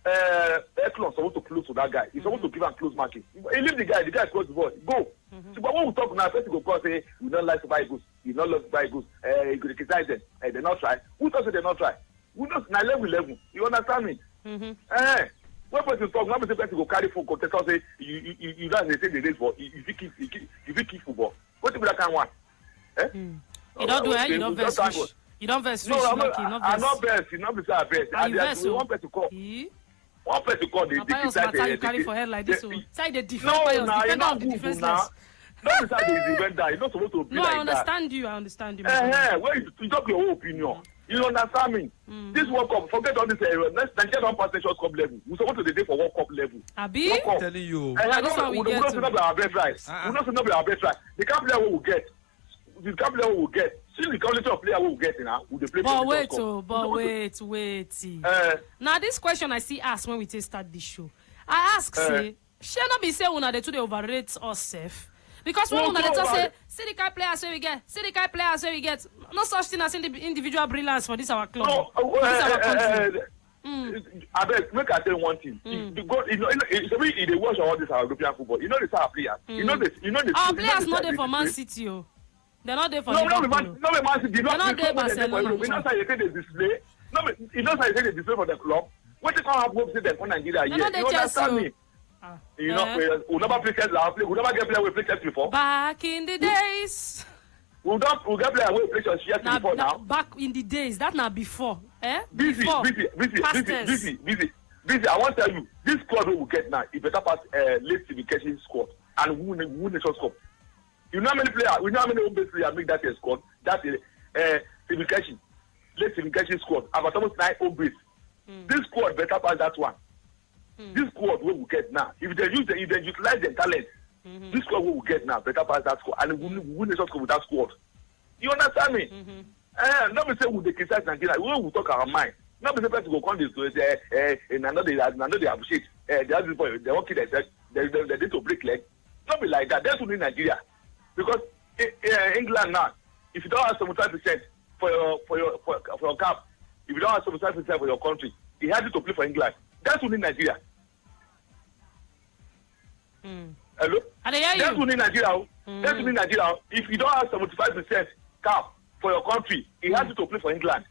AFCON supposed to close to that guy. He's supposed to give him close marking. He leave the guy scores the ball. Go. So, but when we talk now, first you go call say we don't like Super Eagles. You don't like Super Eagles. You go to criticize them. They not try. Who thought they not try? We just na level. You understand me? When person talk, now person go carry for contest say you guys they say the race for if you keep football. What if that can want? You don't do it. You don't verse fish. You don't verse fish. No, I'm not verse. You not be say verse. I verse. One person call. One person call the criticize you carry for head like this. Say the defender. No, now you're not good now. Don't decide the defender. You're not supposed to be like that. No, I understand you. Where you talk your own opinion. You understand me? This World Cup, forget all this. Nigeria don't pass Nations Cup level. We're supposed to be there for World Cup level. Abi? I'm telling you. We don't say not be our best right. We don't say not be our best right. The camp player we will get. The camp player we will get. See the quality of player we will get now. We play. But wait. Now this question I see asked when we start this show. I ask say, shall not be say una dey too dey overrate us safe. Because when una dey talk say, see the kind players we get, no such thing as individual brilliance for this our club. This our country. I beg, make I tell you one thing. They watch all this our European football. You know the our players. You know the. Our players not there for Man City, oh. They're not there for Liverpool. No, Man City. They're not there for Barcelona. We know how you say they display. No, you know how you say they display for the club. What you can't have hope say them for Nigeria here. You understand me? You know, we never play chess last play. We never get player we play chess before. Back in the days. We get player we play chess before now. Back in the days, that not before. Busy. I want to tell you, this squad we will get now, it better pass late Qualification squad and win the Nations Cup. You know how many players, we know how many home base players make that squad. That is Qualification, late Qualification squad. About almost 9 home base. This squad better pass that one. This squad we will get now, if they utilize their talent, this squad we will get now better pass that squad and we win the squad with that squad. You understand me? Not be say we criticize Nigeria. We will talk our mind. Not be say person go come this to say another they appreciate. They have this boy. They won't kill themselves. They need to break leg. Not be like that. That's only Nigeria. Because England now, if you don't have 75% for your cap, if you don't have 75% for your country, he has to play for England. That's only Nigeria. Hello? That's only Nigeria. That's only Nigeria. If you don't have 75% cap for your country, he has to play for England.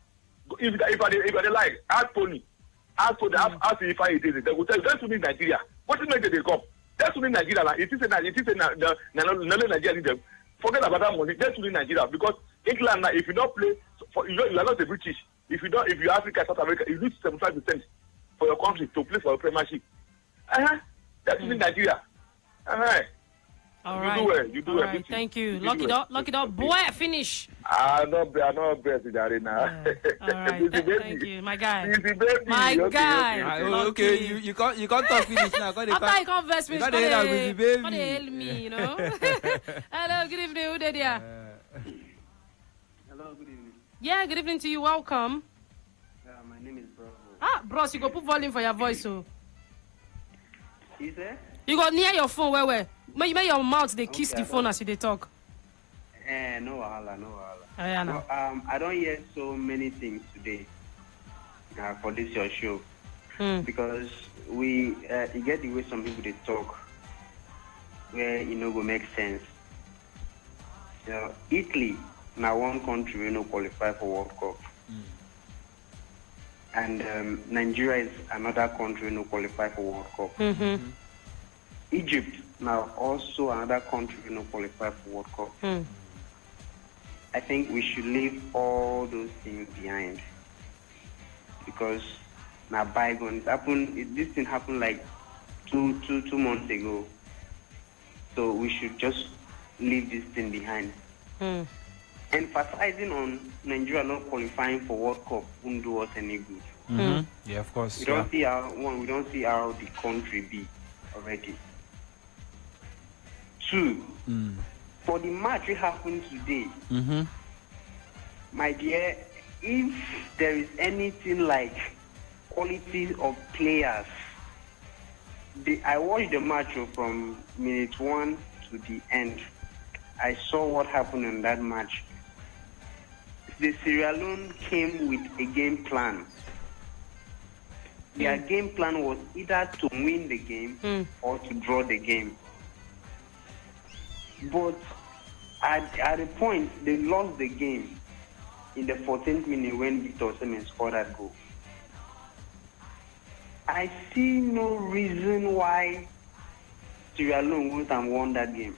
If they like, ask Tony. Ask if I did it. They will tell you that's only Nigeria. What is make they come? That's only Nigeria. It is Nigeria. Forget about that money. That's only Nigeria because England now, if you don't play, you are not a British. If you Africa, South America, you need 75% for your country to play for your premiership. That's only Nigeria. All right. You do it. Thank you. Lock it up. Boy, finish. I know best in the arena. All right. Thank you, my guy. My guy. Okay. You can't talk finish now. After you can't verse finish, can't help me, you know. Hello, good evening. Who did ya? Hello, good evening. Yeah, good evening to you. Welcome. My name is Bravo. Bros, you go put volume for your voice, so. Is there? You go near your phone where? Make your mouth they kiss the phone as you they talk. No wahala. Well, I don't hear so many things today for this your show because you get the way some people they talk where will make sense. Italy now one country qualify for World Cup, and Nigeria is another country qualify for World Cup. Egypt now also another country qualify for World Cup. I think we should leave all those things behind because now bygones this thing happened like two months ago. So we should just leave this thing behind. Emphasizing on Nigeria not qualifying for World Cup won't do us any good. Yeah, of course. We don't see how the country be already. Two, for the match that happened today, my dear, if there is anything like quality of players, I watched the match from minute 1 to the end. I saw what happened in that match. The Sierra Leone came with a game plan. Their game plan was either to win the game or to draw the game. But at a point, they lost the game in the 14th minute when Victor Osimhen scored that goal. I see no reason why Sierra Leone wouldn't have won that game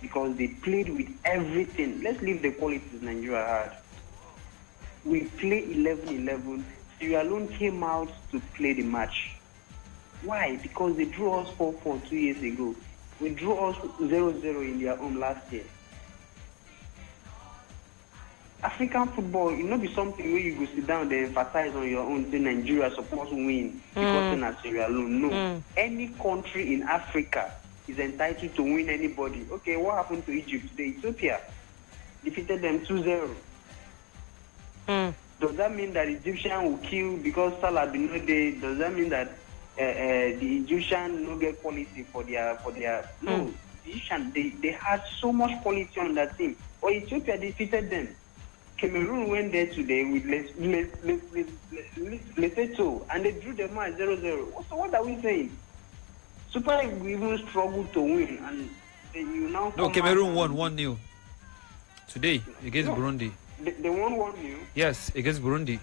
because they played with everything. Let's leave the qualities Nigeria had. We played 11-11. Sierra Leone came out to play the match. Why? Because they drew us 4-4 2 years ago. We drew us 0-0 in their own last year. African football, it not be something where you go sit down and emphasize on your own, say Nigeria supposed to win because in Sierra Leone. No. Any country in Africa is entitled to win anybody. Okay, what happened to Egypt today? Ethiopia defeated them 2-0. Does that mean that Egyptian will kill because Salah be no day? Does that mean that the Egyptian no get quality for their no? The Egyptian they had so much quality on that team. But Ethiopia defeated them. Cameroon went there today with Lesotho and they drew the match 0-0. So what are we saying? Super League even struggled to win and you now. No, Cameroon won 1-0 today against Burundi. They won 1-0. Yes, against Burundi.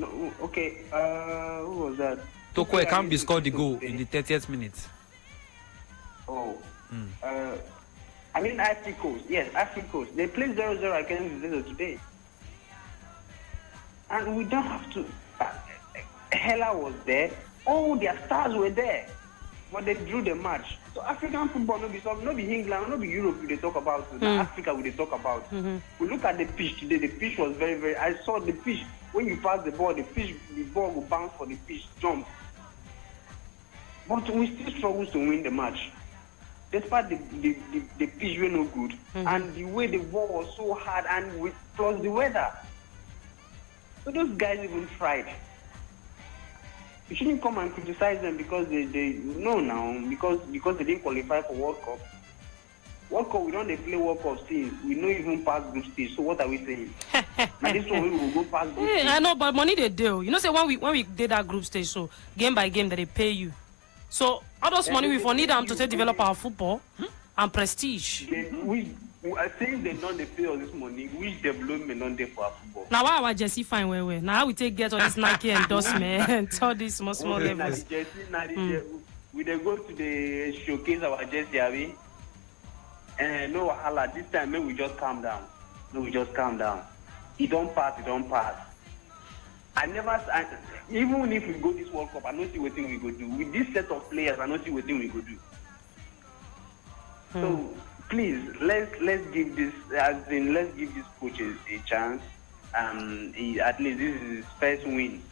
No, okay. Who was that? Toko Ekambi scored the goal in the 30th minute. Oh. I mean, Ivory Coast. Yes, Ivory Coast. They played 0-0 against Zero today. And we don't have to. Hela was there. All their stars were there. But they drew the match. So African football, no be England, no be Europe we they talk about. Africa we they talk about. We look at the pitch today. The pitch was very, very. I saw the pitch. When you pass the ball, the ball will bounce for the pitch, jump. But we still struggle to win the match. Despite the pitch were no good, and the way the ball was so hard, and plus the weather. So those guys even tried. You shouldn't come and criticize them because they because they didn't qualify for World Cup. World Cup, we don't play World Cup since we don't even pass group stage. So what are we saying? Now this one we will go past group stage. I know, but money they do. You know, say when we did that group stage, so game by game that they pay you. So all those money we for need them to develop our football and prestige. I think they don't pay all this money. Which development don't they for our football? Now why our Jesse fine where? Now how we get all this Nike endorsement, all these small levels. We they go to the showcase our Jesse, are we? No wahala. This time maybe we just calm down. No, we just calm down. It don't pass. Even if we go this World Cup, I don't see what thing we go do. With this set of players, I don't see what thing we go do. So please, let's give this let's give these coaches a chance. At least this is his first win.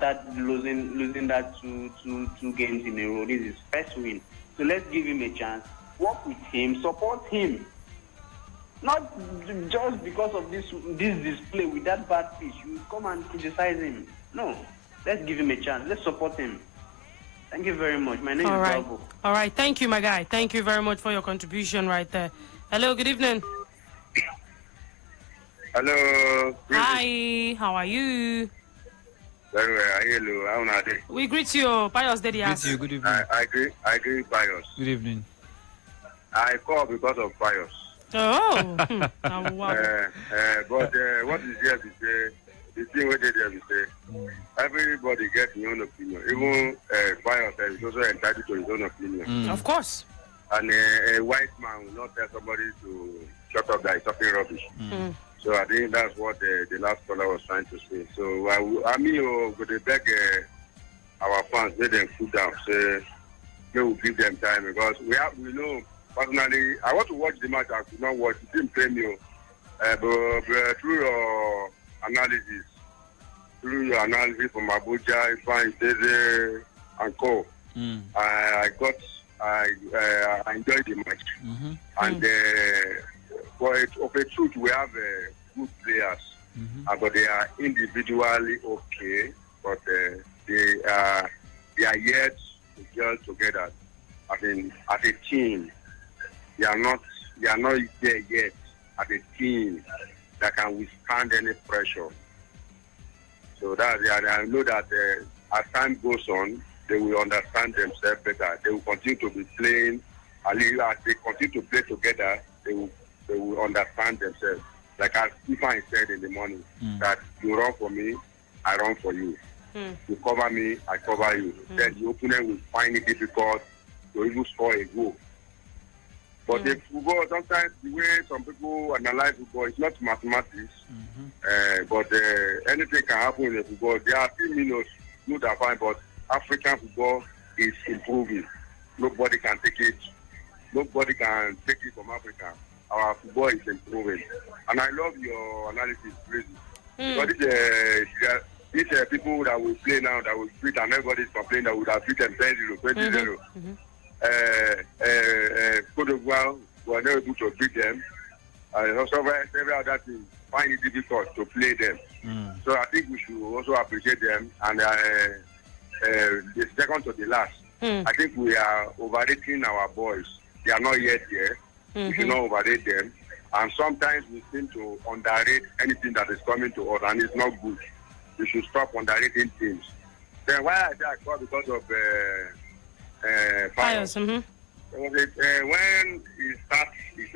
That losing that two games in a row. This is his first win. So let's give him a chance. Work with him, support him. Not just because of this display with that bad pitch. You come and criticize him. No, let's give him a chance. Let's support him. Thank you very much. My name All is right. Bravo. All right. Thank you, my guy. Thank you very much for your contribution right there. Hello, good evening. Hello. Hi, how are you? Very well. Hello. How are you? We greet you, Pius Dedias. Greet you. Good evening. I agree, Pius. Good evening. I call because of Pius. Oh. Wow. But what is here to say? The thing we did here to say, everybody gets their own opinion. Even Pius is also entitled to his own opinion. Of course. And a white man will not tell somebody to shut up that he's talking rubbish. So I think that's what the last caller was trying to say. So I mean, go to beg our fans, let them cool down. Say, we will give them time because we know personally. I want to watch the match. I could not watch. It didn't pay me, but through your analysis, from Abuja, Ifan, Ideze, and Co. I enjoyed the match, and for the truth, we have good players, but they are individually okay, but they are yet to gel together. I mean, as a team, they are not there yet as a team that can withstand any pressure. So that I know that as time goes on, they will understand themselves better. They will continue to be playing. As they continue to play together, they will understand themselves. Like as Ifan said in the morning, that you run for me, I run for you. You cover me, I cover you. Then the opponent will find it difficult to even score a goal. But the football, sometimes the way some people analyze football, it's not mathematics. But anything can happen in the football. There are few minutes, good and fine, but African football is improving. Nobody can take it. Nobody can take it from Africa. Our football is improving. And I love your analysis, crazy. But these people that will play now, that will beat, and everybody's complaining that would have beaten 10-0, 20-0. Cote d'Ivoire were not able to beat them. Also, several other teams find it difficult to play them. So I think we should also appreciate them. And the second to the last, I think we are overrating our boys. They are not yet there. We should not overrate them. And sometimes we seem to underrate anything that is coming to us, and it's not good. We should stop underrating teams. Then why I say I call because of Pius. When he starts his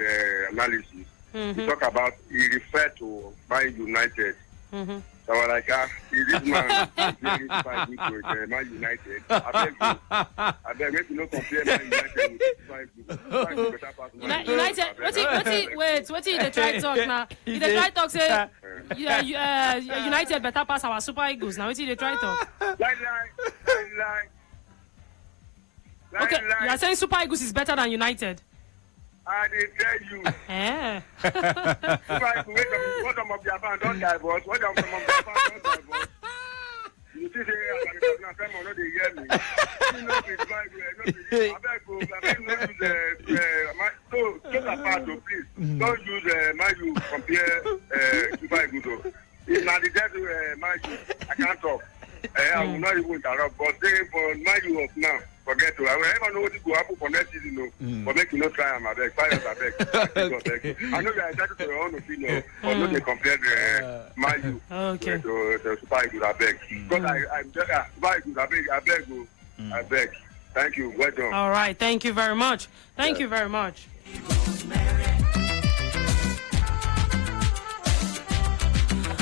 analysis, he talk about, he referred to Man United. So I was like, is this man playing 5 weeks with Man United? I beg make you not compare Man United with 5 weeks. United, what he they try talk now? He they try talk say, United better pass our Super Eagles. Now what he they try talk? Lie. Okay, you are saying Super Eagles is better than United? I did tell you. If I could wait what some of their fans don't divorce, what some of their fans don't divorce. You see, I'm not they hear me. You know, it's I beg not use just apart, please. Don't use Man U compare Super Eagles. If not the dead Man U, I can't talk. I will not even interrupt, but they for Man U of now. Forget to. I will never know what to go happen for next season, but make you not try and beg. I know you are entitled to your own opinion, but not they compare the Man U to the Super Eagles. I beg. Because I'm just Super Eagles. I beg. Thank you. Well done. All right. Thank you very much. Thank you very much.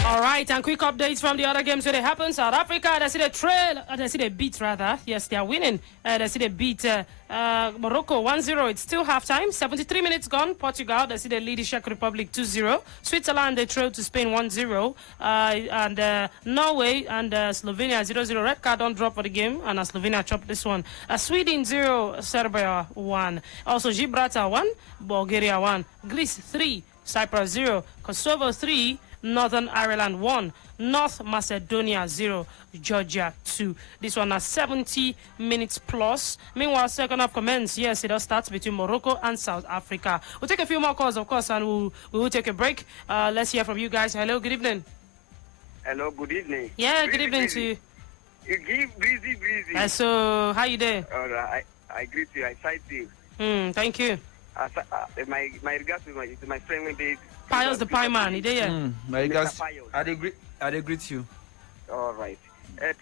All right, and quick updates from the other games where they happen. South Africa, they see the trail, they see the beat rather. Yes, they are winning. They see the beat Morocco 1-0. It's still halftime. 73 minutes gone. Portugal, they see the lead Czech Republic 2-0. Switzerland, they trail to Spain 1-0. And Norway and Slovenia 0-0. Red card don't drop for the game, and Slovenia chopped this one. Sweden 0, Serbia 1. Also Gibraltar 1, Bulgaria 1. Greece 3, Cyprus 0. Kosovo 3. Northern Ireland 1, North Macedonia 0, Georgia 2. This one at 70 minutes plus. Meanwhile, second half commence. Yes, it all starts between Morocco and South Africa. We'll take a few more calls, of course, and we will take a break. Let's hear from you guys. Hello, good evening. Hello, good evening. Yeah, good evening to you. You give breezy. So, how you there? All right, I greet you. I cite you. Thank you. My regards to my friend when they... Pius the Pie Man, he there? My regards. I greet you. All right.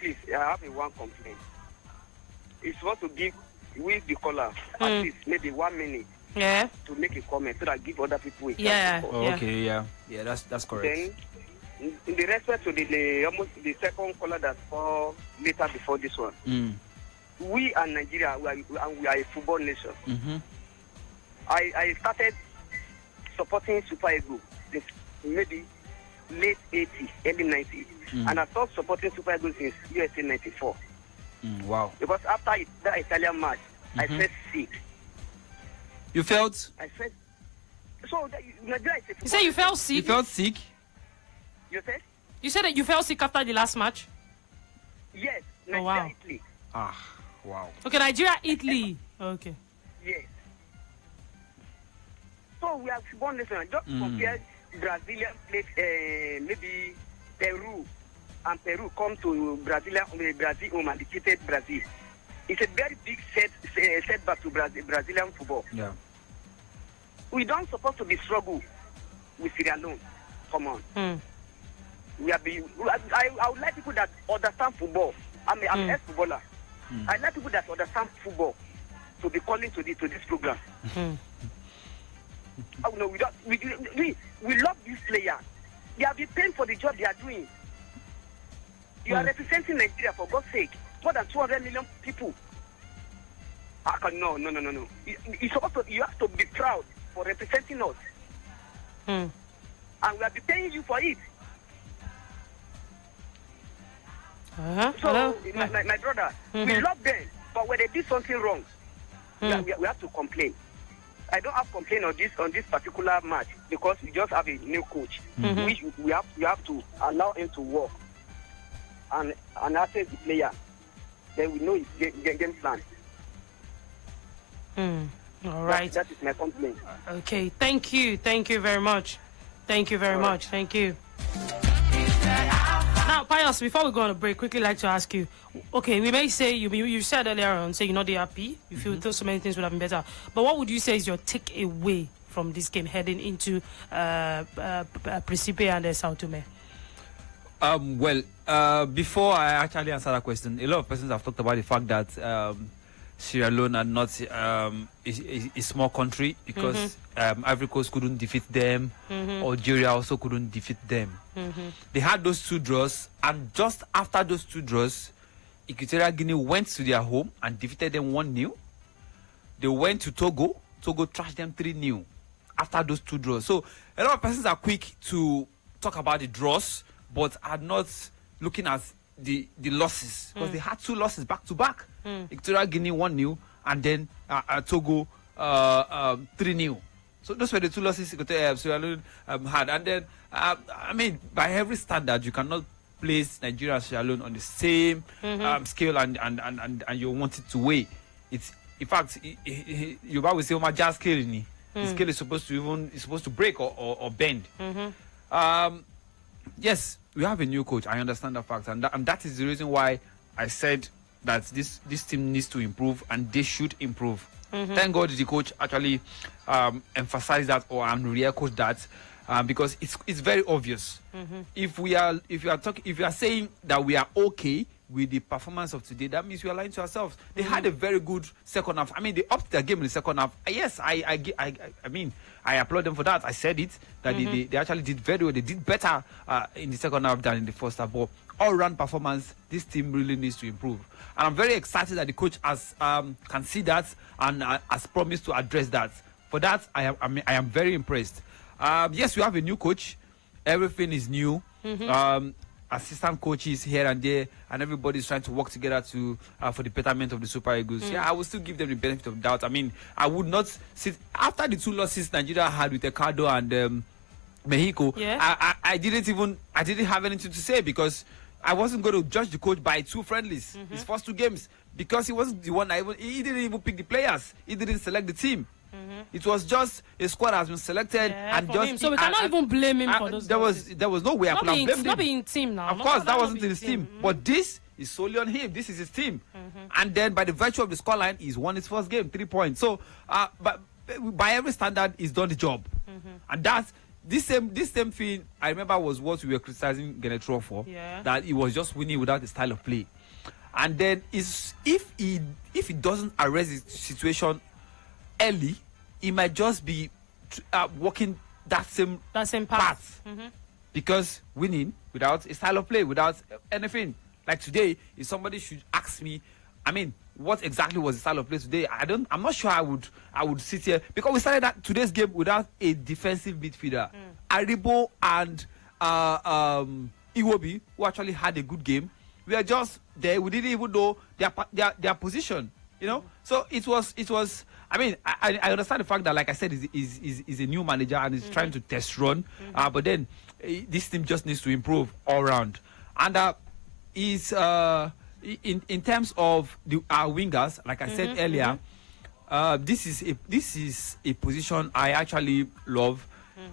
Please, I have one complaint. It's supposed to give with the caller at least maybe 1 minute. Yeah. To make a comment so that give other people a chance. Yeah. Okay. Yeah. That's correct. Then, in the respect to the almost the second caller that's for later before this one, we are Nigeria, we are a football nation. I started supporting Super Eagles since maybe late 80s, early 90s. And I stopped supporting Super Eagles since USA 94. Wow. Because after that Italian match, I felt sick. You felt? I felt... So, Nigeria is a football... You said you felt sick? You felt sick? You said? You said that you felt sick after the last match? Yes. Nigeria, Italy. Wow. Okay, Nigeria, Italy. Okay. Yes. So we have football nation. Just compare Brazilian played maybe Peru, and Peru come to Brazil home and defeated Brazil. It's a very big setback to Brazilian football. Yeah. We don't supposed to be struggle with Sierra Leone. Come on. I would like people that understand football. I'm an ex-footballer. I like people that understand football to be calling to this program. Oh, no, we love these players. They have been paying for the job they are doing. You are representing Nigeria, for God's sake. More than 200 million people. No. You have to be proud for representing us. And we have been paying you for it. So, my brother, we love them, but when they did something wrong, we have to complain. I don't have complaint on this particular match because we just have a new coach. We have to allow him to work and assess the player. Then we know his game plan. All right. That is my complaint. Okay. Thank you very much. Thank you very much. Thank you. Now, Pius, before we go on a break, quickly like to ask you, okay, we may say, you said earlier on, say you're not happy, you feel so many things would have been better, but what would you say is your takeaway from this game heading into Principe and Sao Tome? Before I actually answer that question, a lot of persons have talked about the fact that Sierra Leone are not a small country because Ivory Coast couldn't defeat them, Algeria also couldn't defeat them. They had those two draws, and just after those two draws, Equatorial Guinea went to their home and defeated them 1-0. They went to Togo trashed them 3-0 after those two draws. So a lot of persons are quick to talk about the draws, but are not looking at the losses, because they had two losses back to back. Equatorial Guinea 1-0 and then Togo 3-0. So those were the two losses Sierra Leone had. And then I mean, by every standard, you cannot place Nigeria and Sierra Leone on the same scale and you want it to weigh. It's, in fact, you will say Omaja scale. The scale is supposed to break or bend. Yes, we have a new coach. I understand that fact, and that is the reason why I said that this team needs to improve, and they should improve. Thank God the coach actually emphasized that, or re-echoed that, because it's very obvious. If you are saying that we are okay with the performance of today, that means we are lying to ourselves. They had a very good second half. I mean, they upped their game in the second half. Yes, I mean, I applaud them for that. I said it, that they actually did very well. They did better in the second half than in the first half. But all-round performance, this team really needs to improve. And I'm very excited that the coach has can see that and has promised to address that. For that, I am very impressed. Yes, we have a new coach. Everything is new. Assistant coaches here and there, and everybody's trying to work together for the betterment of the Super Eagles. Yeah, I will still give them the benefit of doubt. I mean, I would not sit after the two losses Nigeria had with Ecuador and Mexico. Yeah. I didn't have anything to say, because I wasn't going to judge the coach by two friendlies, his first two games, because he wasn't the one. He didn't even pick the players. He didn't select the team. It was just a squad that has been selected and just him. So we cannot even blame him for those. There was no way I could have blamed him. Not being team now. Of course, that wasn't his team. But this is solely on him. This is his team. And then by the virtue of the scoreline, he's won his first game, 3 points. So, but by every standard, he's done the job. And that's this same thing. I remember was what we were criticizing Genetro for. That he was just winning without the style of play. And then if he doesn't arrest the situation early, he might just be walking that same path. Because winning without a style of play, without anything. Like today, if somebody should ask me, I mean, what exactly was the style of play today? I'm not sure I would sit here, because we started today's game without a defensive midfielder. Aribo and Iwobi, who actually had a good game, we are just there. We didn't even know their position, you know. So it was. I mean, I understand the fact that, like I said, is a new manager and is trying to test run. But then this team just needs to improve all round. And in terms of our wingers, like I said earlier, this is a position I actually love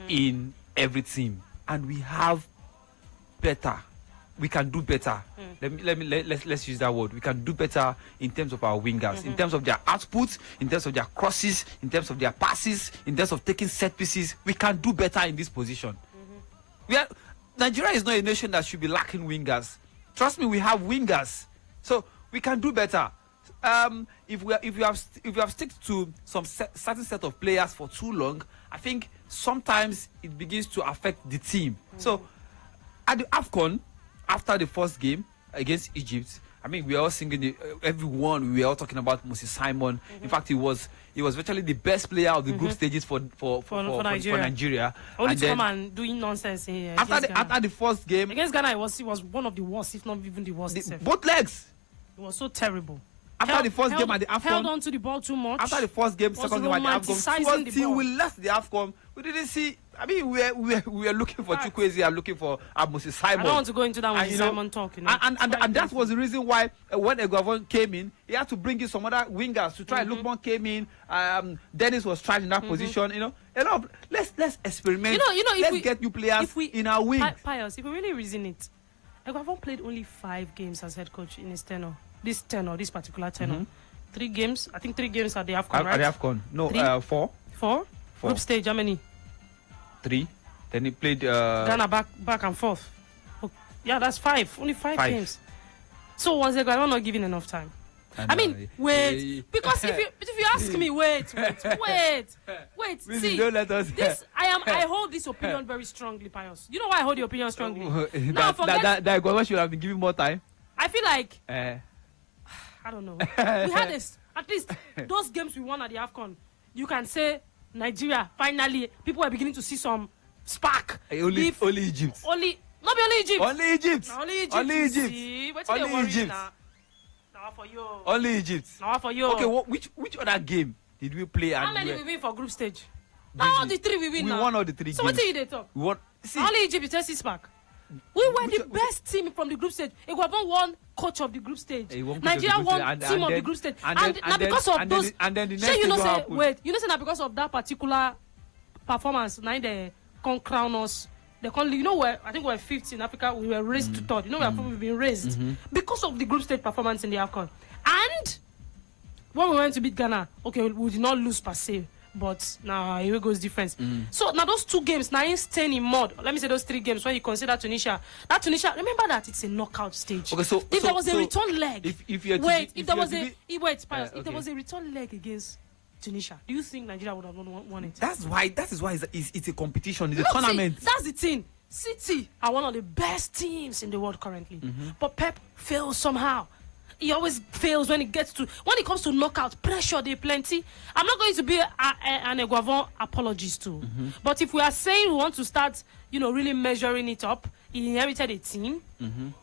in every team, and we have better. We can do better. Let's use that word. We can do better in terms of our wingers, in terms of their output, in terms of their crosses, in terms of their passes, in terms of taking set pieces. We can do better in this position. Nigeria is not a nation that should be lacking wingers. Trust me, we have wingers, so we can do better. If you have stick to some certain set of players for too long, I think sometimes it begins to affect the team. So at the AFCON, after the first game against Egypt, I mean, we were all singing, everyone, we were all talking about Moses Simon. In fact, he was virtually the best player of the group stages for Nigeria. Only to come and doing nonsense here. After the first game against Ghana, he was one of the worst, if not even the worst. Both legs. It was so terrible. After the first game at the AFCON, held on to the ball too much. After the first game, second game at the AFCON, until we left the AFCON, we didn't see. I mean, we were looking for Chukwueze and looking for Moses Simon. I don't want to go into that Moses Simon talk, you know. And that was the reason why when Eguavon came in, he had to bring in some other wingers to try. Lukman came in. Dennis was trying in that position. You know, let's experiment. You know, let's get new players in our wings. Pius, if we really reason it, Eguavon played only 5 games as head coach in his tenure. This particular tenure. 3 games. I think 3 games at the AFCON, right? At the AFCON. No, 4. 4? Group stage, how many? 3. Then he played Ghana back and forth. Yeah, that's 5. Only 5 games. So was Eguavon not given enough time? I mean, wait. Because if you ask me, wait. See, don't let us this I hold this opinion very strongly, Pius. You know why I hold the opinion strongly? That Eguavon should have been given more time. I feel like I don't know. We had this. At least those games we won at the AFCON, you can say Nigeria, finally, people are beginning to see some spark. Only Egypt. Not be only Egypt. Only Egypt. Only Egypt. Only Egypt. See, only Egypt. Now for you. Only Egypt. Now for you. Okay, which other game did we play? How many we win for group stage? Now all the 3 we win. We won all the 3 games. So what did they talk? We won. Only Egypt is just spark. We were the best team from the group stage. Eguavon won coach of the group stage. Nigeria won team of the group stage. And now because of those, and then the next thing happened. Wait, you know say that because of that particular performance, now they can't crown us. They can't. You know where I think we're 5th in Africa. We were raised to 3rd. You know we've been raised because of the group stage performance in the AFCON. And when we went to beat Ghana, okay, we did not lose per se. But now here goes difference. So now those 2 games, now staying in mud. Let me say those 3 games when you consider Tunisia. That Tunisia, remember that it's a knockout stage. Okay, so if there was a return leg, if there was a return leg against Tunisia, do you think Nigeria would have won it? That is why it's a competition, it's a tournament. That's the thing. City are one of the best teams in the world currently, but Pep fails somehow. He always fails when it comes to knockout pressure. They plenty. I'm not going to be an Eguavon apologist too, but if we are saying we want to start, really measuring it up, he inherited a team.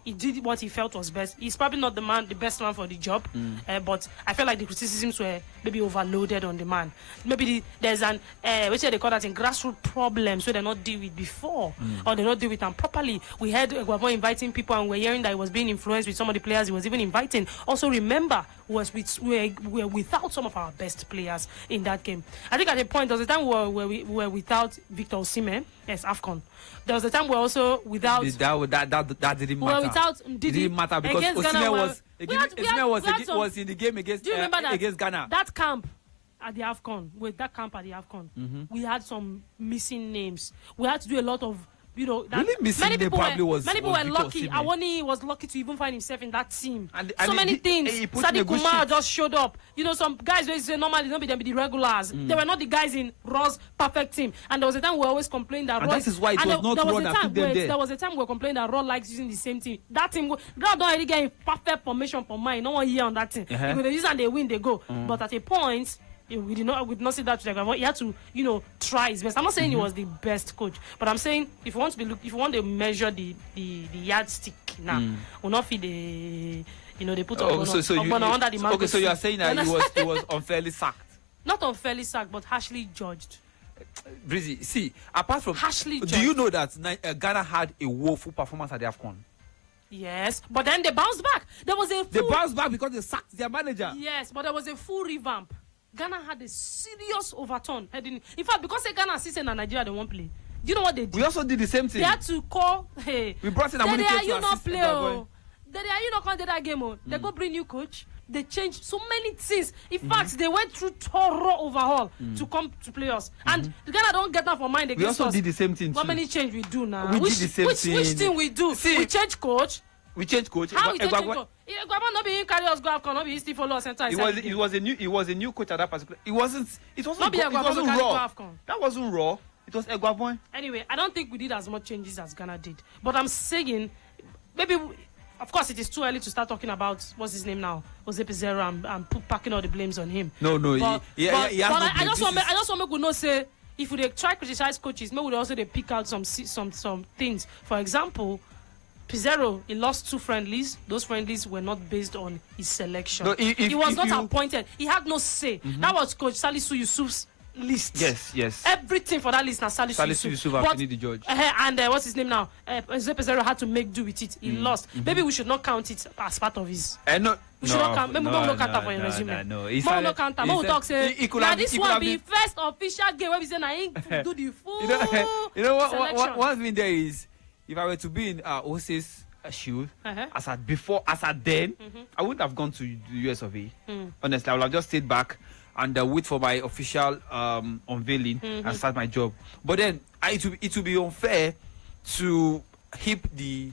He did what he felt was best. He's probably not the best man for the job, but I felt like the criticisms were maybe overloaded on the man. Maybe there's an which they call that in grassroots problems so they not deal with before or they not deal with them properly. We heard Eguavon inviting people and we're hearing that he was being influenced with some of the players he was even inviting. Also remember were without some of our best players in that game. I think at the point there was a time where we were without Victor Osimhen. Yes, AFCON. There was a time where also without that didn't matter. Without didn't matter because Osimhen was in the game against against Ghana. That camp at the AFCON, we had some missing names. We had to do a lot of, really missing many people were lucky. Awoni was lucky to even find himself in that team. So many things. Sadiq Kumar just showed up. Some guys who say normally don't be them be the regulars. They were not the guys in Raw's perfect team. And there was a time we always complained that Raw. That is why it was not Raw that took them there. There was a time we were complaining that Raw likes using the same team. That team, Raw don't really get perfect formation for mine. No one here on that team. If they use and they win, they go. But at a point, we did not see that. He had to, try his best. I'm not saying he was the best coach, but I'm saying if you want to measure the yardstick now, will not feed the, they put under the mark. Okay, so you are saying that he was unfairly sacked. Not unfairly sacked, but harshly judged. Breezy, see, apart from harshly judged. Do you know that Ghana had a woeful performance at the AFCON? Yes, but then they bounced back. They bounced back because they sacked their manager. Yes, but there was a full revamp. Ghana had a serious overturn heading. In fact, because Ghana season and Nigeria they won't play. Do you know what they did? We also did the same thing. They had to call. We brought in Amunike to assist. Play. You not going to that game. They go bring new coach. They changed so many things. In fact, they went through thorough overhaul to come to play us. And Ghana don't get that for mind against us. We also did the same thing. How many change we do now? We did the same thing. Which thing we do? See, we change coach. We changed coach. How we change coach? Not be carry us go AFCON, not be still follow us center. It was a new coach at that particular. It wasn't raw. That wasn't raw. It was Egwabon. Anyway, I don't think we did as much changes as Ghana did. But I'm saying, maybe, of course, it is too early to start talking about what's his name now, Jose Pizarro, and packing all the blames on him. No. But I just want to know say if we try criticize coaches, maybe we also they pick out some things. For example, Pizarro, he lost 2 friendlies. Those friendlies were not based on his selection. No, he was not appointed. He had no say. That was Coach Salisu Yusuf's list. Yes. Everything for that list now Salisu Yusuf and the judge. And what's his name now? Pizarro had to make do with it. He lost. Maybe we should not count it as part of his. We should not count. Maybe we don't count that for your resume. No. We don't count that. We talk say. Now this one be first official game where we say na him do the full. You know what? One thing there is. If I were to be in Ose's shoes, as at then, I wouldn't have gone to the US of A. Honestly, I would have just stayed back and wait for my official unveiling and start my job. But then, it would be unfair to heap the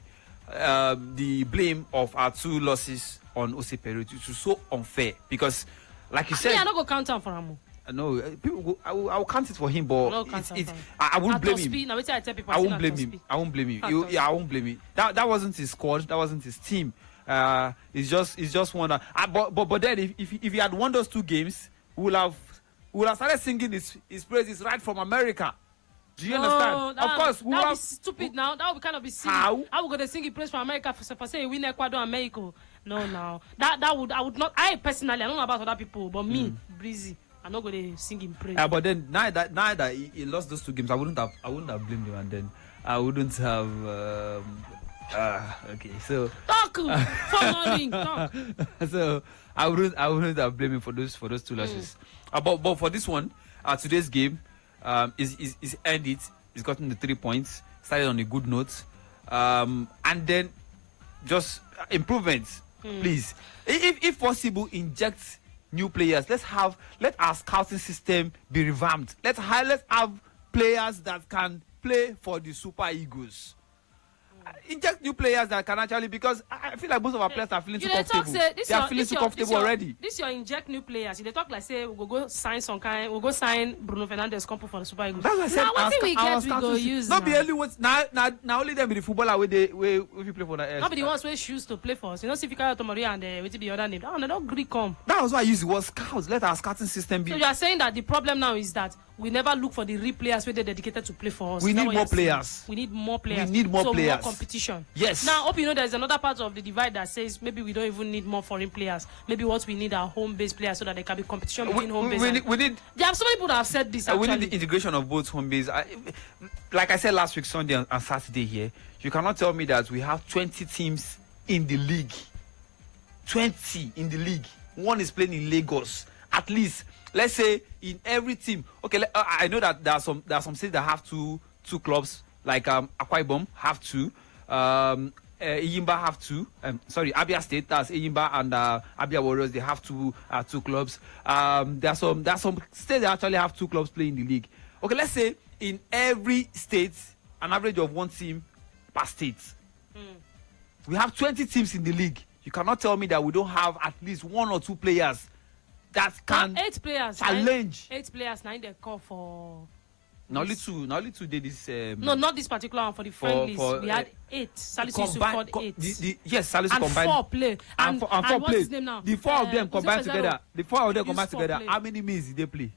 blame of our 2 losses on Ose Peru. It was so unfair because, like you said, I'm not going to count down for him. No, I will count it for him, but I won't blame him. I won't blame him. I won't blame him. I won't blame him. That wasn't his squad. That wasn't his team. It's just one. But then if he had won those 2 games, we would have started singing his praises right from America. Do you understand? Of course, that would be stupid now. That would kind of be silly. How we going to sing praise from America for saying we win Ecuador and Mexico? No. I would not. I personally, I don't know about other people, but me, Breezy, I'm not going to sing in praise. But then now that he lost those 2 games, I wouldn't have blamed him, and then I wouldn't have. Okay, so talk. So I wouldn't have blamed him for those 2 losses. But for this one, today's game, is ended. He's gotten the 3 points. Started on a good note, and then just improvements, please. If possible, inject new players. Let our scouting system be revamped. Let's have players that can play for the Super Eagles. Inject new players that can actually, because I feel like most of our players are feeling too comfortable. They are feeling too comfortable already. This your inject new players. They talk like say we'll go sign some kind. We'll go sign Bruno Fernandes come for the Super Eagles. That's what I said. Now what thing we get we go use. Not be only with now only them be the footballer where we play for that. Not be the ones where choose to play for us. You know, see if you carry Tomaria and what be other name. They don't agree come. That was why I used the word scouts. Let our scouting system be. So you are saying that the problem now is that we never look for the real players where they're dedicated to play for us. We need more players. We need more players. We need more players. More competition. Yes. Now, hope you know there's another part of the divide that says maybe we don't even need more foreign players. Maybe what we need are home-based players so that there can be competition between home-based. We need. There are so many people that have said this. We need the integration of both home-based. Like I said last week, Sunday and Saturday here, you cannot tell me that we have 20 teams in the league. 20 in the league. one is playing in Lagos. At least, let's say in every team. Okay, I know that there are some states that have two clubs, like Akwa Ibom have two. Eyimba have two. Abia State, that's Eyimba and Abia Warriors. They have two clubs. There are some states that actually have two clubs playing in the league. Okay, let's say in every state, an average of one team per state. We have 20 teams in the league. You cannot tell me that we don't have at least one or two players that can 8 players challenge. 8 players. Now they call for. Now only two did this. No, not this particular one. For the friendlies, we had 8. Salisu Yusuf called 8. Yes, Salisu and combined. 4 play. And 4 play. What's his name now? The 4 of them combined together. The 4 of them combined together. How many minutes did they play?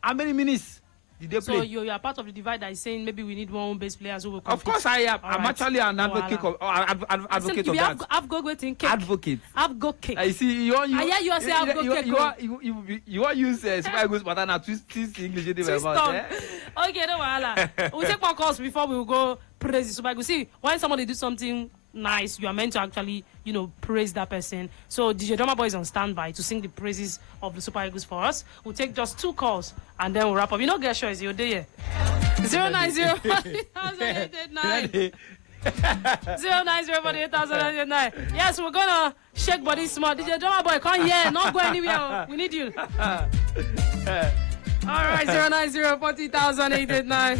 How many minutes did they play? So you are part of the divide that is saying maybe we need more base players who will compete. Of course I am. I'm actually an advocate of advocate of that. Advocate. I see you want I hear you say advocate. You want use Super Eagles pattern and twist English in my mouth. Okay, no wahala. We'll take more calls before we will go praise the Super Eagles. See, when somebody do something nice, you are meant to actually, praise that person. So DJ Drama Boy is on standby to sing the praises of the Super Eagles for us. We'll take just 2 calls and then we'll wrap up. You know, get sure you're there. 090-4889. 090-4889. Yes, we're gonna shake body small. DJ Drama Boy, come here, not go anywhere. We need you. All right, 090-40,889.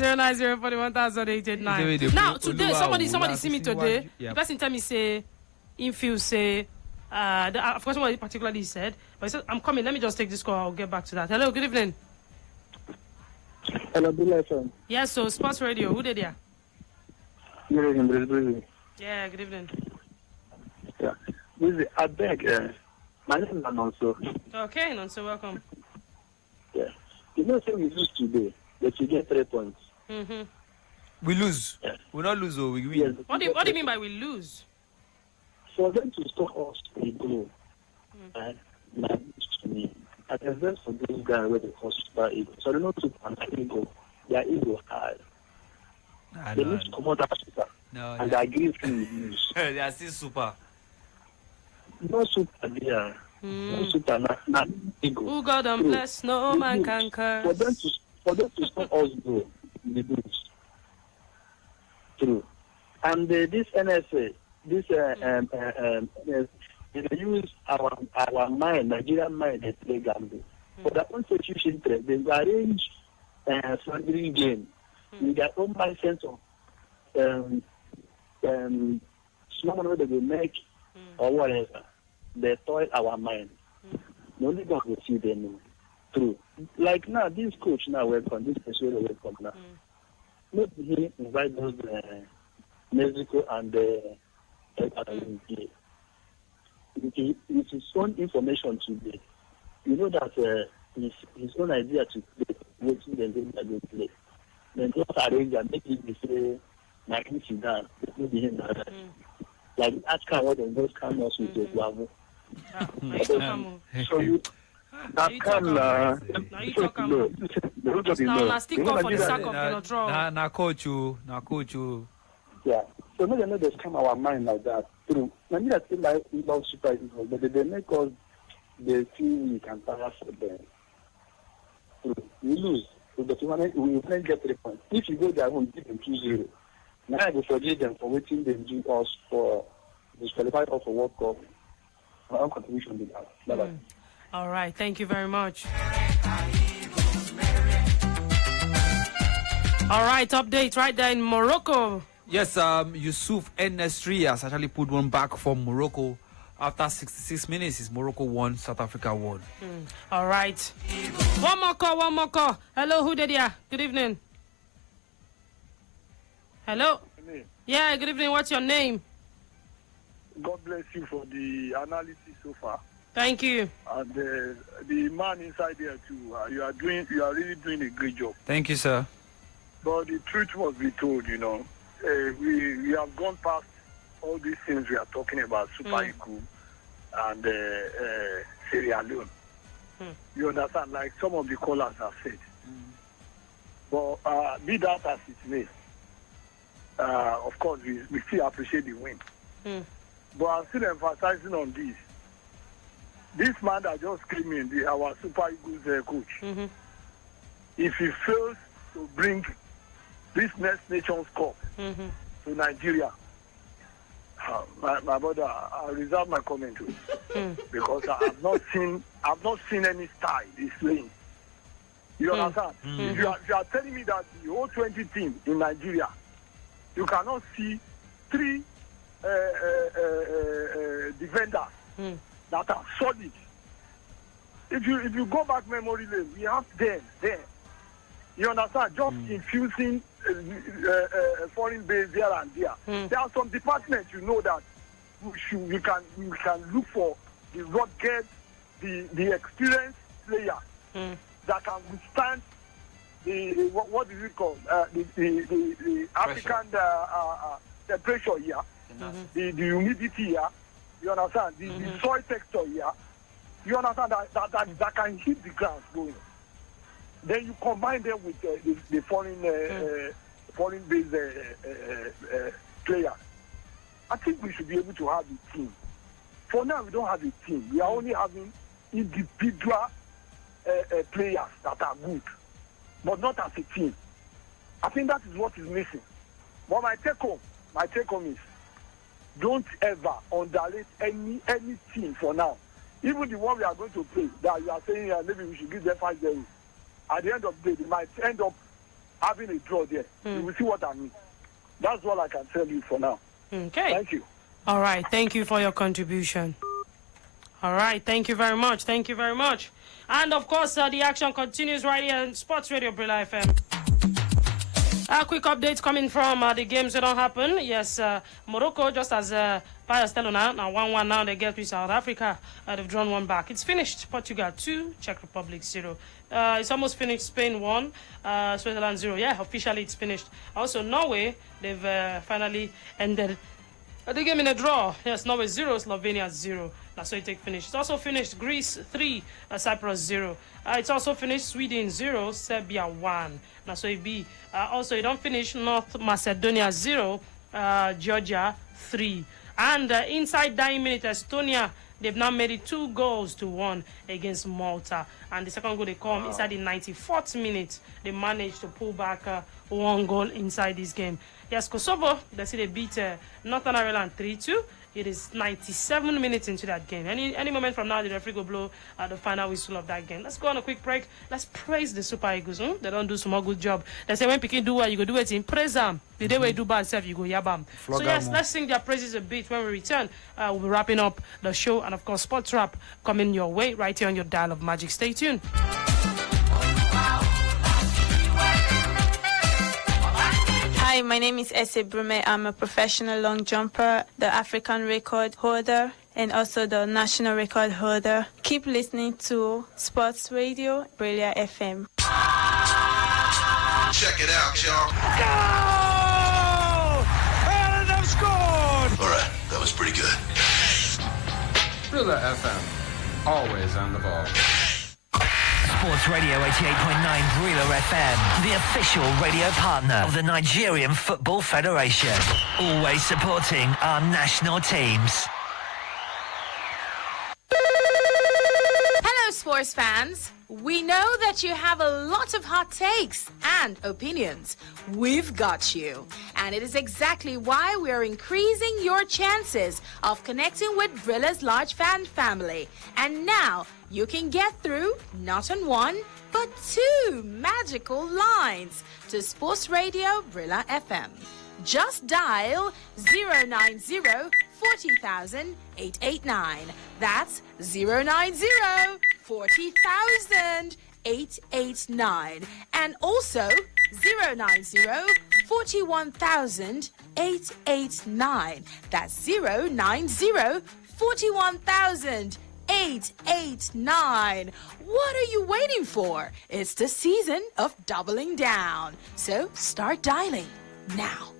090-41,889. Now today, somebody see me today. The person tell me say, infield say, of course what particularly he said, but he said, I'm coming. Let me just take this call. I'll get back to that. Hello, good evening. Hello, good evening. Yes, so Sports Radio. Who did ya? Good evening. Yeah, good evening. Yeah, I beg. My name is Nonso. Okay, Nonso, welcome. Yeah, you know, say we lose today, but you get 3 points. Mm-hmm. We lose. Yeah. We not lose, or we win. Yes. What do you mean by we lose? For them to stop us, we go. Now, to me, I can vest for those guys where they call Super Eagles. So they know to an ego. Their ego high. They need to come out as super. No, and I agree with you. They are still super. No super there. No super. Not ego. Who God and bless, no man can curse. For them to stop us go, they lose. True. And this NSA, they use our mind, Nigerian mind, they play gambling. For their own situation, they arrange friendly game with their own mindset of small money that they make or whatever. They toil our mind. The only God will see them through. Like now, this coach now welcome, this person will welcome now. Not he invite those Mexico and play. It is his own information today. You know that his own idea to play, waiting them to play. Then just arrange and make it say, like him sit down, maybe him like that kind of them just come us with the guavo. So you that come now you talk about now stick up for the sack of the draw. Na coach you. Yeah. So maybe they just come our mind like that. True. Maybe that feel like we love Super Eagles, but they make us they feel we can tire for them. True. We lose. But we won't get 3 points. If you go there, give them 2-0. Now I will forgive them for waiting them do us for disqualified us for World Cup. My own contribution to that. Bye-bye. All right. Thank you very much. All right. Update right there in Morocco. Yes, Yusuf Enesri has actually put one back from Morocco. After 66 minutes, is Morocco 1, South Africa 1. All right. One more call. Hello, who did ya? Good evening. Hello? Yeah, good evening. What's your name? God bless you for the analysis so far. Thank you. And the man inside there too. You are really doing a great job. Thank you, sir. But the truth must be told, we have gone past all these things we are talking about, Super Eagles and Sierra Leone. You understand? Like some of the callers have said. But be that as it may, of course, we still appreciate the win. But I'm still emphasizing on this. this man that just came in, our Super Eagles coach, if he fails to bring this next Nations Cup to Nigeria, my brother, I reserve my comment because I've not seen any style he's playing. You understand? If you are telling me that the whole 20 team in Nigeria, you cannot see 3 defenders that are solid. If you go back memory lane, we have them there. You understand? Just infusing foreign base here and there. There are some departments you know that we can look for the rugged, the experienced player that can withstand the what is it called the African temperature here, the humidity here. You understand? The soil texture here. You understand that can hit the ground going. Then you combine them with the foreign based players. I think we should be able to have a team. For now, we don't have a team. We are only having individual players that are good, but not as a team. I think that is what is missing. But my take home is, don't ever underrate any team for now. Even the one we are going to play, that you are saying maybe we should give them 5-0. At the end of the day, they might end up having a draw there. You will see what I mean. That's all I can tell you for now. Okay. Thank you. All right. Thank you for your contribution. All right. Thank you very much. Thank you very much. And, of course, the action continues right here on Sports Radio Brilla FM. A quick update coming from the games that don't happen. Yes, Morocco, just as Payas tell now 1-1 now, they get to South Africa. They've drawn 1 back. It's finished. Portugal 2, Czech Republic 0. It's almost finished. Spain 1, Switzerland 0. Yeah, officially it's finished. Also, Norway, they've finally ended the game in a draw. Yes, Norway 0, Slovenia 0. That's how it take finish. It's also finished. Greece 3, Cyprus 0. It's also finished. Sweden 0, Serbia 1. That's how it be. Also, it don't finish. North Macedonia 0, Georgia 3. And inside 9 minutes, Estonia, they've now made it 2-1 against Malta. And the second goal they come inside the 94th minute. They managed to pull back 1 goal inside this game. Yes, Kosovo, they see they beat Northern Ireland 3-2. It is 97 minutes into that game. Any moment from now, the referee will blow the final whistle of that game. Let's go on a quick break. Let's praise the Super Eagles. They don't do some more good job. They say when Pikin do well, you go do it in praise them. The day we do bad self, you go yabam. So yes, let's sing their praises a bit when we return. We'll be wrapping up the show. And of course, Sports Wrap coming your way right here on your dial of Magic. Stay tuned. Hi, my name is Ese Brume. I'm a professional long jumper, the African record holder, and also the national record holder. Keep listening to Sports Radio, Brilla FM. Check it out, y'all. Go! And they've scored! All right, that was pretty good. Brilla FM, always on the ball. Sports Radio 88.9 Brilla FM, the official radio partner of the Nigerian Football Federation. Always supporting our national teams. Hello, sports fans. We know that you have a lot of hot takes and opinions. We've got you. And it is exactly why we're increasing your chances of connecting with Brilla's large fan family. And now you can get through not on 1, but 2 magical lines to Sports Radio Brilla FM. Just dial 090 40,000 889. That's 090 40,000 889. And also 090 41,000 889. That's 090 41,000 889. What are you waiting for? It's the season of doubling down. So start dialing now.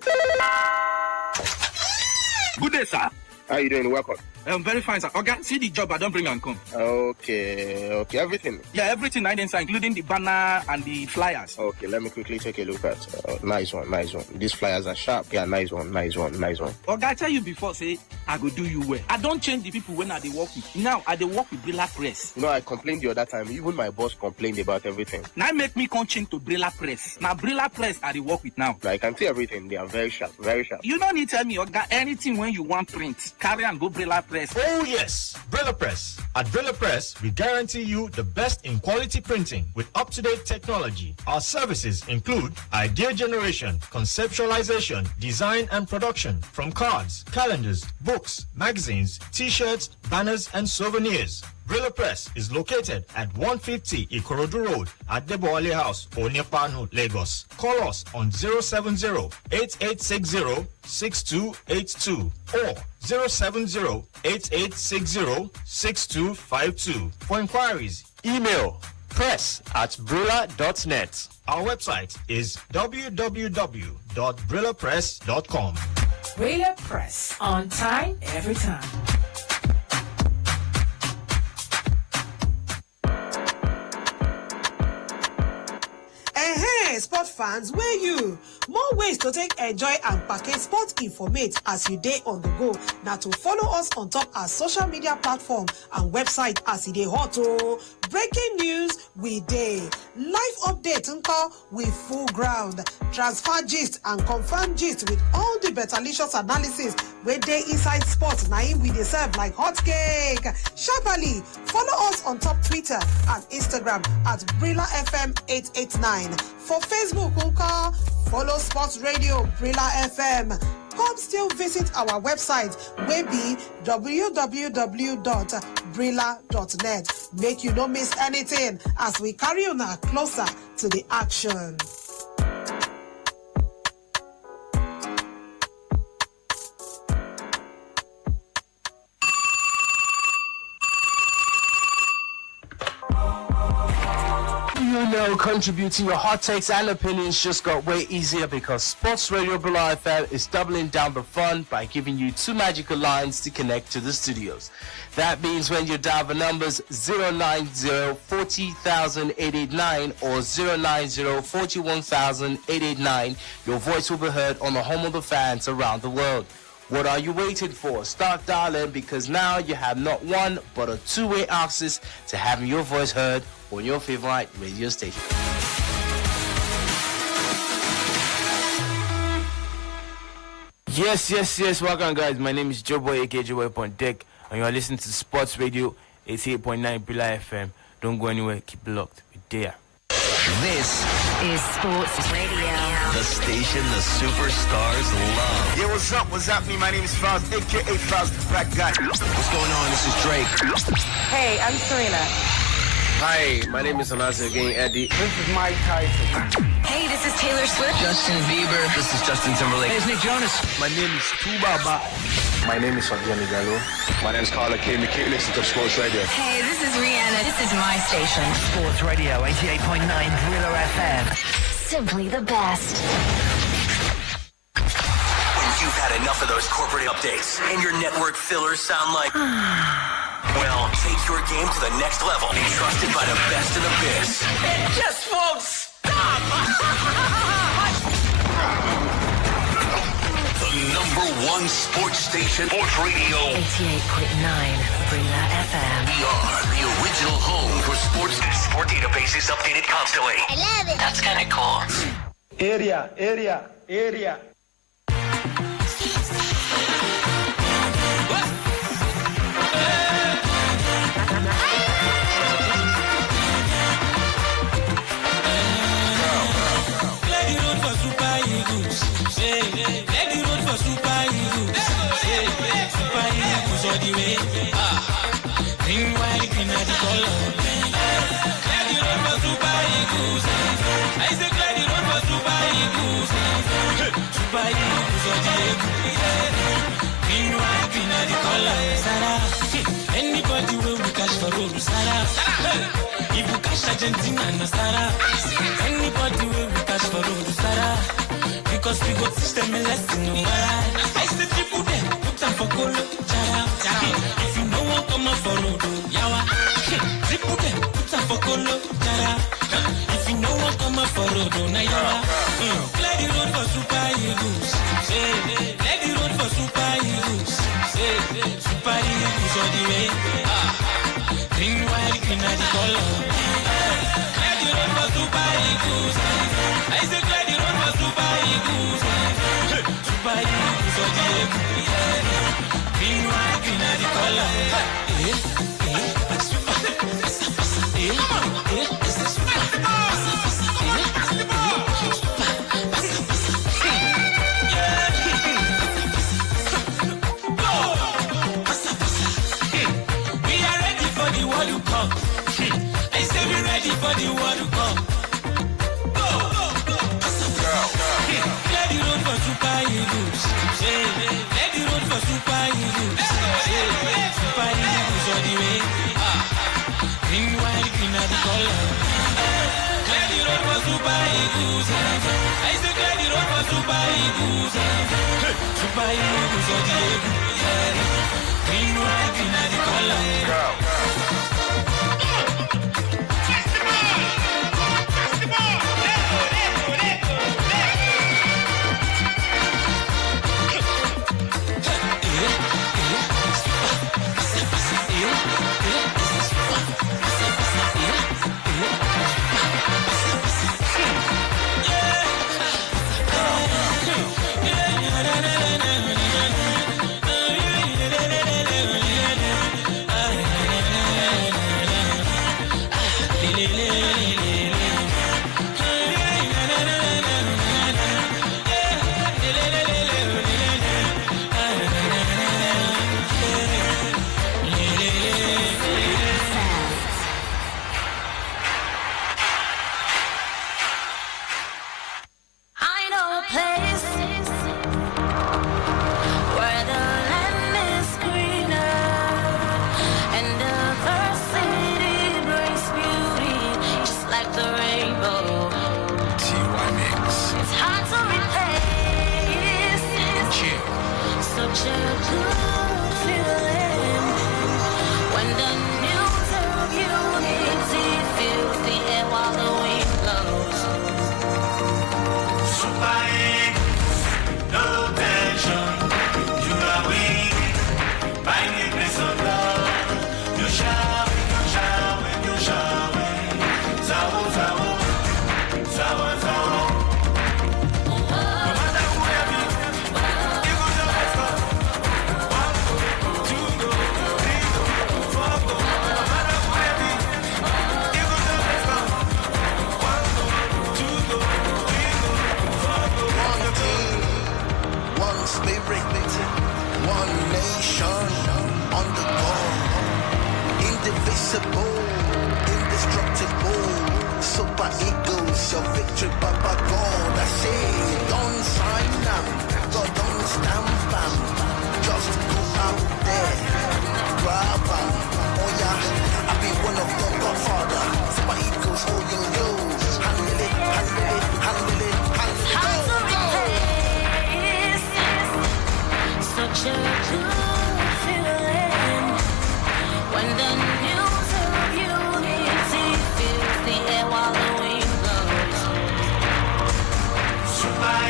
Good day, sir. How you doing? Welcome. Very fine, sir. Okay, see the job, I don't bring and come. Okay, everything. Yeah, everything I didn't, including the banner and the flyers. Okay, let me quickly take a look at. Nice one. These flyers are sharp. Yeah, nice one. Okay, I tell you before, say, I go do you well. I don't change the people when I dey work with. Now, I dey work with Brilla Press. You know, I complained the other time. Even my boss complained about everything. Now, make me come change to Brilla Press. Now, Brilla Press, I dey work with now. I can see everything. They are very sharp. You don't need to tell me, okay, anything when you want print, carry and go Brilla Press. Oh, yes, Brilla Press. At Brilla Press, we guarantee you the best in quality printing with up-to-date technology. Our services include idea generation, conceptualization, design and production from cards, calendars, books, magazines, t-shirts, banners and souvenirs. Brilla Press is located at 150 Ikorodu Road at Deboale House, Onepanu, Lagos. Call us on 070-8860-6282 or 070-8860-6252. For inquiries, email press@brilla.net. Our website is www.brillapress.com. Brilla Press. On time, every time. Sport fans, where you? More ways to take enjoy and package sport informate as you day on the go. Now to follow us on top our social media platform and website as you day hot. Breaking news, we day. Live update with full ground. Transfer gist and confirm gist with all the betalicious analysis where they inside sports. Now we deserve like hot cake. Sharply follow us on top Twitter and Instagram at Brilla FM 889. For Facebook, follow Sports Radio Brilla FM. Come still visit our website, wey be www.brilla.net. Make you no miss anything as we carry on closer to the action. You know, contributing your hot takes and opinions just got way easier because Sports Radio Brilla FM is doubling down the fun by giving you 2 magical lines to connect to the studios. That means when you dial the numbers 090-40,889 or 090-41,889, your voice will be heard on the home of the fans around the world. What are you waiting for? Start dialing because now you have not one but a 2-way access to having your voice heard on your favorite radio station. Yes. Welcome, guys. My name is Joe Boy, aka Joe Boy on deck, and you are listening to Sports Radio 88.9 Brilla FM. Don't go anywhere. Keep it locked. We're there. This is Sports Radio. The station the superstars love. Yeah, what's up? What's happening? My name is Faust, a.k.a. Faust the Black Guy. What's going on? This is Drake. Hey, I'm Serena. Hi, my name is Anazi again, Eddie. This is Mike Tyson. Hey, this is Taylor Swift. Justin Bieber. This is Justin Timberlake. Hey, it's Nick Jonas. My name is Tubaba. My name is Fabian Gallo. My name is Carla King. Keep listening to Sports Radio. Hey, this is Rihanna. This is my station. Sports Radio 88.9 Brilla FM. Simply the best. When you've had enough of those corporate updates and your network fillers sound like... well, take your game to the next level. Trusted by the best in the biz. It just won't stop! The #1 sports station, Sports Radio 88.9 Brilla FM. We are the original home for sports. Sport database is updated constantly. I love it. That's kind of cool. Area. Anybody will be cash for road, Sarah. If you cash Argentina, no Sarah. Anybody will be cash for road, Sarah. Because we got system and lesson, no I said people there, put them for Colo, Chara. my yama. Clear the road for Super Eagles. Clear the road for Super Eagles. Super Eagles all the way. Green, white, green are the color. Clear the road for Super Eagles. I say clear the road for Super Eagles. Super Eagles all the way. Green, white, green are the color. I say we ready for the World Cup. Go, go, go. Let the road for Super Eagles. Let the road for Super Eagles. Super Eagles all the way. Green, white, green are the color. Let the road for Super Eagles. I say let the road for Super Eagles. Super Eagles all the way. Green, white, green are the color. Super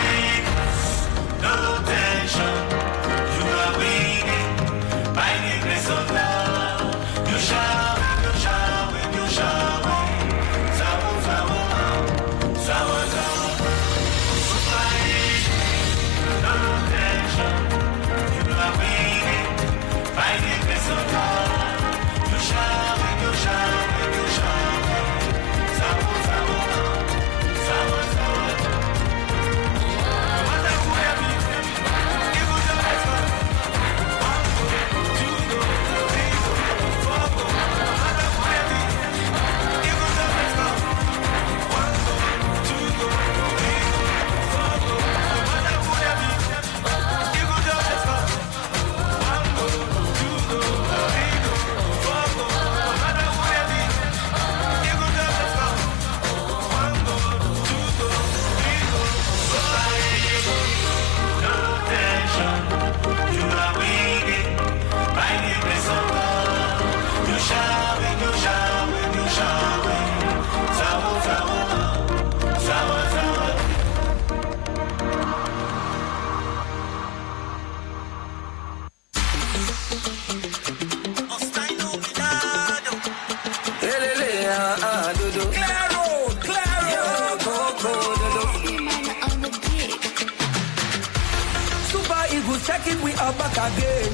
are back again.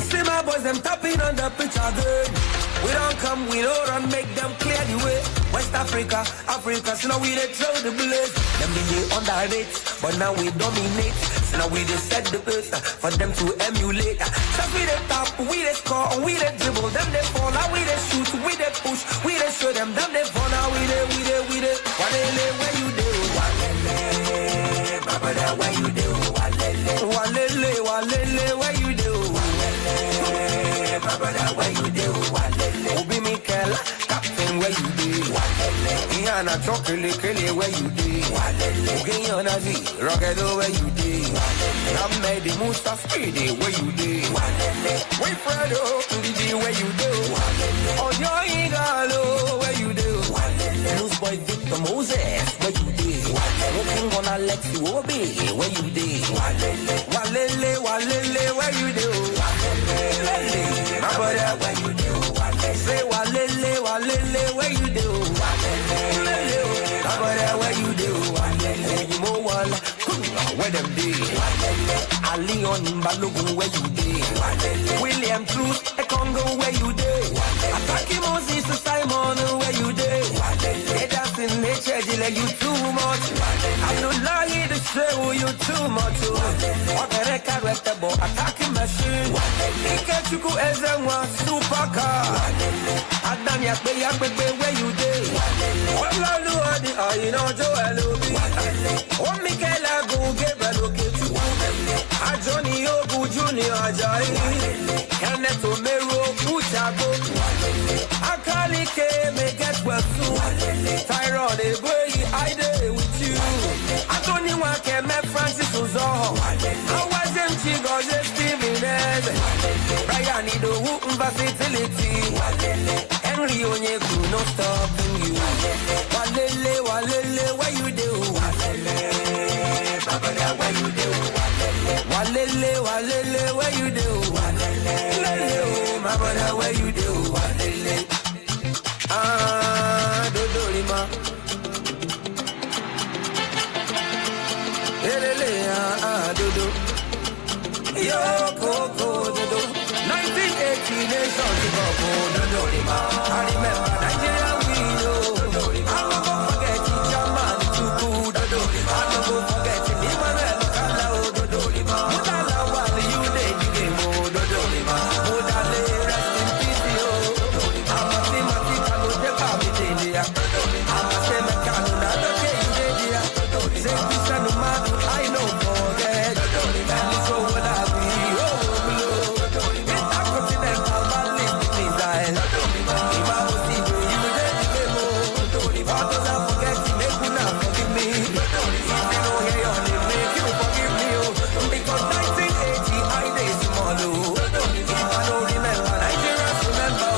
See my boys, them tapping on the pitch again. We don't come, we don't run, make them clear the way. West Africa, so now we they throw the bullets. Them they underrate, but now we dominate. So now we they set the pace for them to emulate. So we they tap, we they score, we they dribble. Them they fall, now we they shoot, we they push, we they show them. Them they fall, now we they. Walele, where you do? Walele, Baba, where you do? Walele, where you do? Walele, Baba, where you do? Walele, Obi Mikel, Captain, where you do? Walele, Iana Chokele, where you do? Walele, Guyana Z, Rockado, where you do? Walele, Ahmed Musa Speedy, where you do? Walele, Wilfredo, Didi, where you do? Walele, Ojo Igalo, where you do? Walele, Loose Boy Victor Moses, where you do? Walele, on Alexi Obi, where you do? Walele, where you do? Walele, my brother, where you do? Walele, say walele, where you do? Walele, my brother, where you do? Walele, you know one, where them do? Walele, Ali on Balogun, where you do? Walele, William Truth, a Congo, where you do? Ataki Moses, Simon, where you do? Walele, that's in nature, you too much. I don't lie to show you too much. What a character, attacking machine. Ikechuku Ezenwa, supercar. Adanya, where you day? What Luadi, I know Joel. Oh, Michaela, go get a location. A Johnny Obu Junior Ajay. Kenneth Omero, Puchago. Akali came, get well soon. Tyrone, I did with you. I don't even want to make Francis Uzo. I wasn't Chigo's Stevens. Brian, you do versatility. Henry Onyeku, no stopping you. Walele, where you do? Baba, where you do? Walele, where you do? My brother, where you do? Dodorima. Dodo. Yo, Coco, Dodo. 1980 nation to go, Dodo. I remember Nigeria, we know. I'm not gonna forget German to go, Dodo. I'm not gonna forget Emmanuel Kalau, Dodo. Mudala, while you did the game, Dodo. Mudale, rest in peace, yo. I'm a Timothy, I know the family, India. I'm a Semekano, I don't care, India. Say, no matter, I know, forget. And so will I be, Intercontinental, ballistic missile. If I was see where you did the game, I don't forget to make you not forgive me. If you know here on it, make you forgive me. Because 1980, I did small. If I don't remember, Nigerians remember.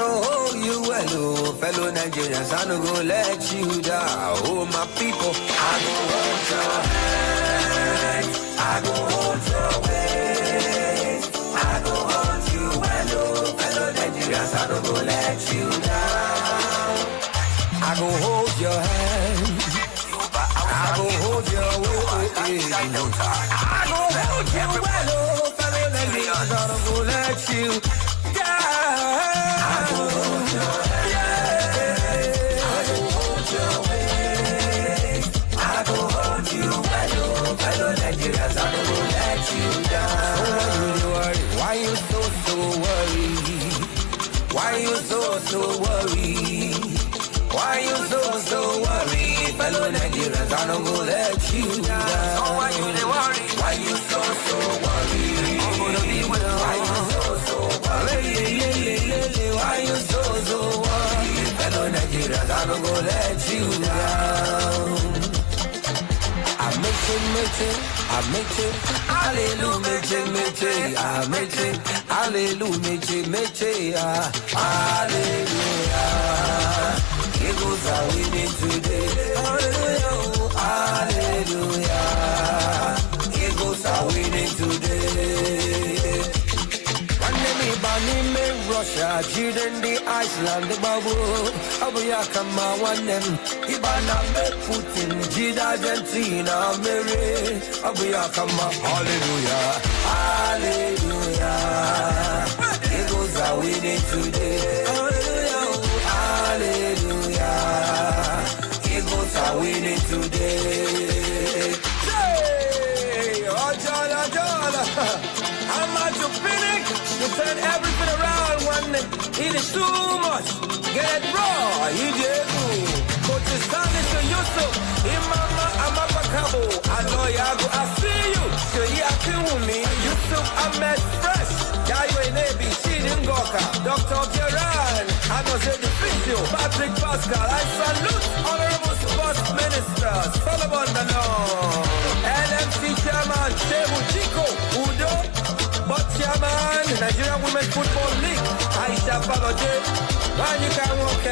go hold you well, oh, fellow Nigerians, I don't go let you down. Oh, my people, I go hold your hand, I go hold your waist, I go hold you well, oh, fellow Nigerians, I don't go let you down. I go hold your hand, I go hold your waist, I go hold you well, oh, fellow Nigerians, I don't go let you down. I go hold your hand, I go hold your waist, I go hold you well, oh, fellow Nigerians, I don't go let you down. So why you worry? Why you so worried? Why you so worried? Why you so worried? Fellow Nigerians, I don't go let you down. So why you worry? Why you so worried? I'm gonna be well. Why you so worried? Why you so worried? Fellow Nigerians, I don't go let you down. I make it, hallelujah, hallelujah, hallelujah. Eagles are winning today, hallelujah, hallelujah. Eagles are winning today. One name Russia, Sweden, the Iceland, the Babu, Abuja, Kama, one name. Ibana, Putin, Jid, Argentina, Mary, Abuja, Kama, hallelujah, hallelujah. Eagles are winning today, hallelujah, hallelujah. Eagles are winning today. Hey, Ajala. I'm at your picnic. You turn everything around one day. It is too much. Get raw. You do. Coach is standing to Yusuf. Imama Amapakabo. I know Yago. I see you. So you are killing me. Yusuf Ahmed Fresh. Jaiwe Nebi. Chidin Goka. Dr. Geran. I don't say the physio. Patrick Pascal. I salute Honorable Sports Ministers. Solomon Danon. LMC Chairman. Shehu Chico. Udo. But Chairman, Nigerian Women's Football League, Aisha Baloje, when you can walk,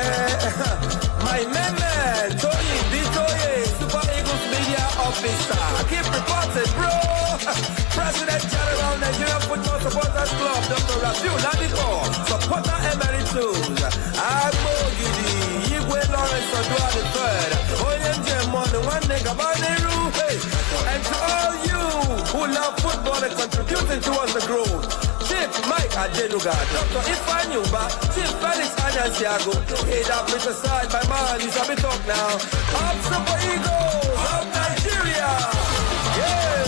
my man, Tony Bitoye, Super Eagles Media Officer, keep reporting, bro. President General Nigerian Football Supporters Club, Dr. Rafiu Ladiko, Supporter Emeritus, Agbo Gidi, Igwe Lawrence Odua III, Oyenje Mono, one nigga, and to all you who love football and contributing towards the growth. Chief Mike Adenuga, Dr. Ifanyuba, Chief Felix Anyansiago, head up with the side by man, you shall be talk now. Up Super Eagles of Nigeria! Yay!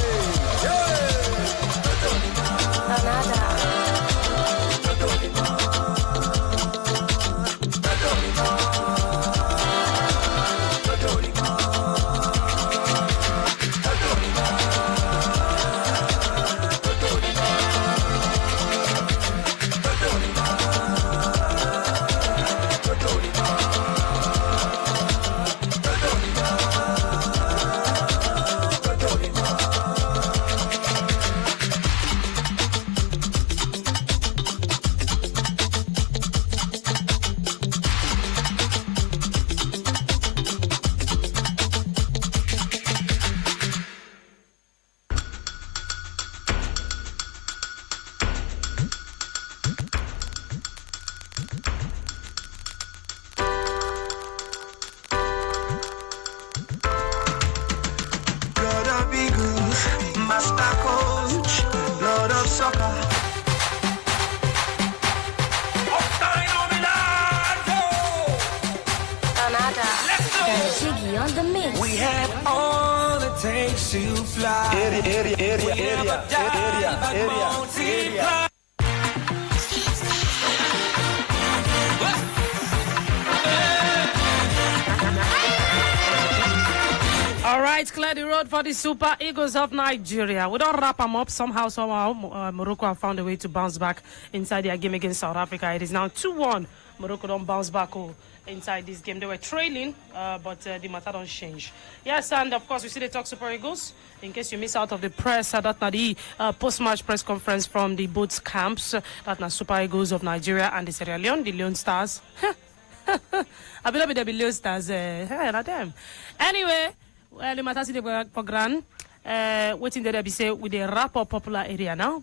Yay! We have all it takes to fly. Area. All right, clear the road for the Super Eagles of Nigeria. We don't wrap them up. Somehow, Morocco have found a way to bounce back inside their game against South Africa. It is now 2-1 Morocco don't bounce back inside this game. They were trailing, but the matter don't change. Yes, and of course, we see the talk Super Eagles. In case you miss out of the press, that's the post-match press conference from the both camps. That's Super Eagles of Nigeria and the Sierra Leone, the Leone Stars. I believe the Leone Stars, not them. Anyway, well, the matter is for grand. Waiting there, be say with the wrap up popular area now.